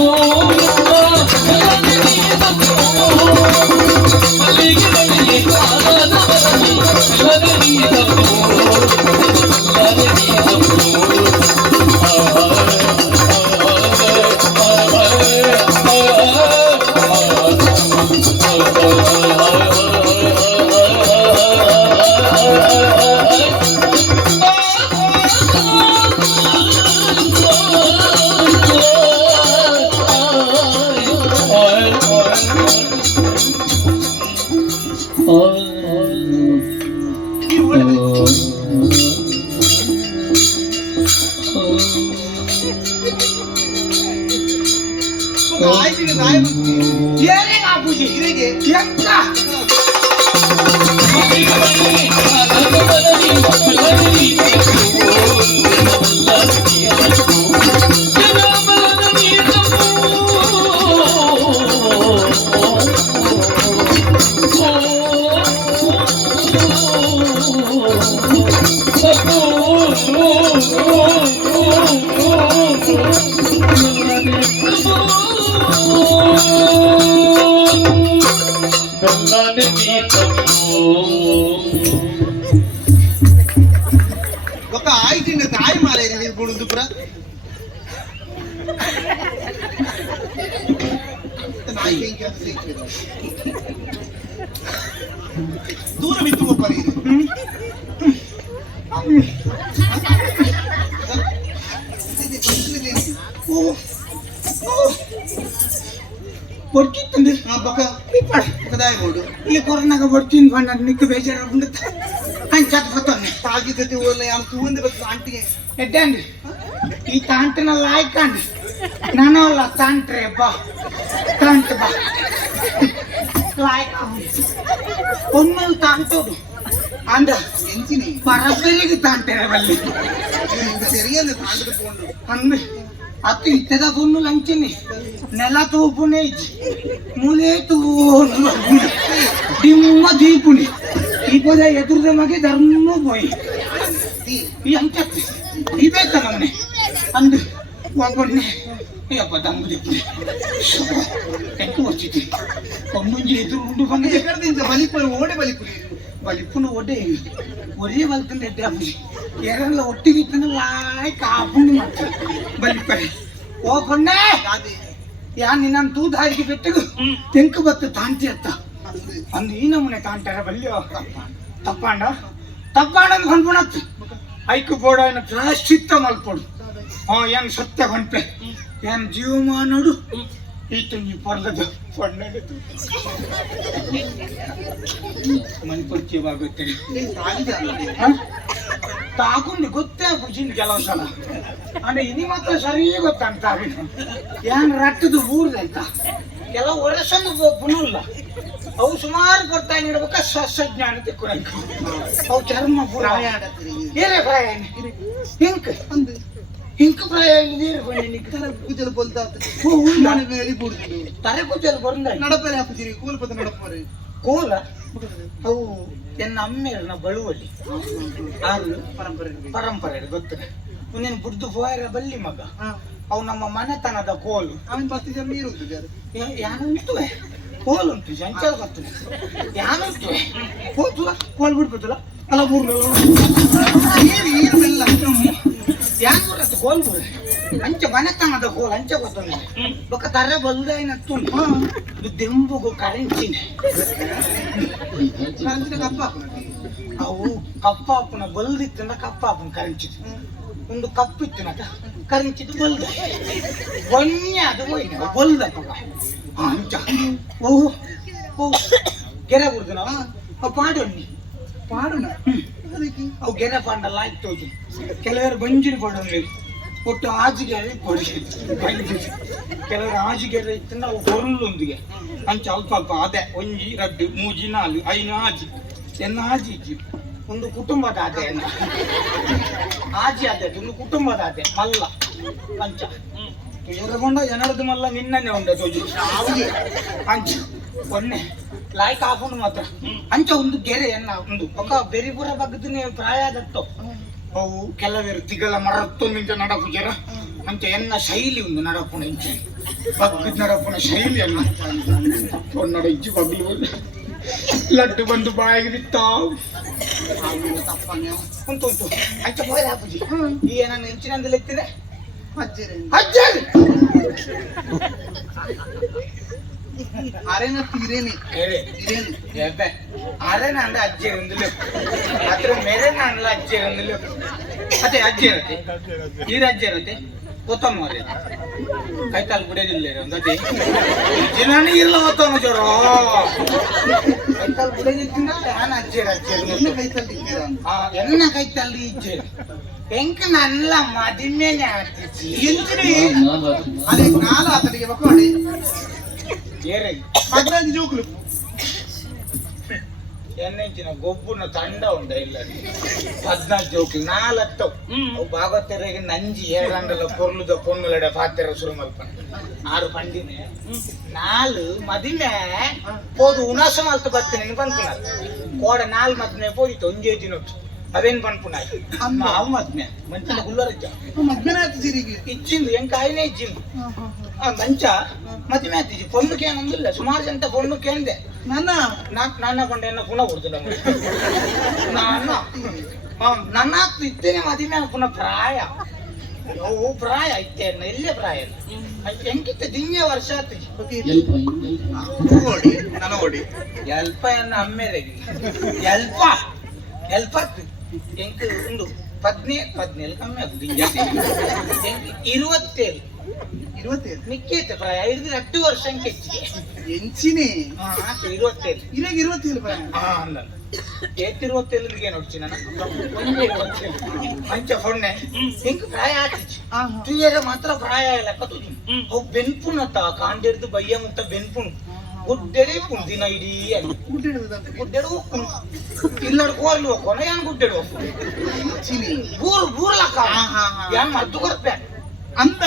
ಮೆಲ್ಲನೆ ನೀ ತಪ್ಪು ಮಲ್ಲಿಗೆ ಮಲ್ಲಿಗೆ ಕಾಲದ ಬರಲಿ ಮೆಲ್ಲನೆ ನೀ ತಪ್ಪು ಮೆಲ್ಲನೆ ನೀ ತಪ್ಪು ಏನೇ ಆಪೂಜಿ ಎಂತ ఒక ఆయిటిండి తాయి మాలేదు నీకు బుడుందు పురా దూరం ఇత్తు పరి పొడికిస్తుంది ఒకదాయి మూడు ఈ కొరనగా పొడిచింది పండు నీకు వేసారు అని చచ్చిపోతాను తాగితే ఊర్లో ఆమె తూంది ఆంటీ ఎడ్డండి ఈ తాంటిన లాయకండి నన్నోళ్ళ తాంట్రే బా తాంట బా లాయక ఒన్ను తాంటోడు అంద ఎంచిని పరపలికి తాంటరే వల్లి ശരിയെന്ന് താണ്ടത് പോണ്ടു ಅಂದ ಅತ್ತು ಇತ್ತದ ಪುಣ್ಣು ಲಂಚಿನಿ ನೆಲ ತೂಪುನೆ ಮೂಲೆ ತೂನು ಡಿಮ್ಮ ದೀಪುನಿ ದೀಪದ ಎದುರದ ಮಗೆ ಧರ್ಮ పోయి ಈ ಅಂಚತ್ತೆ ಇಬೇಕ ನಮ್ಮನೆ ಅಂದು ಒಬ್ಬನೇ ಅಪ್ಪ ದಮ್ಮು ದಿಪ್ಪು ಎಂಟು వచ్చింది కొమ్ముంజి ఎదురు ఉండు పండు ఎక్కడ దించ బలిపోయి ఓడే బలిపోయి బలిప్పును ఒడే ఒరే వెళ్తుంది ఎడ్డ ఎర్రలో ఒట్టి విత్తన లాయ్ కాపుండి మాట బలిపడి ఓ పొన్నే ಯಾ ನಿನ್ನ ತೂದು ಹಾಕಿ ಬಿಟ್ಟು ತೆಂಕು ಬತ್ತು ತಾಂತಿ ಅತ್ತ ಅಂದು ಈ ನಮ್ಮನೆ ತಾಂಟಾರ ಬಲ್ಲಿ ತಪ್ಪಾಂಡ ತಪ್ಪಾಂಡ ಕೊಂಡ್ಕೊಳತ್ತು ಐಕು ಬೋಡ ಏನ ಪ್ರಾಶ್ಚಿತ್ತ ಮಲ್ಪೊಡು ಏನ್ ಸತ್ಯ ಕೊಂಡ್ಪೆ ಏನ್ ಜೀವಮಾನೋಡು ಈತು ನೀ ಪರ್ಲದ ಪಣ್ಣೆದು ಮನೆ ಪರಿಚಯವಾಗುತ್ತೆ ತಾಗುಂಡು ಗೊತ್ತೇ ಖುಷಿನ ಕೆಲವು ಸಲ ಅಂದ್ರೆ ಇನಿ ಮಾತ್ರ ಸರಿ ಗೊತ್ತಂತ ಏನ್ ರಟ್ಟದು ಊರ್ದಂತ ಕೆಲವು ವರ್ಷಂದು ಪುನಲ್ಲ ಅವು ಸುಮಾರು ಬರ್ತಾ ಇಡ್ಬೇಕ ಸಸ್ಯಜ್ಞಾನ ತಿಕ್ಕೊಳಕ ಅವು ಚರ್ಮ ಪುರ ಏನೇ ಪ್ರಾಯ ಹಿಂಕ್ ಹಿಂಕ್ ಪ್ರಾಯ ನೀರು ಬಂಡಿ ಕೂದಲು ಬಲ್ತಾ ಮೇಲಿ ಬುಡ್ದು ತಲೆ ಕೂದಲು ಬಂದ ನಡಪರೆ ಹಾಕಿರಿ ಕೂಲ್ಪದ ನಡಪರೆ ಕೋಲ ಅವು ಎನ್ನ ಅಮ್ಮೆಯನ್ನ ಬಳುವಲ್ಲಿ ಆರು ಪರಂಪರೆ ಗೊತ್ತಿದೆ ಮುಂದಿನ ಬುಡ್ದು ಹೋಯರ ಬಲ್ಲಿ ಮಗ ಅವು ನಮ್ಮ ಮನೆತನದ ಕೋಲು ಅವನ್ ಬರ್ತಿದ್ದ ನೀರು ಯಾನುಂಟುವೆ ಕೋಲು ಉಂಟು ಸಂಚಾರ ಬರ್ತದೆ ಯಾನುಂಟುವೆ ಹೋತುಲ ಕೋಲ್ ಬಿಡ್ಬೋದಲ್ಲ ಅಲ್ಲ ಮೂರು ಏನಿಲ್ಲ ಯಾನ್ ಬರತ್ತೆ ಕೋಲ್ ಬಿಡ ಅಂಚೆ ಮನೆತನದ ಕೋಲ್ ಅಂಚೆ ಗೊತ್ತಲ್ಲ ಬೊಕ್ಕ ತರ ಬಲ್ದಾಯಿನತ್ತು ದೆಂಬುಗು ಕರೆಂಚಿನ ಕಪ್ಪ ಅವು ಕಪ್ಪಾಪುನ ಬಲ್ದಿತ್ತಂದ ಕಪ್ಪಾಪುನ ಕರೆಂಚಿತು ಒಂದು ಕಪ್ಪಿತ್ತಿನಕ ಕರೆಂಚಿತು ಬಲ್ದ ಬನ್ಯ ಅದು ಹೋಯ್ನ ಬಲ್ದ ಅಂಚ ಓಹೋ ಓ ಕೆರೆ ಬಿಡ್ದು ನಾವು ಪಾಡೊಣ್ಣಿ ಪಾಡುನ ಅವು ಗೆರೆ ಪಂಡಲ್ಲ ಆಯ್ತು ಕೆಲವರು ಬಂಜಿರು ಪಡೋದು ಒಟ್ಟು ಆಜಿಗೆರೆ ಕೊಡಿಸಿದ್ರು ಕೆಲವರು ಆಜಿಗೆರೆ ಇತ್ತು ನಾವು ಕೊರಲೊಂದಿಗೆ ಅಂಚೆ ಅಲ್ಪ ಅಲ್ಪ ಅದೇ ಒಂಜಿ ರಡ್ಡು ಮೂಜಿ ನಾಲು ಐನು ಆಜಿ ಎನ್ನ ಆಜಿ ಇಜ್ಜಿ ಒಂದು ಕುಟುಂಬದ ಅದೇ ಆಜಿ ಅದೇ ಒಂದು ಕುಟುಂಬದ ಅದೇ ಮಲ್ಲ ಅಂಚ ಎರಗೊಂಡ ಜನರದ್ದು ಮಲ್ಲ ನಿನ್ನನೆ ಉಂಡ ತೋಜಿ ಅಂಚ ಒನ್ನೆ ಲಾಯ್ಕ್ ಹಾಕೊಂಡು ಮಾತ್ರ ಅಂಚ ಒಂದು ಗೆರೆ ಎನ್ನ ಒಂದು ಪಕ್ಕ ಬೆರಿಪುರ ಬಗ್ಗದನೆ ಪ್ರಾಯ ಆದತ್ತೋ ಅವು ಕೆಲವರು ತಿಗಲ ಮರತ್ತೊಂದಿಂಚ ನಡಪುಜರ ಅಂಚ ಎನ್ನ ಶೈಲಿ ಒಂದು ನಡಪುಣ ಇಂಚೆ ಬಗ್ಗದ ನಡಪುಣ ಶೈಲಿ ಅನ್ನ ನಡ ಇಜ್ಜಿ ಬಗ್ಲು ಲಡ್ಡು ಬಂದು ಬಾಯಿಗೆ ಬಿತ್ತಾವು ಉಂಟು ಉಂಟು ಅಂಚ ಹೋಯ್ದ ಹಾಪುಜಿ ಈ ನನ್ನ ಹೆಂಚಿನಂದಲ್ಲಿ ಎತ್ತಿದೆ ಅಜ್ಜರಿ ಅರೆನ ತೀರೇನಿ ಅರೆನ ಅಂಡ ಅಜ್ಜಿ ಇರಂದಿಲ್ಲ ಅದ್ರ ಮೇರೆನ ಅಂಡ್ಲ ಅಜ್ಜಿ ಇರಂದಿಲ್ಲ ಅದೇ ಅಜ್ಜಿ ಇರತ್ತೆ ನೀರು ಅಜ್ಜಿ ಇರತ್ತೆ ಗೊತ್ತಮ್ಮ ಅರೆ ಕೈಕಾಲು ಬಿಡೋದಿಲ್ಲ ಒಂದು ಅದೇ ಜಿನಾನಿ ಇಲ್ಲ ಗೊತ್ತಮ್ಮ ಜೋರ ಕೈಕಾಲು ಬಿಡೋದಿಲ್ಲ ನಾನು ಅಜ್ಜಿ ಅಜ್ಜಿ ಕೈತಲ್ಲಿ ಎನ್ನ ಕೈತಲ್ಲಿ ಇಜ್ಜೆ ಎಂಕ ನಲ್ಲ ಮದಿಮೇನೆ ಆಗ್ತಿಚ್ಚಿ ಅದೇ ನಾಲು ಅತಡಿಗೆ ಬಕ್ಕೋಡಿ ಏರೆ 15 ಜೋಕುಲು ಎನ್ನೆಂಚಿನ ಗೊಬ್ಬುನ ತಂಡ ಉಂಡ ಇಲ್ಲ 14 ಜೋಕುಲು ನಾಲತ್ತು ಅವು ಭಾಗವತರಿಗೆ ನಂಜಿ ಏಳಂಡಲ ಪೊರ್ಲುದ ಪೊನ್ನುಲಡೆ ಪಾತೆರ ಶುರು ಮಲ್ಪನೆ 6 ಪಂಡಿನೆ 4 ಮದಿಮೆ ಪೋದು ಉನಾಸ ಮಲ್ತು ಬರ್ತೇನೆ ಪನ್ಪುನ ಕೋಡ 4 ಮದ್ಮೆ ಪೋದಿತ್ತು ಒಂಜೇ ದಿನೊಟ್ಟು ಅವೇನ್ ಪನ್ಪುನ ಅವು ಮದ್ಮೆ ಮಂಚನ ಗುಲ್ಲರಜ್ಜ ಮದ್ಮೆನ ಆಗ್ತಿದ್ದೀರಿಗೆ ಇಚ್ಚಿಂದು ಎಂಕ ಆಯ್ನೆ ಇಚ್ಚಿಂದು ಮಂಚ ಮದ್ಮೆ ಆಗ್ತಿದ್ದಿ ಪೊಣ್ಣು ಕೇನಂದಿಲ್ಲ ಸುಮಾರು ಜನ ಪೊಣ್ಣು ಕೇಂದೆ ನನ್ನ ಕೊಂಡೆ ಎನ್ನ ಪುನಃ ಕೊಡ್ತು ನನ್ನ ಇದ್ದೇನೆ ಮದುವೆ ಪುನಃ ಪ್ರಾಯ ಅವು ಪ್ರಾಯ ಇತ್ತೇನ ಇಲ್ಲೇ ಪ್ರಾಯ ಎಂಕಿತ್ತ ದಿವ್ಯ ವರ್ಷ ನೋಡಿ ಎಲ್ಪ ಎನ್ನ ಅಮ್ಮೆರೆಗೆ ಎಲ್ಪ ಎಲ್ಪ ಎಂಕ್ ಉಂಡು 17 ಕಮ್ಮಿ ಆಗ್ತದೆ 27 ಮಿಕ್ಕೈತೆ ಪ್ರಾಯ 8 ವರ್ಷ ಎಂಚಿನೇ 27 ಇರಾಗ 27 ಪ್ರಾಯ ಅಲ್ಲ 27 ನೋಡ್ಚಿ ನಾನು ಮಂಚ ಫೊಣ್ಣೆ ಎಂಕ್ ಪ್ರಾಯ ಆತಿಚ್ಚಿ ತುಯರ ಮಾತ್ರ ಪ್ರಾಯ ಇಲ್ಲ ಕತ್ತು ಅವು ಬೆನ್ಪುನತ ಕಾಂಡಿಡ್ದು ಬಯ್ಯ ಮುಟ್ಟ ಬೆನ್ಪುಣ್ ಗುಡ್ಡೆಡೆ ಉಪ್ಪುಣು ದಿನ ಇಡೀ ಗುಡ್ಡೆಡು ಉಪ್ಪುಣು ಇಲ್ಲಡ್ ಕೋರ್ಲು ಹೋಗೋಣ ಏನ್ ಗುಡ್ಡೆಡು ಬೂರ್ ಬೂರ್ಲಕ್ಕ ಏನ್ ಮದ್ದು ಕೊಡ್ಪೆ ಅಂತ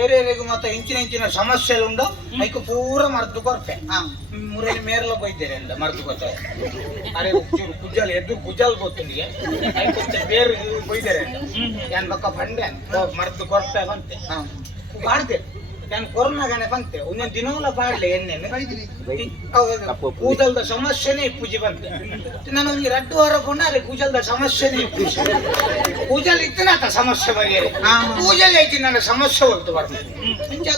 ಏರಿಯಾರಿಗೂ ಮತ್ತೆ ಇಂಚಿನ ಸಮಸ್ಯೆ ಉಂಡು ಐಕು ಪೂರ ಮರ್ದು ಕೊರ್ಪೆ ಮುರೇನ ಮೇರ್ಲ ಬೈತಾರೆ ಅಂದ ಮರ್ದು ಕೊತ್ತ ಅರೆ ಚೂರು ಕುಜ್ಜಲ್ ಎದ್ದು ಕುಜ್ಜಲ್ ಗೊತ್ತಿಗೆ ಐಕು ಬೇರೆ ಬೈತಾರೆ ಅಂದ ಏನ್ ಬಕ್ಕ ಬಂಡೆ ಮರ್ದು ಕೊರ್ಪೆ ಬಂತೆ ಬಾಡ್ದೆ ನಾನು ಕೊರೋನಾಗಾನೆ ಬಂತೆ ಒಂದೊಂದು ದಿನವಲ್ಲ ಬಾಡ್ಲೆ ಎಣ್ಣೆನೆ ಕೂದಲ್ದ ಸಮಸ್ಯೆನೇ ಪೂಜೆ ಬಂತೆ ನಾನು ಒಂದು 2 ವಾರ ಕೊಂಡ್ರೆ ಕೂದಲ್ದ ಸಮಸ್ಯೆನೇ ಕೂದಲ್ ಇತ್ತನ ಸಮಸ್ಯೆ ಬಗೆರೆ ಕೂದಲ್ ಐತಿ ನನ್ನ ಸಮಸ್ಯೆ ಹೊರತು ಬರ್ತದೆ ಅಂಚ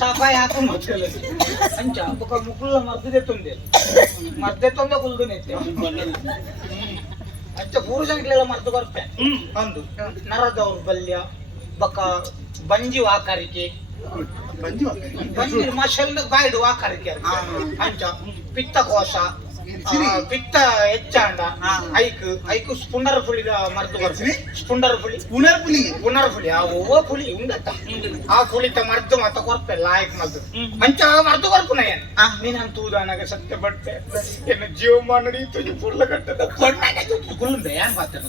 ಸಾಫಾಯಿ ಹಾಕೊಂಡು ಹೋಗ್ತೇವೆ ಅಂಚ ಬೊಕ್ಕ ಮುಕ್ಕುಳ ಮರ್ದೆ ತೊಂದೆ ಕುಲ್ದು ನೆತ್ತೆ ಅಂಚ ಪೂರ್ವಜನಿಗಳೆಲ್ಲ ಮರ್ದು ಬರ್ಪೆ ಒಂದು ನರ ದೌರ್ಬಲ್ಯ ಬೊಕ್ಕ ಬಂಜಿ ವಾಕರಿಕೆ ಬಂಜಿ ಮಷಲ್ ಬಾಯ್ಡು ವಾಕರಿಕೆ ಅಂಚ ಪಿತ್ತಕೋಶ ಪಿತ್ತ ಹೆಚ್ಚಾಂಡ ಐಕು ಸ್ಪುಂಡರ ಪುಳಿದ ಮರ್ದು ಬರ್ತೀನಿ ಪುನರ್ ಪುಳಿ ಆ ಪುಳಿ ಉಂಡತ್ತ ಆ ಪುಳಿತ ಮರ್ದು ಮತ್ತ ಕೊರ್ಪೆ ಲಾಯಕ್ ಮದ್ದು ಅಂಚ ಮರ್ದು ಕೊರ್ಪುನ ಏನ್ ನೀನಂತೂ ನನಗೆ ಸತ್ಯ ಬಟ್ಟೆ ಏನ ಜೀವಮಾನ ನಡೀತು ಪುರ್ಲ ಕಟ್ಟದ ಕುಲ್ಲುಂಡೆ ಏನ್ ಮಾತಾಡ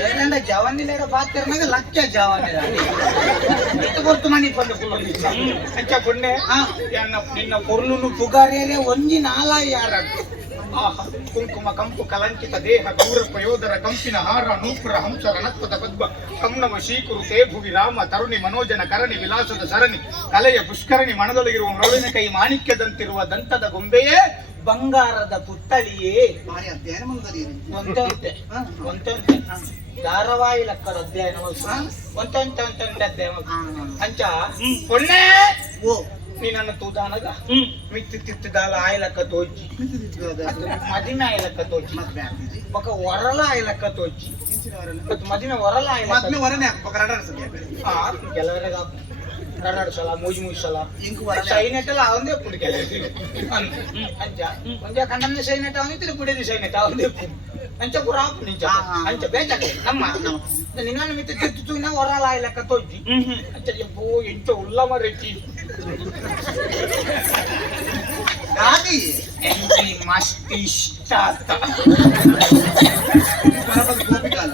ಏನಂದ ಜವಾನಿಲೇರ ಪಾತ್ರನಾಗ ಲಕ್ಷ ಜವಾನಿ ಗೊತ್ತು ಮನಿ ಬಂದು ಅಂಚ ಪುಣ್ಯ ನಿನ್ನ ಪೊರ್ಲುನು ಪುಗಾರೇರೆ ಒಂಜಿ ನಾಲ ಯಾರ ಕುಂಕುಮ ಕಂಪು ಕಲಂಕಿತ ದೇಹ ಗೌರ ಪ್ರಯೋದರ ಕಂಪಿನ ಹಾರ ನೂಪುರ ಹಂಸರ ನತ್ವದ ಪದ್ಮ ಕಮ್ನವ ಶೀಕುರು ತೇ ಭುವಿ ರಾಮ ತರುಣಿ ಮನೋಜನ ಕರಣಿ ವಿಲಾಸದ ಸರಣಿ ಕಲೆಯ ಪುಷ್ಕರಣಿ ಮನದೊಳಗಿರುವ ಮರಳಿನ ಕೈ ಮಾಣಿಕ್ಯದಂತಿರುವ ದಂತದ ಗೊಂಬೆಯೇ ಬಂಗಾರದ ಪುತ್ತಳಿಯೇ ಒಂತೆ ಧಾರಾವಾಹಿ ಲೆಕ್ಕದ ಅಧ್ಯಯನ ಒಂತೆ ಅಧ್ಯಯನ ಅಂಚ ಒಳ್ಳೆ ನೀನನ್ನು ತೂದಾನಗ ಮಿತ್ತಿ ತಿತ್ತಿದಾಲ ಆಯ್ಲಕ್ಕ ತೋಚಿ ಮದಿಮೆ ಆಯ್ಲಕ್ಕ ತೋಚಿ ఒక వరల ఆయలక్క తోచి మదిన వరల ఆయలక్క మదిన వరనే ఒక రడన సత్య ఆ గెలవరే గా ಎರಡು ಸಲ ಮೂಜು ಸಲ ಸೈನೆಟ್ ಎಲ್ಲ ಅವಂದೇ ಪುಡಿಕೆ ಅಂಚ ಒಂಜ ಕಂಡನ್ನ ಸೈನೆಟ್ ಅವನಿದ್ರೆ ಪುಡಿದು ಸೈನೆಟ್ ಅವಂದೇ ಅಂಚ ಪುರ ನಿಂಚ ಅಂಚ ಬೇಜಾಕೆ ನಮ್ಮ ನಿನ್ನ ಮಿತ್ರ ತೆತ್ತು ಇನ್ನ ಹೊರಲ ಲೆಕ್ಕ ತೊಜ್ಜಿ ಅಂಚ ಎಂಪೋ ಎಂಚ ಉಲ್ಲ ಮರೆತಿ ದಾದಿ ಎಂಟಿ ಮಸ್ತ್ ಇಷ್ಟ ಆತ ಗೋಪಿಕಾಲ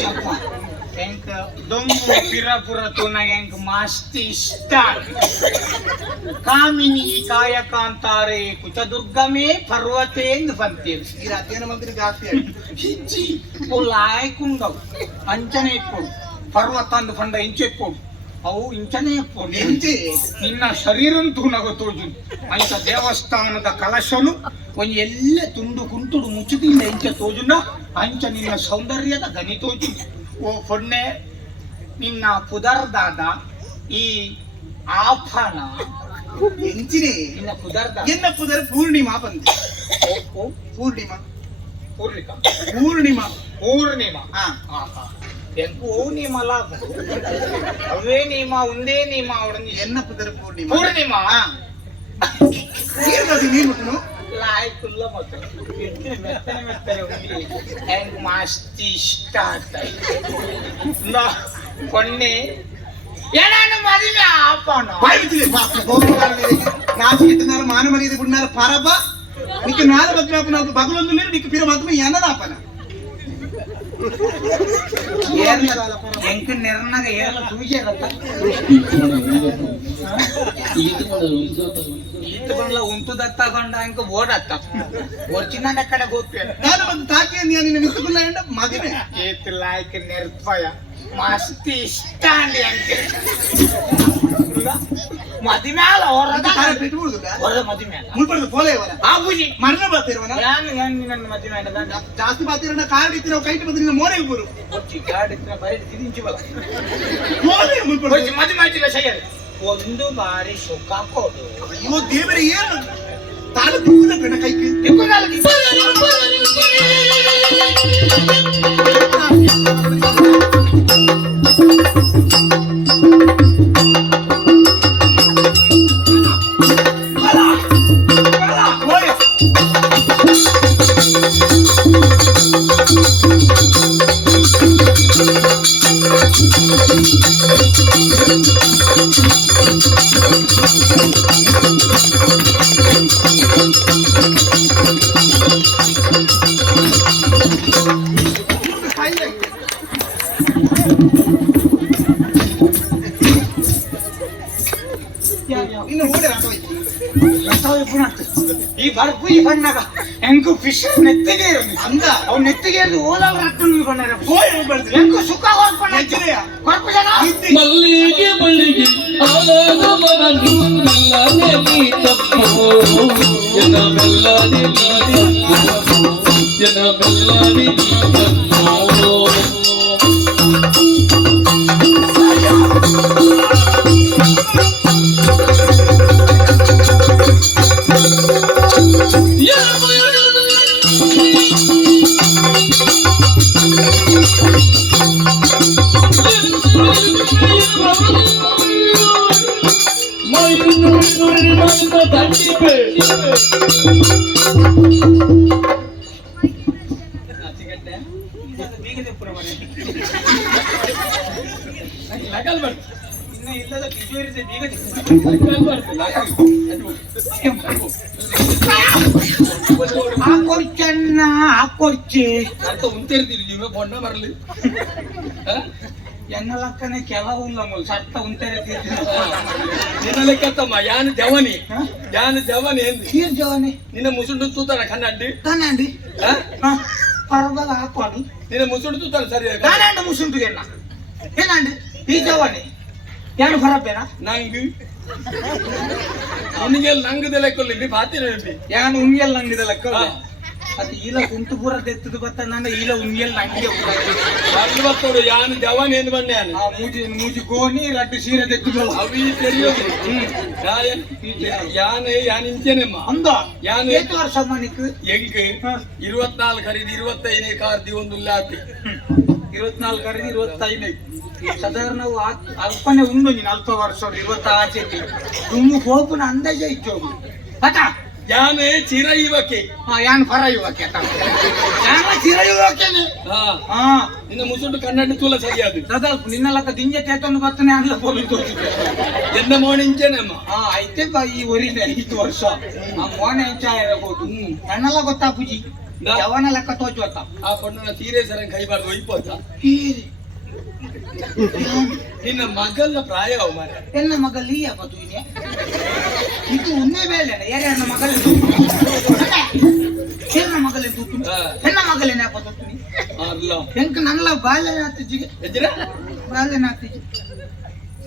ಚಪ್ಪ ಎಂಕ ದೊಂಬು ಪಿರಪುರ ತುನಗ ಎಂಕ ಮಸ್ತ್ ಇಷ್ಟ ಕಾಮಿನಿ ಕಾಯಕಾಂತಾರೆ ಕುಚದುರ್ಗಮೇ ಪರ್ವತೆ ಎಂದು ಬಂತೇವೆ ಈ ರಾತ್ರಿಯ ಮಂತ್ರಿ ಜಾಸ್ತಿ ಹಿಜ್ಜಿ ಲಾಯ್ಕುಂಡವು ಅಂಚನೆ ಇಪ್ಪು ಪರ್ವತ ಅಂದು ಫಂಡ ಇಂಚೆ ಇಪ್ಪು ಅವು ಇಂಚನೆ ಇಪ್ಪು ನಿನ್ನ ಶರೀರಂತೂ ನಗ ತೋಜು ಅಂಚ ದೇವಸ್ಥಾನದ ಕಲಶನು ಒಂದು ಎಲ್ಲ ತುಂಡು ಕುಂಟುಡು ಮುಚ್ಚದಿಂದ ಇಂಚ ತೋಜುನ ಅಂಚ ನಿನ್ನ ಸೌಂದರ್ಯದ ಗನಿ ತೋಜು ಓ ಪೊಣ್ಣೆ ನಿನ್ನ ಪುದರ್ದಾದ ಈ ಆಫನ ಎಂಚಿನೇ ನಿನ್ನ ಪುದರ್ದ ಎನ್ನ ಪುದರ ಪೂರ್ಣಿಮಾ ಬಂದೆ ಪೂರ್ಣಿಮಾ ಪೂರ್ಣಿಕಾ ಪೂರ್ಣಿಮಾ ಪೂರ್ಣಿಮಾ ಎಂಕು ಓ ನಿಮಲ ಅವೇ ನಿಮ ಒಂದೇ ನಿಮ ಅವಡನ್ನು ಎನ್ನ ಪುದರ ಪೂರ್ಣಿಮಾ ಪೂರ್ಣಿಮಾ ಏರ್ಗದಿ ನೀನು ಲಾಯ್ಕುಲ್ಲ ಮಾತ್ರ ಮೆತ್ತನೆ ಮೆತ್ತನೆ ಉಂಡಿ ಹೆಂಗ್ ಮಸ್ತ್ ಇಷ್ಟ ಆಗ್ತಾ ಕೊನ್ನೆ ಏನಾನು ಮದುವೆ ಆಪಣ ನಾಚಿಕಿಟ್ಟನಾರು ಮಾನ ಮರ್ಯಾದೆ ಬಿಡ್ನಾರು ಪರಬ ನಿಕ್ಕೆ ನಾರು ಮದ್ವೆ ಆಪನ ಬಗಲೊಂದು ನೀರು ನಿಕ್ಕೆ ಪಿರ ಮದ್ವೆ ಏನದ ಆಪನ ಎಂಕ ನೆರನಾಗ ಏರಲ್ಲ ತುವಿಜೇರತ್ತ ಈತ ಬಂದ್ಲ ಉಂಟು ದತ್ತ ಬಂಡ ಎಂಕ ಓಡತ್ತ ಒರ್ಚಿನ ಕಡೆ ಹೋಗ್ತೇನೆ ನಾನು ಒಂದು ತಾಕಿ ನಿನ್ನ ನಿಂತುಕೊಳ್ಳ ಮದುವೆ ಏತ್ ಲಾಯ್ಕ ನಿರ್ಭಯ ಮಸ್ತ್ ಇಷ್ಟ ಅಂಡಿ ಅಂತೆ ಮದಿಮ್ಯಾಲ ಹೊರದ ಬಿಟ್ಬಿಡುದಿಲ್ಲ ಹೊರದ ಮದಿಮ್ಯಾಲ ಮುಳ್ಪಡ್ದು ಪೋಲೆ ಅವರ ಆಬುಜಿ ಮರಣ ಬಾತಿರುವನ ನಾನು ನನ್ನ ಮದಿಮ್ಯಾಲ ಜಾಸ್ತಿ ಬಾತಿರನ ಕಾರ್ಡ್ ಇತ್ತು ನಾವು ಕೈಟ್ ಬಂದ್ರೆ ಮೋನೆಗೆ ಬರು ಒಚ್ಚಿ ಕಾರ್ಡ್ ಇತ್ತು ಬರೀ ತಿಂಚಿ ಬಲ ಮೋನೆ ಮುಳ್ಪಡ್ದು ಮದಿಮ್ಯಾಚಿಲ್ಲ ಸೈಯರ್ ಒಂದು ಬಾರಿ ಸುಖ ಕೊಡು ಅಯ್ಯೋ ದೇವರೇ ಏನು ತಾಳು ತಿಂಗುದ ಕಣ ಕೈಗೆ ಇನ್ನು ಓಡಿ ಈ ಬರ್ಪು ಈ ಬಣ್ಣಗ ಹೆಂಗು ಫಿಶ್ ನೆತ್ತಿಗೆ ಅಂದ ಅವ್ ನೆತ್ತಿಗೆ ಓಲಾವ್ ರಟ್ಟು ಬಣ್ಣ ಹೋಗ್ಬಾರ್ದು ಹೆಂಗು ಸುಖ ಹೊರ್ಕೊಂಡ ಕೊರಪು ಜನ ಮಲ್ಲಿಗೆ ಮಲ್ಲಿಗೆ ಆಲಾದ ಮನನು ಮೆಲ್ಲನೆ ನೀ ತಪ್ಪು ಎನ ಮೆಲ್ಲನೆ ನೀ ತಪ್ಪು ಎನ ಮೆಲ್ಲನೆ ನೀ ತಪ್ಪು ಇನ್ನು ಇಲ್ಲದ ತಿಜೋರಿದೆ ಬೀಗ ಹಾಕೊಡ್ಚನ್ನ ಹಾಕೊಡ್ಚೆ ಅಂತ ಉಂತೆರ್ತೀರಿ ನೀವು ಬೊಣ್ಣ ಬರಲಿ ಎನ್ನ ಲಕ್ಕನೆ ಕೆಲವು ಸತ್ತ ಉಂತೆರೆ ನಿನ್ನ ಲೆಕ್ಕತ್ತಮ್ಮ ಯಾನು ಜವನಿ ಎಂದು ತೀರ್ ಜವನಿ ನಿನ್ನ ಮುಸುಂಡು ತೂತಾನ ಕನ್ನಡ್ಡಿ ತಾನಂಡಿ ಪರಬಲ ಹಾಕೊಂಡು ನಿನ್ನ ಮುಸುಂಡು ತೂತಾನ ಸರಿ ನಾನಂಡ ಮುಸುಂಟು ಏನಂಡಿ ಈ ಜವನಿ ಏನು ಬರಬೇನಾ ನಂಗೆ ಅವನಿಗೆ ನಂಗದ ಲೆಕ್ಕಲ್ಲಿ ಬಾತಿನ ಯಾನು ಉಂಗಿಯಲ್ ನಂಗಿದ ಲೆಕ್ಕ ಅದು ಈಲ ಕುಂಟು ಪೂರ ತೆತ್ತದು ಗೊತ್ತ ನನ್ನ ಈಲ ಉಂಗಿಯಲ್ ನಂಗೆ ಬರ್ತೋಡು ಯಾನು ಜವಾನ್ ಎಂದು ಬಂದೆ ಮೂಜಿ ಗೋಣಿ ರಡ್ಡು ಸೀರೆ ತೆತ್ತುದಲ್ಲ ಅವಿ ತೆರಿಯೋದು ಯಾನ್ ಇಂಚೆನೆಮ್ಮ ಅಂದ ಯಾನ್ ಎಷ್ಟು ವರ್ಷ ಮನಿಕ್ ಎಂಕ್ 24 ಖರೀದಿ 25ನೇ ಕಾರ್ದಿ ಒಂದು ಲಾಟಿ 24 ಖರೀದಿ 25 ಸಾಧಾರಣ ಅಲ್ಪನೆ ಉಂಡು ನೀನು ಅಲ್ಪ ವರ್ಷ 20 ಆಚೆ ತುಂಬ ಹೋಪುನ ಅಂದಾಜೆ ಇಚ್ಚೋಗು ಅತ ಯಾನೆ ಚಿರ ಯುವಕೆ ಯಾನ್ ಪರ ಯುವಕೆ ಯಾನ ಚಿರ ಯುವಕೆನೆ ನಿನ್ನ ಮುಸುಂಡು ಕನ್ನಡ ತೂಲ ಸರಿಯಾದ ಸದಲ್ಪ ನಿನ್ನಲಕ್ಕ ದಿಂಜೆ ತೇತೊಂದು ಬರ್ತನೆ ಅಲ್ಲ ಪೋಲಿ ತೋರಿಸಿದೆ ಎನ್ನ ಮೋಣಿಂಚೆನಮ್ಮ ಐತೆ ಬಾ ಈ ಒರಿನೆ 5 ವರ್ಷ ಆ ಮೋನೆ ಇಂಚಾಯ ಹೋಗು ನನ್ನಲ್ಲ ಗೊತ್ತಾಪುಜಿ ಯವನ ಲೆಕ್ಕ ತೋಚೋತ ಆ ಪೊಣ್ಣನ ತೀರೆ ಸರ ಕೈಬಾರ್ದು ಒಯ್ಪೋತ ನಿನ್ನ ಮಗನ ಪ್ರಾಯ ಮಾರ ಎನ್ನ ಮಗಲ್ಲಿ ಯಾವತ್ತು ಇದು ಒಂದೇ ಬೇಳೆ ಯಾರ್ಯಾರ ಮಗಲ್ಲಿ ಹೆಣ್ಣ ಮಗಲಿ ತೂತು ಹೆಣ್ಣ ಮಗಲೇನೆ ಯಾವತ್ತು ಅಲ್ಲ ಹೆಂಕ ನನ್ನಲ್ಲ ಬಾಲ್ಯನ ಹತ್ತಿಜಿಗೆ ಬಾಲ್ಯನ ಹತ್ತಿಜಿ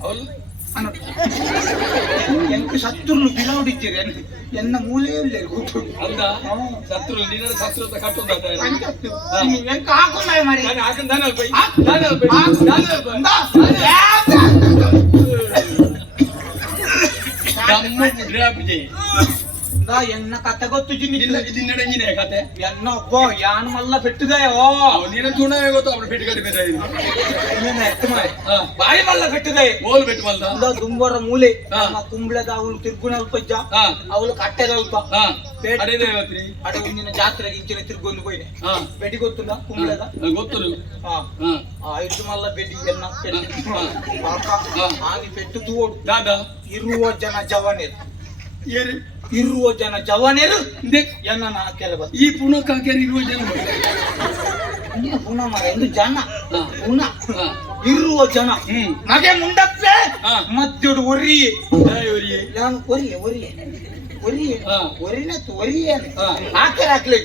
ಅವಳು ಎಂಕ ಶತ್ರುలు ಬಿಲೋಡಿದ್ದೀರಿ ಎನ್ನ ಮೂಲೆಯಲ್ಲೇ ಕೂತು ಅಂದ ಶತ್ರು ನಿನ್ನ ಶತ್ರು ಅಂತ ಕಟ್ಟುದ ಎಂಕ ಹಾಕೊಂಡ ಮಾಡಿ ನಾನು ಹಾಕಂದ ಎನ್ನ ಕತೆ ಗೊತ್ತು ಜಿನ್ನಿನ ಕತೆ ಎನ್ನೊಬ್ಬ ಯಾನ್ ಮಲ್ಲ ಪೆಟ್ಟಿದೆಯೋ ನೀನು ತುಣ ಗೊತ್ತು ಅವಳು ಪೆಟ್ಟು ಕಡಿಮೆ ಬಾಯಿ ಮಲ್ಲ ಪೆಟ್ಟಿದೆ ಓಲ್ ಪೆಟ್ಟು ಮಲ್ಲ ದುಂಬರ ಮೂಲೆ ಕುಂಬ್ಳದ ಅವಳು ತಿರ್ಗುಣ ಅಲ್ಪ ಅವಳು ಕಟ್ಟೆದ ಅಲ್ಪ ಅಡೆ ಮುಂದಿನ ಜಾತ್ರೆಗೆ ಇಂಚಿನ ತಿರ್ಗೊಂಡು ಹೋಯ್ನೆ ಬೆಡಿ ಗೊತ್ತುಂಡ ಕುಂಬ್ಳದ ಗೊತ್ತು ಐದು ಮಲ್ಲ ಬೆಡಿ ಎನ್ನ ಆಗಿ ಪೆಟ್ಟು ತೂಡು ದಾದಾ ಇರುವ ಜನ ಜವಾನೇರು ಇರುವ ಜನ ಜವಾನೇರು ಎನ್ನ ಕೆಲವು ಈ ಪುನಃ ಕಾಕೇರಿ ಇರುವ ಜನ ಪುನಃ ಮರ ಎಂದು ಜನ ಪುನಃ ಇರುವ ಜನ ಮಗೆ ಮುಂಡಪ್ಪೆ ಮದ್ದೊಡು ಒರಿಯೆ ನಾನು ಒರಿಯೆ ಹಾಕ್ಲಿ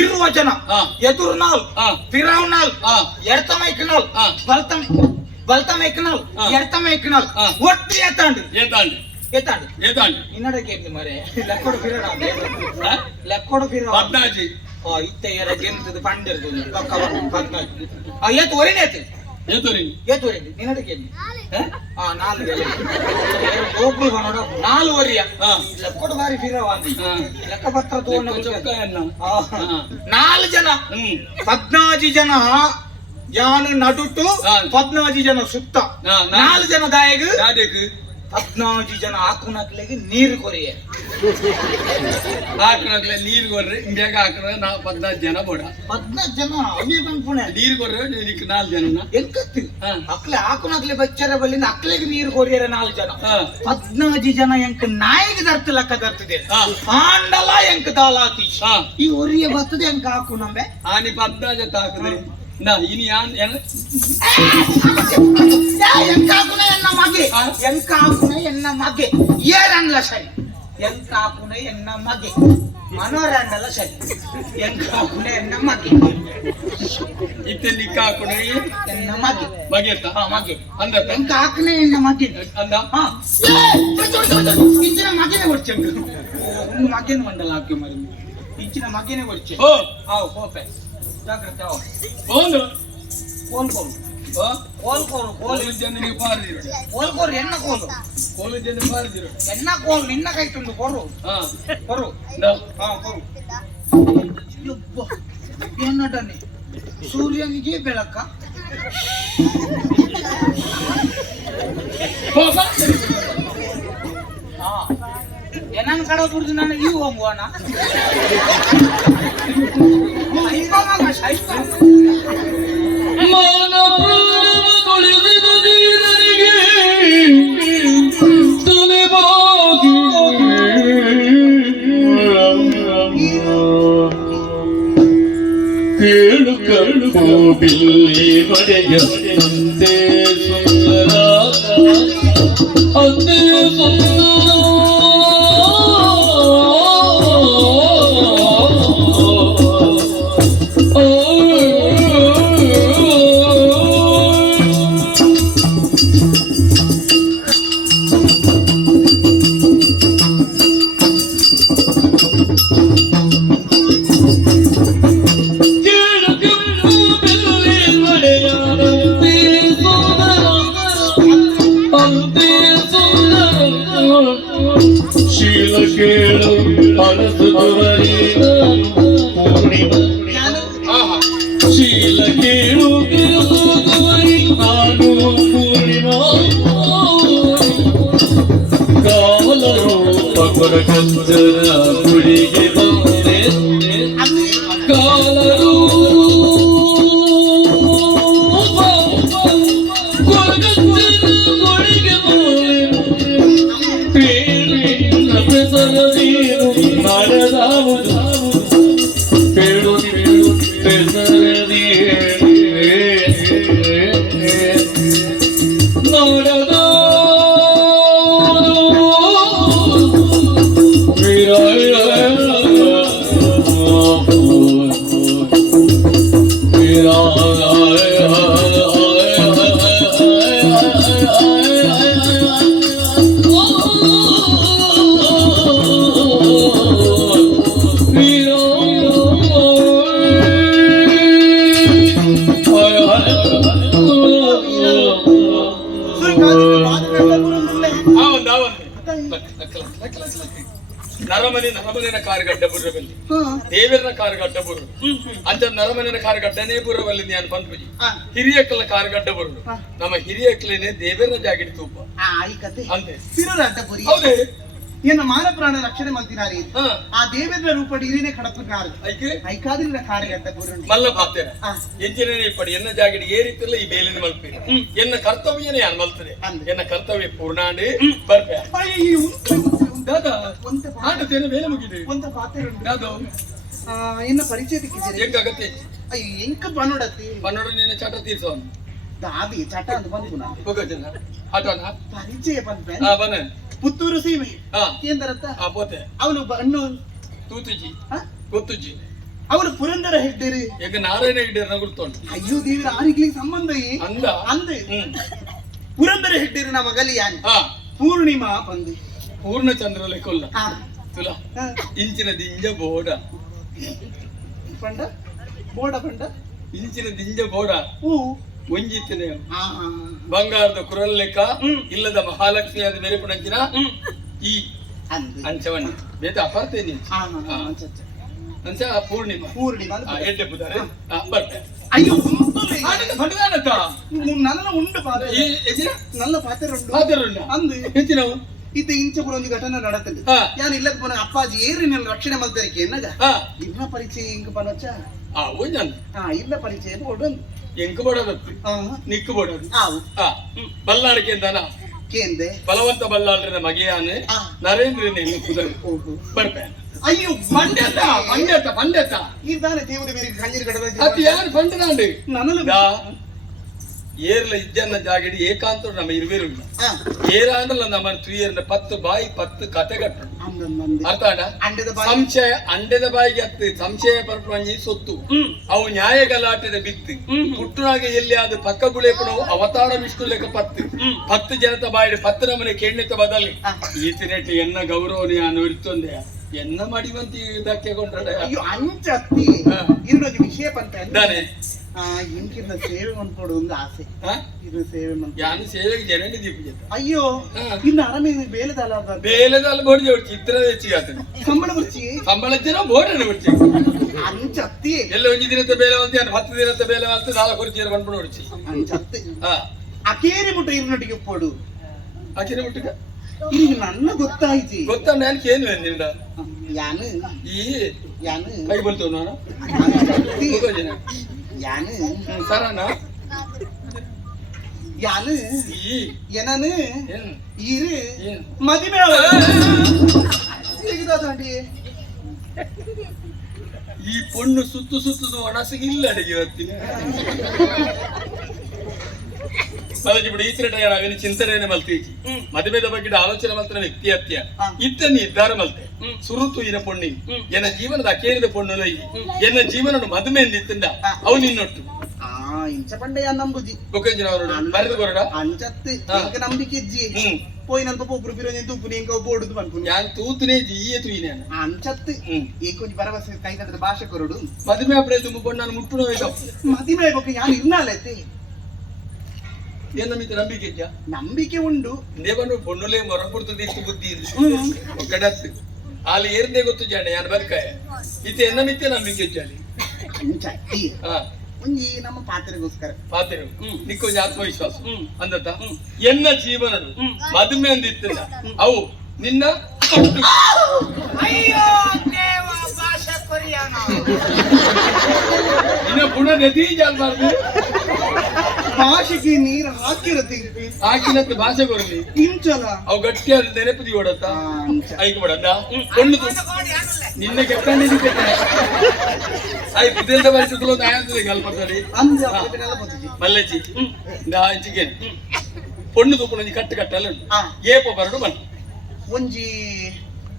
ಇರುವ ಜನ ಎದುರ್ನಾಲ್ ಪಿರಾವ್ನಾಲ್ ಎಡ್ತಮೈಕ್ನಾಲ್ ಬಲ್ತಮೈಕ್ನಾಲ್ ಎಡ್ತಮೈಕ್ನಾಲ್ ಒಟ್ಟು ಎತ್ತಾಂಡು ಇನ್ನಡೆ ಮರೆ ಲೆಕ್ಕೋಡು ಪಿರಡ ಲೆಕ್ಕೋಡು ಪಿರ 14 ಇತ್ತ ಎರ ಗೆಂತದ ಪಂಡಿರ್ತದೆ ಪಕ್ಕ 14 ಏತ್ ಒರಿನೆ ಏತ್ ಒರಿನೆ ನಿನ್ನಡೆ ಕೇಳಿ 4 ಹೋಗ್ಲಿ ಬನೋಡ 4 ವರಿಯ ಲೆಕ್ಕೋಡು ಬಾರಿ ಪಿರವಾಂದಿ ಲೆಕ್ಕ ಪತ್ರ ತಗೊಂಡು 4 ಜನ 14 ಜನ ಯಾನು ನಡುಟು 14 ಜನ ಸುತ್ತ 4 ಜನ ದಾಯಗ 14 ಜನ ಹಾಕುನಕ್ಲೆಗೆ ನೀರು ಕೊರಿಯೆ ಹಾಕುನಕ್ಲೆ ನೀರು ಕೊರ್ರೆ ಬೇಗ ಹಾಕಿದ್ರೆ ನಾ 14 ಜನ ಬೋಡ 14 ಜನ ಅವೇ ಬಂದ್ಪುಣೆ ನೀರು ಕೊರ್ರೆ ಇದಕ್ಕೆ 4 ಜನ ಎಂಕತ್ತು ಅಕ್ಲೆ ಹಾಕುನಕ್ಲೆ ಬಚ್ಚರ ಬಲ್ಲಿಂದ ಅಕ್ಲೆಗೆ ನೀರು ಕೊರಿಯರೆ 4 ಜನ 14 ಜನ ಎಂಕ ನಾಯಿಗೆ ದರ್ತ ಲೆಕ್ಕ ದರ್ತದೆ ಆಂಡಲ ಎಂಕ ದಾಲಾತಿ ಈ ಒರಿಯ ಬರ್ತದೆ ಎಂಕ ಹಾಕು ನಂಬೆ ಆನಿ 14 ಜನ ಹಾಕಿದ್ರೆ ನಾ ಇನಿ ಯಾನ್ ಎಂಕಾಕುನ ಎನ್ನ ಮಗೆ ಏರನ್ಲ ಸರಿ ಎಂಕಾಕುನ ಎನ್ನ ಮಗೆ ಮನೋರಂಡಲ ಸರಿ ಎಂಕಾಕುನ ಎನ್ನ ಮಗೆ ಇತ್ತೆ ನಿಕ್ಕಾಕುನ ಎನ್ನ ಮಗೆ ಮಗೆ ಮಗೆ ಅಂದ ಎಂಕಾಕುನ ಎನ್ನ ಮಗೆ ಅಂದ ಇಚ್ಚಿನ ಮಗೆನೆ ಕೊಡ್ಚೆ ಒಂದು ಮಗೆನ ಮಂಡಲ ಹಾಕಿ ಮರಿ ಇಚ್ಚಿನ ಮಗೆನೆ ಕೊಡ್ಚೆ ಹೋಪೆ ಜಾಗ್ರತೆ ಕೋಲು ಜನರಿಗೆ ಪಾರದಿರು ಕೋಲು ಎನ್ನ ಕೋಲು ಕೋಲು ಜನ ಪಾರದಿರು ಎನ್ನ ಕೋಲು ನಿನ್ನ ಕೈ ತುಂಡು ಕೊರು ಕೊರು ಕೊರು ಎನ್ನಡನೆ ಸೂರ್ಯನಿಗೆ ಬೆಳಕ ಏನನ್ ಕಡೆ ಕುಡಿದು ನಾನು ಈ ಹೋಗುವಣ ಕೇಳು ಬಿಲ್ಲಿ ಮಡೆಯಂತೆ ಸುಂದರ ಅಂತೆ Oh ಕೊರಕಚ್ಚರ ಗುಡಿಗೆ ಬಂದೆ ಕಾಲರು ಕೊರಕಚ್ಚರ ಗುಡಿಗೆ ಬಂದೆ ಪ್ರಸರ ನೀರು ನಡೆದಾವುದು ಪೇಡು ಪ್ರಸರ ನರಮನಿನ ಕಾರುಗಡ್ಡ ಬುರ್ರಬಲ್ಲಿ ದೇವರನ ಕಾರುಗಡ್ಡ ಬುರ್ರು ಅಂಚ ನರಮನಿನ ಕಾರುಗಡ್ಡನೇ ಬುರ್ರಬಲ್ಲಿ ನಾನು ಬಂದ್ಬಿಡಿ ಹಿರಿಯಕ್ಕಲ ಕಾರುಗಡ್ಡ ಬುರ್ರು ನಮ್ಮ ಹಿರಿಯಕ್ಕಲೇನೆ ದೇವರನ ಜಾಗಿಡಿ ತೂಪ ಅಂತೆ ಹೌದೇ ಎನ್ನ ಮಾನ ಪ್ರಾಣ ರಕ್ಷಣೆ ಮಲ್ತಿನಾರಿ ಆ ದೇವೇಂದ್ರ ರೂಪಡಿ ಇರಿನೇ ಕಡಪುನಾರು ಐಕಾದ್ರಿನ ಕಾರ್ಯಗಡ್ಡ ಬುರ್ರು ಮಲ್ಲ ಪಾತೆರ ಎಂಚಿನೇ ಪಡಿ ಎನ್ನ ಜಾಗಿಡಿ ಏರಿತ್ತಲ್ಲ ಈ ಬೇಲಿನ ಮಲ್ಪೆ ಎನ್ನ ಕರ್ತವ್ಯನೇ ಯಾನ್ ಮಲ್ತದೆ ಎನ್ನ ಕರ್ತವ್ಯ ಪೂರ್ಣಾಂಡಿ ಬರ್ಪೆ ದಾದಾ ಆಟದೇನ ಬೇಲೆ ಮುಗಿದೆ ಒಂದ ಪಾತೆರ ಯಾವ್ದು ಇನ್ನ ಪರಿಚಯ ತಿಕ್ಕಿದ್ದೀರಿ ಹೆಂಗ ಅಗತ್ಯ ಅಯ್ಯ ಎಂಕ ಬನ್ನೋಡತಿ ಬನ್ನೋಡ ನಿನ್ನ ಚಟ ತೀರ್ಸೋನು ದಾದಿ ಚಟ ಅಂತ ಬಂದ್ಪುನ ಹೋಗಜನ ಆಟೋನ ಪರಿಚಯ ಬಂದ್ಪೆ ಬನ್ನ ಪುತ್ತೂರು ಸೀಮೆ ಹಾ ಕೇಂದ್ರತ್ತ ಪೋತೆ ಅವನು ಬಣ್ಣು ತೂತುಜಿ ಗೊತ್ತುಜಿ ಅವನು ಪುರಂದರ ಹೆಗ್ಡೇರಿ ಈಗ ನಾರಾಯಣ ಹೆಗ್ಡೇರ್ನ ಗುರ್ತೋಂಡು ಅಯ್ಯೋ ದೇವರ ಆರಿಗ್ಲಿಗೆ ಸಂಬಂಧ ಅಂದ ಅಂದೆ ಪುರಂದರ ಹೆಗ್ಡೇರಿ ನಮ್ಮ ಗಲಿ ಯಾನ್ ಹಾ ಪೂರ್ಣಿಮಾ ಬಂದು ಪೂರ್ಣ ಚಂದ್ರ ಲೆಕ್ಕೊಲ್ಲ ತುಲ ಇಂಚಿನ ದಿಂಜ ಬೋಡ ಪಂಡ ಬೋಡ ಪಂಡ ಇಂಚಿನ ದಿಂಜ ಬೋಡ ಹೂ ಒಂಜಿತ್ತನೆ ಬಂಗಾರದ ಕುರಲ್ ಲೆಕ್ಕ ಇಲ್ಲದ ಮಹಾಲಕ್ಷ್ಮಿ ಆದ ಮೇರೆ ಪುಣಂಚಿನ ಈ ಅಂಚವಣ್ಣಿ ಬೇತ ಅಪರ್ತೇನೆ ಅಂಚ ಪೂರ್ಣಿಮಾ ಎಡ್ಡೆ ಬುಧಾರೆ ಬರ್ತೆ ಅಯ್ಯೋ ಭಟ್ಗಾನತ್ತ ನನ್ನ ಉಂಡು ನನ್ನ ಪಾತ್ರ ಉಂಡು ಪಾತೆರುಂಡ ಅಂದು ಹೆಚ್ಚಿನವು ಇತ್ತ ಇಂಚಪುರ ಒಂದು ಘಟನೆ ನಡತದೆ ಯಾನ್ ಇಲ್ಲದ ಪುನಃ ಅಪ್ಪಾಜಿ ಏರಿ ನನ್ನ ರಕ್ಷಣೆ ಮಲ್ತರಿಕೆ ಎನ್ನಗ ಇನ್ನ ಪರಿಚಯ ಇಂಕ ಪನೋಚ ಇಲ್ಲ ಪರಿಚಯ ಬೋಡೊಂದು ಎಂಕ ಬೋಡೋದತ್ತು ನಿಕ್ಕು ಬೋಡೋದು ಬಲ್ಲಾಡಿಕೆ ಅಂತಾನ ಕೇಂದೆ ಬಲವಂತ ಬಲ್ಲಾಳ್ರಿನ ಮಗೆಯಾನೆ ನರೇಂದ್ರನೇ ಬರ್ಪೆ ಅಯ್ಯೋ ಪಂಡೆತ ಪಂಡೆತ ಪಂಡೆತ ಇದಾನೆ ದೇವರ ಬೇರೆ ಕಂಜಿರ ಕಡದ ಅದು ಯಾರು ಪಂಡನಾಂಡು ನನಲು ಏರ್ಲ ಇಜ್ಜನ್ನ ಜಾಗಡಿ ಏಕಾಂತ ನಮ್ಮ ಇರುವೇರುಂಡ ಏರಾಂಡಲ್ಲ ನಮ್ಮ ತುಯ್ಯರ್ನ 10 ಬಾಯಿ 10 ಕತೆ ಕಟ್ಟು ಅರ್ಥ ಸಂಶಯ ಅಂಡೆದ ಬಾಯಿಗೆ ಹತ್ತು ಸಂಶಯ ಪರಪಂಜಿ ಸೊತ್ತು ಅವು ನ್ಯಾಯ ಗಲಾಟೆದ ಬಿತ್ತು ಪುಟ್ಟನಾಗೆ ಎಲ್ಲಿ ಅದು ಪಕ್ಕ ಬುಳೆಪುಣ ಅವತಾರ ವಿಷ್ಣು ಲೆಕ್ಕ 10 ಜನತ ಬಾಯಿ 10 ನಮನೆ ಕೇಳಿತ ಬದಲಿ ಈತಿನೆಟ್ಟು ಎನ್ನ ಗೌರವನೇ ನಾನು ಇರ್ತೊಂದೆ ಎನ್ನ ಮಡಿವಂತಿ ಇದಕ್ಕೆ ಕೊಂಡ್ರೆ ಅಯ್ಯೋ ಅಂಚತ್ತಿ ಇನ್ನೊಂದು ವಿಷಯ ಪಂತ ಇದ್ದಾನೆ ಇಂಕಿನ ಸೇವೆ ಮಾಡ್ಕೊಡು ಒಂದು ಆಸೆ ಇದು ಸೇವೆ ಯಾನು ಸೇವೆಗೆ ಜನನಿ ದೀಪ ಅಯ್ಯೋ ಇನ್ನು ಅರಮನೆ ಬೇಲೆದಲ್ಲ ಬೇಲೆದಲ್ಲ ಬೋಡಿ ಚಿತ್ರ ಹೆಚ್ಚಿಗೆ ಆಗ್ತದೆ ಸಂಬಳ ಬರ್ಚಿ ಸಂಬಳ ಜನ ಬೋರ್ಡ್ ಬರ್ಚಿ ಅಂಚತ್ತಿ ಎಲ್ಲ ಒಂದು ದಿನದ ಬೇಲೆ ಅಂತ 10 ದಿನದ ಬೇಲೆ ಅಂತ 4 ಕೊರ್ಚಿ ಬಂದ್ಬಿಡು ಹೊಡ್ಚಿ ಅಂಚತ್ತಿ ಅಕೇರಿ ಮುಟ್ಟ ಇರ್ನೊಟ್ಟಿಗೆ ಪೋಡು ಅಕೇರಿ ಮುಟ್ಟಿಗೆ ಈಗ ನನ್ನ ಗೊತ್ತಾಯ್ತಿ ಗೊತ್ತಾಂಡ ಯಾಕೆ ಏನು ನಿಂದ ಯಾನು ಈ ಯಾನು ಕೈ ಬಲ್ತವ ನಾನು ಯಾನು ಸರನಾ ಯಾನು ಈ ಏನನು ಇರು ಮದಿಮೆ ಹೇಗಿದಾಡಿ ಈ ಪೊಣ್ಣು ಸುತ್ತು ಒಣಸಿಗೆ ಇಲ್ಲ ಅಡಿಗೆ ಇವತ್ತಿನ ಮಲಜಿ ಬಿಡಿ ಈಚಿನ ನಾವೇನು ಚಿಂತನೆಯನ್ನು ಮಲ್ತೀಚಿ ಮದುವೆದ ಬಗ್ಗೆ ಆಲೋಚನೆ ಮಲ್ತನ ವ್ಯಕ್ತಿ ಹತ್ಯ ಇತ್ತ ನಿರ್ಧಾರ ಮಲ್ತೆ ಸುರುತು ಇನ ಪೊಣ್ಣಿ ಎನ್ನ ಜೀವನದ ಅಕೇರಿದ ಪೊಣ್ಣು ಎನ್ನ ಜೀವನ ಮದುವೆ ಎಂದಿತ್ತಂಡ ಅವು ನಿನ್ನೊಟ್ಟು ಇಂಚ ಪಂಡೆಯ ನಂಬುಜಿ ಬೊಕ್ಕಂಜಿನವರು ಬರೆದು ಕೊರಡ ಅಂಚತ್ತೆ ನಂಬಿಕೆ ಇಜ್ಜಿ పోయి నన్ను ఒప్పుడు పిరోజు తూపుని ఇంకా పోడుదు అనుకున్నా ഞാൻ തൂത്തിനെ ജീയെ തൂയിനെ అంచత్తు ఈ కొంచెం భరవస కైకడ భాష కొరుడు మదిమే అప్పుడే తుంపు ನಾನು ಮುಟ್ಟುನೋ ಇಲ್ಲ మదిమే ఒక యాన్ ఇర్నాలైతే ಏನ ಮಿತ ನಂಬಿಕೆ ಇದ್ಯಾ ನಂಬಿಕೆ ಉಂಡು ದೇವನು ಪೊಣ್ಣುಲೆ ಮೊರಪುಡ್ತದ ಇಷ್ಟು ಬುದ್ಧಿ ಇದೆ ಒಕ್ಕಡತ್ತು ಅಲ್ಲಿ ಏರ್ದೆ ಗೊತ್ತು ಜಾಣ ಯಾನ್ ಬರ್ಕಾಯ ಇತ್ತೆ ಎನ್ನ ಮಿತ್ತೆ ನಂಬಿಕೆ ಇದ್ಯಾಲಿ ಅಂಚತ್ತಿ ಒಂಜಿ ನಮ್ಮ ಪಾತ್ರೆಗೋಸ್ಕರ ಪಾತ್ರೆ ನಿಕ್ಕೊಂಜಿ ಆತ್ಮವಿಶ್ವಾಸ ಅಂದತ್ತ ಎನ್ನ ಜೀವನ ಮದುವೆ ಅಂದಿತ್ತಿಲ್ಲ ಅವು ನಿನ್ನ ಅಯ್ಯೋ ದೇವ ಭಾಷೆ ಕೊರಿಯಾನ ಇನ್ನ ಪುನಃ ನದಿ ಜಾಲ್ಬಾರ್ದು ಭಾಷೆಗೆ ನೀರು ಹಾಕಿರತ್ತೆ ಹಾಕಿನಂತೆ ಭಾಷೆ ಕೊರಲಿ ಇಂಚಲ ಅವು ಗಟ್ಟಿಯಾದ ನೆನಪದಿ ಓಡತ್ತ ಐಕ್ ಬಿಡತ್ತ ಕೊಂಡು ನಿನ್ನೆ ಕೆಟ್ಟಂಡಿದ್ದೆ ಆಯ್ತು ಇದೆಂತ ಪರಿಸ್ಥಿತಿలో న్యాయంతో కలపతడి ಅಂದ ಅದನ್ನೆಲ್ಲ ಬದುಕಿ మల్లెచి నా చికెన్ పొన్ను తుప్పునది కట్టు కట్టాలి ఏప బరడు మన ಒಂಜಿ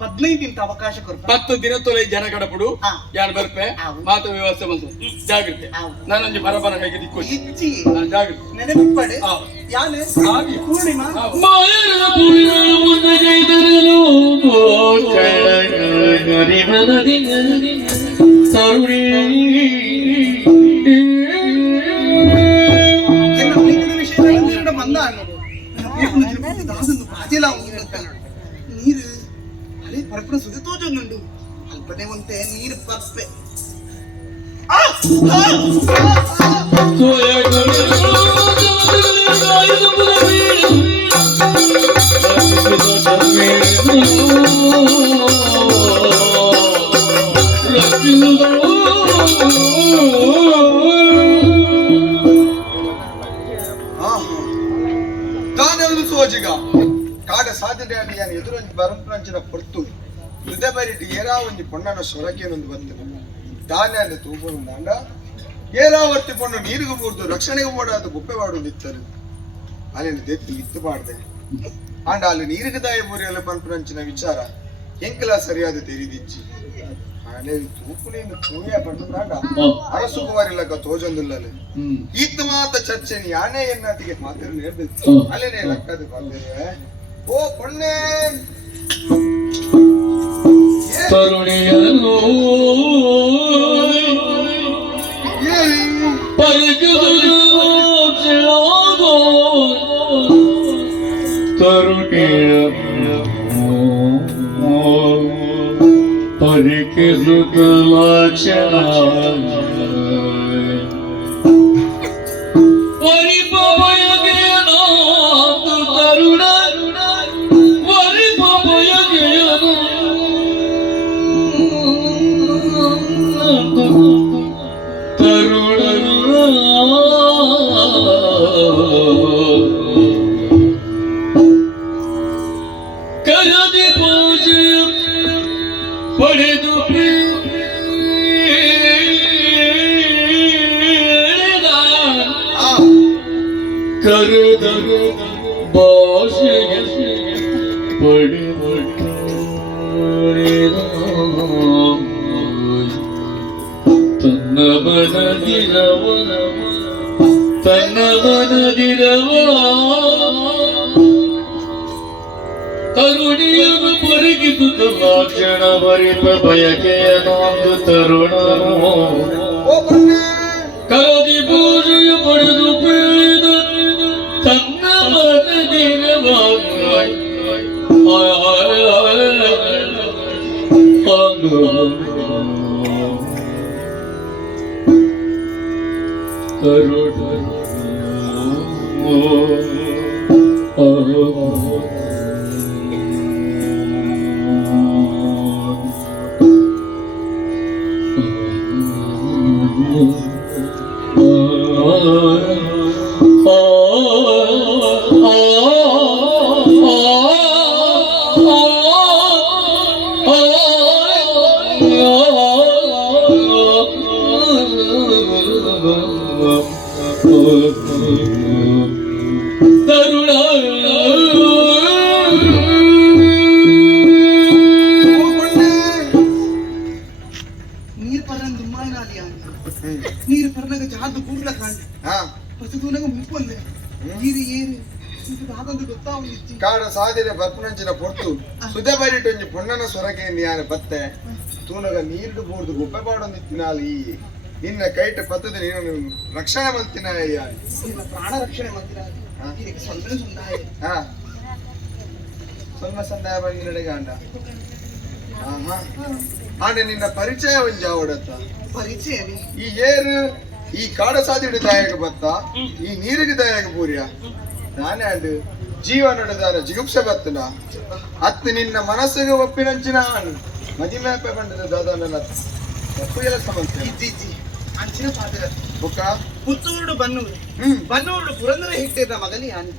15 ದಿನ ಅವಕಾಶ ಕೊಡ್ತಾರೆ 10 ದಿನತ್ತೊಲೆ ಜನ ಕಡಪುಡು ಯಾರು ಬರ್ಪೆ ಮಾತು ವ್ಯವಸ್ಥೆ ಬಂತು ಜಾಗ್ರತೆ ನಾನೊಂದು ಬರಬರ ಕೈಗೆ ದಿಕ್ಕು ಇಜ್ಜಿ ಜಾಗ್ರತೆ ನೆನಪಿಪ್ಪಡೆ ಯಾನೆ ಆಗಿ ಪೂರ್ಣಿಮಾ ಮಾಯರ ಪೂರ್ಣ ಮುನ್ನಗೈದರಲು ಗೋಕರಿ ಮನದಿ ಸರುಣಿ ಜನ ಉಳಿದ ವಿಷಯ ನೀರು ಬಂದ ಅನ್ನೋದು ದಾಸಂದು ಬಾಜಿಲ ನೀರು ಅದೇ ಪರಪರ ಸುದೆ ತೋಜೊಂದುಂಡು ಅಲ್ಪನೆ ಒಂತೆ ನೀರು ಪರ್ಪೆ ತಾನೆಂದು ಸೋಜಿಗ ಕಾಡ ಸಾಧ್ಯತೆ ನಾನು ಎದುರೊಂದು ಬರಂಪರಂಚಿನ ಪೊರ್ತು ಹೃದಯ ಬರಿಟ್ಟು ಏರಾ ಒಂಜಿ ಪೊಣ್ಣನ ಸೊರಕೇನೊಂದು ಬಂತು ದಾನ್ಯಾన్ని ತೂಪುಂದಾಂಡ ಏರಾವರ್ತಿ ಪೊಣ್ಣು ನೀರಿಗೂ ಬೂರ್ದು ರಕ್ಷಣೆಗೆ ಓಡಾದು ಗುಪ್ಪೆ ಮಾಡುದಿತ್ತರು ಅಲ್ಲಿ ದೆತ್ತಿ ಇತ್ತು ಮಾಡ್ದೆ ಆಂಡ ಅಲ್ಲಿ ನೀರಿಗೆ ದಾಯ ಬೂರಿಯಲ್ಲ ಪಂಪರಂಚಿನ ವಿಚಾರ ಎಂಕಲ ಸರಿಯಾದ ತೆರಿದಿಚ್ಚಿ ಆನೆ ತೂಪುನೇನು ತೂಯ ಪಡ್ದಾಂಡ ಅರಸು ಕುಮಾರಿಲ್ಲಕ ತೋಜೊಂದುಲ್ಲಲೆ ಈತ ಮಾತ ಚರ್ಚೆನಿ ಯಾನೆ ಎನ್ನತಿಗೆ ಮಾತಿರು ನೇರ್ದಿತ್ತು ಅಲ್ಲೇನೆ ಲಕ್ಕದ ಬಂದಿವೆ ಓ ಪೊಣ್ಣೆ ತರುಣಿಯನು ಪರಿಕುದು ತರುಣಿಯನು ಪರಿಕಿಸುತ್ತ ಲಕ್ಷಣ ಪರಿಪಯಗೇನಾಂತು ತರುಣ ಪರಿಪಯಗೇನು ತರುಣ ಕರದಿ ಪೂಜೆ ಪಡೆದು ಕರೆದರು ಭಾಷೆಗೆ ಪಡೆದು ತನ್ನ ಮನದಿರವ ತರುಣಿಯನ್ನು ಪರಿಗಿಸುತ್ತ ಲಾಕ್ಷಣ ಭರಿತ ಬಯಕೆಯನೊಂದು ತರುಣನು ಕರದಿ ಪೂಜೆಯ ಪಡೆದು ಪೀಳಿದ ತನ್ನ ಮನದಿರವಾಗಿ ನೀರು ಪರ್ನ ದುಮ್ಮಾಯಿನಾಲಿ ನೀರು ಪರ್ನಾಗ ಜಾದು ಕೂಡ್ಲ ಕಾಂಡಿ ಪಸದೂನಾಗ ಮುಪ್ಪಂದೆ ನೀರು ಏರು ಆದಂದು ಗೊತ್ತಾವಲಿಚ್ಚಿ ಕಾಡ ಸಾದಿರೆ ಬರ್ಪುನಂಚಿನ ಪೊರ್ತು ಸುದೆ ಬರಿಟ್ಟು ಒಂಜಿ ಪೊಣ್ಣನ ಸೊರಕೆ ಯಾನೆ ಬತ್ತೆ ತೂನಗ ನೀರು ಬೋರ್ದು ಗುಪ್ಪೆ ಪಾಡೊಂದಿತ್ತಿನಾಲಿ ನಿನ್ನ ಕೈಟ ಪತ್ತದ ನೀನು ರಕ್ಷಣೆ ಮಲ್ತಿನ ನಿನ್ನ ಪ್ರಾಣ ರಕ್ಷಣೆ ಮಾಡ್ತೀರಾ ಇದಕ್ಕೆ ಸ್ವಲ್ಪ ಸಂದಾಯ ಸ್ವಲ್ಪ ಸಂದಾಯ ಬಂದು ನಡೆಗಾಂಡ ಆಂಡೆ ನಿನ್ನ ಪರಿಚಯ ಒಂಜಿ ಆವಡತ್ತ ಪರಿಚಯ ಈ ಏರು ಈ ಕಾಡ ಸಾದಿಡು ದಾಯಕ ಬತ್ತ ಈ ನೀರಿಗೆ ದಾಯಕ ಪೂರ್ಯ ನಾನೇ ಆಂಡು ಜೀವನೊಡದಾನ ಜಿಗುಪ್ಸೆ ಬತ್ತನ ಅತ್ತು ನಿನ್ನ ಮನಸ್ಸಿಗೆ ಒಪ್ಪಿನಂಚಿನ ಮದಿಮೇಪೆ ಬಂಡದ ದಾದನ ತಪ್ಪು ಎಲ್ಲ ಸಮಸ್ಯೆ ಅಂಚಿನ ಪಾತ್ರ ಬುಕ್ಕ ಪುತ್ತೂರು ಬನ್ನೂರು ಬನ್ನೂರು ಪುರಂದರ ಹಿಟ್ಟಿದ ಮಗಲಿ ಆನೆ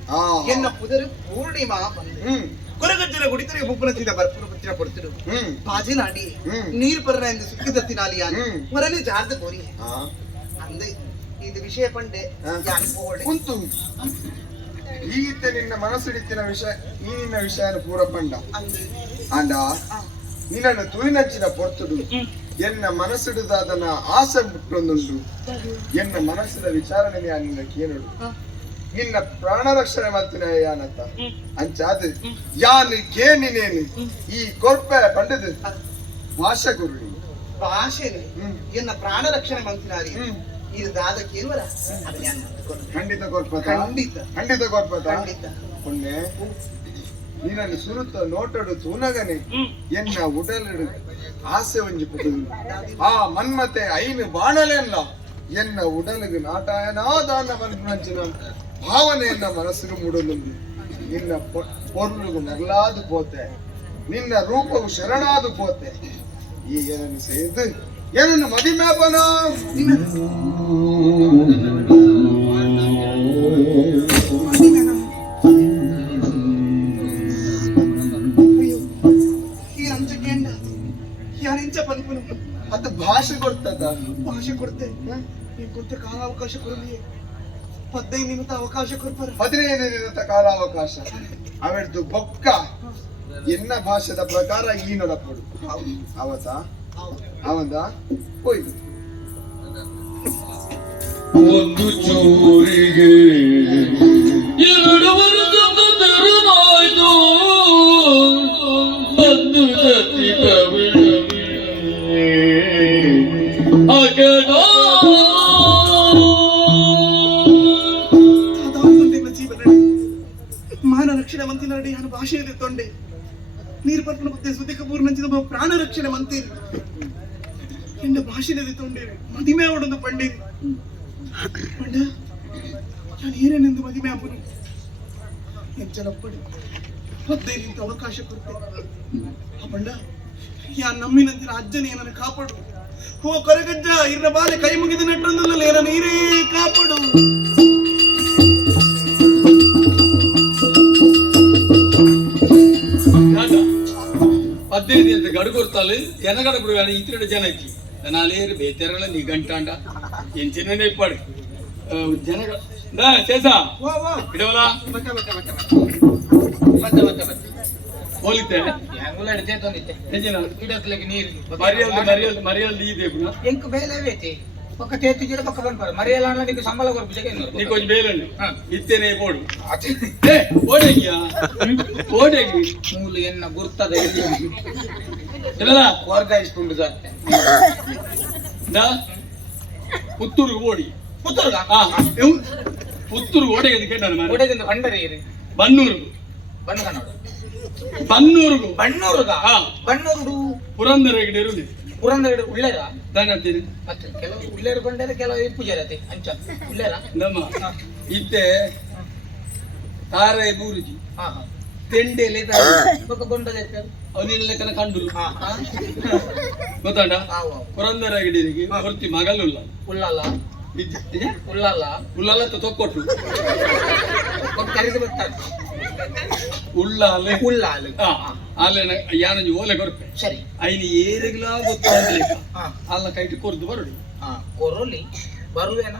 ಎನ್ನ ಪುದರು ಪೂರ್ಣಿಮಾ ಬಂದೆ ಕೊರಗಜ್ಜರ ಗುಡಿತರೆ ಬುಪ್ಪನತಿದ ಬರ್ಪುರ ಪುತ್ರ ಕೊಡ್ತಿರು ಪಾಜಿನಾಡಿ ನೀರು ಪರ್ರ ಎಂದು ಸುಕ್ಕಿದತ್ತಿನಾಲಿ ಆನೆ ಹೊರನೆ ಜಾರ್ದ ಕೋರಿ ಅಂದೆ ಇದು ವಿಷಯ ಪಂಡೆ ಕುಂತು ಈತ ನಿನ್ನ ಮನಸ್ಸಿಡಿತ್ತಿನ ವಿಷಯ ಈ ನಿನ್ನ ವಿಷಯನ ಪೂರ ಪಂಡ ಅಂಡ ನಿನ್ನನ್ನು ತುಳಿನಂಚಿನ ಪೊರ್ತುಡು ಎನ್ನ ಮನಸ್ಸಿಡುದಾದನ ಆಸೆ ಬಿಟ್ಟೊಂದುಂಟು ಎನ್ನ ಮನಸ್ಸಿನ ವಿಚಾರಣೆ ನಿನ್ನ ಕೇಳುಡು ನಿನ್ನ ಪ್ರಾಣ ರಕ್ಷಣೆ ಮಾಡ್ತೀನಿ ಯಾನತ್ತ ಅಂಚಾದ ಯಾನು ಕೇನಿನೇನು ಈ ಕೊರ್ಪೆ ಪಂಡದ ಭಾಷೆ ಗುರು ಭಾಷೆ ಎನ್ನ ಪ್ರಾಣ ರಕ್ಷಣೆ ಮಾಡ್ತಿನಾರಿ ಇದು ದಾದ ಕೇಳುವರ ಖಂಡಿತ ಕೊರ್ಪತ ಖಂಡಿತ ಕೊರ್ಪತ ಪುಣ್ಯ ನೀನನ್ನು ಸುರುತ್ತ ನೋಟಡು ತೂನಗನೆ ಎನ್ನ ಉಡಲಡು ಆಸೆ ಒಂಜಿ ಪುಟದು ಆ ಮನ್ಮತೆ ಐನು ಬಾಣಲೆ ಅಲ್ಲ ಎನ್ನ ಉಡಲಿಗೆ ನಾಟಾಯನಾದಾನ ಮನಂಚಿನ ಭಾವನೆಯನ್ನ ಮನಸ್ಸಿಗೆ ಮೂಡಲುಂದು ನಿನ್ನ ಪೊರ್ಲುಗು ನರಲಾದು ಪೋತೆ ನಿನ್ನ ರೂಪವು ಶರಣಾದು ಪೋತೆ ಈ ಏನನ್ನು ಸೇದು ಏನನ್ನು ಮದಿಮೇಪನ ಅದು ಭಾಷೆ ಕೊಡ್ತದ ಭಾಷೆ ಕೊಡ್ತೆ ಕೊಡ್ತೆ ಕಾಲಾವಕಾಶ ಕೊಡಲಿ 15 ನಿಮಿಷ ಅವಕಾಶ ಕೊಡ್ತಾರೆ 15 ನಿಮಿಷ ಕಾಲಾವಕಾಶ ಅವೆಡ್ದು ಬೊಕ್ಕ ಎನ್ನ ಭಾಷೆದ ಪ್ರಕಾರ ಈ ನೊಡಪಡು ಅವತಾ ಅವಂದ ಹೋಯ್ತು ಒಂದು ಚೂರಿಗೆ ಎರಡು ವರ್ಷ ತೆರನಾಯ್ತು ಒಂದು ಸತಿತ ಮಾನ ರಕ್ಷಣೆ ಮಂತ್ರಿ ನಡಿ ನಾನು ಭಾಷೆ ತೊಂಡೆ ನೀರು ಪರ್ಪಣ ಮತ್ತೆ ಸುದ್ದಿ ಕಪೂರ್ ನಂಚಿದ ಪ್ರಾಣ ರಕ್ಷಣೆ ಮಂತೀರಿ ಎನ್ನ ಭಾಷೆ ತೊಂಡೇರಿ ಮದಿಮೆ ಅವಡೊಂದು ಪಂಡೇರಿ ಪಂಡ ನಾನು ಏನೇನೆಂದು ಮದಿಮೆ ಅಪ್ಪನು ಎಂಚಲಪ್ಪಡಿ 15 ನಿಮಿಷ ಅವಕಾಶ ಕೊಡ್ತೆ ಆ ಪಂಡ ಯಾ ನಮ್ಮಿನಂತಿನ ಅಜ್ಜನೇ ನನ್ನ ಕಾಪಾಡು ಓ ಕೊರಗಜ್ಜ ಇರ್ನ ಬಾಲೆ ಕೈ ಮುಗಿದು ನೆಟ್ಟೊಂದಲ್ಲ ಏನ ನೀರೇ ಕಾಪಾಡು పద్దెనిమిది ఎంత గడుకొడతాలు ఎనగడప్పుడు కానీ ఇతరుడు జనకి నాలేరు బేతెరల నీ గంటాండ ఏం చిన్ననే ఇప్పాడు జనగ చేసా ఇడవలా ಹೋಲಿತೆ ಮರಿಯಲ್ ಇದೆ ಎಂಕ್ ಬೇಲೆ ಬೇತಿ ಪಕ್ಕ ತೇತಿ ಗಿಡ ಪಕ್ಕ ಬಂದ್ಪಾರ ಮರಿಯಲ್ಲ నీకు సంబల కొరకు జగన్ నీకు కొంచెం బేలండి ఇత్తేనే పోడు ఓడయ్యా ఓడేగి ಮೂಲ ಎನ್ನ ಗುರ್ತದ ಇಲ್ಲ ವರ್ಗಾಯಿಸ್ಕೊಂಡು ಸರ್ ಪುತ್ತೂರು ಓಡಿ ಪುತ್ತೂರ್ಗ ಪುತ್ತೂರು ಓಡೆಗೆ ನಾನು ಓಡೆಗಿಂದ ಬಂಡರೆ ಇರಿ ಬನ್ನೂರು ಬಣ್ಣಗನೋಡು ಬನ್ನೂರು ಬಣ್ಣೂರುಗ ಬಣ್ಣೂರು ಪುರಂದರ ಇರುವುದು ಪುರಂದರ ಉಳ್ಳೇರ ದಾನತ್ತೀರಿ ಮತ್ತೆ ಕೆಲವು ಉಳ್ಳೇರು ಬಂದರೆ ಕೆಲವು ಪೂಜಾರತಿ ಅಂಚ ಉಳ್ಳೇರ ನಮ್ಮ ಇತ್ತೆ ತಾರೈ ಬೂರುಜಿ ತೆಂಡೆಲೆ ಪಕ್ಕ ಬಂಡದೆ ಅವನಿನ ಲೆಕ್ಕನ ಕಂಡು ಗೊತ್ತಾಂಡ ಪುರಂದರ ಗಿಡರಿಗೆ ಹೊರ್ತಿ ಮಗಲುಲ್ಲ ಉಳ್ಳಲ್ಲ ಉಳ್ಳಲ್ಲ ಉಳ್ಳಲ್ಲ ತೊಕ್ಕೊಟ್ಟು ಕರೆದು ಬರ್ತಾರೆ ಉಳ್ಳಾಲೆ ಉಳ್ಳಾಲೆ ಅಲ್ಲೇನ ಯಾನಂಜಿ ಓಲೆ ಕೊರಪೆ ಸರಿ ಐನಿ ಏರಿಗ್ಲಾ ಗೊತ್ತಾಗಲಿ ಅಲ್ಲ ಕೈಟಿ ಕೊರ್ದು ಬರೋಡಿ ಕೊರೋಲಿ ಬರುವೇನ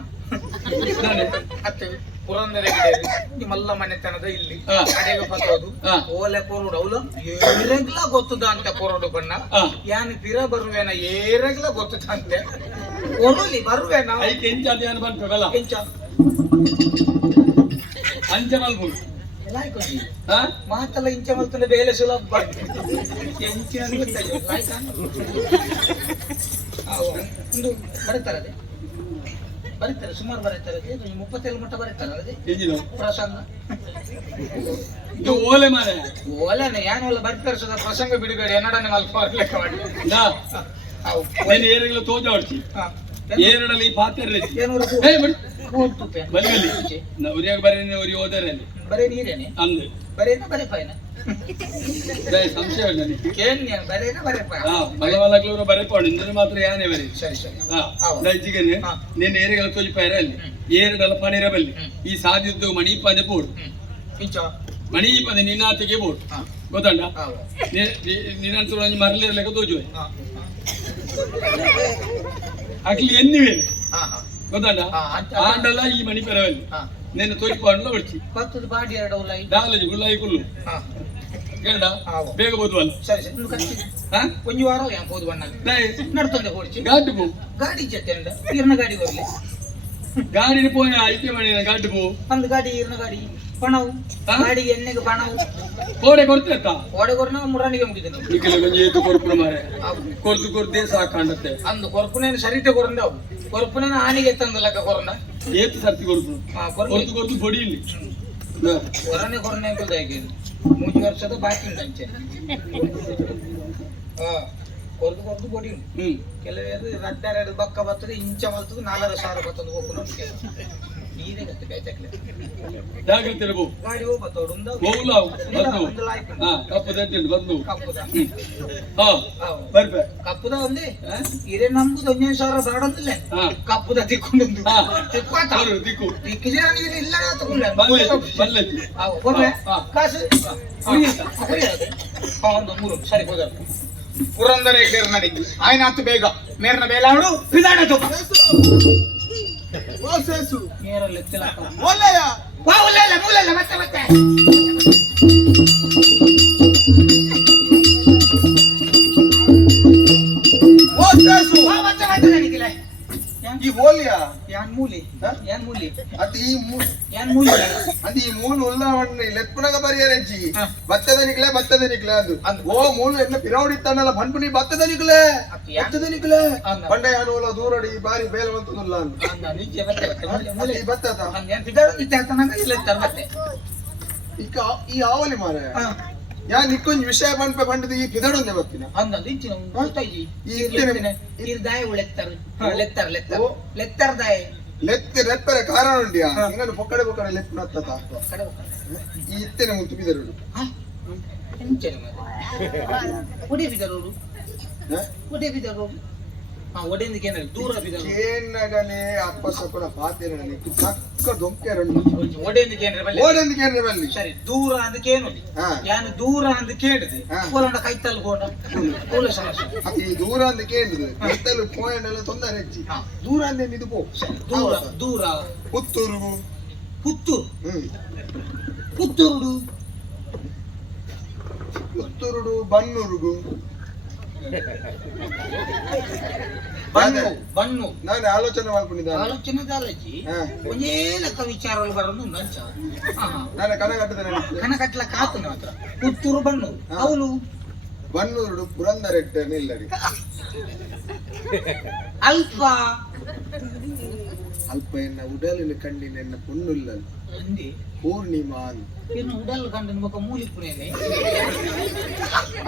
ಮತ್ತೆ ಪುರಂದರ ಮಲ್ಲ ಮನೆತನದ ಇಲ್ಲಿ ಕಡೆಗೆ ಬಂದೋದು ಓಲೆ ಕೊರೋಡು ಅವಳು ಏರೆಗ್ಲ ಗೊತ್ತದ ಅಂತ ಕೊರೋಡು ಬಣ್ಣ ಯಾನ್ ಪಿರ ಬರುವೇನ ಏರೆಗ್ಲ ಗೊತ್ತದ ಅಂತೆ ಕೊರೋಲಿ ಬರುವೇನ ಐಕೆ ಎಂಚ ಅದೇನು ಬಂತಲ್ಲ ಎಂಚ ಅಂಚ ಮಲ್ಬೋದು ಮಾತಲ್ಲ ಇಂಚ ಮಲ್ತಲ್ಲ ಬೇಲೆ ಸುಲಭ ಎಂಚ ಒಂದು ಬರುತ್ತಾರದೆ ಬರೀತಾರೆ ಸುಮಾರು ಬರೀತಾರೆ 37 ಮಟ್ಟ ಬರೀತಾರೆ ಪ್ರಸಂಗ ಓಲೆ ಮಾರೆ ಓಲೆನೆ ಯಾನು ಒಲ್ಲ ಬರ್ತಾರೆ ಸದಾ ಪ್ರಸಂಗ ಬಿಡಬೇಡಿ ಎನ್ನಡನೆ ಮಲ್ಪ ಲೆಕ್ಕ ಮಾಡಿ ಏರಿಗ್ಲ ತೋಜ ಹೊಡ್ಸಿ ಏರಡಲ್ಲಿ ಪಾತ್ರೆ ಏನು ಏ ಬಿಡು ಕೂತು ಪೇನ್ ಬಲಿ ಉರಿಯಾಗ ಬರೀ ಉರಿ ಹೋದರಲ್ಲಿ ಬರೇ ನೀರೇನೆ ಅಂದು ಬರೇನ ಬರೇ ಪಾಯನ ಸಂಶಯ ನನಗೆ ಕೇಳ್ನಿ ಬರೇನ ಬರೇ ಪಾಯ ಹಾ ಬಲವಲಗ್ಲೂರು ಬರೆಪೋಣ ಇಂದ್ರೆ ಮಾತ್ರ ಯಾನೇ ಬರೀ ಸರಿ ಸರಿ ಹಾ ದಜ್ಜಿಗನೆ ನಿನ್ನ ಏರಿಗೆಲ್ಲ ತೋಜಿಪಾಯರ ಅಲ್ಲಿ ಏರಡಲ್ಲ ಪಣಿರ ಬಲ್ಲಿ ಈ ಸಾದಿದ್ದು ಮಣಿಪದೆ ಬೋಡು ಇಂಚ ಮಣಿಪದೆ ನಿನ್ನಾತಿಗೆ ಬೋಡು ಗೊತ್ತಂಡ ನಿನ್ನಂತೂ ಒಂದು ಮರಲಿರ್ಲಿಕ್ಕೆ ತೋಜುವೆ ಅಕ್ಲಿ ಎನ್ನಿವೆ ಗೊತ್ತಂಡ ಆಂಡಲ್ಲ ಈ ಮಣಿಪರವಲ್ಲಿ ನಿನ್ನ ತೋಜಿಪಾಂಡ್ಲ ಹೊಡ್ಚಿ ಪತ್ತದ ಬಾಡಿ ಎರಡು ಉಲಾಯಿ ದಾಲಜಿ ಗುಲ್ಲಾಯಿ ಕುಲ್ಲು ಕೇಳ ಬೇಗ ಬೋದ್ವಲ್ಲ ಸರಿ ಸರಿ ನೀವು ಕಟ್ಟಿ ಒಂದು ವಾರ ಯಾಕೆ ಹೋದ್ ಬಣ್ಣ ನಡ್ತಂದೆ ಹೊಡ್ಚಿ ಗಾಡಿ ಪೋ ಗಾಡಿ ಜೊತೆ ಇರ್ನ ಗಾಡಿ ಬರಲಿ ಗಾಡಿ ಪೋಯ ಐಕೆ ಮಾಡಿನ ಗಾಡಿ ಪೋ ಒಂದು ಗಾಡಿ ಇರ್ನ ಗಾಡಿ ಪಣವು ಗಾಡಿ ಎಣ್ಣೆಗೆ ಪಣವು ಕೋಡೆ ಕೊಡ್ತೇತ ಓಡೆಗೊರ್ನ ಮುರಾಣಿಗೆ ಮುಗಿದನು ಈಗಲೇ ಕೊಂಚ ಏತು ಕೊರ್ಪುರ ಮಾರೆ ಕೊರ್ದು ಕೊರ್ದೆ ಸಾಕಾಂಡತ್ತೆ ಅಂದು ಕೊರ್ಪುನೇನು ಸರಿತೆ ಕೊರಂದವು ಕೊರ್ಪುನೇನು ಆನೆಗೆ ಎತ್ತಂದು ಲೆಕ್ಕ ಕೊರಂದ ಏತು ಸರ್ತಿ ಕೊರ್ಪು ಕೊರ್ದು ಕೊರ್ದು ಬೊಡಿ ಇಲ್ಲಿ ಕೊರನೆ ಕೊರನೆ ಅಂತ ಹೇಗೆ 3 ವರ್ಷದ ಬಾಕಿ ಉಂಟು ಅಂಚೆ ಕೊರ್ದು ಕೊರ್ದು ಬೊಡಿ ಉಂಟು ಕೆಲವರು ರಡ್ಡಾರೆರಡು ಬಕ್ಕ ಬರ್ತದೆ ಇಂಚ ಬರ್ತದೆ 4,000 ಬರ್ತದೆ ಹೋಗ್ಕೊಂಡು ನೀರೇ ಗತ್ತೆ ಕಾಯ್ತಕ್ಲೆ ಜಾಗ್ರತೆ ಇರಬೋ ಗಾಡಿ ಹೋಗ ಬರ್ತೋಡು ಗೋಲಾವು ಬಂದು ಹಾ ಕಪ್ಪು ದಟ್ಟಿಂಡು ಬಂದು ಕಪ್ಪುದ ಹಾ ಬರ್ಬೆ ಕಪ್ಪುದ ಒಂದೇ ಇರೇ ನಮ್ದು 15,000 ಬಾಡಂದಿಲ್ಲ ಕಪ್ಪುದ ತಿಕ್ಕೊಂಡು ತಿಕ್ಕಾತ ದಿಕ್ಕು ತಿಕ್ಕಿದ್ರೆ ನೀರು ಇಲ್ಲ ತಗೊಂಡೆ ಬಲ್ಲೆ ಬರ್ಬೆ ಕಾಸು ಒಂದು 3 ಸರಿ ಹೋದ ಪುರಂದರ ಇಡ್ಲೇರ್ ನಡಿ ಆಯ್ನಾತು ಬೇಗ ಮೇರ್ನ ಬೇಲಾಡು ಪಿದಾಡ ತಗೋ ಓಸೇಸು ನೇರಲ್ಲಿ ಎತ್ತಿಲ್ಲ ಒಳ್ಳೆಯ ವಾ ಒಳ್ಳೆಲ್ಲ ಮೂಲೆಲ್ಲ ಮತ್ತೆ ಮತ್ತೆ ಓಸೇಸು ವಾ ಮತ್ತೆ ಮತ್ತೆ ನಡಿಕಿಲ್ಲ ಈ ಓಲಿಯ ಯಾನ್ ಮೂಲಿ ಅದು ಈ ಯಾನ್ ಮೂಲಿ ಅದು ಈ ಮೂಲ ಉಳ್ಳಾವಣ್ಣೆ ಲೆಪ್ಪನಗ ಬರಿಯರಜ್ಜಿ ಭತ್ತದ ನಿಕ್ಲೆ ಅದು ಓ ಮೂಲ ಎನ್ನ ಪಿರೌಡಿತ್ತಾನಲ್ಲ ಬನ್ಪುನಿ ಭತ್ತದ ನಿಕ್ಲೆ ಬಂಡ ಯಾನೋಲ ದೂರಡಿ ಬಾರಿ ಬೇಲವಂತದಲ್ಲ ಈ ಭತ್ತದ ಈಗ ಈ ಆವಲಿ ಮಾರ ಯಾ ನಿಕ್ಕೊಂದು ವಿಷಯ ಬಂಡದ ಈ ಪಿದಡೊಂದೆ ಬರ್ತೀನಿ ಲೆಪ್ಪರೆ ಕಾರಣ ಉಂಡಿಯಾ ಹಿಂಗನ್ನು ಪೊಕ್ಕಡೆ ಲೆಪ್ಪನ ಈ ಇತ್ತೇನೆ ಮುಂತು ಪಿದರುಡು ಕೇನಗನೆ ಅಪ್ಪ ಸಪ್ಪನ ಪಾತೆರನೆ ಚಕ್ಕ ದೊಂಕೆರಣ್ಣು ಓಡೆಂದಿಕೇನ್ರೆ ಸರಿ ದೂರ ಅಂದಕೇನು ಯಾನು ದೂರ ಅಂದ ಕೇಳಿದೆ ಕೋಲಂಡ ಕೈತಲ್ ಗೋಡ ಕೋಲ ಸಮಸ್ಯೆ ಈ ದೂರ ಅಂದ ಕೇಳಿದೆ ಕೈತಲ್ ಪೋಯಂಡೆಲ್ಲ ತೊಂದರೆ ಹೆಚ್ಚಿ ದೂರ ಅಂದೆ ಇದು ಪೋ ದೂರ ದೂರ ಪುತ್ತೂರು ಪುತ್ತೂರುಡು ಬನ್ನೂರುಗು ಬನ್ನು ನಾನು ಆಲೋಚನೆ ಮಾಡ್ಕೊಂಡಿದ್ದೆ ಆಲೋಚನೆ ದಾಲಜಿ ಒಂದೇ ಲೆಕ್ಕ ವಿಚಾರಗಳು ಬರೋದು ನಂಚ ನಾನು ಕನಕಟ್ಲ ಕಾತು ಮಾತ್ರ ಪುತ್ತೂರು ಬನ್ನು ಅವಳು ಬನ್ನೂರುಡು ಪುರಂದರೆಡ್ಡ ನಿಲ್ಲರಿ ಅಲ್ಪ ಎನ್ನ ಉಡಲಿನ ಕಂಡಿನ ಎನ್ನ ಪೊನ್ನುಲ್ಲಲ್ ಪೂರ್ಣಿಮಾ ಇನ್ನು ಉಡಲ್ ಕಂಡು ಮುಖ ಮೂಲಿ ಪುಣೇನೆ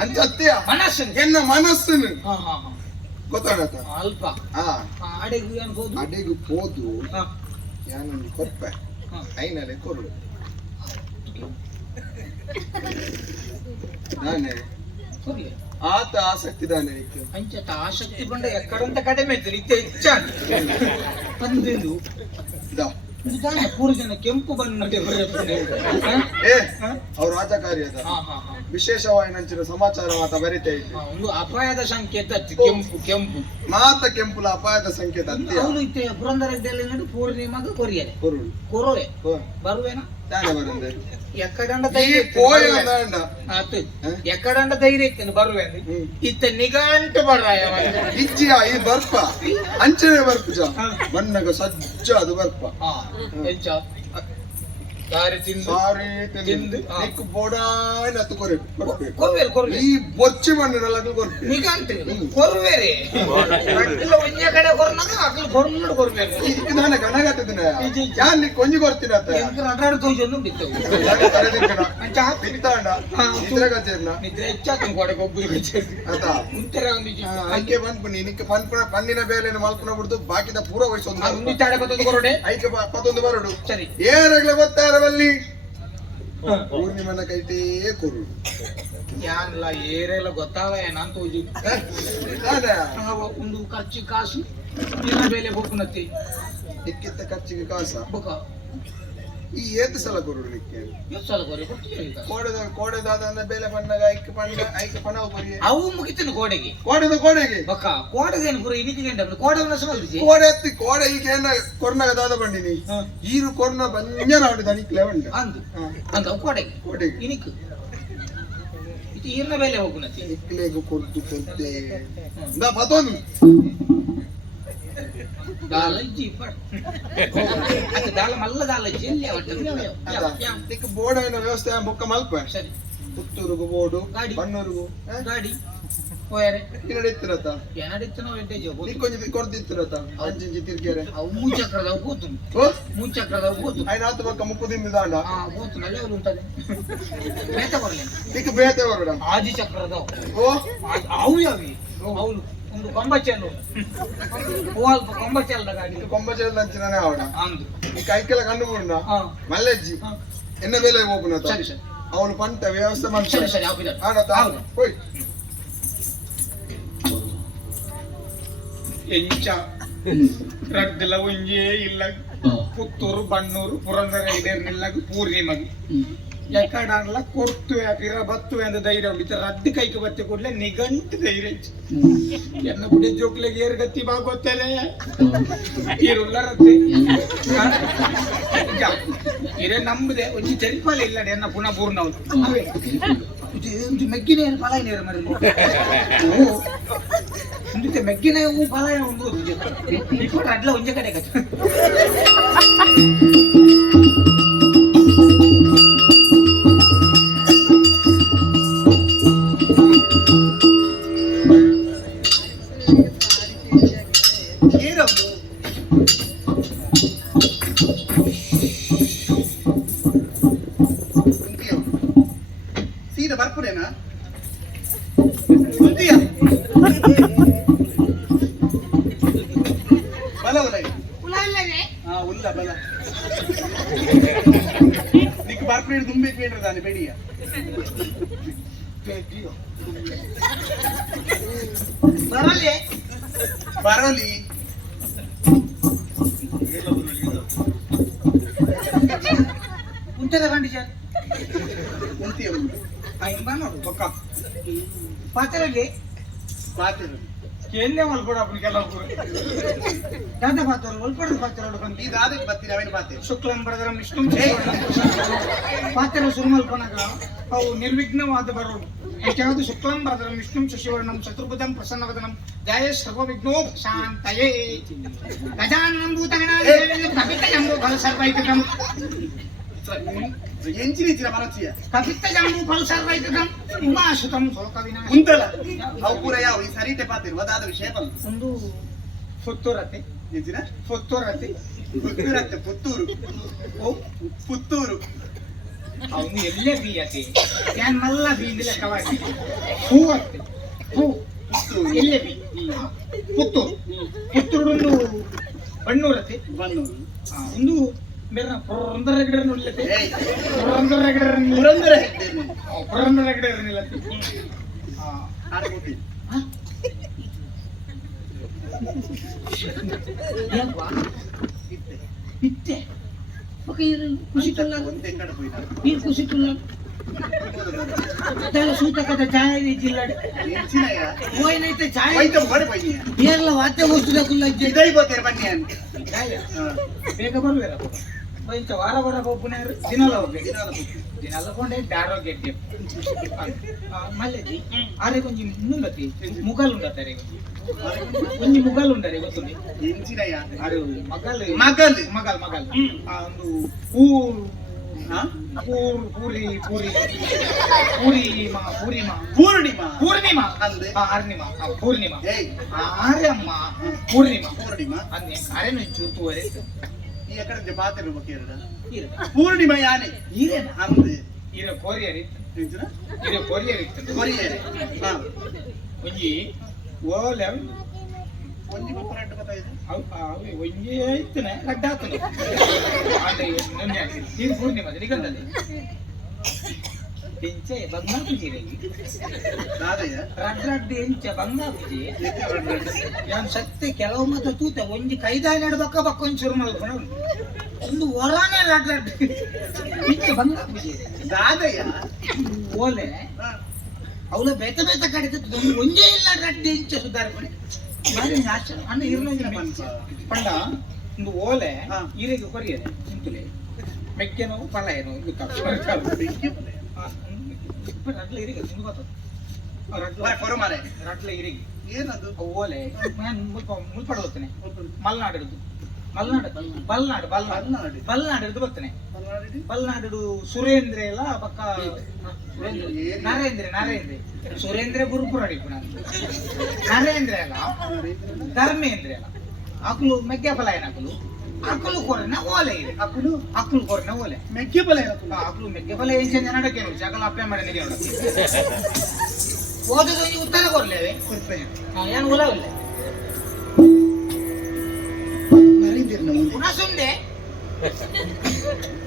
ಅಂತ ಅತ್ತೆಯ ಮನಸ್ಸು ಎನ್ನ ಮನಸ್ಸನ್ನು ಗೊತ್ತಾಗತ್ತ ಅಲ್ಪ ಅಡೆಗು ಅನ್ಬೋದು ಅಡೆಗು ಹೋದು ಯಾನೊಂದು ಕೊಪ್ಪೆ ಐನಲೆ ಕೊರಡು ನಾನೇ ಆತ ಆಸಕ್ತಿ ದಾನೆ ಅಂಚತ ಆಸಕ್ತಿ ಬಂಡ ಎಕ್ಕಡಂತ ಕಡಿಮೆ ಇತ್ತು ಇತ್ತೆ ಹೆಚ್ಚ ಬಂದಿದ್ದು ಪೂರ ಜನ ಕೆಂಪು ಬಣ್ಣ ಅವ್ರ ರಾಜಕಾರಿ ಅದ ವಿಶೇಷವಾಗಿ ನಂಚಿನ ಸಮಾಚಾರ ಮಾತ ಬರಿತಾ ಇತ್ತು ಒಂದು ಅಪಾಯದ ಸಂಕೇತ ಕೆಂಪು ಮಾತ ಕೆಂಪುಲ ಅಪಾಯದ ಸಂಕೇತ ಅವನು ಇತ್ತೆ ಪುರಂದರ ಪೂರ್ಣಿಮಾಗ ಕೊರಿಯರೆ ಕೊರೋವೆ ಬರುವೇನ ತಾನೆ ಬರಂದೆ ಎಕ್ಕಡಂಡ ಧೈರ್ಯ ಎಕ್ಕಡಂಡ ಧೈರ್ಯ ಇತ್ತೇನೆ ಬರುವೆ ಇತ್ತ ನಿಘಂಟು ಬರಾಯ ಇಚ್ಚಿಯ ಈ ಬರ್ಪ ಅಂಚನೆ ಬರ್ಪ ಬಣ್ಣಗ ಸಜ್ಜ ಅದು ಬರ್ಪ ಸಾರಿ ತಿಂದು ಸಾರಿ ತಿಂದು, ಹಾ. ನಿಕ್ಕು ಬೋಡಾನ್ ಹತ್ತು ಕೊರಬೇಕು ಕೊರ್ವೇರು ಕೊರ್ವೆ ಈ ಬೊಚ್ಚಿ ಮಣ್ಣಿನಲ್ಲ ಕೊರಬೇಕು ನಿಗಂಟು ಕೊರ್ವೇರೆ ಅಕ್ಲ ಒಂಜೆ ಕಡೆ ಕೊರ್ನಾಗ ಅಕ್ಲ ಕೊರ್ನಡು ಕೊರ್ಬೇಕು ಇದಕ್ಕೆ ನಾನು ಗಣಗಟ್ಟಿದ್ದೇನೆ ಯಾನ್ ನೀ ಕೊಂಜಿ ಕೊಡ್ತೀನಿ ಅಂತ ಎಂಕರ ಅಡ್ರಾಡು ತೋಜನ್ನು ಬಿತ್ತವು ಬಿತ್ತಾಂಡ ಹಾ. ಇದ್ರೆ ಗಚ್ಚೇರ್ನ ನಿದ್ರೆ ಹೆಚ್ಚಾತು ಕೊಡೆ ಕೊಬ್ಬರಿ ಕಚ್ಚೇರಿ ಆತ ಮುಂತೆರ ಒಂದು ಐಕೆ ಬಂದ್ಪುನಿ ನಿಕ್ಕೆ ಪನ್ನಿನ ಬೇಲೆಯನ್ನು ಮಲ್ಪನ ಬಿಡ್ದು ಬಾಕಿದ ಪೂರ ವಯಸ್ಸೊಂದು ಉಂಡಿ ತಾಡೆ ಬತ್ತೊಂದು ಕೊರಡೆ ಐಕೆ ಪತ್ತೊಂದು ಬರಡು ಸರಿ ಏನಾಗ್ಲೇ ಗೊತ್ತಾರವಲ್ಲಿ ಪೂರ್ಣಿಮನ ಕೈಟೇ ಕೊರು ಯಾನ್ಲ ಏರೆಲ್ಲ ಗೊತ್ತಾವ ಏನಂತ ಹೋಗಿ ಒಂದು ಖರ್ಚು ಕಾಸು ದಿನ ಬೇಲೆ ಹೋಗ್ನತ್ತಿ ನಿಕ್ಕಿತ್ತ ಖರ್ಚಿಗೆ ಕಾಸ ಬೊಕ ಈ ಏತ್ ಸಲ ಕೊರು ನಿಕ್ಕೆ ಎಷ್ಟು ಸಲ ಕೊರೆ ಕೊಡ್ತೀವಿ ಕೋಡೆದಾದ ಬೇಲೆ ಪಣ್ಣಗ ಐಕೆ ಪಣ ಕೊರಿ ಅವು ಮುಗಿತನು ಕೋಡೆಗೆ ಕೋಡೆಗೆ ಬೊಕ ಕೋಡೆಗೆ ಏನು ಪುರ ಇನಿಗೆ ಗಂಡ ಕೋಡೆ ಸವಲ್ಸಿ ಕೋಡೆ ಎತ್ತಿ ಕೋಡೆ ಈಗ ಏನ ಕೊರ್ನಾಗ ದಾದ ಬಂದಿನಿ ಈರು ಕೊರ್ನ ಬಂಜನ ಆಡು ದನಿಕ್ಲೆ ಉಂಟು ಅಂದು ಅಂದ ಕೋಡೆಗೆ ಕೋಡೆಗೆ ಇನಿಕ್ ಇದು ಈರ್ನ ಬೇಲೆ ಹೋಗ್ನತ್ತಿ ನಿಕ್ಲೆಗು ಕೊಡ್ತು ಕೊಡ್ತೆ ನಾ ಪತೋನು ದಾಲಜ್ಜಿ ಪಡ್ ದಾಲ ಮಲ್ಲ ದಾಲಜ್ಜಿ ಎಲ್ಲಿ ನಿಕ್ಕ ಬೋರ್ಡ್ ವ್ಯವಸ್ಥೆ ಬೊಕ್ಕ ಮಲ್ಪ ಸರಿ ಪುತ್ತೂರಿಗೂ ಬೋರ್ಡು ಗಾಡಿ. ಬನ್ನೂರಿಗೂ ಗಾಡಿ ಹೋಯರೆ ನಡೀತಿರತ್ತ ಏನಾಡಿತ್ತನೋ ವೆಂಟೇಜ್ ನಿಕ್ಕೊಂಜಿ ಕೊಡ್ತಿತ್ತಿರತ್ತ ಅಂಜಿಂಜಿ ತಿರ್ಗ್ಯಾರೆ ಅವು ಮೂಚಕ್ರದವು ಕೂತು ಓ ಮೂಚಕ್ರದವು ಕೂತು ಐನ ಹತ್ತು ಬಕ್ಕ ಮುಕ್ಕುದಿಂದ ದಾಂಡ ಹಾ ಕೂತು ನಲ್ಲೇ ಉಂಟದೆ ಬೇತೆ ಬರಲಿ ನಿಕ್ಕ ಬೇತೆ ಹೊರಡ ಆದಿ ಚಕ್ರದವು ಓ ಅವು ಯಾವಿ ಅವಳು ಒಂದು ಕೊಂಬಚೆಲ್ಲು ಅಲ್ಪ ಕೊಂಬಚೆಲ್ದ ಗಾಡಿ ಕೊಂಬಚೇಲ ಲಂಚಿನೇ ಆವಡ ಅಂದು ಈ ಕೈಕೆಲ್ಲ ಕಂಡು ಬಿಡ ಹಾ ಮಲ್ಲೆಜ್ಜಿ ಎನ್ನ ಬೇಲೆ ಹೋಗುನತ ಸರಿ ಸರಿ ಅವನು ಪಂಟ ವ್ಯವಸ್ಥೆ ಸರಿ ಮಾಡ್ತಾರೆ ಸರಿ ಆಪಿದ ಆಡತ್ತ ಹೋಯ್ ಎಂಚ ರಡ್ಡಲ ಒಂಜೇ ಇಲ್ಲ ಪುತ್ತೂರು ಬಣ್ಣೂರು ಪುರಂದರ ಇಡೇರ್ನಿಲ್ಲ ಪೂರ್ಣಿಮಗಿ ಎಕಡಲ್ಲ ಕೊರ್ತು ಪಿರ ಬತ್ತು ಎಂದು ಧೈರ್ಯ ಉಂಟು ರದ್ದು ಕೈಗೆ ಬತ್ತೆ ಕೂಡಲೇ ನಿಗಂಟು ಧೈರ್ಯ ಎನ್ನ ಬುಡಿ ಜೋಕ್ಲೆಗೆ ಏರ್ ಗತ್ತಿ ಬಾ ಗೊತ್ತೇನೆ ಈರುಳ್ಳ ರತ್ತೆ ಇರೇ ನಂಬುದೆ ಒಂಜಿ ತೆರಿಪಾಲ ಇಲ್ಲ ಎನ್ನ ಪುನಃ ಪೂರ್ಣ ಒಂದು ಮೆಗ್ಗಿನ ಫಲ ಏನೇರು ಮರಿ ಮುಂದೆ ಮೆಗ್ಗಿನ ಹೂ ಫಲ ಒಂದು ಅಡ್ಲ ಒಂಜೆ ಕಡೆ ಕಚ್ಚ ಸೀದಾ ಬರ್ಪುರೇನಾ ಬಲ ಉಲ್ಲ ಬಲ ನಿಕ್ ಬರ್ಪುರೇನು ದುಂಬಿ ಬೇಡ್ರದಾನೆ ಬೆಡಿಯ ಬರಲಿ ಬರೋಲಿ ಉಂಟದ ಕಂಡೀಷನ್ ಉಂಟಿಯ ನೋಡು ಪಕ್ಕ ಪಾತ್ರಲ್ಲಿ ಎಲ್ಲೇ ಮಲ್ಕೊಡ ಕೆಲವು ದಾದ ಪಾತ್ರ ಒಲ್ಪಡದ ಪಾತ್ರ ಬಂದು ಈ ದಾದಕ್ಕೆ ಬರ್ತೀನಿ ಅವೇನು ಪಾತೆ ಶುಕ್ಲಂ ಬರದರಂ ವಿಷ್ಣು ಪಾತ್ರ ಸುರುಮಲ್ಪನಗ ಅವು ನಿರ್ವಿಘ್ನವಾದ ಬರೋದು ಯಾವುದು ಶುಕ್ಲಂ ಬರದರಂ ವಿಷ್ಣು ಶಶಿವರ್ಣಂ ಚತುರ್ಭುಜಂ ಪ್ರಸನ್ನವದನಂ ಜಯ ಸರ್ವವಿಘ್ನೋ ಶಾಂತಯೇ ಗಜಾನನಂ ಭೂತಗಣಾಧಿಪತಿಂ ಕಪಿತಜಂಬೂ ಫಲಸರ್ವೈಕೃತಂ ಎಂಚಿನ ಮನಸ್ಸಿಯ ಕಪಿತಜಂಬೂ ಫಲಸರ್ವೈಕೃತಂ ಉಮಾಶುತಂ ಶೋಕವಿನಾಶ ಉಂಟಲ್ಲ ಅವು ಪೂರ ಯಾವ ಈ ಸರಿತೆ ಪಾತಿರುವ ಅದಾದ ವಿಷಯ ಬಂತು ಒಂದು ಪುತ್ತೂರತೆ ಎಂಚಿನ ಪುತ್ತೂರತೆ ಪುತ್ತೂರತ್ತೆ ಪುತ್ತೂರು ಓ ಪುತ್ತೂರು ಅವನು ಎಲ್ಲೇ ಬೀಯತೆ ನಾನು ಮಲ್ಲ ಬೀಂದ ಲೆಕ್ಕವಾಗಿ ಹೂವತ್ತೆ ಹೂ ಎಲ್ಲೇ ಬಿ ಪುತ್ತೂರು ಪುತ್ತೂರೊಂದು ಬಣ್ಣೂರತೆ ಬನ್ನೂರು ಒಂದು ಬೇರೆ ಪುರಂದರ ಗಿಡ ನೋಡ್ಲತ್ತೆ ಪುರಂದರ ಗಿಡ ಪುರಂದರ ಗಿಡ ನಿಲ್ಲತ್ತೆ ಇತ್ತೆ ಖುಷಿ ನೀನು ಖುಷಿ ಸೂತಕದ ಛಾಯೆ ಜಿಲ್ಲಾಡೆ ಹೋಯ್ನೈತೆ ಛಾಯೆ ಏರ್ಲ ವಾದ್ಯ ವಸ್ತುದ ಕುಲ್ಲ ಬೇಗ ಬರ್ಬೇರ ಇಂಚ ವಾರ ವಾರ ಹೋಗ್ಬುನ ದಿನಲ್ಲ ಹೋಗ್ಬೇಕು ದಿನಲ್ಲ ಕೊಂಡೆ ದಾರೋ ಗೆಡ್ಡೆ ಮಲ್ಲೆಜಿ ಆರೆ ಕೊಂಚ ಇನ್ನುಂಗತಿ ಮುಗಲ್ ಉಂಡತಾರೆ ಒಂಜಿ ಮುಗಲ್ ಉಂಡರೆ ಗೊತ್ತುಂಡಿ ಎಂಚಿನಯ್ಯ ಅದು ಮಗಲ್ ಮಗಲ್ ಮಗಲ್ ಮಗಲ್ ಒಂದು ಹೂ ಹಾ? ಪೂರಿ ಪೂರಿ ಪೂರಿಮಾ ಪೂರಿಮಾ ಪೂರ್ಣಿಮಾ ಪೂರ್ಣಿಮಾ ಅಂದ್ರೆ? ಅರ್ಣಿಮಾ ಪೂರ್ಣಿಮಾ ಏಯ್ ಆರ್ಯಮ್ಮ ಪೂರ್ಣಿಮಾ ಪೂರ್ಣಿಮಾ ಅನ್ನೆ ಅರೆನು ಚೂತುವರೆ ಈ ಕಡೆ ಪಾತ್ರ ಕೇರಳ ಇರ ಪೂರ್ಣಿಮಾ ಯಾನೆ ಇರೇನ ಅಂದ್ರೆ ಇರ ಕೊರಿಯರ್ ಇತ್ತು ನಿಂತಿನ? ಇರ ಕೊರಿಯರ್ ಇತ್ತು ಕೊರಿಯರೆ. ಹಾ. ಒಂಜಿ ಓಲೆ ಒಂಜಿ ಪಪ್ಪರ ಅಡ್ಡ ಗೊತ್ತಾಯ್ತು. ಒಂಜಿ ಇತ್ತನೆ ರಡ್ಡಾತನು ಅಂದ್ರೆ ನನ್ನೆ ನೀರು ಪೂರ್ಣಿಮಾ ನಿಗಂದಲ್ಲಿ ಎಂಚೆ ಬಂಗಾಪುಜಿ ದಾದಯ್ಯ ರಡ್ಡಡ್ಡಿ ಎಂಚ ಬಂಗಾಪುಜಿ ಲೆಕ್ಕ ರಡ್ಡ. ನಾನು ಸತ್ಯ ಕೆಲವು ಮಾತ್ರ ತೂತ ಒಂಜಿ ಕೈದಾನೆ ಬಕ್ಕ ಒಂಜಿ ಶುರು ಮಾಡ್ಕೊಂಡು ಒಂದು ಹೊರಾನೆ ರಡ್ಡಡ್ಡಿ ಇಂಚ ಬಂಗಾಪುಜಿ ದಾದಯ್ಯ ಓಲೆ ಹಾ. ಅವಳ ಬೇತ ಬೇತ ಕಡಿತದ್ದು ಒಂಜೇ ಇಲ್ಲ ರಡ್ಡಿ ಇಂಚ ಸುಧಾರಿಪಡಿ ಬಾರಿ ನಾಚ ಅಣ್ಣ ಇರ್ನೊಂದಿನ ಪಂಡ ಒಂದು ಓಲೆ ಹಾ. ಈರೆಗೆ ಕೊರಿಯದೆ ಇಂತುಲೆ ಮೆಕ್ಕೆನೋ ಪಲ ಏನೋ ಬೆಂಕಿ ಪಲ್ಲೆ. ರಡ್ಲ ಇರಿಗೆ ನಿಮ್ಗೆ ಗೊತ್ತದ ಕೊರ ಮಾರೆ. ರಡ್ಲ ಇರಿಗೆ ಏನದು? ಆ ಓಲೆ ನಾನು ಮುಲ್ಪಡ ಹೋಗ್ತೇನೆ ಮಲ್ನಾಡು ಮಲ್ನಾಡು ಬಲ್ನಾಡು ಬಲ್ನಾಡು ಮಲ್ನಾಡು. ಬಲ್ನಾಡು ಬರ್ತೇನೆ ಮಲ್ನಾಡಿಡಿ? ಬಲ್ನಾಡು ಸುರೇಂದ್ರ ಎಲ್ಲ ಪಕ್ಕ ಏರಿ. ನರೇಂದ್ರ ಸುರೇಂದ್ರ ಗುರುಪುರ ನರೇಂದ್ರ ಅಲ್ಲ ಧರ್ಮೇಂದ್ರ ಅಲ್ಲ ಅಕ್ಲು ಮೆಕ್ಕೆ ಫಲ ಏನಕ್ಕಲು ಅಕ್ಲು ಕೊರನ ಓಲೆ ಇದೆ ಅಕ್ಲು ಕೊರನ ಓಲೆ ಮೆಕ್ಕೆ ಪಲ್ಲೆ ಏನದು? ಅಕ್ಲು ಮೆಕ್ಕೆ ಫಲ ಏನ್ ಚಂದ ನಡಕ್ಕೆ ನೋಡಿ ಸಕಲ ಅಪ್ಲೈ ಮಾಡಿ ನಿಮಗೆ ಓದೋದು ಉತ್ತರ ಕೊರ್ಲೇವೆ ಏನು ಉಲವಿಲ್ಲ ನರೇಂದ್ರನ ಮುಂದೆ ಪುನಃ ಸುಂದೆ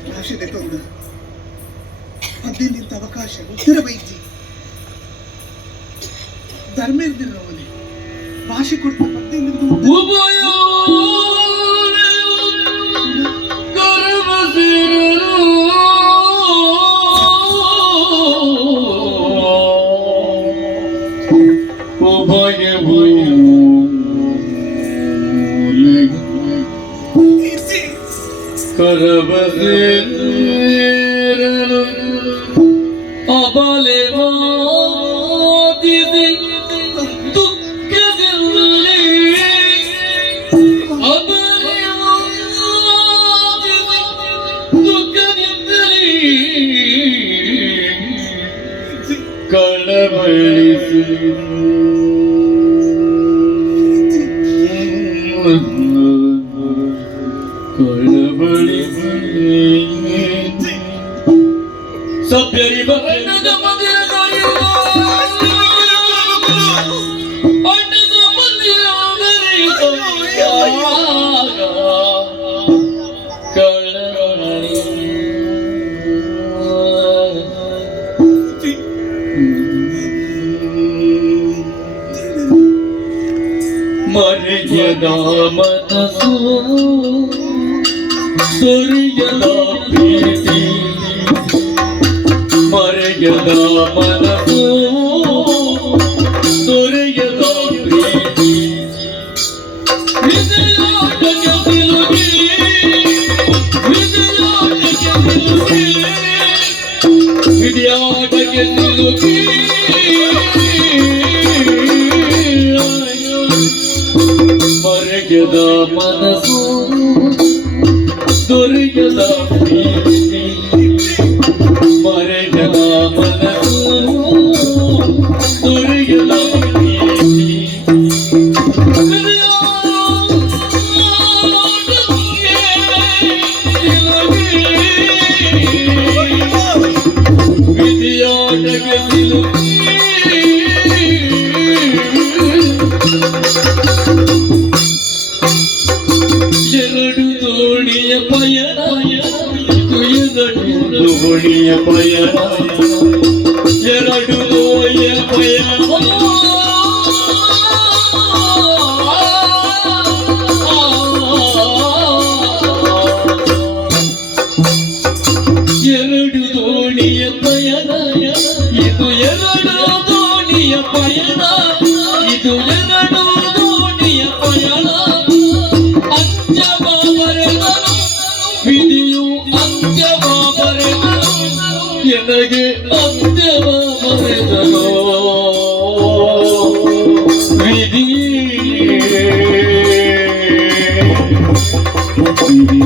ಭಾಷೆ ತೆಕ್ಕೊಂಡು 15 ಅವಕಾಶ ಉತ್ತರ ಬೈತಿ ಧರ್ಮೇಂದ್ರ ಅವನೇ ಭಾಷೆ ಕೊಡ್ತಾ 15 ಸಭ್ಯರಿ ಬಣ್ಣದ ಮಂದಿರಗಳಿರುವ ಬಣ್ಣದ ಮಂದಿರಗಳಿರುವಾಗ ಕಳವಳಿ ಮರೆಯದ ಮನಸ್ಸು ದೊರೆಯದ ಪ್ರೀತಿ ಮರೆಯದ ಮನಸ್ಸು ದೊರೆಯದ ಪ್ರೀತಿ ವಿಜಯಾಟಕ್ಕೆ ಸಿಲುಕಿ ವಿಜಯಾಟಕ್ಕೆ ಸಿಲುಕಿ ವಿಜಯಾಟಕ್ಕೆ ಸಿಲುಕಿ ಮರೆಯದ ಮನಸ್ಸು ದೊರೆಯದ ಪ್ರೀತಿ ಮರೆಯದ ಮನಸ್ಸು ದೊರೆಯದ ಪ್ರೀತಿ ವಿಧಿಯಾಟಕ್ಕೆ ಸಿಲುಕಿ ಎರಡು ದೋಣಿಯ ಪಯಣ ದೋಣಿಯ ಪಯಣ ಎರಡು ದೋಣಿಯ ಪಯಣ ಎರಡು ದೋಣಿಯ ಪಯಣ ಇದು ಎರಡು ದೋಣಿಯ ಪಯಣ ಇದು ಎರಡು ದೋಣಿಯ ಪಯಣ ಅಂತ್ಯವ ಬರೆದನು ವಿಧಿಯು ಅಂತ್ಯವ ಬರೆದನು ಎನಗೆ ಅಂತ್ಯವ ಬರೆದನು ವಿಧಿ ವಿಧಿ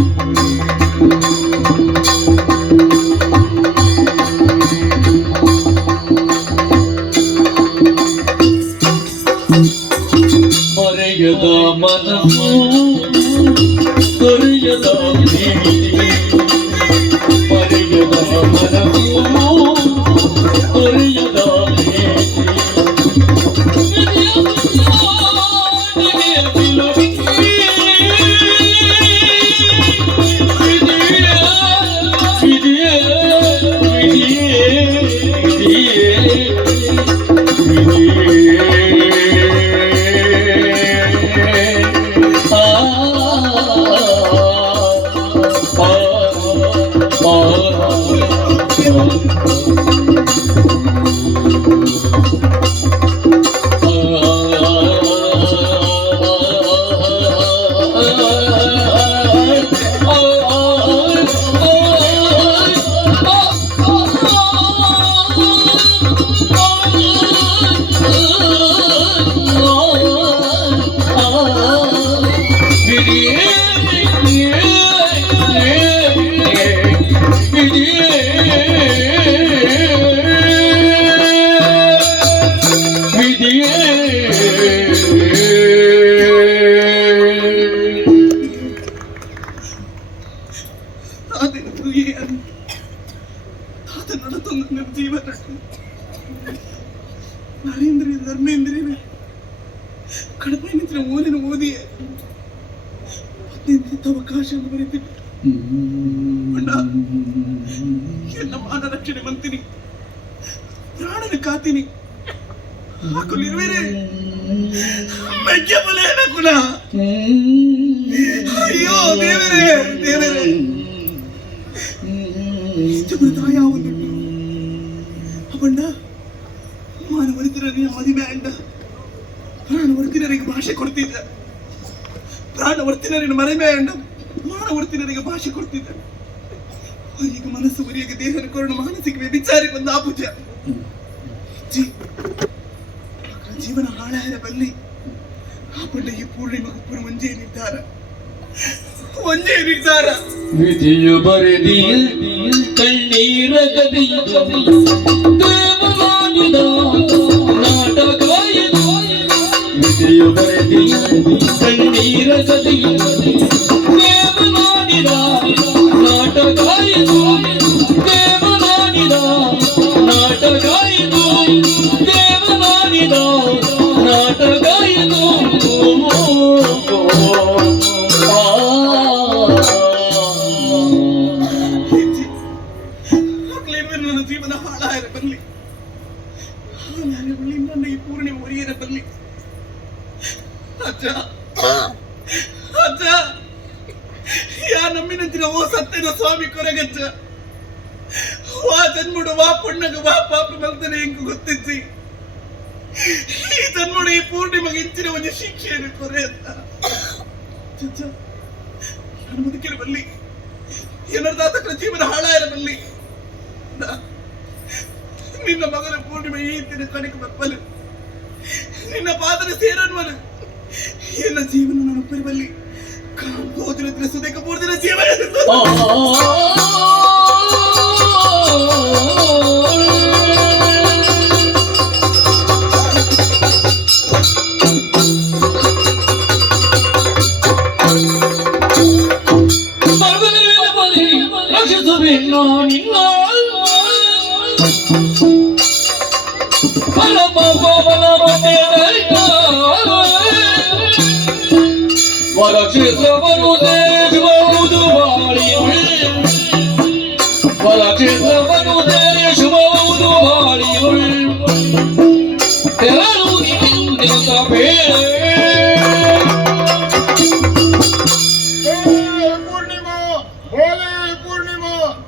ಮನಸ್ಸು ತೊರೆಯದ ಪ್ರೀತಿ ಮರೆಯದ ಮನಸ್ಸು ತೊರೆಯದ ನರೇಂದ್ರಿಯ ಧರ್ಮೇಂದ್ರಿಯ ಕಡಿಮೆ ನಿಂತಿನ ಓದಿನ ಓದಿಯೇ ಅವಕಾಶ ಬರೀತೀನಿ ಎಲ್ಲ ಮಾನ ರಕ್ಷಣೆ ಮಂತೀನಿ ಪ್ರಾಣನ ಕಾತೀನಿ ಹಾಕಲಿರುವೇರೆ ಮೆಜ್ಜಬಲೇನ ಕುಲ ಅಯ್ಯೋ ದೇವರೇ ದೇವರೇ ತಾಯ ಒಂದು ಅಪ್ಪಣ್ಣ ಮಾನವರ್ತಿನರಿಗೆ ಮದುವೆ ಅಂಡ ಪ್ರಾಣವರ್ತಿನರಿಗೆ ಭಾಷೆ ಕೊಡ್ತಿದ್ದ ಪ್ರಾಣವರ್ತಿನರಿಗೆ ಮರೆಮೆ ಅಂಡ ಮಾನವರ್ತಿನರಿಗೆ ಭಾಷೆ ಕೊಡ್ತಿದ್ದ ಅವರಿಗೆ ಮನಸ್ಸು ಉರಿಯಗೆ ದೇಹನ ಕೊರಡು ಮಾನಸಿಕ ವ್ಯಭಿಚಾರಕ್ಕೆ ಒಂದು ಆಪುಜ ಜೀವನ ಹಾಳಾಯರ ಬಲ್ಲಿ ಆ ಪಂಡಿಗೆ ಪೂರ್ಣಿಮಗ ಪುರ ಒಂಜೇ ನಿರ್ಧಾರ ವಿಧಿಯು ಬರೆದಿ ಕಣ್ಣೀರ ಗದಿಯ ದೇವ ಮಾಡಿದ ನಾಟಕ ವಿಧಿಯು ಬರೆದಿ ಕಣ್ಣೀರ ಗದಿಯ ದೇವ ಮಾಡಿದ ನಾಟಕ ದೇವ ಮಾಡಿದ ನಾಟಕ ದೇವ ಮಾಡಿದ ನಾಟಕ ನನ್ನ ಜೀವನ ಹಾಳಾಯರ ಬರಲಿ ನನ್ನ ಈ ಪೂರ್ಣಿಮೆ ಒರಿಯರ ಬರಲಿ ಅಜ್ಜ ಅಜ್ಜ ಯಾ ನಮ್ಮಿನಂತಿನ ಓ ಸತ್ಯದ ಸ್ವಾಮಿ ಕೊರಗಜ್ಜ ವಾ ಜನ್ಮುಡು ವಾ ಪುಣ್ಣಗ ವಾ ಪಾಪ ಮಲ್ತನೆ ಹೆಂಗ ಗೊತ್ತಿದ್ದಿ ಈ ಜನ್ಮುಡು ಈ ಪೂರ್ಣಿಮೆಗೆ ಹೆಚ್ಚಿನ ಒಂದು ಶಿಕ್ಷೆಯನ್ನು ಕೊರೆ ಅಂತ ನನ್ನ ಬದುಕಿನ ಬಲ್ಲಿ ಏನರ್ದಾತಕರ ಜೀವನ ಹಾಳಾಯರ ಬಲ್ಲಿ ನಿನ್ನ ಮಗನ ಪೂರ್ಣಿಮೆ ಈ ದಿನ ಕಣಕ್ಕೆ ಬಪ್ಪಲು ನಿನ್ನ ಪಾದನೆ ಸೇರನ್ವನು ಎನ್ನ ಜೀವನ ನಾನು ಬರಬಲ್ಲಿ ಕಾಂಬೋದಿನ ಸುದೇಕ ಪೂರ್ತಿನ ಜೀವನ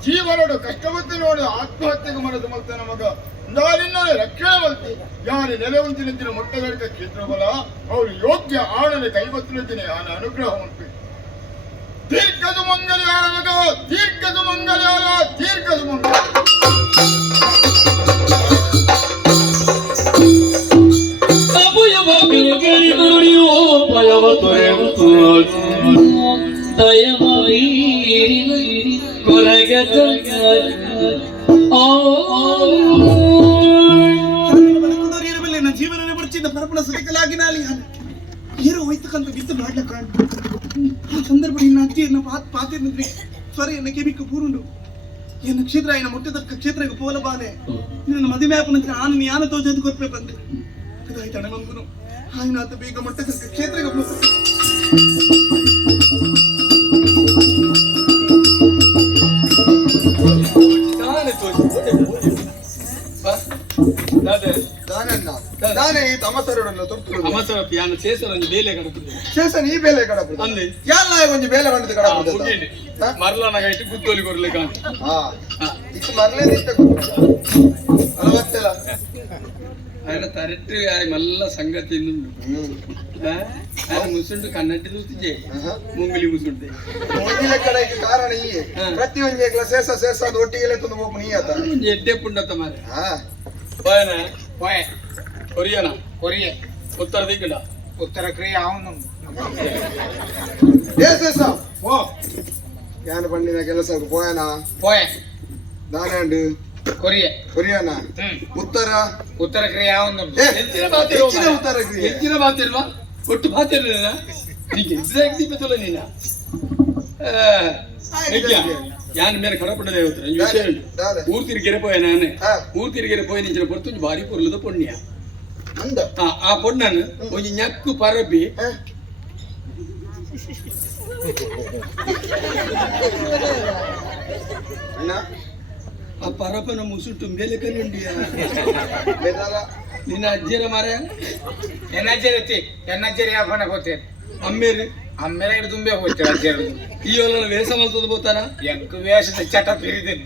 ಜೀವನೋಡು ಕಷ್ಟವತ್ತು ನೋಡಿ ಆತ್ಮಹತ್ಯೆಗೆ ಮನದು ಮಲ್ತ ನಮಗ ನಾನಿನ್ನಲೆ ರಕ್ಷಣೆ ಮಲ್ತಿ ಯಾರು ನೆಲೆ ಉಂಚಿನ ಮೊಟ್ಟಗಡಿಕ ಕ್ಷೇತ್ರಬಲ ಅವರು ಯೋಗ್ಯ ಆಣನೆ ಕೈವತ್ತಿನ ಆನ ಅನುಗ್ರಹ ಉಂಟು ದೀರ್ಘದು ಮಂಗಲ್ಯಾರ ಮಗ ದೀರ್ಘದು ಮಂಗಲ್ಯಾರ ದೀರ್ಘದು ಮಂಗಲ ಜೀವನ ಬರ್ಚಿದ್ದ ಪರಪಣ ಸುಲಿಕಲಾಗಿ ನಾಲಿ ಏನೋ ಹೋಯ್ತಕ್ಕಂತ ವಿತ್ತ ಮಾಡ್ಲಕ್ಕ ಆ ಸಂದರ್ಭ ನಿನ್ನ ಅಜ್ಜಿಯನ್ನ ಪಾತಿರ್ನಿದ್ರೆ ಸ್ವರೆಯನ್ನ ಕೆಮಿಕ್ಕ ಪೂರುಂಡು ಈ ನಕ್ಷತ್ರ ఆయన ಮುಟ್ಟದಕ್ಕ ಕ್ಷೇತ್ರಕ್ಕೆ ಪೋಲ ಬಾನೆ ನಿನ್ನ ಮದುವೆ ಆಪನಂತ ನಾನು ಯಾನ ತೋಜದು ಕೊರ್ಬೇಕಂತೆ ಅದಾಯ್ತಣ ಮಂಗುನು ఆయన ಆತ ಬೇಗ ಮುಟ್ಟದಕ್ಕ ಕ್ಷೇತ್ರಕ್ಕೆ ನಾನೇ ಈ ತಮಸರನ್ನು ತೊಟ್ಟು ಅಮಸರತಿ ಯಾನ ಸೇಸನ ಬೇಲೆ ಕಡಪುದು ಶೇಷನ್ ಈ ಬೇಲೆ ಕಡಪುದು ಅಂದೆ ಯಾಲ ಒಂಜಿ ಬೇಲೆ ಬಂದದ ಕಡಪುದು ಮರ್ಲನಾಗ ಇಟ್ಟು ಗುದ್ದೋಲಿ ಕೊರ್ಲಿಕ್ಕ ಇತ್ತು ಮರ್ಲೇ ನಿಂತ ಅಲವತ್ತೆಲ್ಲ ఆయన తరట్టు మళ్ళా సంగతి ఆయన ముసుండు కన్నట్టి చూస్తే ముంగిలి ముసుంటే ಮುಂದಿನ ಕಡೆಗೆ ಕಾರಣ ಈ ಪ್ರತಿಯೊಂದು ಸೇಸ ಅದು ಒಟ್ಟಿಗೆ ತಂದು ಹೋಗಿ ನೀ ಆತ ఎడ్డెప్పుండత మరి ಹಾ పోయనా పోయే కొరియానా కొరియే ఉత్తర దిక్కుడా ఉత్తర క్రియ అవును ಸೇಸ ಓ ಯಾನ ಬಂಡಿನ ಕೆಲಸಕ್ಕೆ ಪೋಯನಾ పోయే ದಾನಂಡು కొరియే ಕೊರಿಯಾನ ಉತ್ತರ ఉత్తర క్రియ అవును ಹೆಚ್ಚಿನ ಬಾತಿರುವ ಹೆಚ್ಚಿನ ಉತ್ತರ ಕ್ರಿಯೆ. ಹೆಚ್ಚಿನ ಬಾತಿಲ್ವಾ ಒಟ್ಟು ಬಾತಿರ್ಲಿಲ್ಲ ನೀಗೆ ಎಕ್ಸಾಕ್ಟ್ ದಿಪ್ಪತ್ತಲ್ಲ ನೀನ ಯಾನ್ ಮೇಲೆ ಕಡಪಡದೆ ಹೋಗ್ತಾರೆ ವಿಷಯ ಊರ್ ತಿರುಗಿರೆ ಪೋಯ ನಾನೇ ಊರ್ ತಿರುಗಿರೆ ಪೋಯ ನಿಂಚಿನ ಪೊರ್ತು ಭಾರಿ ಪೊರ್ಲದ ಪುಣ್ಯ ಅಂದ ಆ ಪೊಣ್ಣನ್ನು ಒಂದು ñಕ್ಕು ಪರಬಿ ಅಣ್ಣ ಆ ಪರಪನ ಮುಸುಟ್ಟು ಮೇಲೆ ಕಲ್ಲಿಂಡಿಯ ಬೇದಾಲ ನಿನ್ನ ಅಜ್ಜಿರ ಮಾರ ఎన్నజ్జరి యాపన పోతే ಅಮ್ಮೇರಿ అమ్మేర ఇడు దుంబే పోతే అజ్జరి ಈ ಹೊಲ ವೇಷ ಮಲ್ತದ పోತಾನ ఎంకు వేష చట పెరిదిని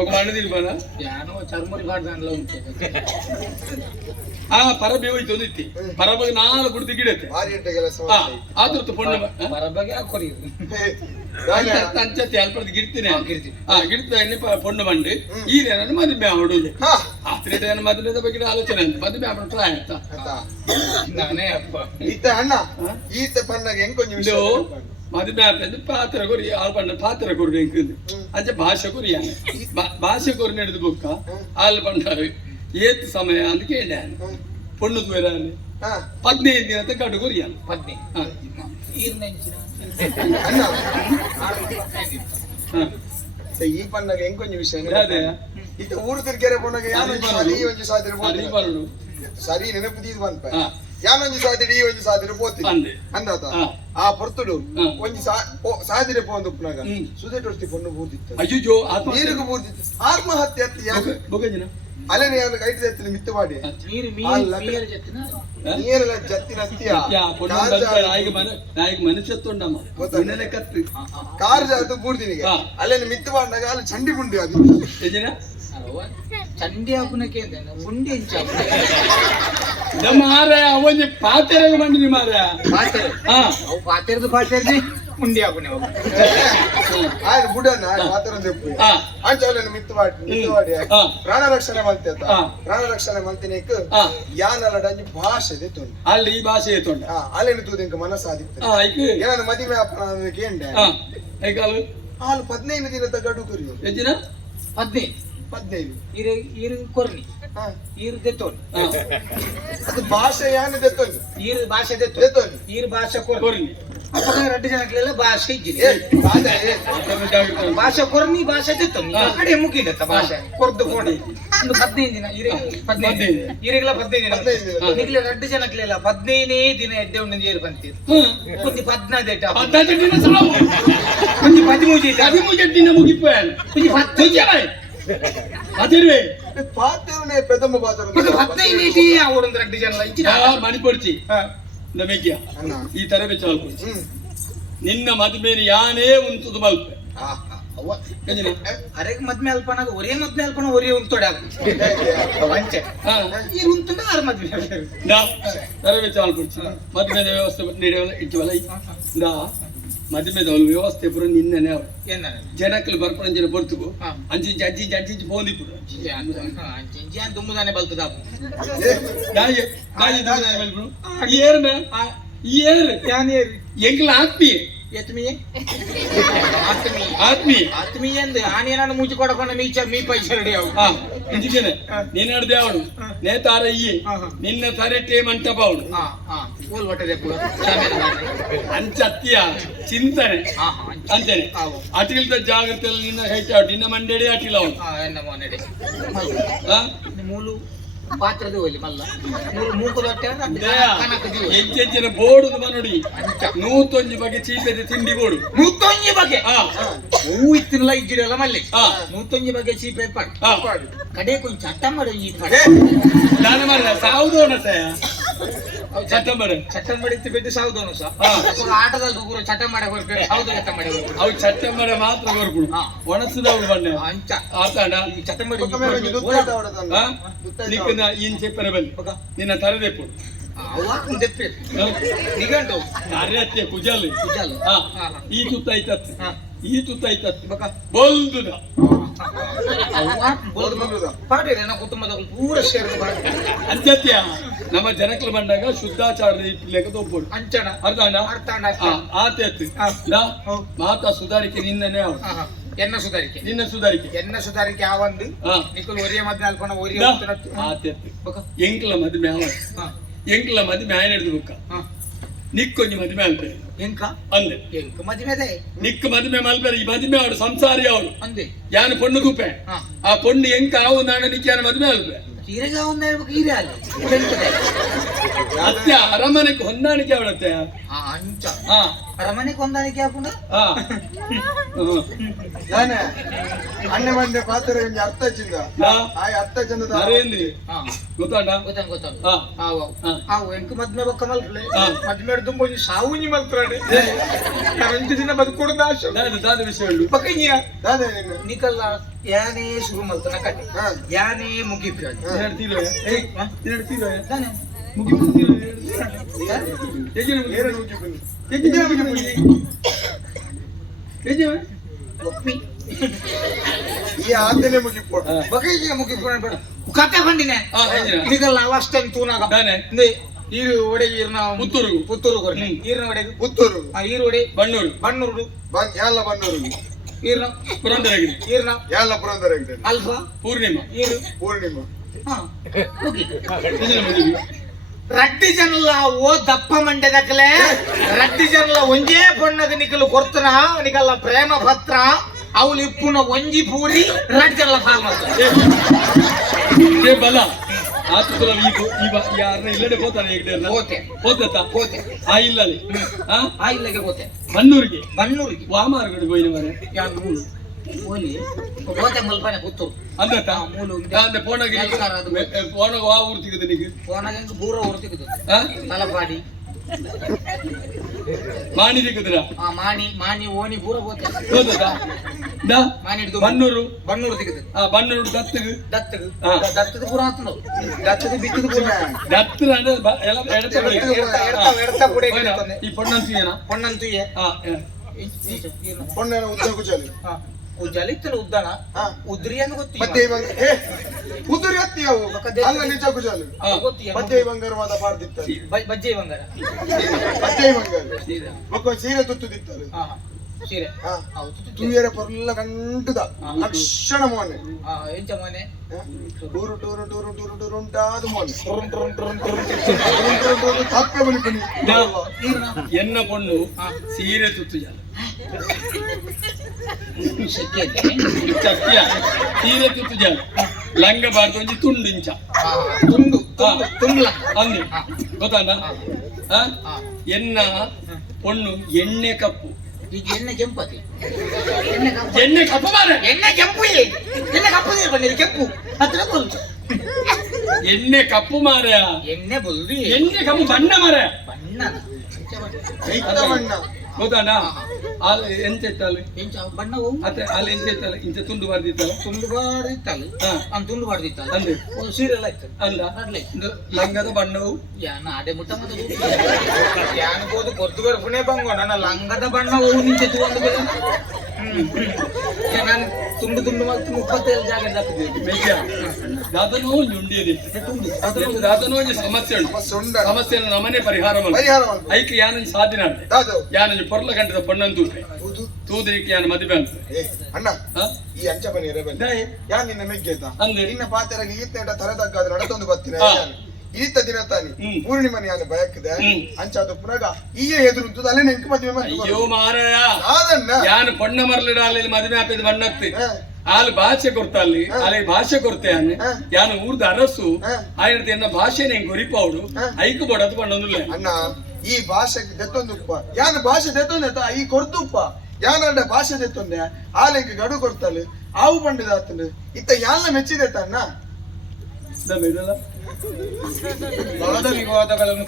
ఒక ಮಣ್ಣು ತಿಳ್ಬಾನ యానో చర్మరి బాడ్ దాంట్లో ఉంటుంది ಆ ಪರಬಿ ಹೋಯ್ತು ಒಂದಿತ್ತಿ ಪರಬಗೆ ನಾಲ್ಕು ಗುಡ್ದು ಗಿಡತ್ತೆ ಭಾರಿ ಎಂಟ ಕೆಲಸ ಆದ್ರತ್ತು ಪೊಣ್ಣು ಬರಬಗೆ ಕೊರಿಯು ಅಂಚತ್ತೆ ಅಲ್ಪದ ಗಿಡ್ತೀನಿ ಗಿಡ್ತ ಪೊಣ್ಣು ಬಂದು ಈ ನನ್ನ ಮದುವೆ ಹೊಡುದು ಆತ್ರೇಟ ಮದುವೆದ ಬಗ್ಗೆ ಆಲೋಚನೆ ಅಂತ ಮದುವೆ ಆಪಣ ಟ್ರೈ ಆಯ್ತಾ ನಾನೇ ಅಪ್ಪ ಈತ ಅಣ್ಣ ಈತ ಪನ್ನಗೆ ಹೆಂಗ್ ಕೊಂಚ ಇದು ಮದುವೆ ಆತಂದು ಪಾತ್ರ ಕೊರಿ ಆಳ್ ಪಣ್ಣ ಪಾತ್ರ ಕೊರಿ ಹೆಂಗ್ ಅಂಚ ಭಾಷೆ ಕೊರಿಯಾನೆ ಭಾಷೆ ಕೊರಿ ನಡೆದು ಬುಕ್ಕ ಆಳ್ ಪಂಡ ಏತ್ ಸಮಯ ಅಂತ ಕೇಳ ಪೊಣ್ಣು ದೂರಾನೆ 15 ದಿನ ಅಂತ ಕಡು ಕೊರಿಯಾನೆ 15 ಅಣ್ಣ ಈ ಪನ್ನಗೆ ಹೆಂಗ್ ಕೊಂಚ ವಿಷಯ ಅದೇ ಈತ ಊರು ತಿರ್ಕೆರೆ ಪೊನ್ನಗೆ ಯಾನು ಸರಿ ಒಂಜಿ ಸಾತಿರ ಸರಿ ಬರುಡು ಸರಿ ನೆನಪುದೀದು ಬಂತ ಯಾನೊಂಜಿ ಸಾತಿಡಿ ಈ ಒಂಜಿ ಸಾತಿರ ಪೋತಿ ಅಂದಾತ ಆ ಪೊರ್ತುಡು ಒಂಜಿ ಸಾತಿರೆ ಪೋಂದುಪ್ಪನಾಗ ಸುದೇಟೊರ್ತಿ ಪೊಣ್ಣು ಬೂದಿತ್ತು ಅಯ್ಯೋ ನೀರಿಗೂ ಬೂದಿತ್ತು ಆತ್ಮಹತ್ಯೆ ಅತ್ತಿ ಬೊಗಜಿನ ಅಲೆ ನೀನು ಕೈಟ್ ಜತ್ತಿನ ಮಿತ್ತು ಮಾಡಿ ನೀರೆಲ್ಲ ಜತ್ತಿನ ಮನುಷ್ಯತ್ತುಂಡಮ್ಮ ಕತ್ತು ಕಾರ್ ಜಾತು ಬೂರ್ದಿನಿಗೆ ಅಲ್ಲೇನು ಮಿತ್ತು ಮಾಡಿದಾಗ ಅಲ್ಲಿ ಚಂಡಿ ಬುಂಡಿ ಅದು ಚಂಡಿ ಹಾಕುನಕ್ಕೆ ಬುಂಡಿ ಮಾರ ಅವನ್ ಪಾತೆರ ಬಂದ್ರಿ ಮಾರ ಅವು ಪಾತೆರದು ಪಾತೆರದಿ ಮುಂಡಿ ಹಾಕುನೆ ಆಯ್ತು ಬುಡನ ಪಾತ್ರ ತೆಪ್ಪು ಅಂಚವಲನ್ನು ಮಿತ್ತು ಮಾಡಿ ಪ್ರಾಣ ರಕ್ಷಣೆ ಮಲ್ತೆ ಪ್ರಾಣ ರಕ್ಷಣೆ ಮಲ್ತಿನೇಕ್ ಯಾನಲ ಡಂಜಿ ಭಾಷೆ ದೆತ್ತೊಂದು ಅಲ್ಲಿ ಈ ಭಾಷೆ ಎತ್ತೊಂಡ ಅಲ್ಲೇನು ತೂದಿಂಕ ಮನಸ್ಸಾದಿತ್ತು ಏನಾನು ಮದುವೆ ಅಪ್ಪನ ಕೇಂಡೆ ಹಾಲು 15 ದಿನದ ಗಡು ಕರಿಯೋ ಎಜ್ಜಿನ 15 ಇರು ಕೊರ್ನಿ ಇರು ದೆತ್ತೋನ್ ಅದು ಭಾಷೆ ಯಾನು ದೆತ್ತೊಂದು ಇರು ಭಾಷೆ ದೆತ್ತೊಂದು ಇರು ಭಾಷೆ ಕೊರ್ನಿ ಅಪ್ಪನ ರೆಡ್ಡಿ ಜನಕ್ಲೆಲ್ಲ ಭಾಷೆ ಇಜ್ಜಿದೆ ಭಾಷೆ ಕೊರ್ನಿ ಭಾಷೆ ದೆತ್ತೊಂದು ಅಡೆ ಮುಗಿದತ್ತ ಭಾಷೆ ಕೊರ್ದು ಕೋಣಿ ಒಂದು 15 ದಿನ ಇರಿಗೆಲ್ಲ 15 ದಿನ ನಿಗ್ಲೆ ರೆಡ್ಡಿ ಜನಕ್ಲೆಲ್ಲ 15ನೇ ದಿನ ಎಡ್ಡೆ ಉಂಡು ಏರು ಬಂತಿರು ಒಂದು 15 ದಿನ ಸಾವು ಒಂದು 13 ದಿನ ಮುಗಿಪೋಯಾನ ಅದಿರ್ವೆ ಪಾತ್ರನೇ ಪ್ರಥಮ ಪಾತ್ರ 15 ಅವಡೊಂದು ರೆಡ್ಡಿ ಜನ ಇಚ್ಚಿನ ಮಣಿಪೊಡ್ಚಿ ನಮಗೆ ಈ ತರ ಬೆಚ್ಚಲ್ ನಿನ್ನ ಮದುವೆಯಲ್ಲಿ ಯಾನೇ ಉಂಟುದು ಮಲ್ಪ ಅರೆಗೆ ಮದ್ಮೆ ಅಲ್ಪನಾಗ ಒರೇ ಮದ್ಮೆ ಅಲ್ಪನ ಒರೇ ಉಂಟೋಡ ವಂಚೆ ಈ ಉಂಟುಂಡ ಆರು ಮದ್ಮೆ ತರ ಬೆಚ್ಚಲ್ ಮದುವೆ ವ್ಯವಸ್ಥೆ ನಡೆಯಲ್ಲ ಇಟ್ಟವಲ್ಲ ಮದುವೆದವಳು ವ್ಯವಸ್ಥೆ ಪುರ ನಿನ್ನೆ ಅವರು ಜನಕ್ಕಲ್ಲಿ ಬರ್ಪಂಜಿನ ಬರ್ತು ಅಂಚಿಂಚಿ ಅಜ್ಜಿಂಚಿ ಫೋನ್ ಇಪ್ಪು ದುಮ್ಮದಾನೆ ಬಲ್ತದ ಎಂಗ್ಲ ಆತ್ಮೀಯ ಆತ್ಮೀಯ ಅಂದ್ ಆನೇನಾನು ಮುಚ್ಚಿ ಕೊಡಕೊಂಡ ಮೀ ಪೈಸೆ ರೆಡಿ ಅವು ಇಂಜಿಗೆನೆ ನೀನ್ ನಡ್ದೆ ಅವನು ನೇತಾರ ಇಯ್ಯಿ ನಿನ್ನ ತರೆಟೆ ಮಂಟಪ ಅವನು ಓಲ್ ಹೊಟ್ಟೆ ಪೂರ ಅಂಚತ್ತಿಯ ಚಿಂತನೆ ಅಂಚನೆ ಅಟಿಲ್ದ ಜಾಗ್ರತೆಯಲ್ಲಿ ನಿನ್ನ ಕೈತ ನಿನ್ನ ಮಂಡೇಡಿ ಅಟಿಲ ಅವನು ಎನ್ನ ಮನೆಡೆ ಆ? ಮೂಲು ಪಾತ್ರದ ಒಲಿ ಮಲ್ಲ ಮೂಕದ ಹೊಟ್ಟೆ ಕನಕದಿ ಹೆಜ್ಜೆಜ್ಜಿನ ಬೋರ್ಡು ನೋಡಿ 101 ಬಗೆ ಚೀಪೆದ ತಿಂಡಿ ಬೋರ್ಡು 101 ಬಗೆ ಹಾ ಹೂ ಇತ್ತಿನಲ್ಲ ಇದ್ದಿರಲ್ಲ ಮಲ್ಲಿ ಹಾ 101 ಬಗೆ ಚೀಪೆ ಪಡ್ ಹಾ ಕಡೆ ಕೊಂಚ ಚಟ್ಟ ಮಾಡು ಈ ಪಡ್ ನಾನು ಮಾಡಿದ ಸಾವುದೋಣ ಸಹ ಚಟ್ಟ ಮಾಡು ಚಟ್ಟ ಮಾಡಿತ್ತು ಬಿದ್ದು ಸಾವುದೋನು ಸಹ ಹಾ ಆಟದಲ್ಲಿ ಗುರು ಚಟ್ಟ ಮಾಡಕ್ ಬರ್ತಾರೆ ಸಾವುದು ಚಟ್ಟ ಮಾಡಿ ಬರ್ತಾರೆ ಅವು ಚಟ್ಟ ಮಾಡ ಮಾತ್ರ ಬರ್ಬಿಡು ಒಣಸದವ್ರು ಬಣ್ಣ ಅಂಚ ಆತಾಡ ಈ ಚಟ್ಟ ಮಾಡಿ ನಿಕ್ಕನ ಇನ್ ಚೆಪ್ಪನ ಬಲ್ಲಿ ನಿನ್ನ ತರದೆಪ್ಪು ಅವ ದೆಪ್ಪೆ ನಿಗಂಟು ಅರ್ಯತ್ಯ ಕುಜಲ್ ಕುಜಲ್. ಹಾ ಹಾ. ಈ ತುತ್ತ ಐತತ್ ಹಾ. ಈ ತುತ್ತ ಐತತ್ ಬೊಲ್ದುದ ಪಾಟಿರ ಕುಟುಂಬದ ಪೂರ ಸೇರಿದ ಅಂತ್ಯತ್ಯ ನಮ್ಮ ಜನಕಲು ಬಂದಾಗ ಶುದ್ಧಾಚಾರ ಲೆಕ್ಕದ ಒಬ್ಬರು ಅಂಚನ ಅರ್ಧಾಂಡ ಅರ್ಥಾಂಡ ಆತ್ಯತ್ ಮಾತಾ ಸುಧಾರಿಕೆ ನಿನ್ನನೇ ಅವಳು ಎನ್ನ ಸುಧಾರಿಕೆ ನಿನ್ನ ಸುಧಾರಿಕೆ ಎನ್ನ ಸುಧಾರಿಕೆ ಆವಂದು ಹಾ ನಿಕ್ಕಲು ಒರಿಯ ಮಧ್ಯ ಅಲ್ಪನ ಒರಿಯ ಆತ್ಯತ್ ಎಂಕ್ಲ ಮದುವೆ ಅವ ಎಂಕ್ಲ ಮದುವೆ ಆಯ್ನ ಹಿಡಿದು ಬುಕ್ಕ ನಿಕ್ಕೊಂಜಿ ಮದುವೆ ಅಲ್ಪೇರೆ ಎಂಕ ಅಂದೆ ಎಂಕ ಮದುವೆದೆ ನಿಕ್ಕ ಮದುವೆ ಮಲ್ಪೇರೆ ಈ ಮದುವೆ ಅವಳು ಸಂಸಾರಿ ಅವಳು ಅಂದೆ ಯಾನು ಪೊಣ್ಣು ಕೂಪೆ ಹಾ ಆ ಪೊಣ್ಣು ಎಂಕ ಆವು ನಾನು ನಿಕ್ಕಾನ ಮದುವೆ ಅಲ್ಪೆ ತೀರೆಗ ಒಂದ್ ಹೇಳ್ಬೇಕು ಈರೆ ಅಲ್ಲ ಅತ್ಯ ಅರಮನೆಗೆ ಹೊಂದಾಣಿಕೆ ಅವಳತ್ತೆ ಅಂಚ ಹಾ ಅರಮನೆಗೆ ಹೊಂದಾಣಿಕೆ ಹಾಕೊಂಡು ಹಾ ನಾನೇ ಅಣ್ಣೆ ಬಂದೆ ಪಾತ್ರೆ ಒಂಜಿ ಅರ್ಥ ಚಿಂದ ಆ ಅರ್ಥ ಚಂದದ ನರೇಂದ್ರಿ ಹಾ ಗೊತ್ತಾಂಡ ಗೊತ್ತಾಗ ಗೊತ್ತಾಗ ಹಾ ಆವು ಆವು ಎಂಕ ಮದ್ಮೆ ಬಕ್ಕ ಮಲ್ಪಲೆ ಮದ್ಮೆ ತುಂಬ ಒಂಜಿ ಸಾವುಂಜಿ ಮಲ್ಪರಾಡೆ ನಾವೆಂಟು ದಿನ ಬದುಕೊಡದ ಆಶೆ ದಾದ ವಿಷಯ ಉಂಟು ಪಕ್ಕಂಜಿಯ ದಾದೆ ನೀನು ನಿಕಲ್ಲ ಯಾನೇ ಶುರು ಮಲ್ತನ ಕಟ್ಟಿ ಯಾನೇ ಮುಗಿಪ್ಪ ಹೇಳ್ತೀರೋ ಹೇಳ್ತೀರೋ ತಾನೆ ಈ ಆತನೇ ಮುಗಿಪೋಡು ಬಗೆಗೆ ಮುಗಿಪ್ಪ ಕತೆ ಬಂದಿನೇ ನಿಕಲ್ಲ ಲಾಸ್ಟ್ ಟೈಮ್ ತೂನಾಗ ತಾನೆ ಈರು ಒಡೆಗೆ ಈರ್ನ ಪುತ್ತೂರು ಪುತ್ತೂರು ಕೊರ್ನಿ ಈರ್ನ ಒಡೆಗೆ ಪುತ್ತೂರು ಈರು ಒಡೆ ಬಣ್ಣೂರು ಬಣ್ಣೂರು ಯಾಲ ಬನ್ನೂರು ಈರ್ನ ಪುರಂದರಗಿರಿ ಈರ್ನ ಯಾಲ ಪುರಂದರ ಅಲ್ಫಾ ಪೂರ್ಣಿಮಾ ಈರು ಪೂರ್ಣಿಮಾ ಹಾ ಹೋಗಿ ಇದನ್ನ ಮದುವೆ ರಡ್ಡಿ ಜನಲ್ಲ ಓ ದಪ್ಪ ಮಂಡ್ಯದಕ್ಕಲೆ ರಡ್ಡಿ ಜನಲ್ಲ ಒಂಜೇ ಬಣ್ಣದ ನಿಕಲು ಕೊರ್ತನ ನಿಕಲ್ಲ ಪ್ರೇಮ ಪತ್ರ ಅವಳು ಇಪ್ಪುನ ಒಂಜಿ ಪೂರಿ ರಡ್ಡಿ ಜನಲ್ಲ ಸಾಲ್ ಮಾಡ್ತಾರೆ ಇದೇ ಬಲ ಆತುಕಲ ಈಗ ಯಾರನ್ನ ಇಲ್ಲದೆ ಹೋತಾನೆ ಹೋತೆ ಹೋತ ಹೋತೆ ಆ ಇಲ್ಲಲ್ಲಿ ಆ ಇಲ್ಲಿಗೆ ಹೋತೆ ಬನ್ನೂರಿಗೆ ಬನ್ನೂರಿಗೆ ವಾಮಾರ್ಗಡೆ ಹೋಯ್ನ ಮರೆ ಯಾರು ಮೂಲು ಓಲಿ ಹೋತೆ ಮಲ್ಪನೆ ಪುತ್ತೂರು ಅಂದತ್ತ ಮೂಲು ಅಂದ್ರೆ ಪೋಣಗೆ ಪೋಣಗ ವಾ ಊರು ಸಿಗದೆ ನಿಗೆ ಫೋನಾಗ ಬೂರ ಹೊರತಿக்குது ತಲಪಾಡಿ ಮಾಣಿ ಸಿಗದ್ರ ಆ ಮಾಣಿ ಓಣಿ ಪೂರ ಹೋತೆ ಹೋದತಾ ದಾ ಮಾಣಿ ಹಿಡಿದು ಬನ್ನೂರು ಬನ್ನೂರು ಸಿಗದು ಬನ್ನೂರು ದತ್ತಗ ದತ್ತದ ಪೂರ ಆತನು ದತ್ತದ ಬಿತ್ತದ ಪೂರ ದತ್ತರ ಅಂದ್ರೆ ಎಲ್ಲ ಎಡತ ಬಳಿ ಎಡತ ಕೂಡ ಈ ಪೊಣ್ಣಂತಿಯನ ಪೊಣ್ಣಂತುಯೆ ಪೊಣ್ಣನ ಉದ್ದ ಕುಚಾಲಿ ಉಜ್ಜಾಲಿ ಇತ್ತಲ್ಲ ಉದ್ದಾನ ಉದ್ರಿ ಅಂತ ಗೊತ್ತಿ ಮತ್ತೆ ಇವಾಗ ಉದುರಿ ಹತ್ತಿಯವು ಅಲ್ಲ ನಿಜ ಕುಚಾಲಿ ಮತ್ತೆ ಬಂಗಾರವಾದ ಪಾಡ್ದಿತ್ತಲ್ಲಿ ಬಜ್ಜೆ ಬಂಗಾರ ಮತ್ತೆ ಬಂಗಾರ ಮಕ್ಕ ಸೀರೆ ತುತ್ತುದಿತ್ತಲ್ಲ ಸೀರೆ ತೂಯರ ಪೊರ್ಲ ಗಂಟುದ ಲಕ್ಷಣ ಮೋನೆ ಎಂಚ ಮನೆ tour tour tour tour tour ಉಂಟಾದ ಮೋನೆ ತಪ್ಪೆ ಬಲಿಪನಿ ಎನ್ನ ಪೊಣ್ಣು ಸೀರೆ ತುತ್ತು ಜಾಲ ಚಕ್ಕಿಯ ಸೀರೆ ತುತ್ತು ಜಾಲ ಲಂಗ ಬಾರ್ದು ಒಂಜಿ ತುಂಡು ಇಂಚ ತುಂಡು ತುಂಡ್ಲ ಅಂದು ಗೊತ್ತಾಂಡ ಎನ್ನ ಪೊಣ್ಣು ಎಣ್ಣೆ ಕಪ್ಪು ಈಗ ಎಣ್ಣೆ ಕೆಂಪತಿ ಎಣ್ಣೆ ಕಪ್ಪು ಮಾರ ಎಣ್ಣೆ ಕೆಂಪು ಎಣ್ಣೆ ಕಪ್ಪು ಬಂದಿರಿ ಕೆಂಪು ಹತ್ರ ಬಲ್ದು ಎಣ್ಣೆ ಕಪ್ಪು ಮಾರ ಎಣ್ಣೆ ಬಲ್ದು ಎಣ್ಣೆ ಕಪ್ಪು ಬಣ್ಣ ಮಾರ ಬಣ್ಣ ಬಣ್ಣ ಗೊತ್ತಾಂಡ ಅಲ್ಲಿ ಎಂತ ಇತ್ತಲ್ಲ ಎಂಚ ಬಣ್ಣವು ಮತ್ತೆ ಅಲ್ಲಿ ಎಂತ ಇತ್ತಲ್ಲ ಇಂಚ ತುಂಡು ಬರ್ದಿತ್ತಲ್ಲ ತುಂಡು ಬಾಡಿತ್ತಲ್ಲ ತುಂಡು ಬಾಡ್ದಿತ್ತಲ್ಲ ಅಂದ್ರೆ ಸೀರೆಲ್ಲ ಇತ್ತು ಅಲ್ಲ ಲಂಗದ ಬಣ್ಣವು ಯಾನ ಅಡೆ ಮುಟ್ಟ ಮತ್ತೆ ಯಾನ ಹೋದು ಕೊರ್ದುಗರ ಪುಣೆ ಬಂಗೋ ನನ್ನ ಲಂಗದ ಬಣ್ಣವು ನಿಂಚೆ ತಗೊಂಡು ಬೇಡ ನಾನು ತುಂಡು ತುಂಡು ಮಾಡ್ತು 37 ಜಾಗ ಹಾಕಿದ್ದೆ ದಾದನೋ ಉಂಡಿಯದೆ ದಾದನೋ ಸಮಸ್ಯೆ ಉಂಟು ಸಮಸ್ಯೆಯನ್ನು ನಮ್ಮನೆ ಪರಿಹಾರ ಐಕೆ ಯಾನ ಸಾಧ್ಯ ಯಾನ ಪೊರ್ಲ ಗಂಟದ ಪಣ್ಣನ್ನು ತೂಪೆ ತೂದರಿಕೆ ಯಾನ ಮದುವೆ ಅಂತ ಏ ಅಣ್ಣ ಈ ಅಂಚ ಬನ್ನಿ ರೆಬಲ್ ಯಾ ನಿನ್ನ ಮೆಗ್ಗೆತ ಅಂದೆ. ನಿನ್ನ ಪಾತೆರಾಗಿ ಈತ ತರದಕ್ಕಾದ್ರೆ ನಡತೊಂದು ಬರ್ತೀನಿ ಹಾ. ಈತ ದಿನ ತಾನಿ ಪೂರ್ಣಿಮನಿ ಯಾನ ಬಯಕದೆ ಅಂಚ ಅದು ಪುನಗ ಈಯೇ ಎದುರು ಅಲ್ಲೇ ನೆಂಕು ಮದುವೆ ಅಯ್ಯೋ ಮಾರಾಯ ಅದನ್ನ ಯಾನ್ ಪೊಣ್ಣ ಮರಲಿಡಾಲಿ ಮದುವೆ ಆಪಿದ ಬಣ್ಣತ್ತಿ ಆಲ್ ಭಾಷೆ ಕೊಡ್ತಲ್ಲಿ ಅಲ್ಲಿ ಭಾಷೆ ಕೊಡ್ತೆ ಯಾನ್ ಊರ್ದ ಅರಸು ಆಯ್ನದ ಎನ್ನ ಭಾಷೆ ನೆಂಗ್ ಕೊರಿಪೌಡು ಐಕು ಬಡದು ಬಣ್ಣೊಂದುಲ್ಲ ಅಣ್ಣ ಈ ಭಾಷೆಗೆ ದೆತ್ತೊಂದುಪ್ಪ ಯಾನ ಭಾಷೆ ದೆತ್ತೊಂದ ಈ ಕೊಡ್ತುಪ್ಪ ಯಾನ ಭಾಷೆ ದೆತ್ತೊಂದೆ ಆಲೆಂಗೆ ಗಡು ಕೊಡ್ತಲ್ಲ ಆವು ಪಂಡಿದ ಆತಂದು ಇತ್ತ ಯಾನ ಮೆಚ್ಚಿದೆ ಅಣ್ಣ ವಾದ ವಿವಾದಗಳನ್ನು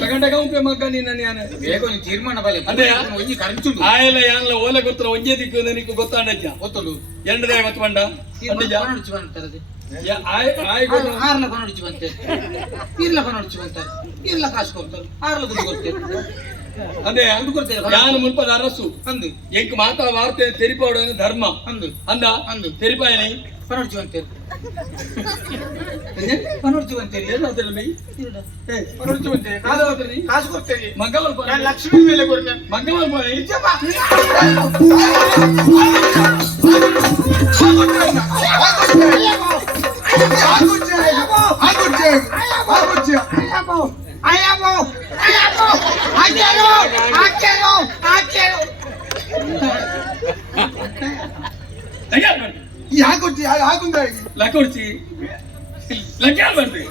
ತಗೊಂಡಾಗ ಉಂಪೆ ಮಗ ನಿನ್ನ ಯಾನ ಬೇಗ ಒಂದು ತೀರ್ಮಾನ ಬಲೆ ಅದೇ ಒಂಜಿ ಕರೆಂಚುಂಡು ಆಯಲ್ಲ ಯಾನ್ಲ ಓಲೆ ಗೊತ್ತರ ಒಂಜೇ ದಿಕ್ಕು ನನಗೆ ಗೊತ್ತಾಂಡಜ್ಜ ಗೊತ್ತಲು ಎಂಡದ ಐವತ್ತು ಬಂಡ ಪನೊಡಿಚಿ ಬಂತರದೆ ಆರ್ಲ ಪನೊಡಿಚಿ ಬಂತೆ ಇರ್ಲ ಪನೊಡಿಚಿ ಬಂತಾರೆ ಇರ್ಲ ಕಾಸು ಕೊಡ್ತಾರೆ ಆರ್ಲ ದುಡ್ಡು ಕೊಡ್ತೇವೆ ಅದೇ ದುಡ್ಡು ಕೊಡ್ತೇವೆ ಯಾನು ಮುನ್ಪದ ಅರಸು ಅಂದು ಎಂಕ್ ಮಾತಾ ವಾರ್ತೆ ತೆರಿಪಾಡು ಧರ್ಮ ಅಂದು ಅಂದ ಅಂದು ತೆರಿಪಾಯನೆ ಪನೊಡಿಚಿ ಬಂತೇವೆ ಪನೊಡಿಚಿ ಬಂತೇವೆ ಏನಾದ್ರಲ್ಲಿ ಪನೊಡಿಚಿ ಬಂತೇವೆ ಕಾಸು ಕೊಡ್ತೇವೆ ಮಂಗವಲ್ ಲಕ್ಷ್ಮಿ ಮೇಲೆ ಕೊಡ್ತೇವೆ ಮಂಗವಲ್ ಯಾಕೊಡ್ತಿ ಯಾಕುಂದಾಗಿ ಲಕ್ಕೊಡ್ಸಿ ಲಕ್ಕ ಬರ್ತಿ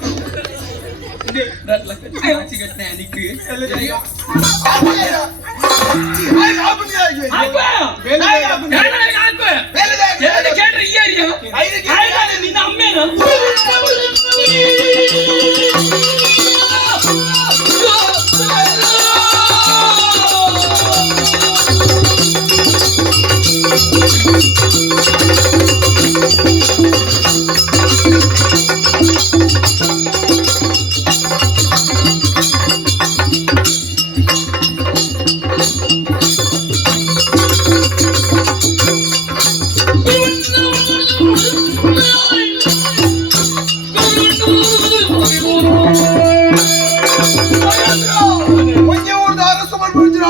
ನಿನ್ನ ಅಮ್ಮೇನ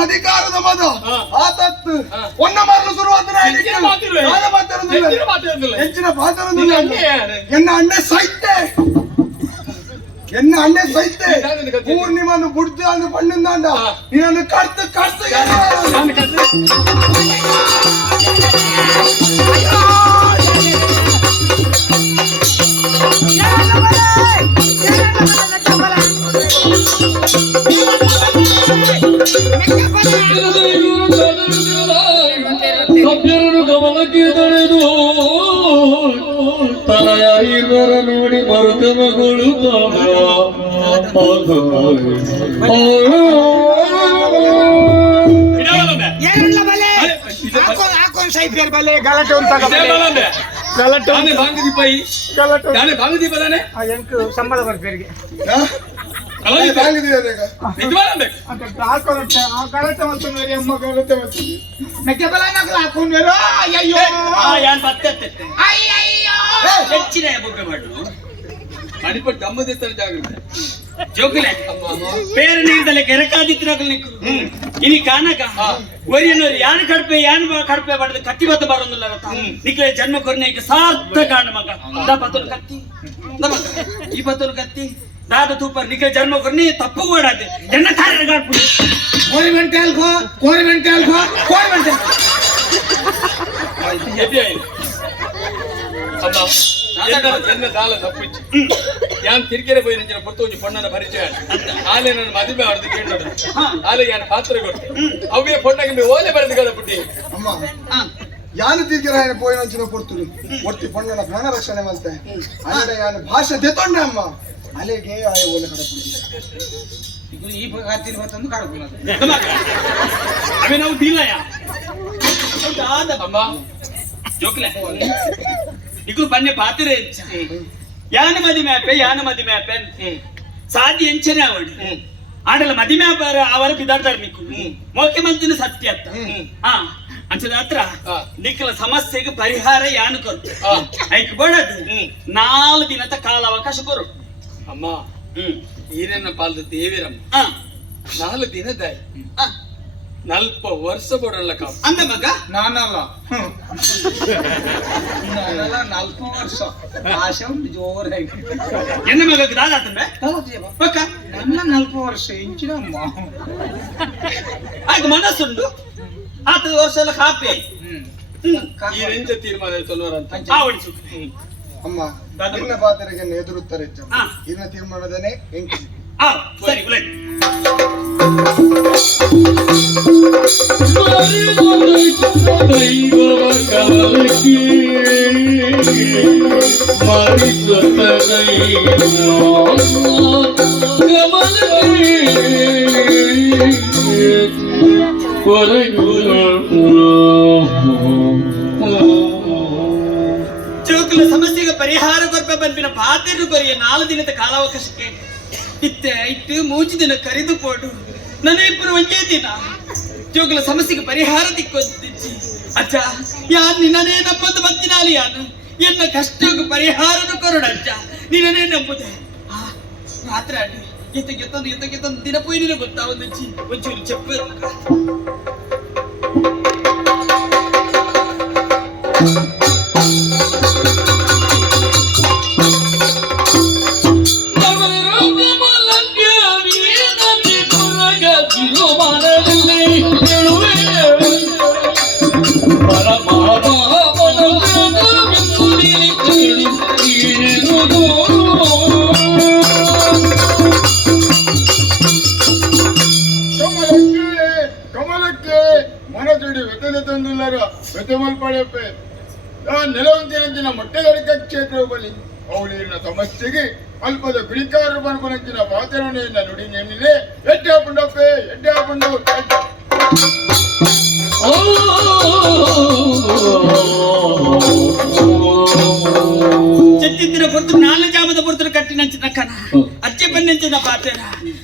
ಅಧಿಕಾರದ ಮದ ಆತತ್ತು ಒನ್ನ ಮಾರಲು ಶುರುವಾದ ಹೆಚ್ಚಿನ ಪಾತ್ರ ಎನ್ನ ಅಣ್ಣೆ ಸೈತೆ ಎನ್ನ ಅಣ್ಣೆ ಸೈತೆ ಪೂರ್ಣಿಮನು ಬುಡ್ದು ಅಂದು ಪಣ್ಣುಂದಾಂಡ ನೀನನ್ನು ಕಡ್ತು ಕಡ್ತು ಸಭ್ಯರನ್ನು ಗಮನಕ್ಕೆ ತಳೆದು ತಲೆಯ ಇರುವರ ನೋಡಿ ಮರುತಮಗಳು ಗಲಾಟೆ ಸಂಬಳ ಬರ್ಬೇರಿಗೆ ಅಡಿಪಟ್ಟು ಗಮ್ಮದಿತ್ತರ ಜಾಗ್ರತೆ ಜೋಕುಲೆ ಬೇರೆ ನೀರ್ದಲೆ ಕೆರಕಾದಿತ್ತಿನಕಲ್ ಇನಿ ಕಾನಕ ಒರಿಯನೋರು ಯಾನ್ ಕಡ್ಪೆ ಬಡದ ಕತ್ತಿ ಬತ್ತ ಬರೋದಿಲ್ಲ ನಿಕ್ಲೆ ಜನ್ಮ ಕೊರ್ನೆಗೆ ಸಾರ್ಥ ಕಾಂಡ ಮಗ ದ ಪತ್ತಲು ಕತ್ತಿ ಈ ಪತ್ತಲು ಕತ್ತಿ ದಾದ ತೂಪರ್ ನಿಕ್ಲೆ ಜನ್ಮ ಕೊರ್ನಿ ತಪ್ಪು ಮಾಡಾದೆ ಎನ್ನ ಕಾರ್ಯ ಕಾಡ್ಬಿಡಿ ಕೋರಿಮೆಂಟೆ ಅಲ್ಕೋ ಎನ್ನ ದಾಲ ತಪ್ಪಿಚ್ಚು ಯಾನ್ ತಿರ್ಕೆರೆ போய் ನಿಂಚಿನ ಪೊತ್ತು ಒಂಜಿ ಪೊಣ್ಣನ ಪರಿಚಯ ಆಲೆ ನನ್ನ ಮದುವೆ ಆಡ್ದು ಕೇಳೋದು ಆಲೆ ಯಾನ್ ಪಾತ್ರ ಕೊಟ್ಟೆ ಅವೇ ಪೊಣ್ಣಗೆ ಓಲೆ ಬರೆದು ಕದ ಪುಟ್ಟಿ ಅಮ್ಮ ಯಾನು ತೀರ್ಕೆರಾಯನ ಪೋಯಿನ ಕೊಡ್ತುಡು ಒಟ್ಟಿ ಪೊಣ್ಣನ ಪ್ರಾಣ ರಕ್ಷಣೆ ಮಾಡ್ತೆ ಅಲ್ಲದೆ ಯಾನು ಭಾಷೆ ದೆತ್ತೊಂಡೆ ಅಮ್ಮ ಅಲೆಗೆ ಆಯ ಓಲೆ ಕಡಪುಡಿ ಈ ಕಾತಿನ ಹೊತ್ತೊಂದು ಕಾಡ್ಕೊಂಡು ಅವೇ ನಾವು ದಿಲ್ಲಯ ಅಮ್ಮ ಜೋಕುಲೆ ಇಕು ಬನ್ನೆ ಪಾತಿರೆ ಯಾನ ಮದಿ ಮ್ಯಾಪೆ ಸಾಧ್ಯ ಎಂಚನೆ ಅವಡು ಆಡಲ ಮದಿ ಮ್ಯಾಪ ಅವರ ಬಿದಾಡ್ತಾರೆ ನಿಕ್ಕು ಮುಖ್ಯಮಂತ್ರಿನ ಸತ್ಯ ಅತ್ತ ಅಂಚದ ಹತ್ರ ನಿಕ್ಕಲ ಸಮಸ್ಯೆಗೆ ಪರಿಹಾರ ಯಾನು ಕೊಡ್ತು ಐಕ್ ಬಡದು 4 ದಿನದ ಕಾಲ ಅವಕಾಶ ಕೊರು ಅಮ್ಮ ಈರನ್ನ ಪಾಲ್ದ ದೇವಿರಮ್ಮ 4 ದಿನದ ನಲ್ಪ ವರ್ಷ ಬಡಲ್ಲ ಕಾಪ ಅಂದ ಮಗ ನಾನಲ್ಲ ನಾನಲ್ಲ 4 ವರ್ಷ ಆಶೆ ಉಂಟು ಜೋರಾಗಿ ಎನ್ನ ಮಗ ದಾದಾತಂದ್ರೆ ಪಕ್ಕ ನನ್ನ 4 ವರ್ಷ ಇಂಚಿನ ಅಮ್ಮ ಆಗ ಮನಸ್ಸುಂಡು ಆತದ ವರ್ಷ ಎಲ್ಲ ಕಾಪಿ ಈ ರೆಂಜ ತೀರ್ಮಾನ ತೊನ್ನೋರ ಅಂತ ಆವಡಿಸು ಅಮ್ಮ ನಿನ್ನ ಪಾತ್ರೆಗೆ ಎದುರುತ್ತಾರೆ ಹಾ. ಇನ್ನ ತೀರ್ಮಾನದನೆ ಎಂಕಿ ಸರಿ ಉಲೈ ಜೋಕುಲ ಸಮಸ್ಯೆಗೆ ಪರಿಹಾರ ಕೊರಪೆ ಬಂಪಿನ ಪಾತಿರು ಕೊರಿಯ 4 ದಿನದ ಕಾಲಾವಕಾಶಕ್ಕೆ ಇಟ್ಟು 3 ದಿನ ಕರೆದು ಪೋಡು ನನ್ನ ಇಬ್ಬರು ಒಂದೇ ದಿನ ಜೋಕುಲ ಸಮಸ್ಯೆಗೆ ಪರಿಹಾರ ದಿಕ್ಕೊಂದಿಚ್ಚಿ ಅಜ್ಜ ಯಾನ್ ನಿನ್ನನೇ ನಂಬುದು ಬಂದಿನಾಲಿ ಯಾನು ಎನ್ನ ಕಷ್ಟಕ್ಕೆ ಪರಿಹಾರನು ಕೊರಡು ಅಜ್ಜ ನಿನ್ನನೇ ನಂಬುದೆ ರಾತ್ರಿ ಆಡಿ ಎತ್ತಗೆತ್ತೊಂದು ದಿನ ಪೋಯಿ ನಿನ್ನ ಗೊತ್ತಾ ಒಂದಚ್ಚಿ ಒಂಚೂರು చెప్పు ಕಮಲಕ್ಕೆ ಮನಜುಡಿ ವ್ಯತದ ತಂದುಲ್ಲರ ವ್ಯತಮಲ್ಪಡಪ್ಪೆ ನೆಲವಂತಿನಂಚಿನ ಮೊಟ್ಟೆಗಡಿಕ ಕ್ಷೇತ್ರ ಬಳಿ ಅವಳಿನ ಸಮಸ್ಯೆಗೆ ಅಲ್ಪದ ಗುಳಿಕಾರ ಬನ್ಪನಂಚಿನ ಪಾತ್ರನೆಯಿಂದ ನುಡಿ ನೆನ್ನಿಲೆ ಎಡ್ಡೆ ಹಾಕೊಂಡಪ್ಪೆ ಎಡ್ಡೆ ಹಾಕೊಂಡು చెట్టిద్దిన పొద్దు 4 జామద పొద్దున కట్టినంచిన కన అచ్చే పన్నంచిన పాతేర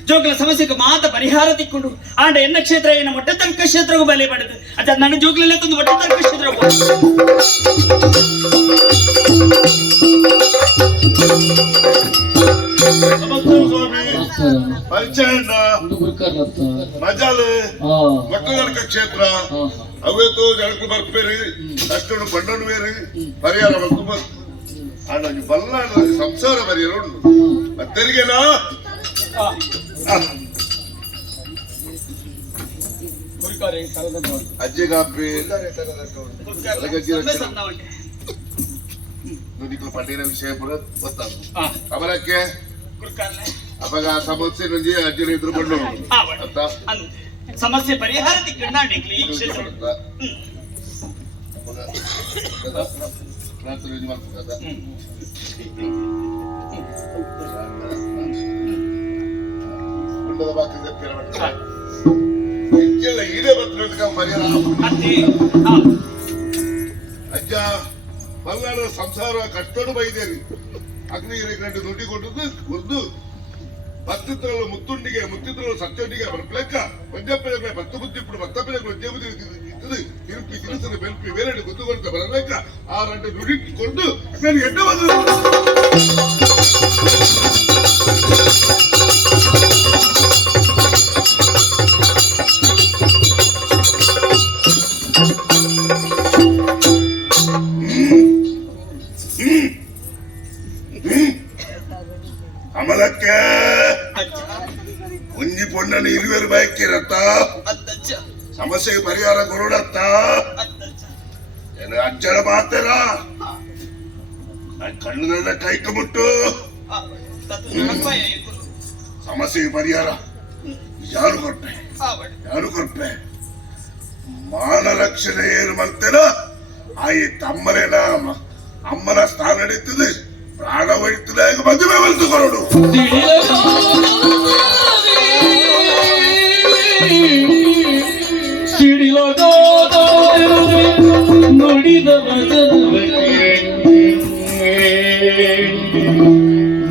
జోగుల సమస్యకు మాత పరిహాರ ದಿಕ್ಕುಂಡು ಆಂಡ ಎನ್ನ ಕ್ಷೇತ್ರ ಏನ ಮೊಟ್ಟ ತರ್ಕ ಕ್ಷೇತ್ರಗೂ ಬಲೆ ಪಡೆದು ಅದ ನನ್ನ ಜೋಗುಲೆಲ್ಲ ತಂದು ಮೊಟ್ಟ ತರ್ಕ ಕ್ಷೇತ್ರ ಪರಿಚಯ ಮಜಾಲು ಮೊಟ್ಟೆಗಡಿಕ ಕ್ಷೇತ್ರ ಅವೇತೋ ಜನಕ್ಕೆ ಬರ್ಪೇರಿ ಅಷ್ಟೊಂದು ಬಂಡನು ಬೇರೆ ಪರಿಹಾರ ಬಂದು ಆಂಡ ಬಲ್ಲ ಸಂಸಾರ ಪರಿಹಾರ ಉಂಟು ಮತ್ತೆರಿಗೆನಾ ಅಜ್ಜಿಗಾಪಿ ನುಡಿಗಳು ಪಂಡಿನ ವಿಷಯ ಗೊತ್ತಾಗ ಅವರಕ್ಕೆ ಅವಾಗ ಆ ಸಮಸ್ಯೆ ನಂಜಿ ಅಜ್ಜಿನ ಎದುರು ಬಂದು ಅಂತ ಸಮಸ್ಯೆ ಪರಿಹಾರ ದಿಕ್ಕಂಡು ಈ ಕ್ಷೇತ್ರ ಇದೇ ಬರ್ತಿರೋದಕ್ಕೆ ಪರಿಹಾರ ಅಜ್ಜ ಬಲ್ಲಾಡ ಸಂಸಾರ ಕಟ್ಟೋಡು ಬೈದೇರಿ ಅಗ್ನಿ ಎರಡು ನುಡಿ ಕೊಟ್ಟದ್ದು ಒಂದು ಮತ್ತಿದ್ರಲ್ಲ ಮುತ್ತುಂಡಿಗೆ ಮುತ್ತಿದ್ರಲ್ಲ ಸತ್ಯೊಂದಿಗೆ ಬರ್ಪ್ಲೆಕ್ಕ ಒಂಜಪ್ಪಲೆ ಪತ್ತು ಬುದ್ಧಿ ಇಪ್ಪಡು ಮತ್ತಪ್ಪಲೆ ಒಂದೇ ಬುದ್ಧಿ ಇರ್ತದೆ ತಿರುಪಿ ತಿರುಸಲು ಬೆಲ್ಪಿ ಬೇರೆ ಗೊತ್ತುಕೊಂತ ಬರಲೆಕ್ಕ ಆ 2 ನುಡಿ ಕೊಂಡು ನನಗೆ ಎಡ್ಡ ಬಂದು ಅಮಲಕ್ಕೆ ಒಂಜಿ ಪೊಣ್ಣನ 20 ಬಯಕಿರತ್ತ ಸಮಸ್ಯೆಗೆ ಪರಿಹಾರ ಕೊಡತ್ತ ಏನು ಅಜ್ಜನ ಮಾತೇನ ಕಣ್ಣುಗಳ ಕೈಕ ಮುಟ್ಟು ಸಮಸ್ಯೆಗೆ ಪರಿಹಾರ ಯಾರು ಕೊಟ್ಟೆ ಮಾನ ರಕ್ಷಣೆ ಏನು ಮಾಡ್ತೇನ ಆಯಿ ತಮ್ಮನೇನ ಅಮ್ಮನ ಸ್ಥಾನ ನಡೀತದೆ ಪ್ರಾಣ ಹೊಡಿತದೆ ಮದುವೆ ಬಂದು ಕೊರಡು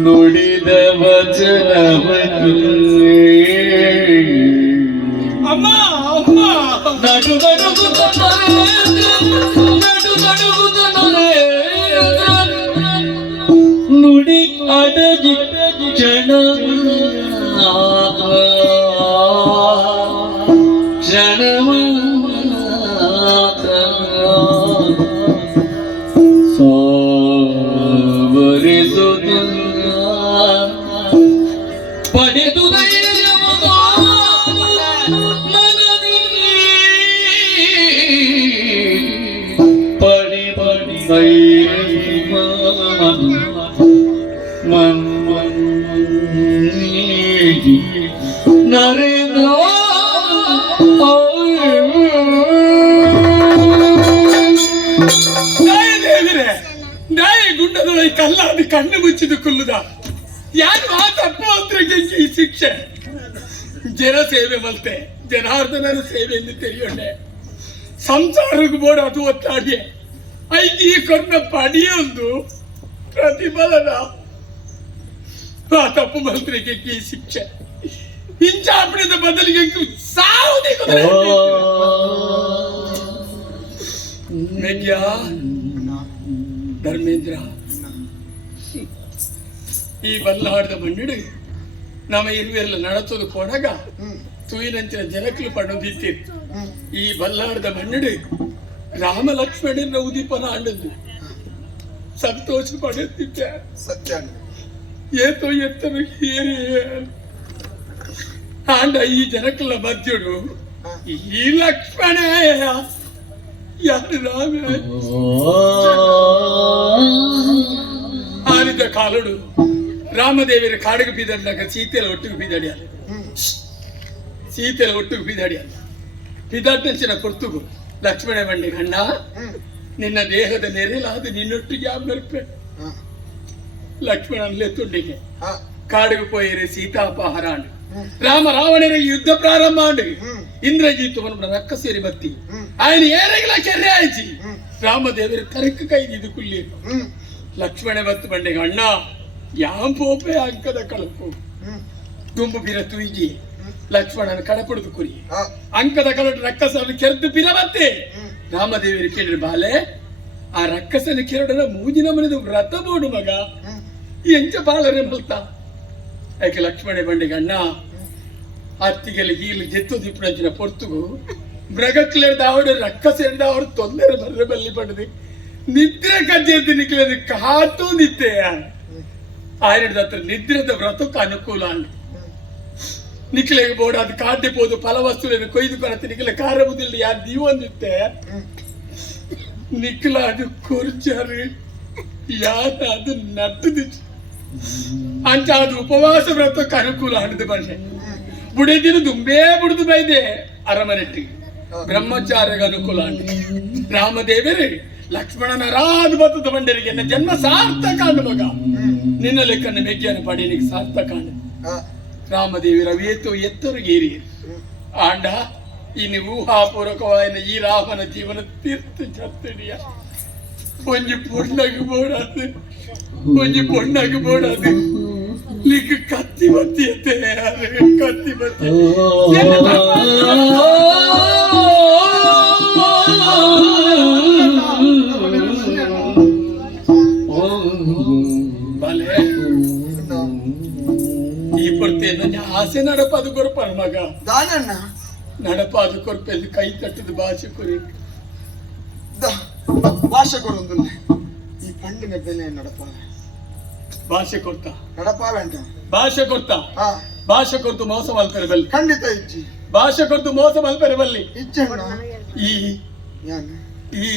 ನುಡಿದ ವಚನವನ್ನು ಅಮ್ಮ ನಡು ನುಡಿ ಅಡಗಿ ಕ್ಷಣ ಗುಂಡದೊಳಗೆ ಕಲ್ಲಾದ ಕಣ್ಣು ಮುಚ್ಚಿದ ಕುಲ್ಲುದ ಯಾರು ಆ ತಪ್ಪು ಹತ್ರಕ್ಕೆ ಈ ಶಿಕ್ಷೆ ಜನ ಸೇವೆ ಮಲ್ತೆ ಜನಾರ್ದನನ ಸೇವೆಯಲ್ಲಿ ತೆರೆಯೋಣೆ ಸಂಸಾರಕ್ಕೆ ಬೋಡ ಅದು ಒತ್ತಾಡಿಯೇ ಐದು ಕೊರ್ನ ಪಡಿಯೊಂದು ಪ್ರತಿಫಲನ ಆ ತಪ್ಪು ಮಂತ್ರಿಗೆ ಈ ಶಿಕ್ಷೆ ಹಿಂಚಾಪಣದ ಬದಲಿಗೆ ಸಾವುದೇ ಧರ್ಮೇಂದ್ರ ಈ ಬಲ್ಲಾಡದ ಮಣ್ಣಿಡು ನಮ್ಮ ಇರುವೆಲ್ಲ ನಡತೋದು ಕೊಡಗ ತೂಯಿನಂಚಿನ ಜನಕಲು ಪಡೋದಿತ್ತೀರಿ ಈ ಬಲ್ಲಾಡದ ಮಣ್ಣಿಡು ರಾಮ ಲಕ್ಷ್ಮಣನ ಉದೀಪನ ಆಂಡದ್ದು ಸಂತೋಷ ಪಡುತ್ತಿದ್ದೆ ಸತ್ಯ ಏತೋ ಎತ್ತರು ಹೀರಿ ಆಂಡ ಈ ಜನಕಲ ಮಧ್ಯಡು ಈ ಲಕ್ಷ್ಮಣ ಯಾರು ರಾಮ ಆರಿದ ಕಾಲುಡು ರಾಮದೇವಿರ ಕಾಡಿಗೆ ಬೀದಡ್ಲಾಗ ಸೀತೆಲ ಒಟ್ಟಿಗೆ ಬೀದಡಿಯಲ್ಲ ಸೀತೆಲ ಒಟ್ಟಿಗೆ ಬೀದಡಿಯಲ್ಲ ಬಿದಾಟಂಚಿನ ಕೊರ್ತುಗು ಲಕ್ಷ್ಮಣ ಬಂಡಿ ಗಂಡ ನಿನ್ನ ದೇಹದ ನೆರೆಲಾದ ನಿನ್ನೊಟ್ಟಿಗೆ ಆಮೇಲೆ ಲಕ್ಷ್ಮಣನ್ಲೇ ತುಂಡಿಗೆ ಕಾಡಿಗೆ ಪೋಯಿರೆ ಸೀತಾಪಹರಾಂಡ್ ರಾಮ ರಾವಣರ ಯುದ್ಧ ಪ್ರಾರಂಭ ಆಂಡ್ ಇಂದ್ರಜಿತ್ತು ರಕ್ಕ ಸೇರಿ ಬತ್ತಿ ఆయన ಏರೆಗಳ ಕೆರೆ ಆಯ್ಚಿ ರಾಮದೇವರ ಕರಕ್ಕೆ ಕೈದಿದ್ದು ಕುಲ್ಲಿ ಲಕ್ಷ್ಮಣ ಬತ್ತು ಬಂಡೆಗೆ ಅಣ್ಣ ಯಾಂ ಪೋಪೆ ಅಂಕದ ಕಳಪು ತುಂಬು ಬಿರ ತುಯ್ಜಿ ಲಕ್ಷ್ಮಣನ ಕಡಪುಡುದು ಕುರಿ ಅಂಕದ ಕಳಟ ರಕ್ಕಸನ್ನು ಕೆರೆದು ಬಿರ ಬತ್ತೆ ರಾಮದೇವರಿಗೆ ಕೇಳಿದ್ರೆ ಬಾಲೆ ಆ ರಕ್ಕಸನ ಕೆರಡನ ಮೂಜಿನ ಮನೆದ ವ್ರತ ಬೋಡು ಮಗ ಎಂಚ ಬಾಳರೆ ಮಲ್ತ ಯಾಕೆ ಲಕ್ಷ್ಮಣ ಬಂಡೆಗೆ ಅಣ್ಣ ಅತ್ತಿಗೆಲ್ಲ ಹೀಲು ಜೆತ್ತು ದಿಪ್ಪಣಂಚಿನ ಪೊರ್ತುಗು ಮೃಗಕ್ಲೆರ್ದ ಅವಡು ರಕ್ಕಸ ಎಡ್ದ ಅವರು ತೊಂದರೆ ಬರ್ರೆ ಬಲ್ಲಿ ಪಡೆದು ನಿದ್ರೆ ಕಜ್ಜೆದ್ದು ನಿಕ್ಲದ ಕಾಟು ನಿತ್ತೆ ಆಯ್ರಡ್ದ ಹತ್ರ ನಿದ್ರದ ವ್ರತಕ್ಕೆ ಅನುಕೂಲ ಅಂಡ್ ನಿಕ್ಲೆಗೆ ಬೋಡ ಅದು ಕಾಟೆ ಪೋದು ಫಲವಸ್ತುಗಳನ್ನು ಕೊಯ್ದು ಕೊರತೆ ನಿಕ್ಲೆ ಕಾರ ಬುದಿಲ್ಲ ಯಾರು ದೀವೊಂದಿತ್ತೆ ನಿಕ್ಲ ಅದು ಕೊರ್ಚಾರು ಯಾರ ಅದು ನಟ್ಟದು ಅಂಚ ಅದು ಉಪವಾಸ ವ್ರತಕ್ಕೆ ಅನುಕೂಲ ಹಣದ ಭಾಷೆ ಬುಡಿದಿನ ದುಂಬೇ ಬುಡಿದು ಬೈದೆ ಅರಮನೆಟ್ಟಿಗೆ ಬ್ರಹ್ಮಚಾರ್ಯಗೆ ಅನುಕೂಲ ಅಂಟ ರಾಮದೇವರೇ ಲಕ್ಷ್ಮಣನ ರಾದ ಬತ್ತದ ಬಂಡರಿಗೆ ನನ್ನ ಜನ್ಮ ಸಾರ್ಥಕ ಅಂಡ ಮಗ ನಿನ್ನ ಲೆಕ್ಕನ ಮೆಗ್ಗಿಯನ್ನು ಪಡೆಯಲಿಕ್ಕೆ ಸಾರ್ಥಕ ಅಂಡ ರಾಮದೇವಿ ರವಿಯತ್ತು ಎತ್ತರುಗೇರಿ ಆಂಡ ಇನ್ನು ಊಹಾಪೂರ್ವಕವಾದ ಈ ರಾಮನ ಜೀವನ ತೀರ್ಥ ಚತ್ತಡಿಯ ಒಂಜಿ ಪೊಣ್ಣಾಗಿ ಬೋಡಾದು ಒಂಜಿ ಪೊಣ್ಣಾಗಿ ಬೋಡಾದು ಲಿಕ್ಕ ಕತ್ತಿ ಬತ್ತಿ ಎತ್ತೆ ಕತ್ತಿ ಬತ್ತಿ ಬಲೆ ಈ ಪೊರ್ತೇನ ಆಸೆ ನಡಪಾದು ಕೊರಪಾರ ಮಗ ದಾನಣ್ಣ ನಡಪಾದು ಕೊರಪೆಲ್ಲಿ ಕೈ ತಟ್ಟದ ಭಾಷೆ ಕೊರಿ ಭಾಷೆ ಕೊಡೊಂದು ಈ ಪಂಡಿನ ಬೆಲೆ ನಡಪಾವೆ ಭಾಷೆ ಕೊಡ್ತಾ ನಡಪಾವೆಂಟ ಭಾಷೆ ಕೊಡ್ತಾ ಭಾಷೆ ಕೊಡ್ತು ಮೋಸ ಮಲ್ಪೆರೆ ಬಲ್ಲಿ ಖಂಡಿತ ಇಜ್ಜಿ ಭಾಷೆ ಕೊಡ್ತು ಮೋಸ ಮಲ್ಪೆರೆ ಬಲ್ಲಿ ಇಜ್ಜಣ್ಣ ಈ ಯಾನು ಈ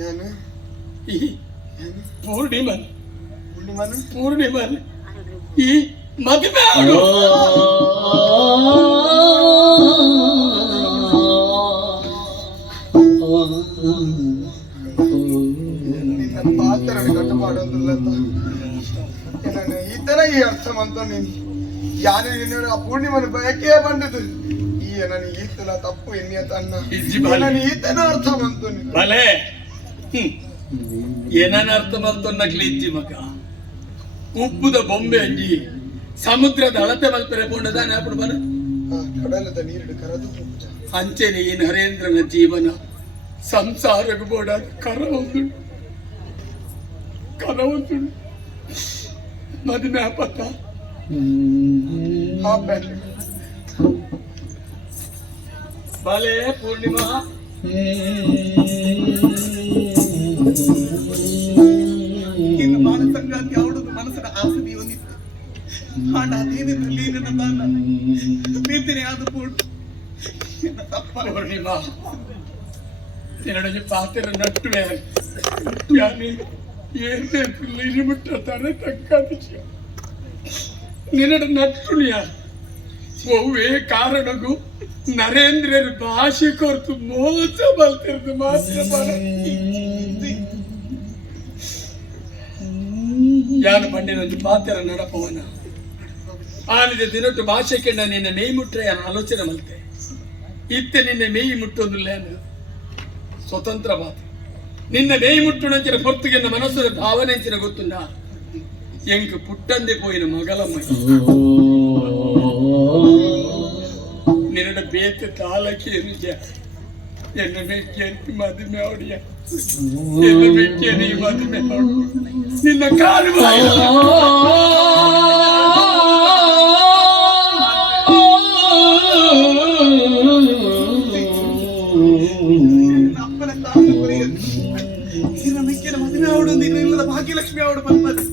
ಯಾನು ಈ ಪೂರ್ಣಿಮನ್ ಪೂರ್ಣಿಮನು ಪೂರ್ಣಿಮನ್ ಈ ಮದುವೆ ಆಡು ನಿನ್ನ ಪಾತ್ರ ಕಟ್ಟು ಮಾಡೋದಿಲ್ಲ ಈತನ ಈ ಅರ್ಥ ಮಂತ ನೀನು ಯಾನು ನಿನ್ನ ಆ ಪೂರ್ಣಿಮನ ಬಯಕೆ ಬಂದದು ಈ ನನ್ನ ಈತನ ತಪ್ಪು ಎನ್ನಿಯ ತನ್ನ ನನ್ನ ಈತನ ಅರ್ಥ ಮಂತು ಬಲೆ ಏನನ್ನ ಅರ್ಥ ಬಂತು ನಕ್ಲಿ ಇಜ್ಜಿ ಮಗ ಉಪ್ಪುದ ಬೊಂಬೆ ಅಂಜಿ ಸಮುದ್ರದ ಅಳತೆ ಮಲ್ಪೆರೆ ಪೋಂಡದ ನಾಪಡು ಬರ ಕಡಲದ ನೀರು ಕರೆದು ಅಂಚೆನೆ ಈ ನರೇಂದ್ರನ ಜೀವನ ಸಂಸಾರಕ್ಕೆ ಬೋಡ ಕರವೊಂದು ಮದುವೆ ಆಪತ್ತ ಬಾಲೆ ಪೂರ್ಣಿಮಾ ಇನ್ನು ಮಾನಸಂಗಾತಿ ಅವಳದು ಮನಸ್ಸಿನ ಆಸದಿ ಒಂದಿತ್ತು ಆಂಡ ಅದೇನಿದ್ರಲ್ಲಿ ನನ್ನ ದಾನ ಬೇತನೆ ಆದ ಪೂರ್ಣ ತಪ್ಪ ಪೂರ್ಣಿಮಾ என்னுடைய பாத்திர நட்டுவே ಏನೇ ಇರುಬಿಟ್ಟ ತಾರೆ ತಕ್ಕ ವಿಷಯ ನಿನ್ನಡ ನಟ್ಟುಳಿಯ ಒವ್ವೇ ಕಾರಣಗೂ ನರೇಂದ್ರರು ಭಾಷೆ ಕೊರ್ತು ಮೋಸ ಬಲ್ತಿರ್ದು ಮಾತ್ರ ಯಾರು ಪಂಡಿನೊಂದು ಪಾತ್ರ ನಡಪವನ ಆನಿದ ದಿನಟ್ಟು ಭಾಷೆ ಕೆಂಡ ನಿನ್ನ ಮೇಯಿ ಮುಟ್ರೆ ಯಾರು ಆಲೋಚನೆ ಮಲ್ತೆ ಇತ್ತೆ ನಿನ್ನೆ ಮೇಯಿ ಮುಟ್ಟೊಂದು ಸ್ವತಂತ್ರ ಮಾತು ನಿನ್ನ ಮೇಯಿ ಮುಟ್ಟುನಂಚಿನ ಪೊರ್ತುಗೆ ಮನಸ್ಸು ಭಾವನೆ ಅಂಚಿನ ಗೊತ್ತುಂಡ ಎಂಕ್ ಪುಟ್ಟಂದೆ ಪೋಯಿನ ಮಗಳಮ್ಮ ನಿನ್ನ ಬೇತ ತಾಲಕ್ಕೆ ನಿಜ ಎನ್ನ ಮೆಕ್ಕೆ ಮದುವೆ ಅವಡಿಯ ಎನ್ನ ಮೆಕ್ಕೆ ನೀ ಮದುವೆ ನಿನ್ನ ಕಾಲು ಮದುವೆ ಅವಡು ಇಲ್ಲದ ಭಾಗ್ಯಲಕ್ಷ್ಮಿ ಅವಡು ಬಂದದ್ದು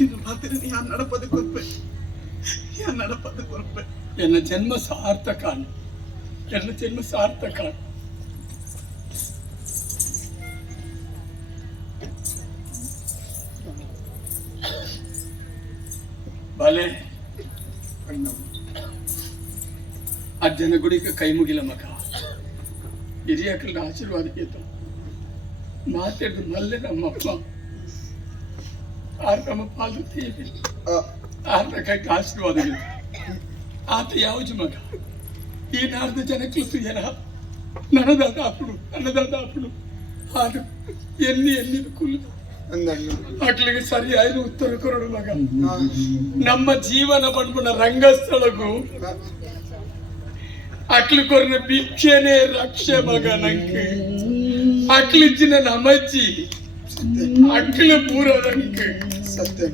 ಇದು ಮಾತ್ರ ಯಾರು ನಡಪದ ಕೊರ್ಪೆ ಯಾರು ನಡಪದ ಕೊರ್ಪೆ ಎನ್ನ ಜನ್ಮ ಸಾರ್ಥಕ ಎನ್ನ ಜನ್ಮ ಸಾರ್ಥಕ ಬಲೆ ಅಜ್ಜನ ಗುಡಿಗೆ ಕೈ ಮುಗಿಲ ಮಗ ಹಿರಿಯಕರ ಆಶೀರ್ವಾದ ಕೇತ ಮಾತಾಡಿದ ಮಲ್ಲೆ ನಮ್ಮಪ್ಪ ಆರ್ ನಮ್ಮ ಪಾಲು ತೀವಿ ಆರ್ನ ಕೈಗೆ ಆಶೀರ್ವಾದ ಆತ ಯಾವುದು ಮಗ ಈ ನಾರ್ದ ಜನಕ್ಕೆ ಜನ ನನ್ನದಾದ ಅದು ಎಲ್ಲಿ ಕುಲ್ಲು ಮಕ್ಕಳಿಗೆ ಸರಿಯಾದ ಉತ್ತರ ಕೊರಡು ಮಗ ನಮ್ಮ ಜೀವನ ಪಂಪುನ ರಂಗಸ್ಥಳಗೂ ಅಕ್ಲು ಕೊರನ ಭಿಕ್ಷೆನೇ ರಕ್ಷೆ ಮಗ ನಂಗೆ ಅಕ್ಲಿಚ್ಚಿನ ನಮಜ್ಜಿ ಅಕ್ಲು ಪೂರ ನಂಗೆ ಸತ್ಯ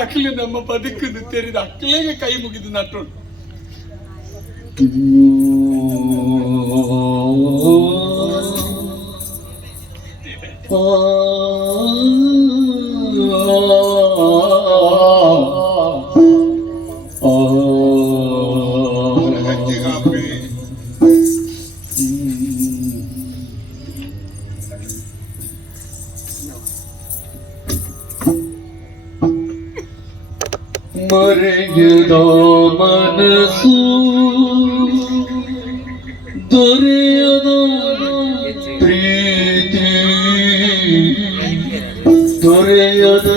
ಅಕ್ಲು ನಮ್ಮ ಬದುಕನ್ನು ತೆರೆದು ಅಕ್ಲಿಗೆ ಕೈ ಮುಗಿದು ನಟ್ಟೋಡು ಮರೆಯದ ಮನಸ್ಸು ದೊರೆಯದ ಪ್ರೀತಿ ದೊರೆಯದ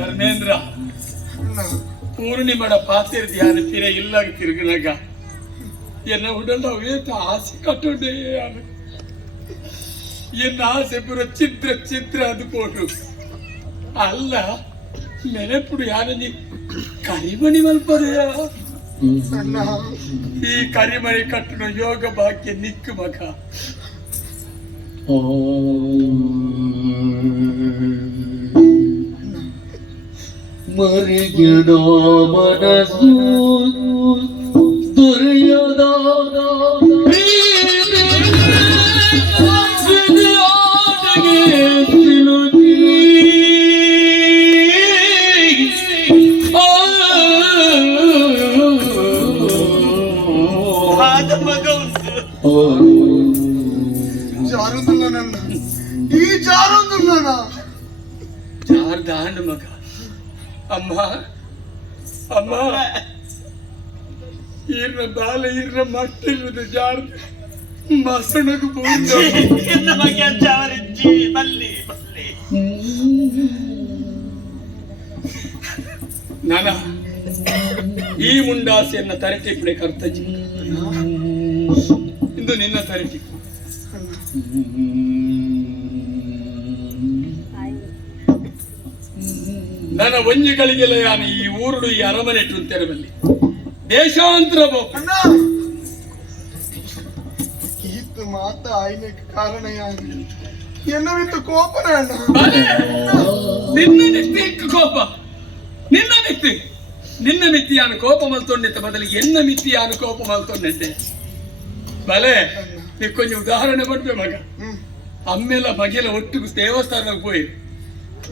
ಧರ್ಮೇಂದ್ರ ಪೂರ್ಣಿಮಡ ಪಾತ್ರ ಧ್ಯಾನ ತೀರ ಇಲ್ಲ ತಿರುಗಿನಾಗ ಎನ್ನ ಉಡಲ್ಲ ವೇತ ಆಸೆ ಕಟ್ಟೋಡೆ ಎನ್ನ ಆಸೆ ಪುರ ಚಿತ್ರ ಅದು ಪೋಟು ಅಲ್ಲ ನೆನಪುಡು ಯಾರನಿ ಕರಿಮಣಿ ಮಲ್ಪದೆಯ ಈ ಕರಿಮಣಿ ಕಟ್ಟುನ ಯೋಗ ಭಾಗ್ಯ ನಿಕ್ಕು ಮಗ ಮರೆಯದ ಮನಸ್ಸು ದೊರೆಯದ ಜಾರುಂದುಲ್ಲ ನನ್ನ ಈ ಜಾರುಂದುಲ್ಲ ಜಾರ್ದಾಂಡ ಮಗ ಅಮ್ಮ ಅಮ್ಮ ಈರ್ನ ಬಾಲ ಈರ್ನ ಮಟ್ಟಿರುವುದು ಜಾರ್ ಮಸಣಗು ನಾನ ಈ ಮುಂಡಾಸೆಯನ್ನ ತರಟಿಪ್ಪಡೆ ಕರ್ತಜಿ ಇಂದು ನಿನ್ನ ತರಟಿ ನನ್ನ ಒಂಜಿಗಳಿಗೆಲ್ಲ ಯಾನು ಈ ಊರುಡು ಈ ಅರಮನೆ ತೆರಬಲ್ಲಿ ದೇಶಾಂತರ ಈತು ಮಾತ ಆಯ್ನಕ್ಕೆ ಕಾರಣ ಯಾರು ಎನ್ನವಿತ್ತು ಕೋಪನ ನಿನ್ನ ಮಿತ್ತಿ ಕೋಪ ನಿನ್ನ ಮಿತ್ತಿಯಾನು ಕೋಪ ಮಲ್ತೊಂಡೆತ್ತ ಬದಲಿಗೆ ಎನ್ನ ಮಿತ್ತಿಯಾನು ಕೋಪ ಮಲ್ತೊಂಡೆತ್ತೆ ಬಲೆ ನೀ ಕೊಂಚ ಉದಾಹರಣೆ ಮಾಡ್ಬೇ ಮಗ. ಅಮ್ಮೆಲ್ಲ ಮಗೆಲ್ಲ ಒಟ್ಟಿಗೂ ದೇವಸ್ಥಾನಕ್ಕೆ ಪೋಯಿ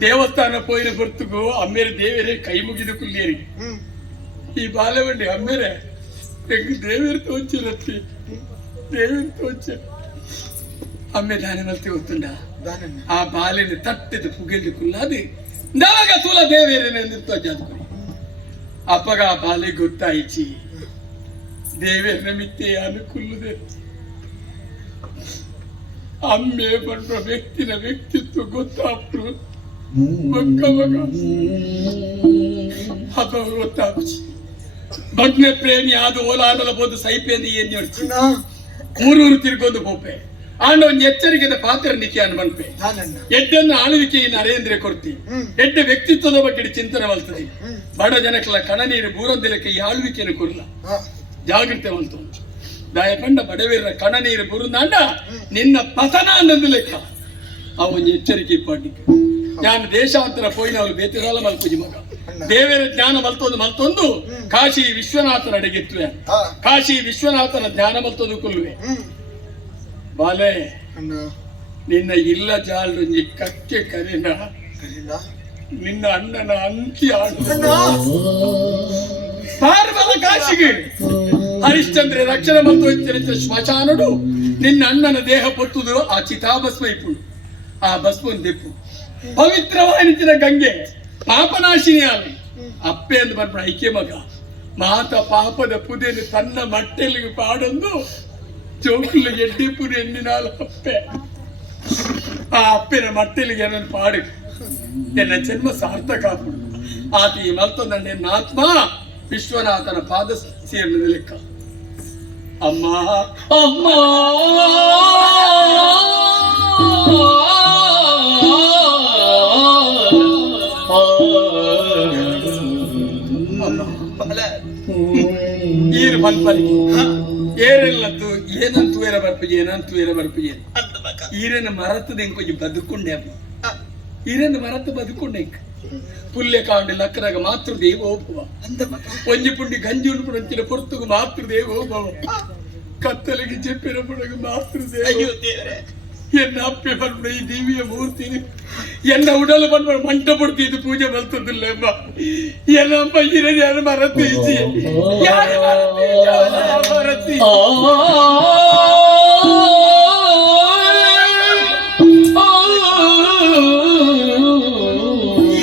ದೇವಸ್ಥಾನ ಪೋಯಿನ ಹೊರತುಗು ಅಮ್ಮೇರೆ ದೇವರೇ ಕೈ ಮುಗಿದು ಕುಲ್ಲಿಯರಿ ಈ ಬಾಲೆವಂಡಿ ಅಮ್ಮೇರೆ ದೇವರು ತೋಚಿರತ್ತಿ ದೇವರು ತೋಚ ಅಮ್ಮೆ ದಾನೆ ಮಲ್ತಿ ಗೊತ್ತುಂಡ ಆ ಬಾಲೆನ ತಟ್ಟದ ಪುಗೆಲ್ದು ಕುಲ್ಲಾದೆ ನಾಗ ತುಲ ದೇವೇರೇನೆ ತೋಜಾದ ಅಪ್ಪಗ ಆ ಬಾಲೆ ಗೊತ್ತಾಯಿಚಿ ದೇವೇರನ ಮಿತ್ತೆ ಅನುಕುಲ್ಲುದೆ ಅಮ್ಮೆ ಬಂದ ವ್ಯಕ್ತಿನ ವ್ಯಕ್ತಿತ್ವ ಗೊತ್ತಾಗ್ತು ಮಕ್ಕ ಮಗ ಅಪ್ಪ ಗೊತ್ತಾಗ್ಚಿ ಬಗ್ನೆ ಪ್ರೇಮಿ ಅದು ಓಲಾಡಲ ಬೋದು ಸೈಪೇಂದು ಏನ್ ಯೋಡ್ಚಿ ಊರೂರು ತಿರ್ಗೊಂದು ಪೋಪೆ ಆಂಡ ಒಂದು ಎಚ್ಚರಿಕೆದ ಪಾತ್ರ ನಿಕ್ಕೆ ಅನ್ಬನ್ಪೆ ಎಡ್ಡನ್ನು ಆಳ್ವಿಕೆ ನರೇಂದ್ರ ಕೊಡ್ತಿ ಎಡ್ಡ ವ್ಯಕ್ತಿತ್ವದ ಬಗ್ಗೆ ಚಿಂತನೆ ಮಲ್ತದೆ ಬಡ ಜನಕ್ಕೆಲ್ಲ ಕಣ ನೀರು ಬೂರಂದಿಲಕ್ಕೆ ಈ ಆಳ್ವಿಕೆಯನ್ನು ಕೊಡಲ ಜಾಗ್ರತೆ ಮಲ್ತು ದಯಪಂಡ ಬಡವೀರ ಕಣ ನೀರು ಬುರುಂದಾಂಡ ನಿನ್ನ ಪತನ ಅನ್ನೊಂದು ಲೆಕ್ಕ ಅವನ್ ಎಚ್ಚರಿಕೆ ಪಾಟಿಗೆ ನಾನು ದೇಶಾಂತರ ಪೋಯಿನವರು ಬೇತಿರಲ್ಲ ಮಲ್ಪುಜಿ ಮಗ ದೇವರ ಜ್ಞಾನ ಮಲ್ತೊಂದು ಕಾಶಿ ವಿಶ್ವನಾಥನ ಅಡೆಗೆತ್ತುವೆ ಕಾಶಿ ವಿಶ್ವನಾಥನ ಜ್ಞಾನ ಮಲ್ತೊಂದು ಕೊಲ್ಲುವೆ ಬಾಲೆ ನಿನ್ನ ಇಲ್ಲ ಜಾಲ್ರಂಜಿ ಕಕ್ಕೆ ಕರಿನ ನಿನ್ನ ಅಣ್ಣನ ಅಂಕಿ ಆಡು ಪಾರ್ವಲ ಕಾಶಿಗೆ ಹರಿಶ್ಚಂದ್ರ ರಕ್ಷಣೆ ಮತ್ತು ಶ್ಮಶಾನಡು ನಿನ್ನ ಅಣ್ಣನ ದೇಹ ಪೊತ್ತುದು ಆ ಚಿತಾಭಸ್ಮ ಇಪ್ಪುಡು ಆ ಭಸ್ಮನ್ ದೆಪ್ಪು ಪವಿತ್ರವಾದ ಗಂಗೆ ಪಾಪನಾಶಿನಿ ಆಗಿ ಅಪ್ಪೆ ಎಂದು ಬರ್ಬೇಡ ಐಕ್ಯ ಮಗ ಮಾತ ಪಾಪದ ಪುದೆಯನ್ನು ತನ್ನ ಮಟ್ಟೆಲ್ಲಿಗೆ ಪಾಡೊಂದು ಚೌಕಲು ಎಡ್ಡಿ ಪುರಿ ಎಣ್ಣಿನಾಲ ಅಪ್ಪೆ ಆ ಅಪ್ಪೆನ ಮಟ್ಟೆಲಿಗೆ ಏನನ್ನು ಪಾಡು ಎನ್ನ ಜನ್ಮ ಸಾರ್ಥಕ ಆಪುಡು ಆತ ಈ ಮಲ್ತೊಂದ ನನ್ನ ಆತ್ಮ ವಿಶ್ವನಾಥನ ಪಾದ ಸೇರಿದ ಲೆಕ್ಕ ಅಮ್ಮ ಅಮ್ಮ ಈರು ಮಲ್ಪಲಿಗೆ ಏರೆಲ್ಲತ್ತು ಏನಂತೂ ಏರ ಬರ್ಪಜಿ ಏನಂತೂ ಏರ ಬರ್ಪಜಿ ಈರನ್ನ ಮರತದ ಕೊಂಚ ಬದುಕೊಂಡೆ ಅಮ್ಮ ಈರನ್ನ ಮರತು ಬದುಕೊಂಡೆ ಪುಲ್ಯ ಕಾಂಡೆ ಲಕ್ಕರಾಗ ಮಾತೃ ದೇವೋಭವ ಒಂಜಿ ಪುಂಡಿ ಗಂಜಿ ಉಂಟು ಪೊರ್ತುಗು ಮಾತೃ ದೇವೋಭವ ಕತ್ತಲಿಗೆ ಚೆಪ್ಪಿನ ಪುಡಗ ಮಾತೃ ದೇವ ಎನ್ನ ಅಪ್ಪೆ ಬಂದ್ಬಿಡ ಈ ದಿವ್ಯ ಮೂರ್ತಿ ಎನ್ನ ಉಡಲು ಬಂದ್ಬಿಡ ಮಂಟ ಪಡ್ತಿ ಇದು ಪೂಜೆ ಬರ್ತದಿಲ್ಲ ಎಂಬ ಏನಪ್ಪ ಹಿರಿಯ ಯಾರು ಮರತಿ ಮರತಿ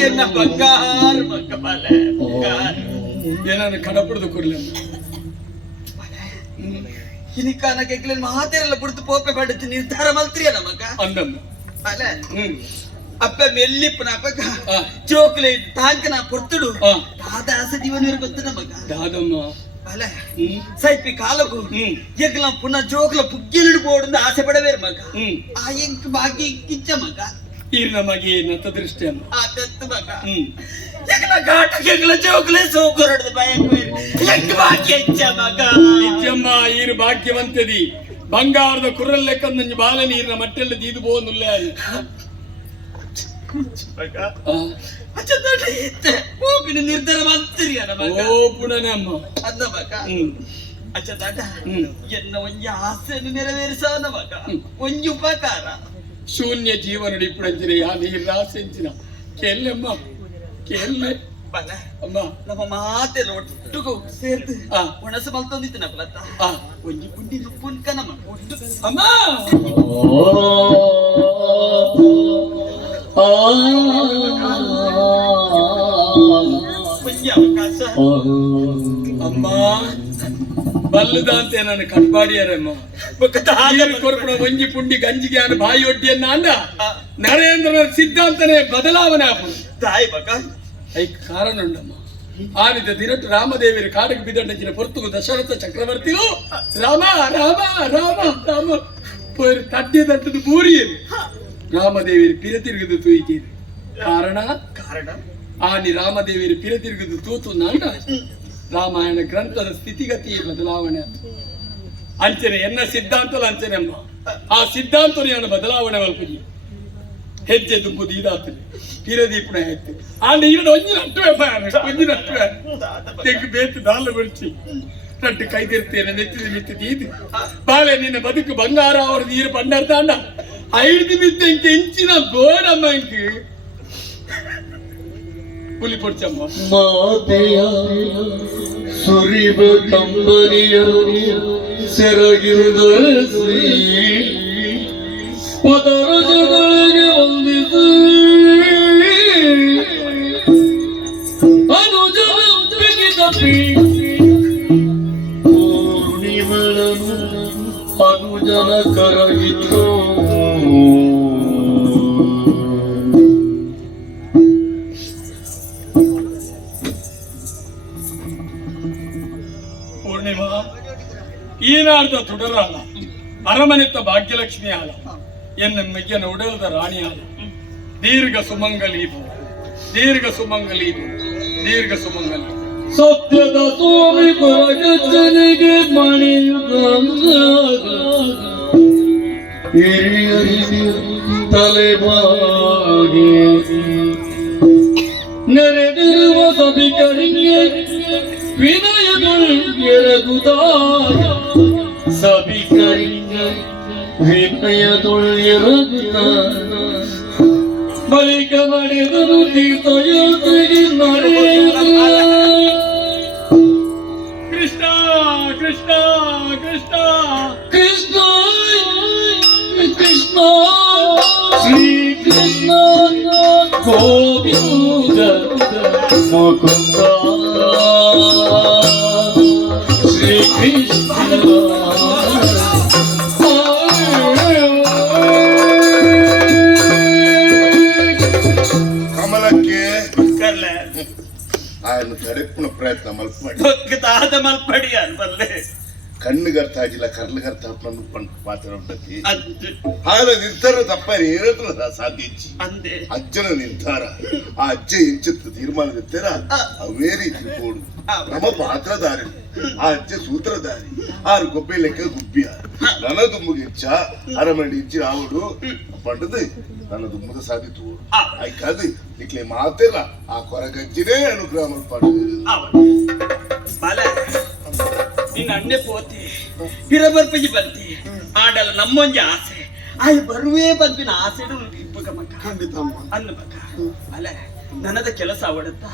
ಎನ್ನ ಬಂಗಾರ ಮಕ್ಕ ಬಾಲೆ ಏನಾದ್ರು ಕಡಪಡ್ದು ಕೊಡ್ಲಿ ಹಿನಿಕಾನ ಕೆಕ್ಲೇನ್ ಮಾತೇನೆಲ್ಲ ಬಿಡ್ತು ಪೋಪೆ ಪಡುತ್ತೆ ನಿರ್ಧಾರ ಮಲ್ತ್ರಿಯಲ್ಲ ಮಗ ಅಂದಮ್ಮ ಅಲ್ಲ ಅಪ್ಪ ಮೆಲ್ಲಿಪ್ಪನ ಅಪ್ಪಗ ಚೋಕ್ಲೇಟ್ ತಾಂಕನ ಕೊಡ್ತಡು ದಾದ ಆಸೆ ಜೀವನ ಗೊತ್ತದ ಮಗ ದಾದಮ್ಮ ಅಲ್ಲ ಸೈಪಿ ಕಾಲಕು ಎಗ್ಲ ಪುನಃ ಜೋಕ್ಲ ಪುಗ್ಗಿಲಿಡ್ಬೋಡು ಆಸೆ ಪಡವೇರು ಮಗ ಆ ಎಂಕ್ ಭಾಗ್ಯ ಕಿಚ್ಚ ಮಗ ಈರ್ನ ಮಗೆ ನತ್ತ ದೃಷ್ಟಿ ಅಮ್ಮ ಆದತ್ತು ಮಗ ಎಗ್ಲ ಘಾಟ ಎಗ್ಲ ಜೋಕ್ಲೆ ಸೋಕರಡದ ಭಯಂಕರ ಎಂಕ್ ಭಾಗ್ಯ ಇಚ್ಚ ಮಗ ಇಚ್ಚಮ್ಮ ಈರು ಭಾಗ್ಯವಂತದಿ ಬಂಗಾರದ ಕುರ್ರಲ್ ಲೆಕ್ಕಂದು ಬಾಲ ನೀರಿನ ಮಟ್ಟೆಲ್ಲ ದೀದು ಬೋನುಲ್ಲ ಮಗ ಓಪಿನ ನಿರ್ಧಾರ ಮಾಡ್ತೀರಿಯಲ್ಲ ಮಗ ಓ ಪುಣನೆ ಅಮ್ಮ ಅಂದ ಮಗ ಅಚ್ಚದಾಟ ಎನ್ನ ಒಂಜಿ ಆಸೆಯನ್ನು ನೆರವೇರಿಸೋನ ಮಗ ಒಂಜಿ ಉಪಕಾರ ಶೂನ್ಯ ಜೀವನ ಇಪ್ಪಡಂಚಿನ ಯಾನಿಲ್ಲ ಆಸೆಂಚಿನ ಕೇಳಮ್ಮ ಕೇಳಲೆ ಅಮ್ಮ ನಮ್ಮ ಮಾತೆಲ್ಲ ಒಟ್ಟಿಗೂ ಸೇರ್ದು ಒಣಸು ಮಲ್ತೊಂದಿತ್ತು ನಪ್ಪಲತ್ತ ಒಂಜಿ ಪುಂಡಿ ನುಪ್ಪುನ್ಕ ನಮ್ಮ ಒಟ್ಟು ಅಮ್ಮ ಅಮ್ಮ ಬಲ್ಲದ ಅಂತ ನನ್ನ ಕಟ್ಪಾಡಿಯಾರಮ್ಮ ಕೊರ್ಪಣ ಒಂಜಿ ಪುಂಡಿ ಗಂಜಿಗೆ ಅನ್ನ ಬಾಯಿ ಒಡ್ಡಿಯನ್ನ ಅಂದ ನರೇಂದ್ರನ ಸಿದ್ಧಾಂತನೇ ಬದಲಾವಣೆ ಆಪು ತಾಯಿ ಬಕ ಐಕ್ ಕಾರಣ ಉಂಡಮ್ಮ ಆನಿದ ದಿನಟ್ಟು ರಾಮದೇವಿಯ ಕಾಡಿಗೆ ಬಿದ್ದಂಚಿನ ಪೊರ್ತುಗು ದಶರಥ ಚಕ್ರವರ್ತಿಯು ರಾಮ ರಾಮ ರಾಮ ರಾಮ ತಡ್ಡಿ ತಟ್ಟದು ಬೂರಿಯಲ್ಲಿ ರಾಮದೇವಿಯ ಪಿರ ತಿರುಗಿದು ತೂಯಿಕೆ ಕಾರಣ ಕಾರಣ ಆನಿ ರಾಮದೇವಿಯ ಪಿರ ತಿರುಗಿದು ತೂತು ನಾಟ ರಾಮಾಯಣ ಗ್ರಂಥದ ಸ್ಥಿತಿಗತಿಯ ಬದಲಾವಣೆ ಅಂಚನೆ ಎನ್ನ ಸಿದ್ಧಾಂತಲ ಅಂಚನೆ ಅಮ್ಮ ಆ ಸಿದ್ಧಾಂತ ಬದಲಾವಣೆ ಮಲ್ಪುಜಿ ಹೆಜ್ಜೆ ದುಂಬುದು ಇದಾಗ್ತದೆ ಪಿರದೀಪಣ ಆಯ್ತು ಆಂಡ ಈರಡ ಒಂಜಿನ ಅಟ್ಟುವೆ ಒಂಜಿನ ಅಟ್ಟುವೆ ತೆಗ್ಗು ಬೇತು ದಾಲ ಬಿಡ್ಸಿ ರಟ್ಟು ಕೈದಿರ್ತೇನೆ ನೆತ್ತಿದ ಮಿತ್ತಿದೀದು ಬಾಳೆ ನಿನ್ನ ಬದುಕು ಬಂಗಾರ ಅವ್ರ ನೀರು ಬಂಡಾರ ತಾಂಡ ಐದು ಮಿತ್ತೆ ಕೆಂಚಿನ ಗೋಡಮ್ಮಂಗೆ ಪುಲಿ ಪೊಡ್ಚಮ್ಮ ಮಾತೆಯ ಸುರಿವ ಕಂಬನಿಯ ಸೆರಗಿರುದ ಶ್ರೀ ಪದರ ಜಗಳಿಗೆ ವಂದಿಸಿ ಅನುಜನ ಬಿಗಿದಪಿ ಪೂರ್ಣಿಮಳನು ಅನುಜನ ಕರಗಿತು ಪೂರ್ಣಿಮಾ ಈನಾರ್ದ ತುಡರಾಲ ಅರಮನೆತ್ತ ಭಾಗ್ಯಲಕ್ಷ್ಮಿ ಆಲ ಎನ್ನ ಮೆಯ್ಯನ ಉಡಲದ ರಾಣಿ ಆಲ ದೀರ್ಘ ಸುಮಂಗಲಿ ದೀರ್ಘ ಸುಮಂಗಲಿ ದೀರ್ಘ ಸುಮಂಗಲಿ ಸತ್ಯದ ಸ್ವಾಮಿ ಕೊರಗಚ್ಚನಿಗೆ ಮಣಿಯುಗ ಹಿರಿಯರಿಗೆ ತಲೆಬಾಗಿ ನೆರೆದಿರುವ ಸಭಿಕರಿಗೆ ವಿನಯಗಳು ಎರಗುತ್ತಾಯ ಸಭಿಕರಿಗೆ ವಿನಯದೊಳು ಎರಗುತ್ತಾಯ ಬಳಿಕ ನಡೆದರು ತೀರ್ಥಯಾತ್ರೆಗೆ ನಡೆಯುತ್ತ ಕೃಷ್ಣ ಕೃಷ್ಣ ಕೃಷ್ಣ ಕೃಷ್ಣ ಕೃಷ್ಣ ಶ್ರೀ ಕೃಷ್ಣ ಗೋವಿಂದ ಮುಕುಂದ ಶ್ರೀ ಕೃಷ್ಣ ಕಮಲಕ್ಕೆ ಕರ್ಲೆ ఆయన తడెప్పున ప్రయత్నం మల్పడి ದೊಗ್ಗದಾದ ಮಲ್ಪಡಿ ಅನ್ಬಲ್ಲೆ ಕಣ್ಣಿಗೆ ಅರ್ಥ ಆಗಿಲ್ಲ ಕರ್ಲಿಗೆ ಅರ್ಥ ಆತ್ಮ ಪಾತ್ರ ಉಂಟತಿ ಅಂತೆ ఆయన ನಿರ್ಧಾರ ತಪ್ಪಾರಿ ಏರತ್ರ ಸಾಧಿಸಿ ಅಂದೆ ಅಜ್ಜನ ನಿರ್ಧಾರ ಆ ಅಜ್ಜ ಎಂಚಿತ್ತು ತೀರ್ಮಾನದಿತ್ತಾರ ಅವೇ ರೀತಿ ಕೋಡು ನಮ್ಮ ಪಾತ್ರಧಾರಿ ಆ ಅಜ್ಜ ಸೂತ್ರಧಾರಿ ಆರು ಗೊಬ್ಬೆ ಲೆಕ್ಕ ಗುಬ್ಬಿಯ ನನ್ನ ದುಂಬುಗಿಂಚ ಅರಮನೆ ಇಚ್ಚಿ ಆವಡು ಪಂಡದು ನನ್ನ ದುಂಬದ ಸಾಧಿತು ಆಯ್ಕಾದು ಇಕ್ಲೆ ಮಾತಿಲ್ಲ ಆ ಕೊರಗಜ್ಜಿನೇ ಅನುಗ್ರಹ ಮಲ್ಪಡು ಬಾಲ ನೀನ್ ಅಣ್ಣೆ ಪೋತಿ ಹಿರಬರ್ಪಜಿ ಬಂತಿ ಆಡಲ್ಲ ನಮ್ಮೊಂಜಿ ಆಸೆ ಆಯ್ ಬರುವೇ ಬಂದಿನ ಆಸೆ ಇಪ್ಪಗ ಮಕ್ಕ ಖಂಡಿತ ಅನ್ನ ಮಕ್ಕ ಅಲ್ಲ ನನದ ಕೆಲಸ ಅವಡತ್ತ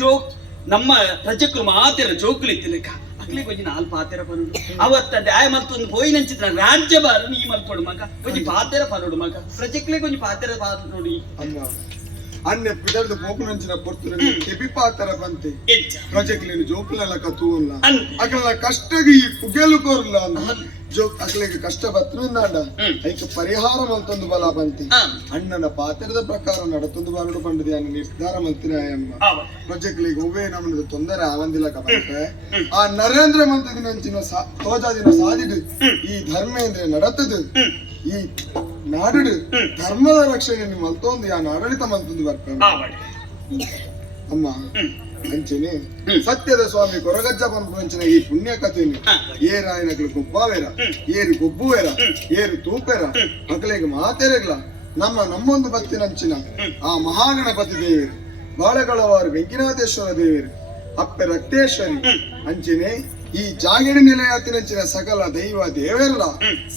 ಜೋಕ್ ನಮ್ಮ ಪ್ರಜೆಕ್ರು ಮಾತಿರ ಜೋಕುಲು ಇತ್ತಿನಕ ಅಕ್ಲಿ ಕೊಂಚ ನಾಲ್ ಪಾತೆರ ಪನುಡು ಅವತ್ತ ಡ್ಯಾಯ ಮತ್ತೊಂದು ಹೋಯಿನಂಚಿತ್ರ ರಾಜ್ಯ ಬಾರ ನೀ ಮಲ್ಪಡು ಮಗ ಕೊಂಚ ಪಾತೆರ ಪನುಡು ಮಗ ಪ್ರಜೆಕ್ಲೆ ಕೊಂಚ ಪಾತೆರ ನೋಡಿ ಅಮ್ಮ ಅನ್ಯ ಪಿದರ್ದು ಪೋಕುನಂಚಿನ ಪೊರ್ತುನಲ್ಲಿ ಕೆಪಿಪಾತರ ಬಂತೆ ಪ್ರಜೆಕ್ಲೇನು ಜೋಕುಲೆಲ್ಲ ಕತ್ತೂಲ್ಲ ಅಕಲ ಕಷ್ಟಗೆ ಈ ಪುಗೆಲು ಕೋರ್ಲ ಜೋಕ್ ಅಕ್ಲೆಗೆ ಕಷ್ಟ ಬತ್ರುಂದಾಂಡ ಐಕ ಪರಿಹಾರ ಮಲ್ತೊಂದು ಬಲ ಬಂತಿ ಅಣ್ಣನ ಪಾತ್ರದ ಪ್ರಕಾರ ನಡತೊಂದು ಬಾರುಡು ಬಂಡದೆ ಅನ್ನ ನಿರ್ಧಾರ ಮಲ್ತಿನ ಅಮ್ಮ ಪ್ರಜೆಕ್ಲಿಗೆ ಒವ್ವೇ ನಮ್ಮದು ತೊಂದರೆ ಆವಂದಿಲ್ಲ ಕಬಂತೆ ಆ ನರೇಂದ್ರ ಮಂತ್ರದಿನಂಚಿನ ತೋಜಾದಿನ ಸಾದಿಡು ಈ ಧರ್ಮೇಂದ್ರ ನಡತದು ಈ ನಾಡುಡು ಧರ್ಮದ ರಕ್ಷಣೆ ಮಲ್ತೊಂದು ಆ ಆಡಳಿತ ಮಲ್ತೊಂದು ಬರ್ತಾನೆ ಅಮ್ಮ ಅಂಚನೆ ಸತ್ಯದ ಸ್ವಾಮಿ ಕೊರಗಜ್ಜ ಪಂಪಂಚಿನ ಈ ಪುಣ್ಯ ಕಥೆಯನ್ನು ಏರಾಯನಗಳು ಕೊಬ್ಬಾವೇರ ಏರು ಕೊಬ್ಬುವೇರ ಏರು ತೂಪೇರ ಮಕ್ಕಳಿಗೆ ಮಾತೆರೆಗ್ಲ ನಮ್ಮೊಂದು ಭಕ್ತಿನಂಚಿನ ಆ ಮಹಾಗಣಪತಿ ದೇವರು ಬಾಳೆಗಳವಾರು ವೆಂಕಿನಾಥೇಶ್ವರ ದೇವರು ಅಪ್ಪೆ ರಕ್ತೇಶ್ವರಿ ಅಂಚನೆ ಈ ಜಾಗಿಡಿ ನಿಲಯತಿನಂಚಿನ ಸಕಲ ದೈವ ದೇವೆಲ್ಲ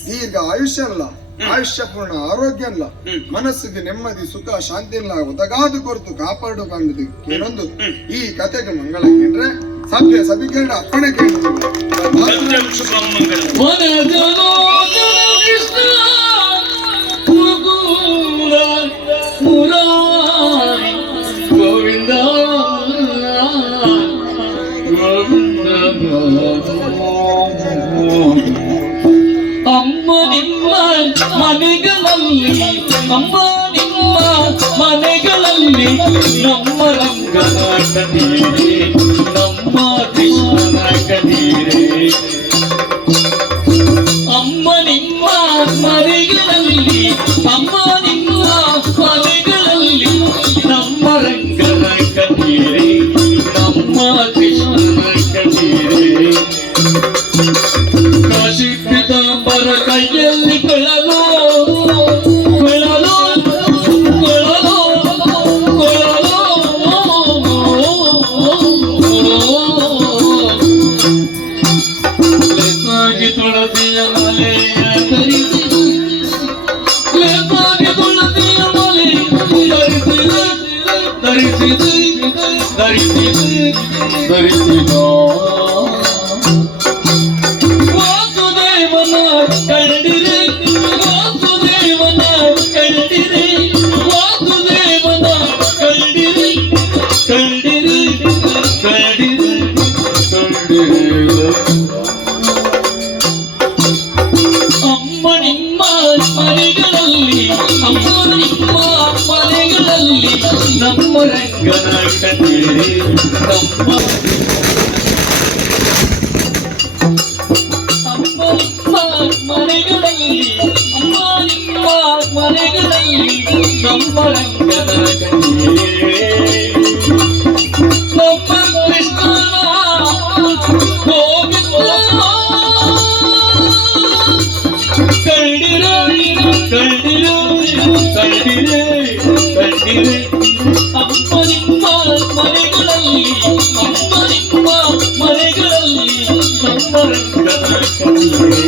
ದೀರ್ಘ ಆಯುಷ್ಯಲ್ಲ ಆಯುಷ್ಯಪೂರ್ಣ ಆರೋಗ್ಯಲ್ಲ ಮನಸ್ಸಿಗೆ ನೆಮ್ಮದಿ ಸುಖ ಶಾಂತಿ ಇಲ್ಲ ಒದಗಾದು ಕೊರತು ಕಾಪಾಡು ಕಂಡದು ಏನೊಂದು ಈ ಕತೆಗೆ ಮಂಗಳ ಕೇಂದ್ರೆ ಸಭ್ಯ ಸಭಿಕರಣ ಅಪ್ಪಣೆ ಕೇಳಿದ್ರು ಗೋವಿಂದ ಅಮ್ಮ ನಿಮ್ಮ ಮನೆಗಳಲ್ಲಿ ಅಮ್ಮ ನಿಮ್ಮ ಮನೆಗಳಲ್ಲಿ ನಮ್ಮ ರಂಗನ ಕದೀರೆ ನಮ್ಮ ಕೃಷ್ಣನ ಕದೀರೆ ಅಮ್ಮ ನಿಮ್ಮ ಮನೆಗಳಲ್ಲಿ ಅಮ್ಮ ನಿಮ್ಮ ಮನೆಗಳಲ್ಲಿ ನಮ್ಮ ರಂಗನ ಕದೀರೆ ನಮ್ಮ ಕೃಷ್ಣನ ಕದೀರೆ ಕಾಶಿ ಪೀತಾಂಬರ ಕೈಯಲ್ಲಿ ಕೊಳಲು ಕೊಳಲು ಕೊಳಲು ಕೊಳಲು ಧರಿಸಿದ ವಾಸುದೇವನ ಕಂಡಿರೆ ವಾಸುದೇವನ ಕಂಡಿರೆ ವಾಸುದೇವನ ಕಂಡಿರೆ ಕಂಡಿರೆ ಕಂಡಿರೆ ಕಂಡಿರೆ ಅಮ್ಮ ನಿಮ್ಮ ಮನೆಗಳಲ್ಲಿ ಅಮ್ಮ ನಿಮ್ಮ ಮನೆಗಳಲ್ಲಿ ನಮ್ಮ ರಂಗನ ಕಂಡಿರೆ ನಮ್ಮ ಅಮ್ಮ ನಿಮ್ಮ ಮನೆಗಳಲ್ಲಿ ಅಮ್ಮ ನಿಮ್ಮ ಮನೆಗಳಲ್ಲಿ ನಮ್ಮ ರಂಗನ ಕಂಡಿರೆ ನಮ್ಮ ಕೃಷ್ಣನ ಗೋವಿಂದ ಕಂಡಿರೆ ಕಂಡಿರೆ ಕಂಡಿರೆ ಕಂಡಿರೆ ಅಮ್ಮ ನಿಮ್ಮ ಮನೆಗಳಲ್ಲಿ ಅಮ್ಮ ನಿಮ್ಮ ಮನೆಗಳಲ್ಲಿ ನಮ್ಮ ರಂಗನ ಕಂಡಿರೆ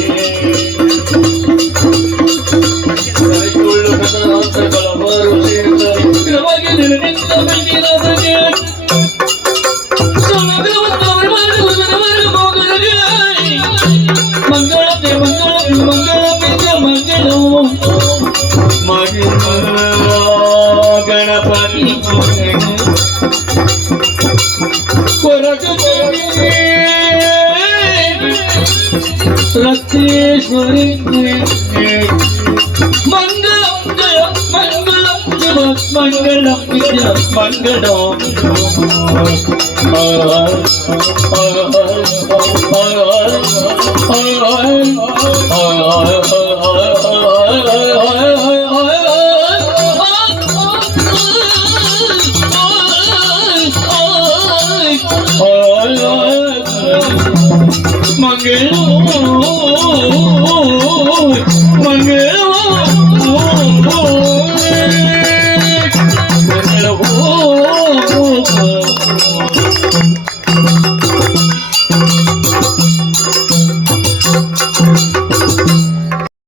ಹಲವಾರು ಸೇರ್ತಾರೆ ಸ್ಥಿರವಾಗಿ ನಿಲನಿಂದ ಬೆಂಗಿರದಗೆ ಮಂಗಳತೆ ಮಂಗಳತೆ ಮಂಗಳತೆ ಮಂಗಳು ಮಗಳ ಗಣಪತಿ ಕೊರಗ ರಕ್ತೇಶ್ವರಿ ಮಂಗಳಂ ಜಯ ಮಂಗಳಂ ಜಯ ಮಂಗಳಂ ವಿದ್ಯ ಮಂಗಳಂ ಮಂಗಳಂ